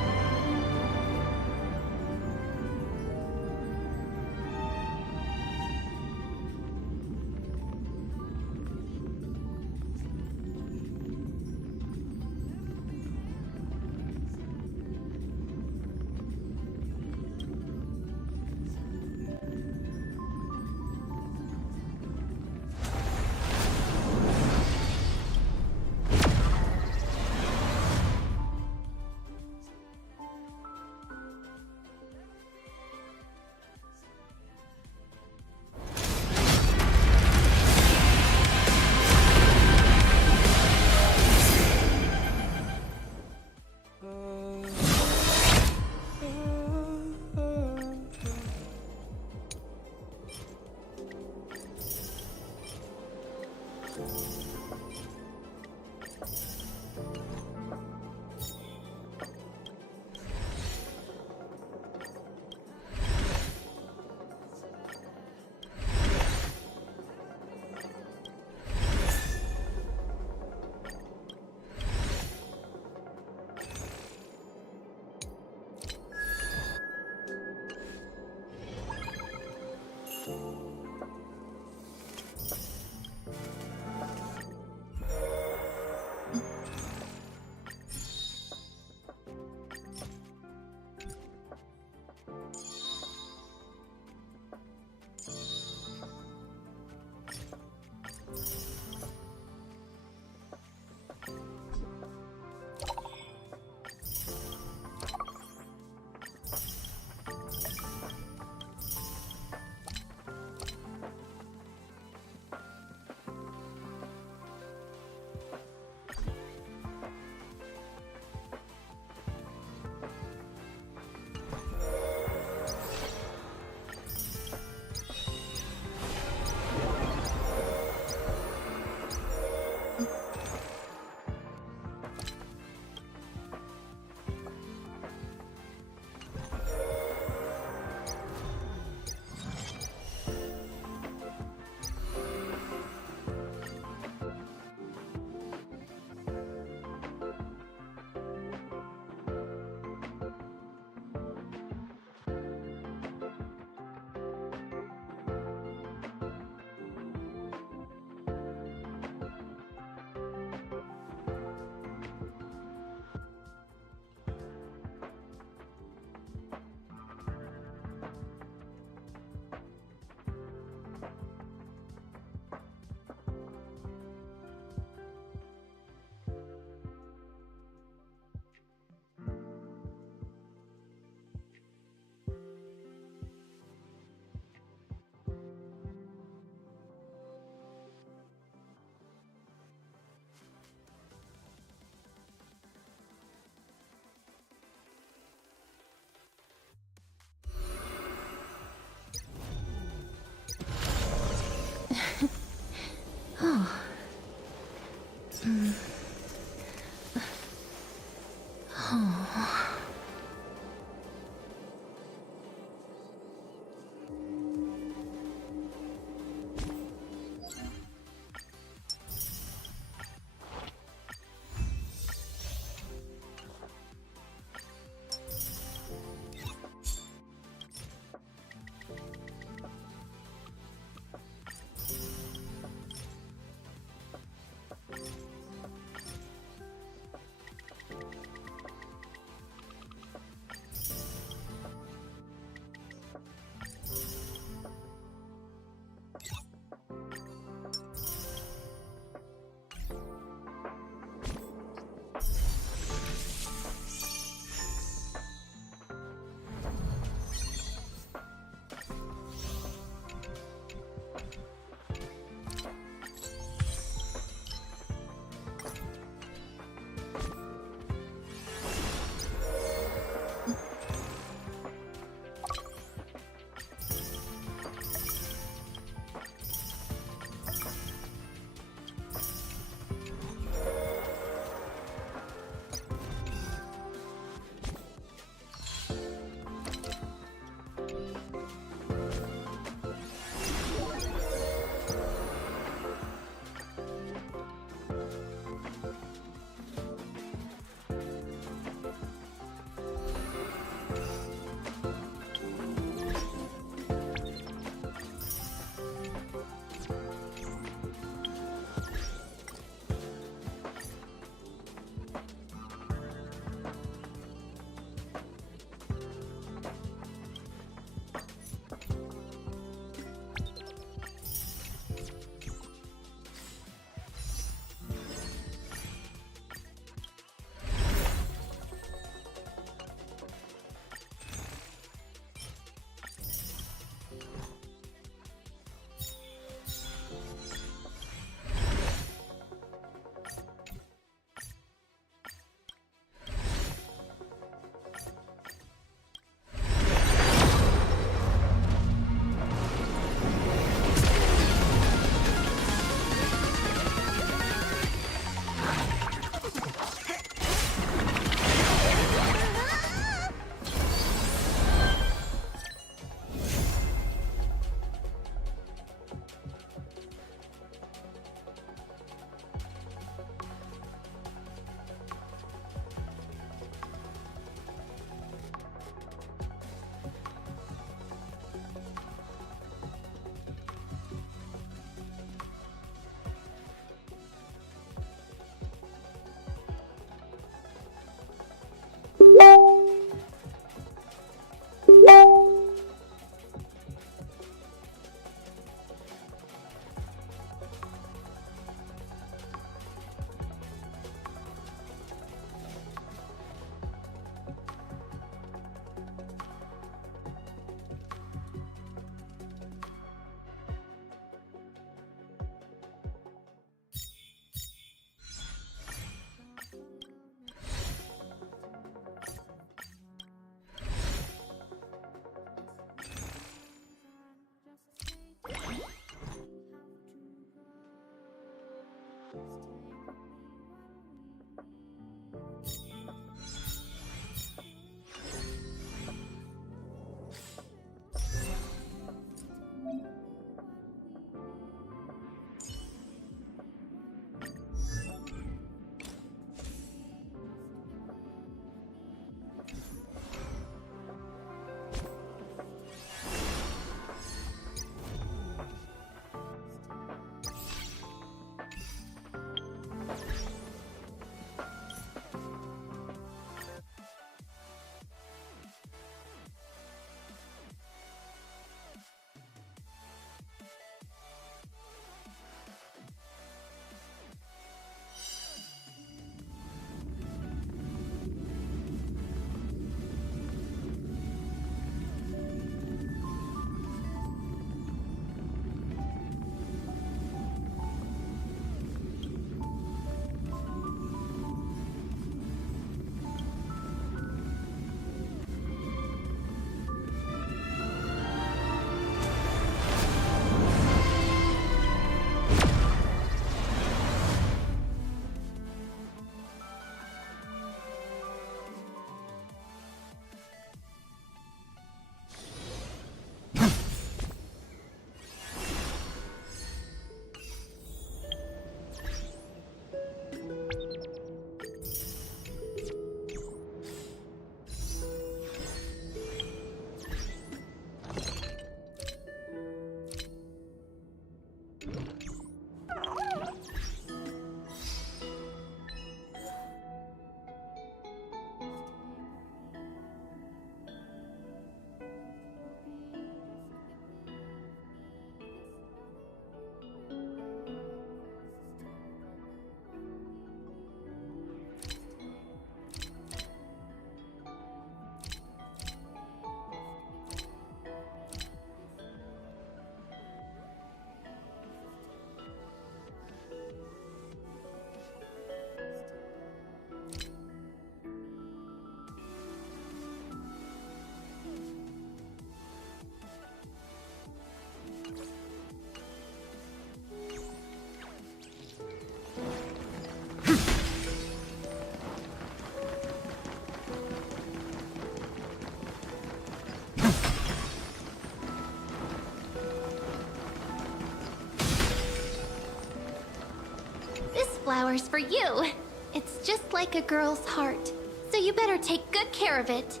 flowers for you. It's just like a girl's heart, so you better take good care of it.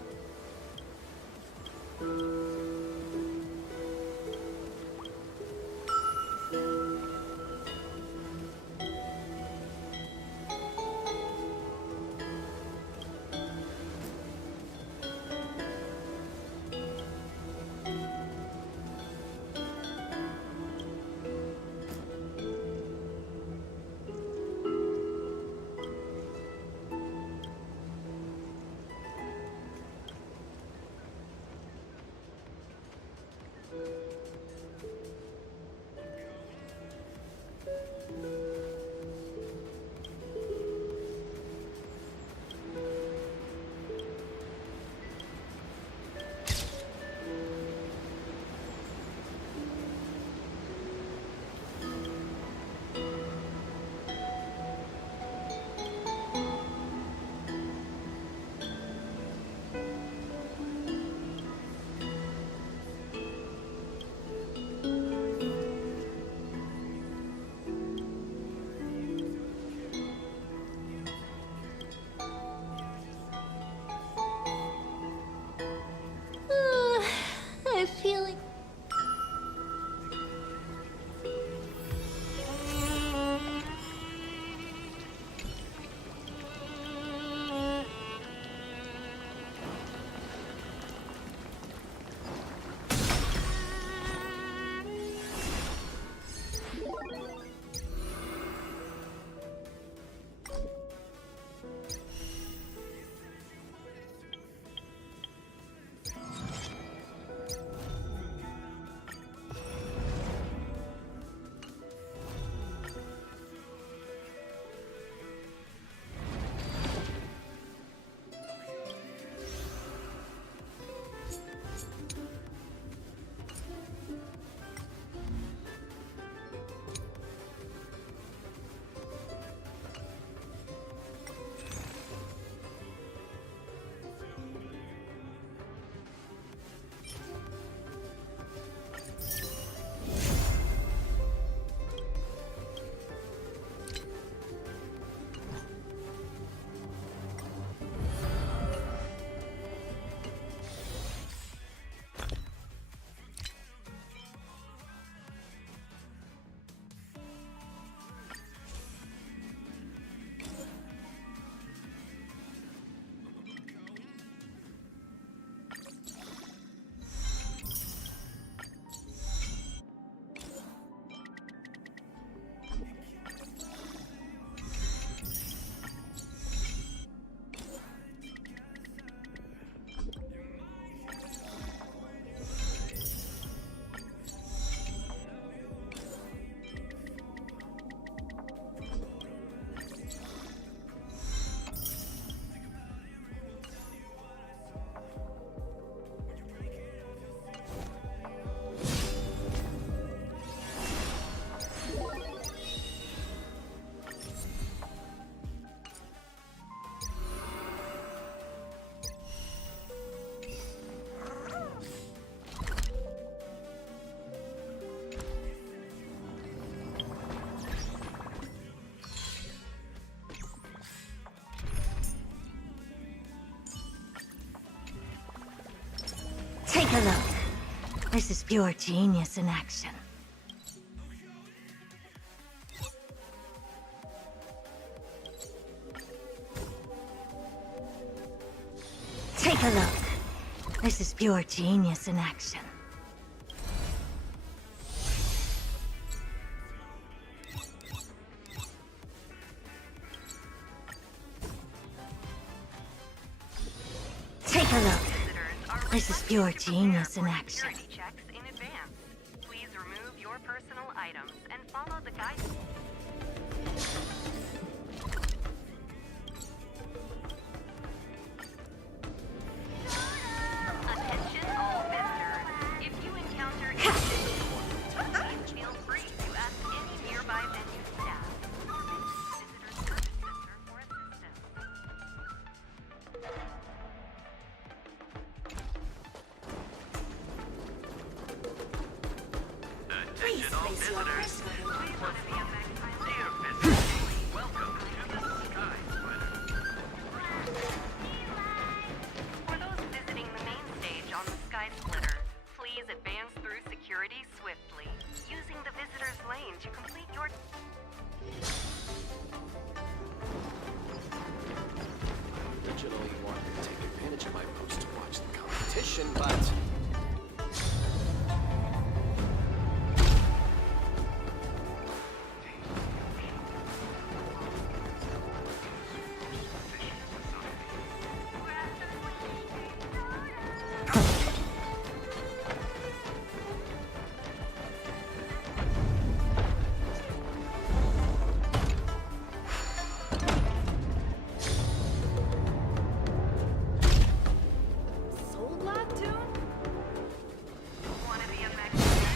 I'm feeling... Take a look. This is pure genius in action. Take a look. This is pure genius in action. Take a look. This is pure genius in action. Checks in advance. Please remove your personal items and follow the guidance. Attention all visitors. If you encounter any please feel free to ask any nearby venue staff or Visitor Service Center for assistance. Attention all visitors. Dear visitors, welcome. mission, but... Soul Glad tune? Wanna be a Mexican?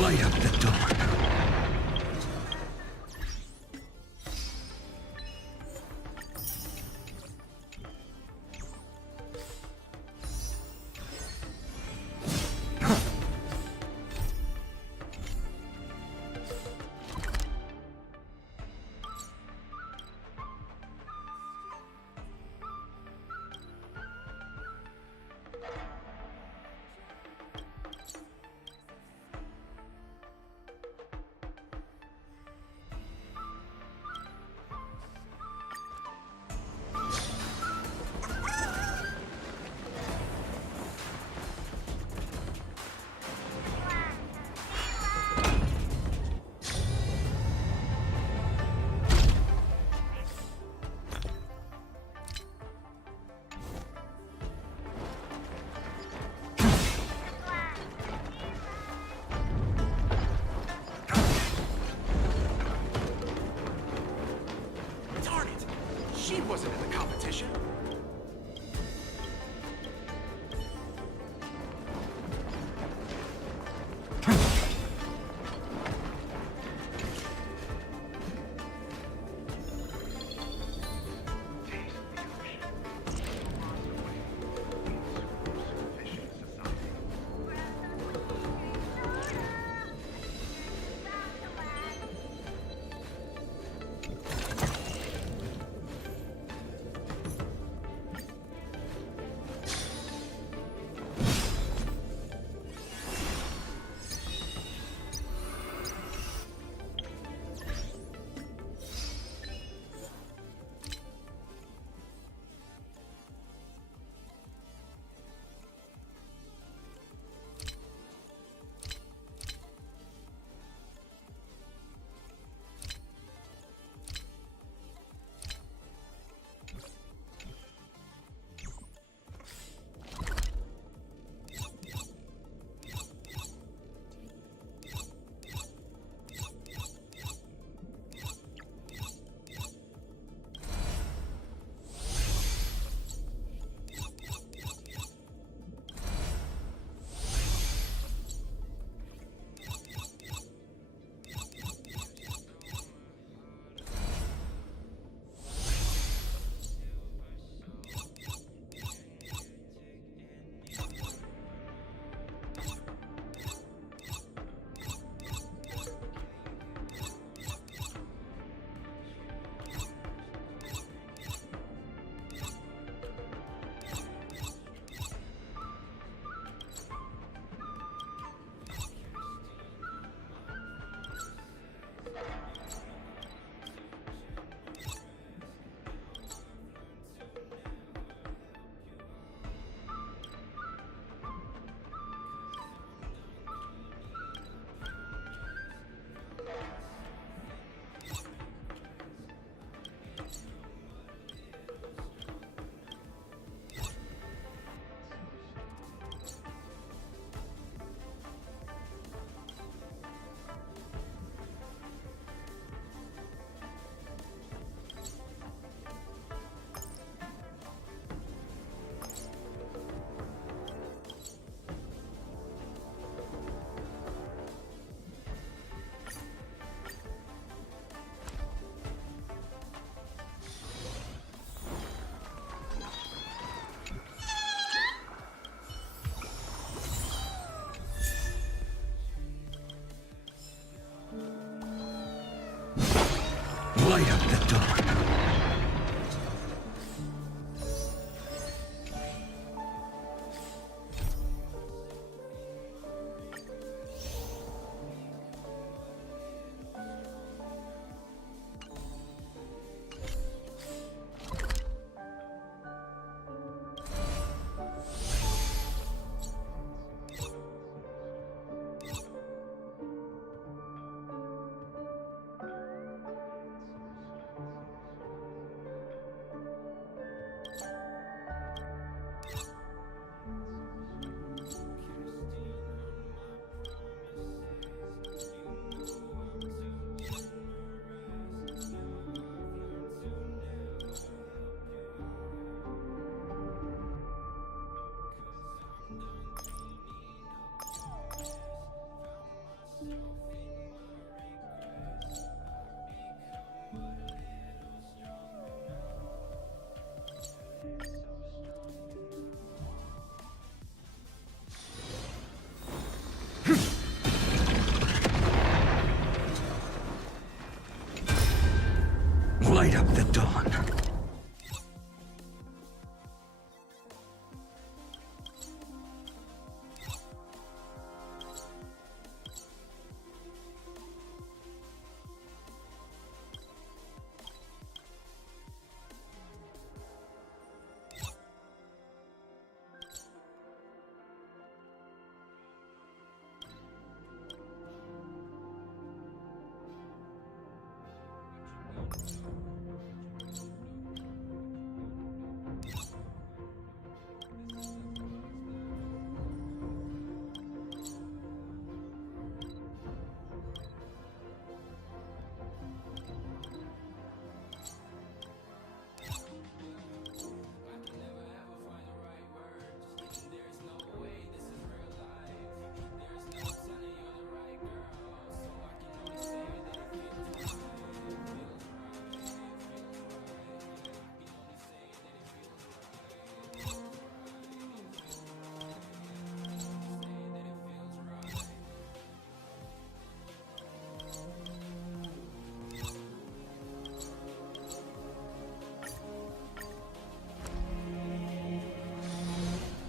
Light up the dawn.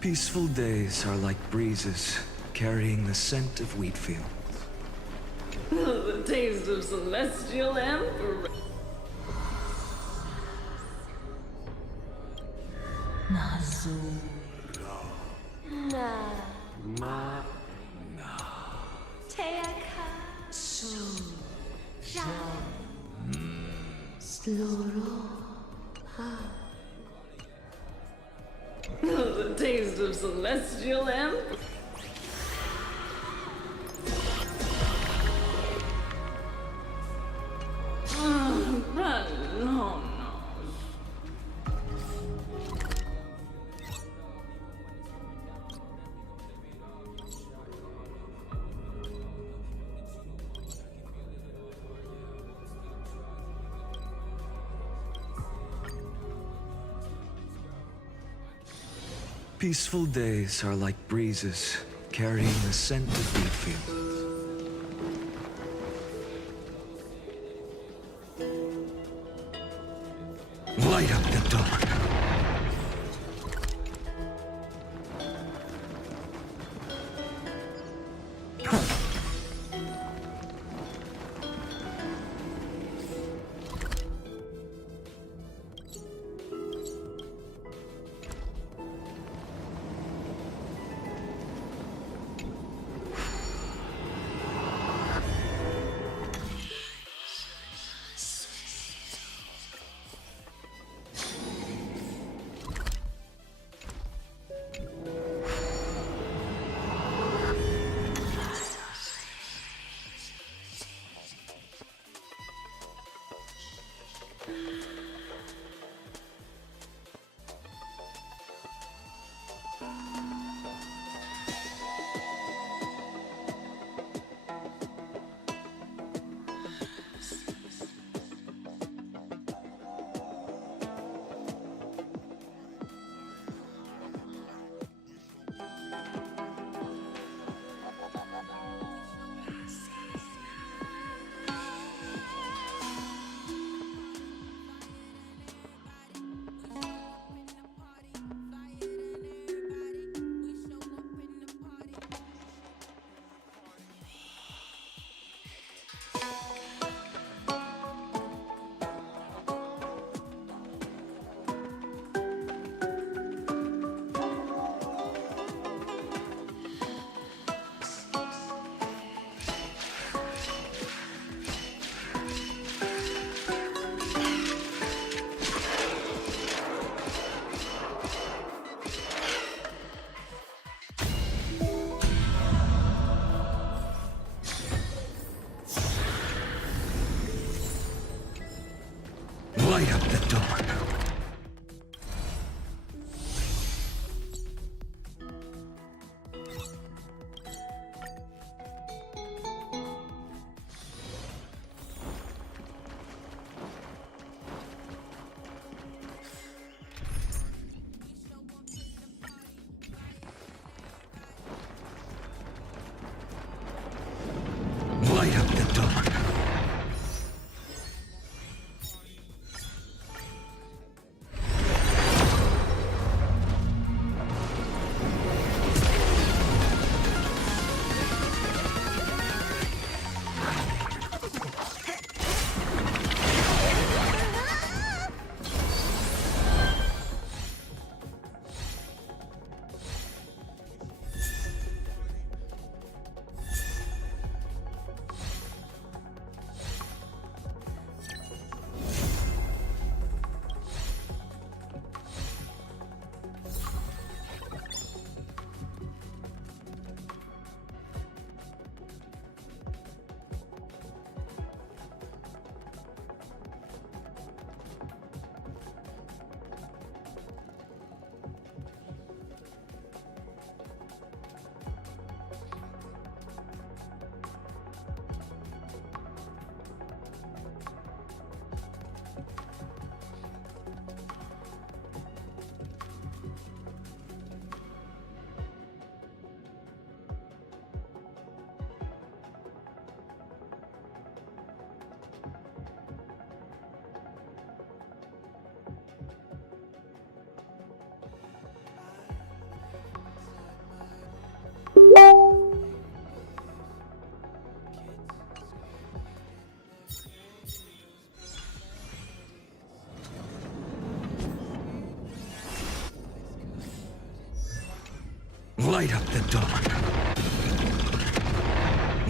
Peaceful days are like breezes carrying the scent of wheat fields. The taste of celestial emperor. The taste of celestial emperor. No. Peaceful days are like breezes carrying the scent of wheat fields. Light up the dawn. Light up the dawn.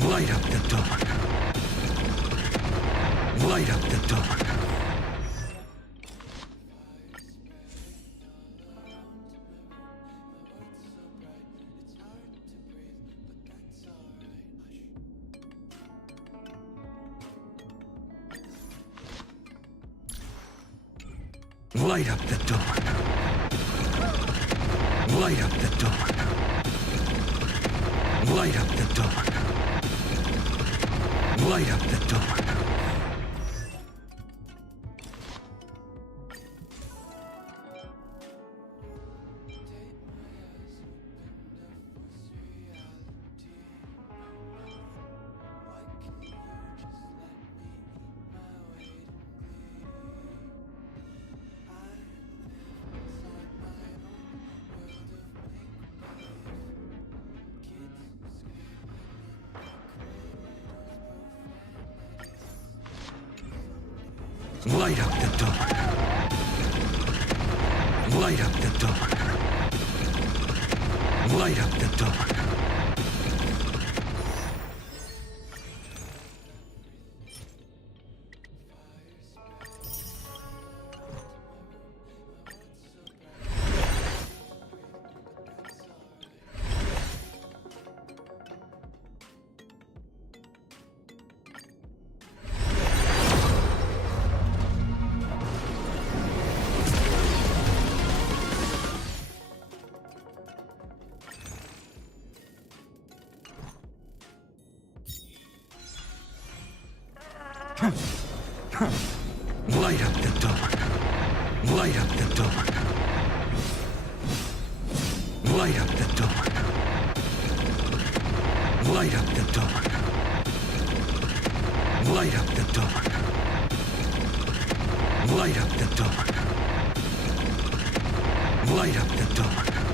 Light up the dawn. Light up the dawn. Light up the dawn. Light up the dawn. Light up the dawn. Light up the dawn. Light up the dawn. Light up the dawn. Light up the dawn. Light up the dawn. Light up the dawn. Light up the dawn. Light up the dawn. Light up the dawn. Light up the dawn. Light up the dawn.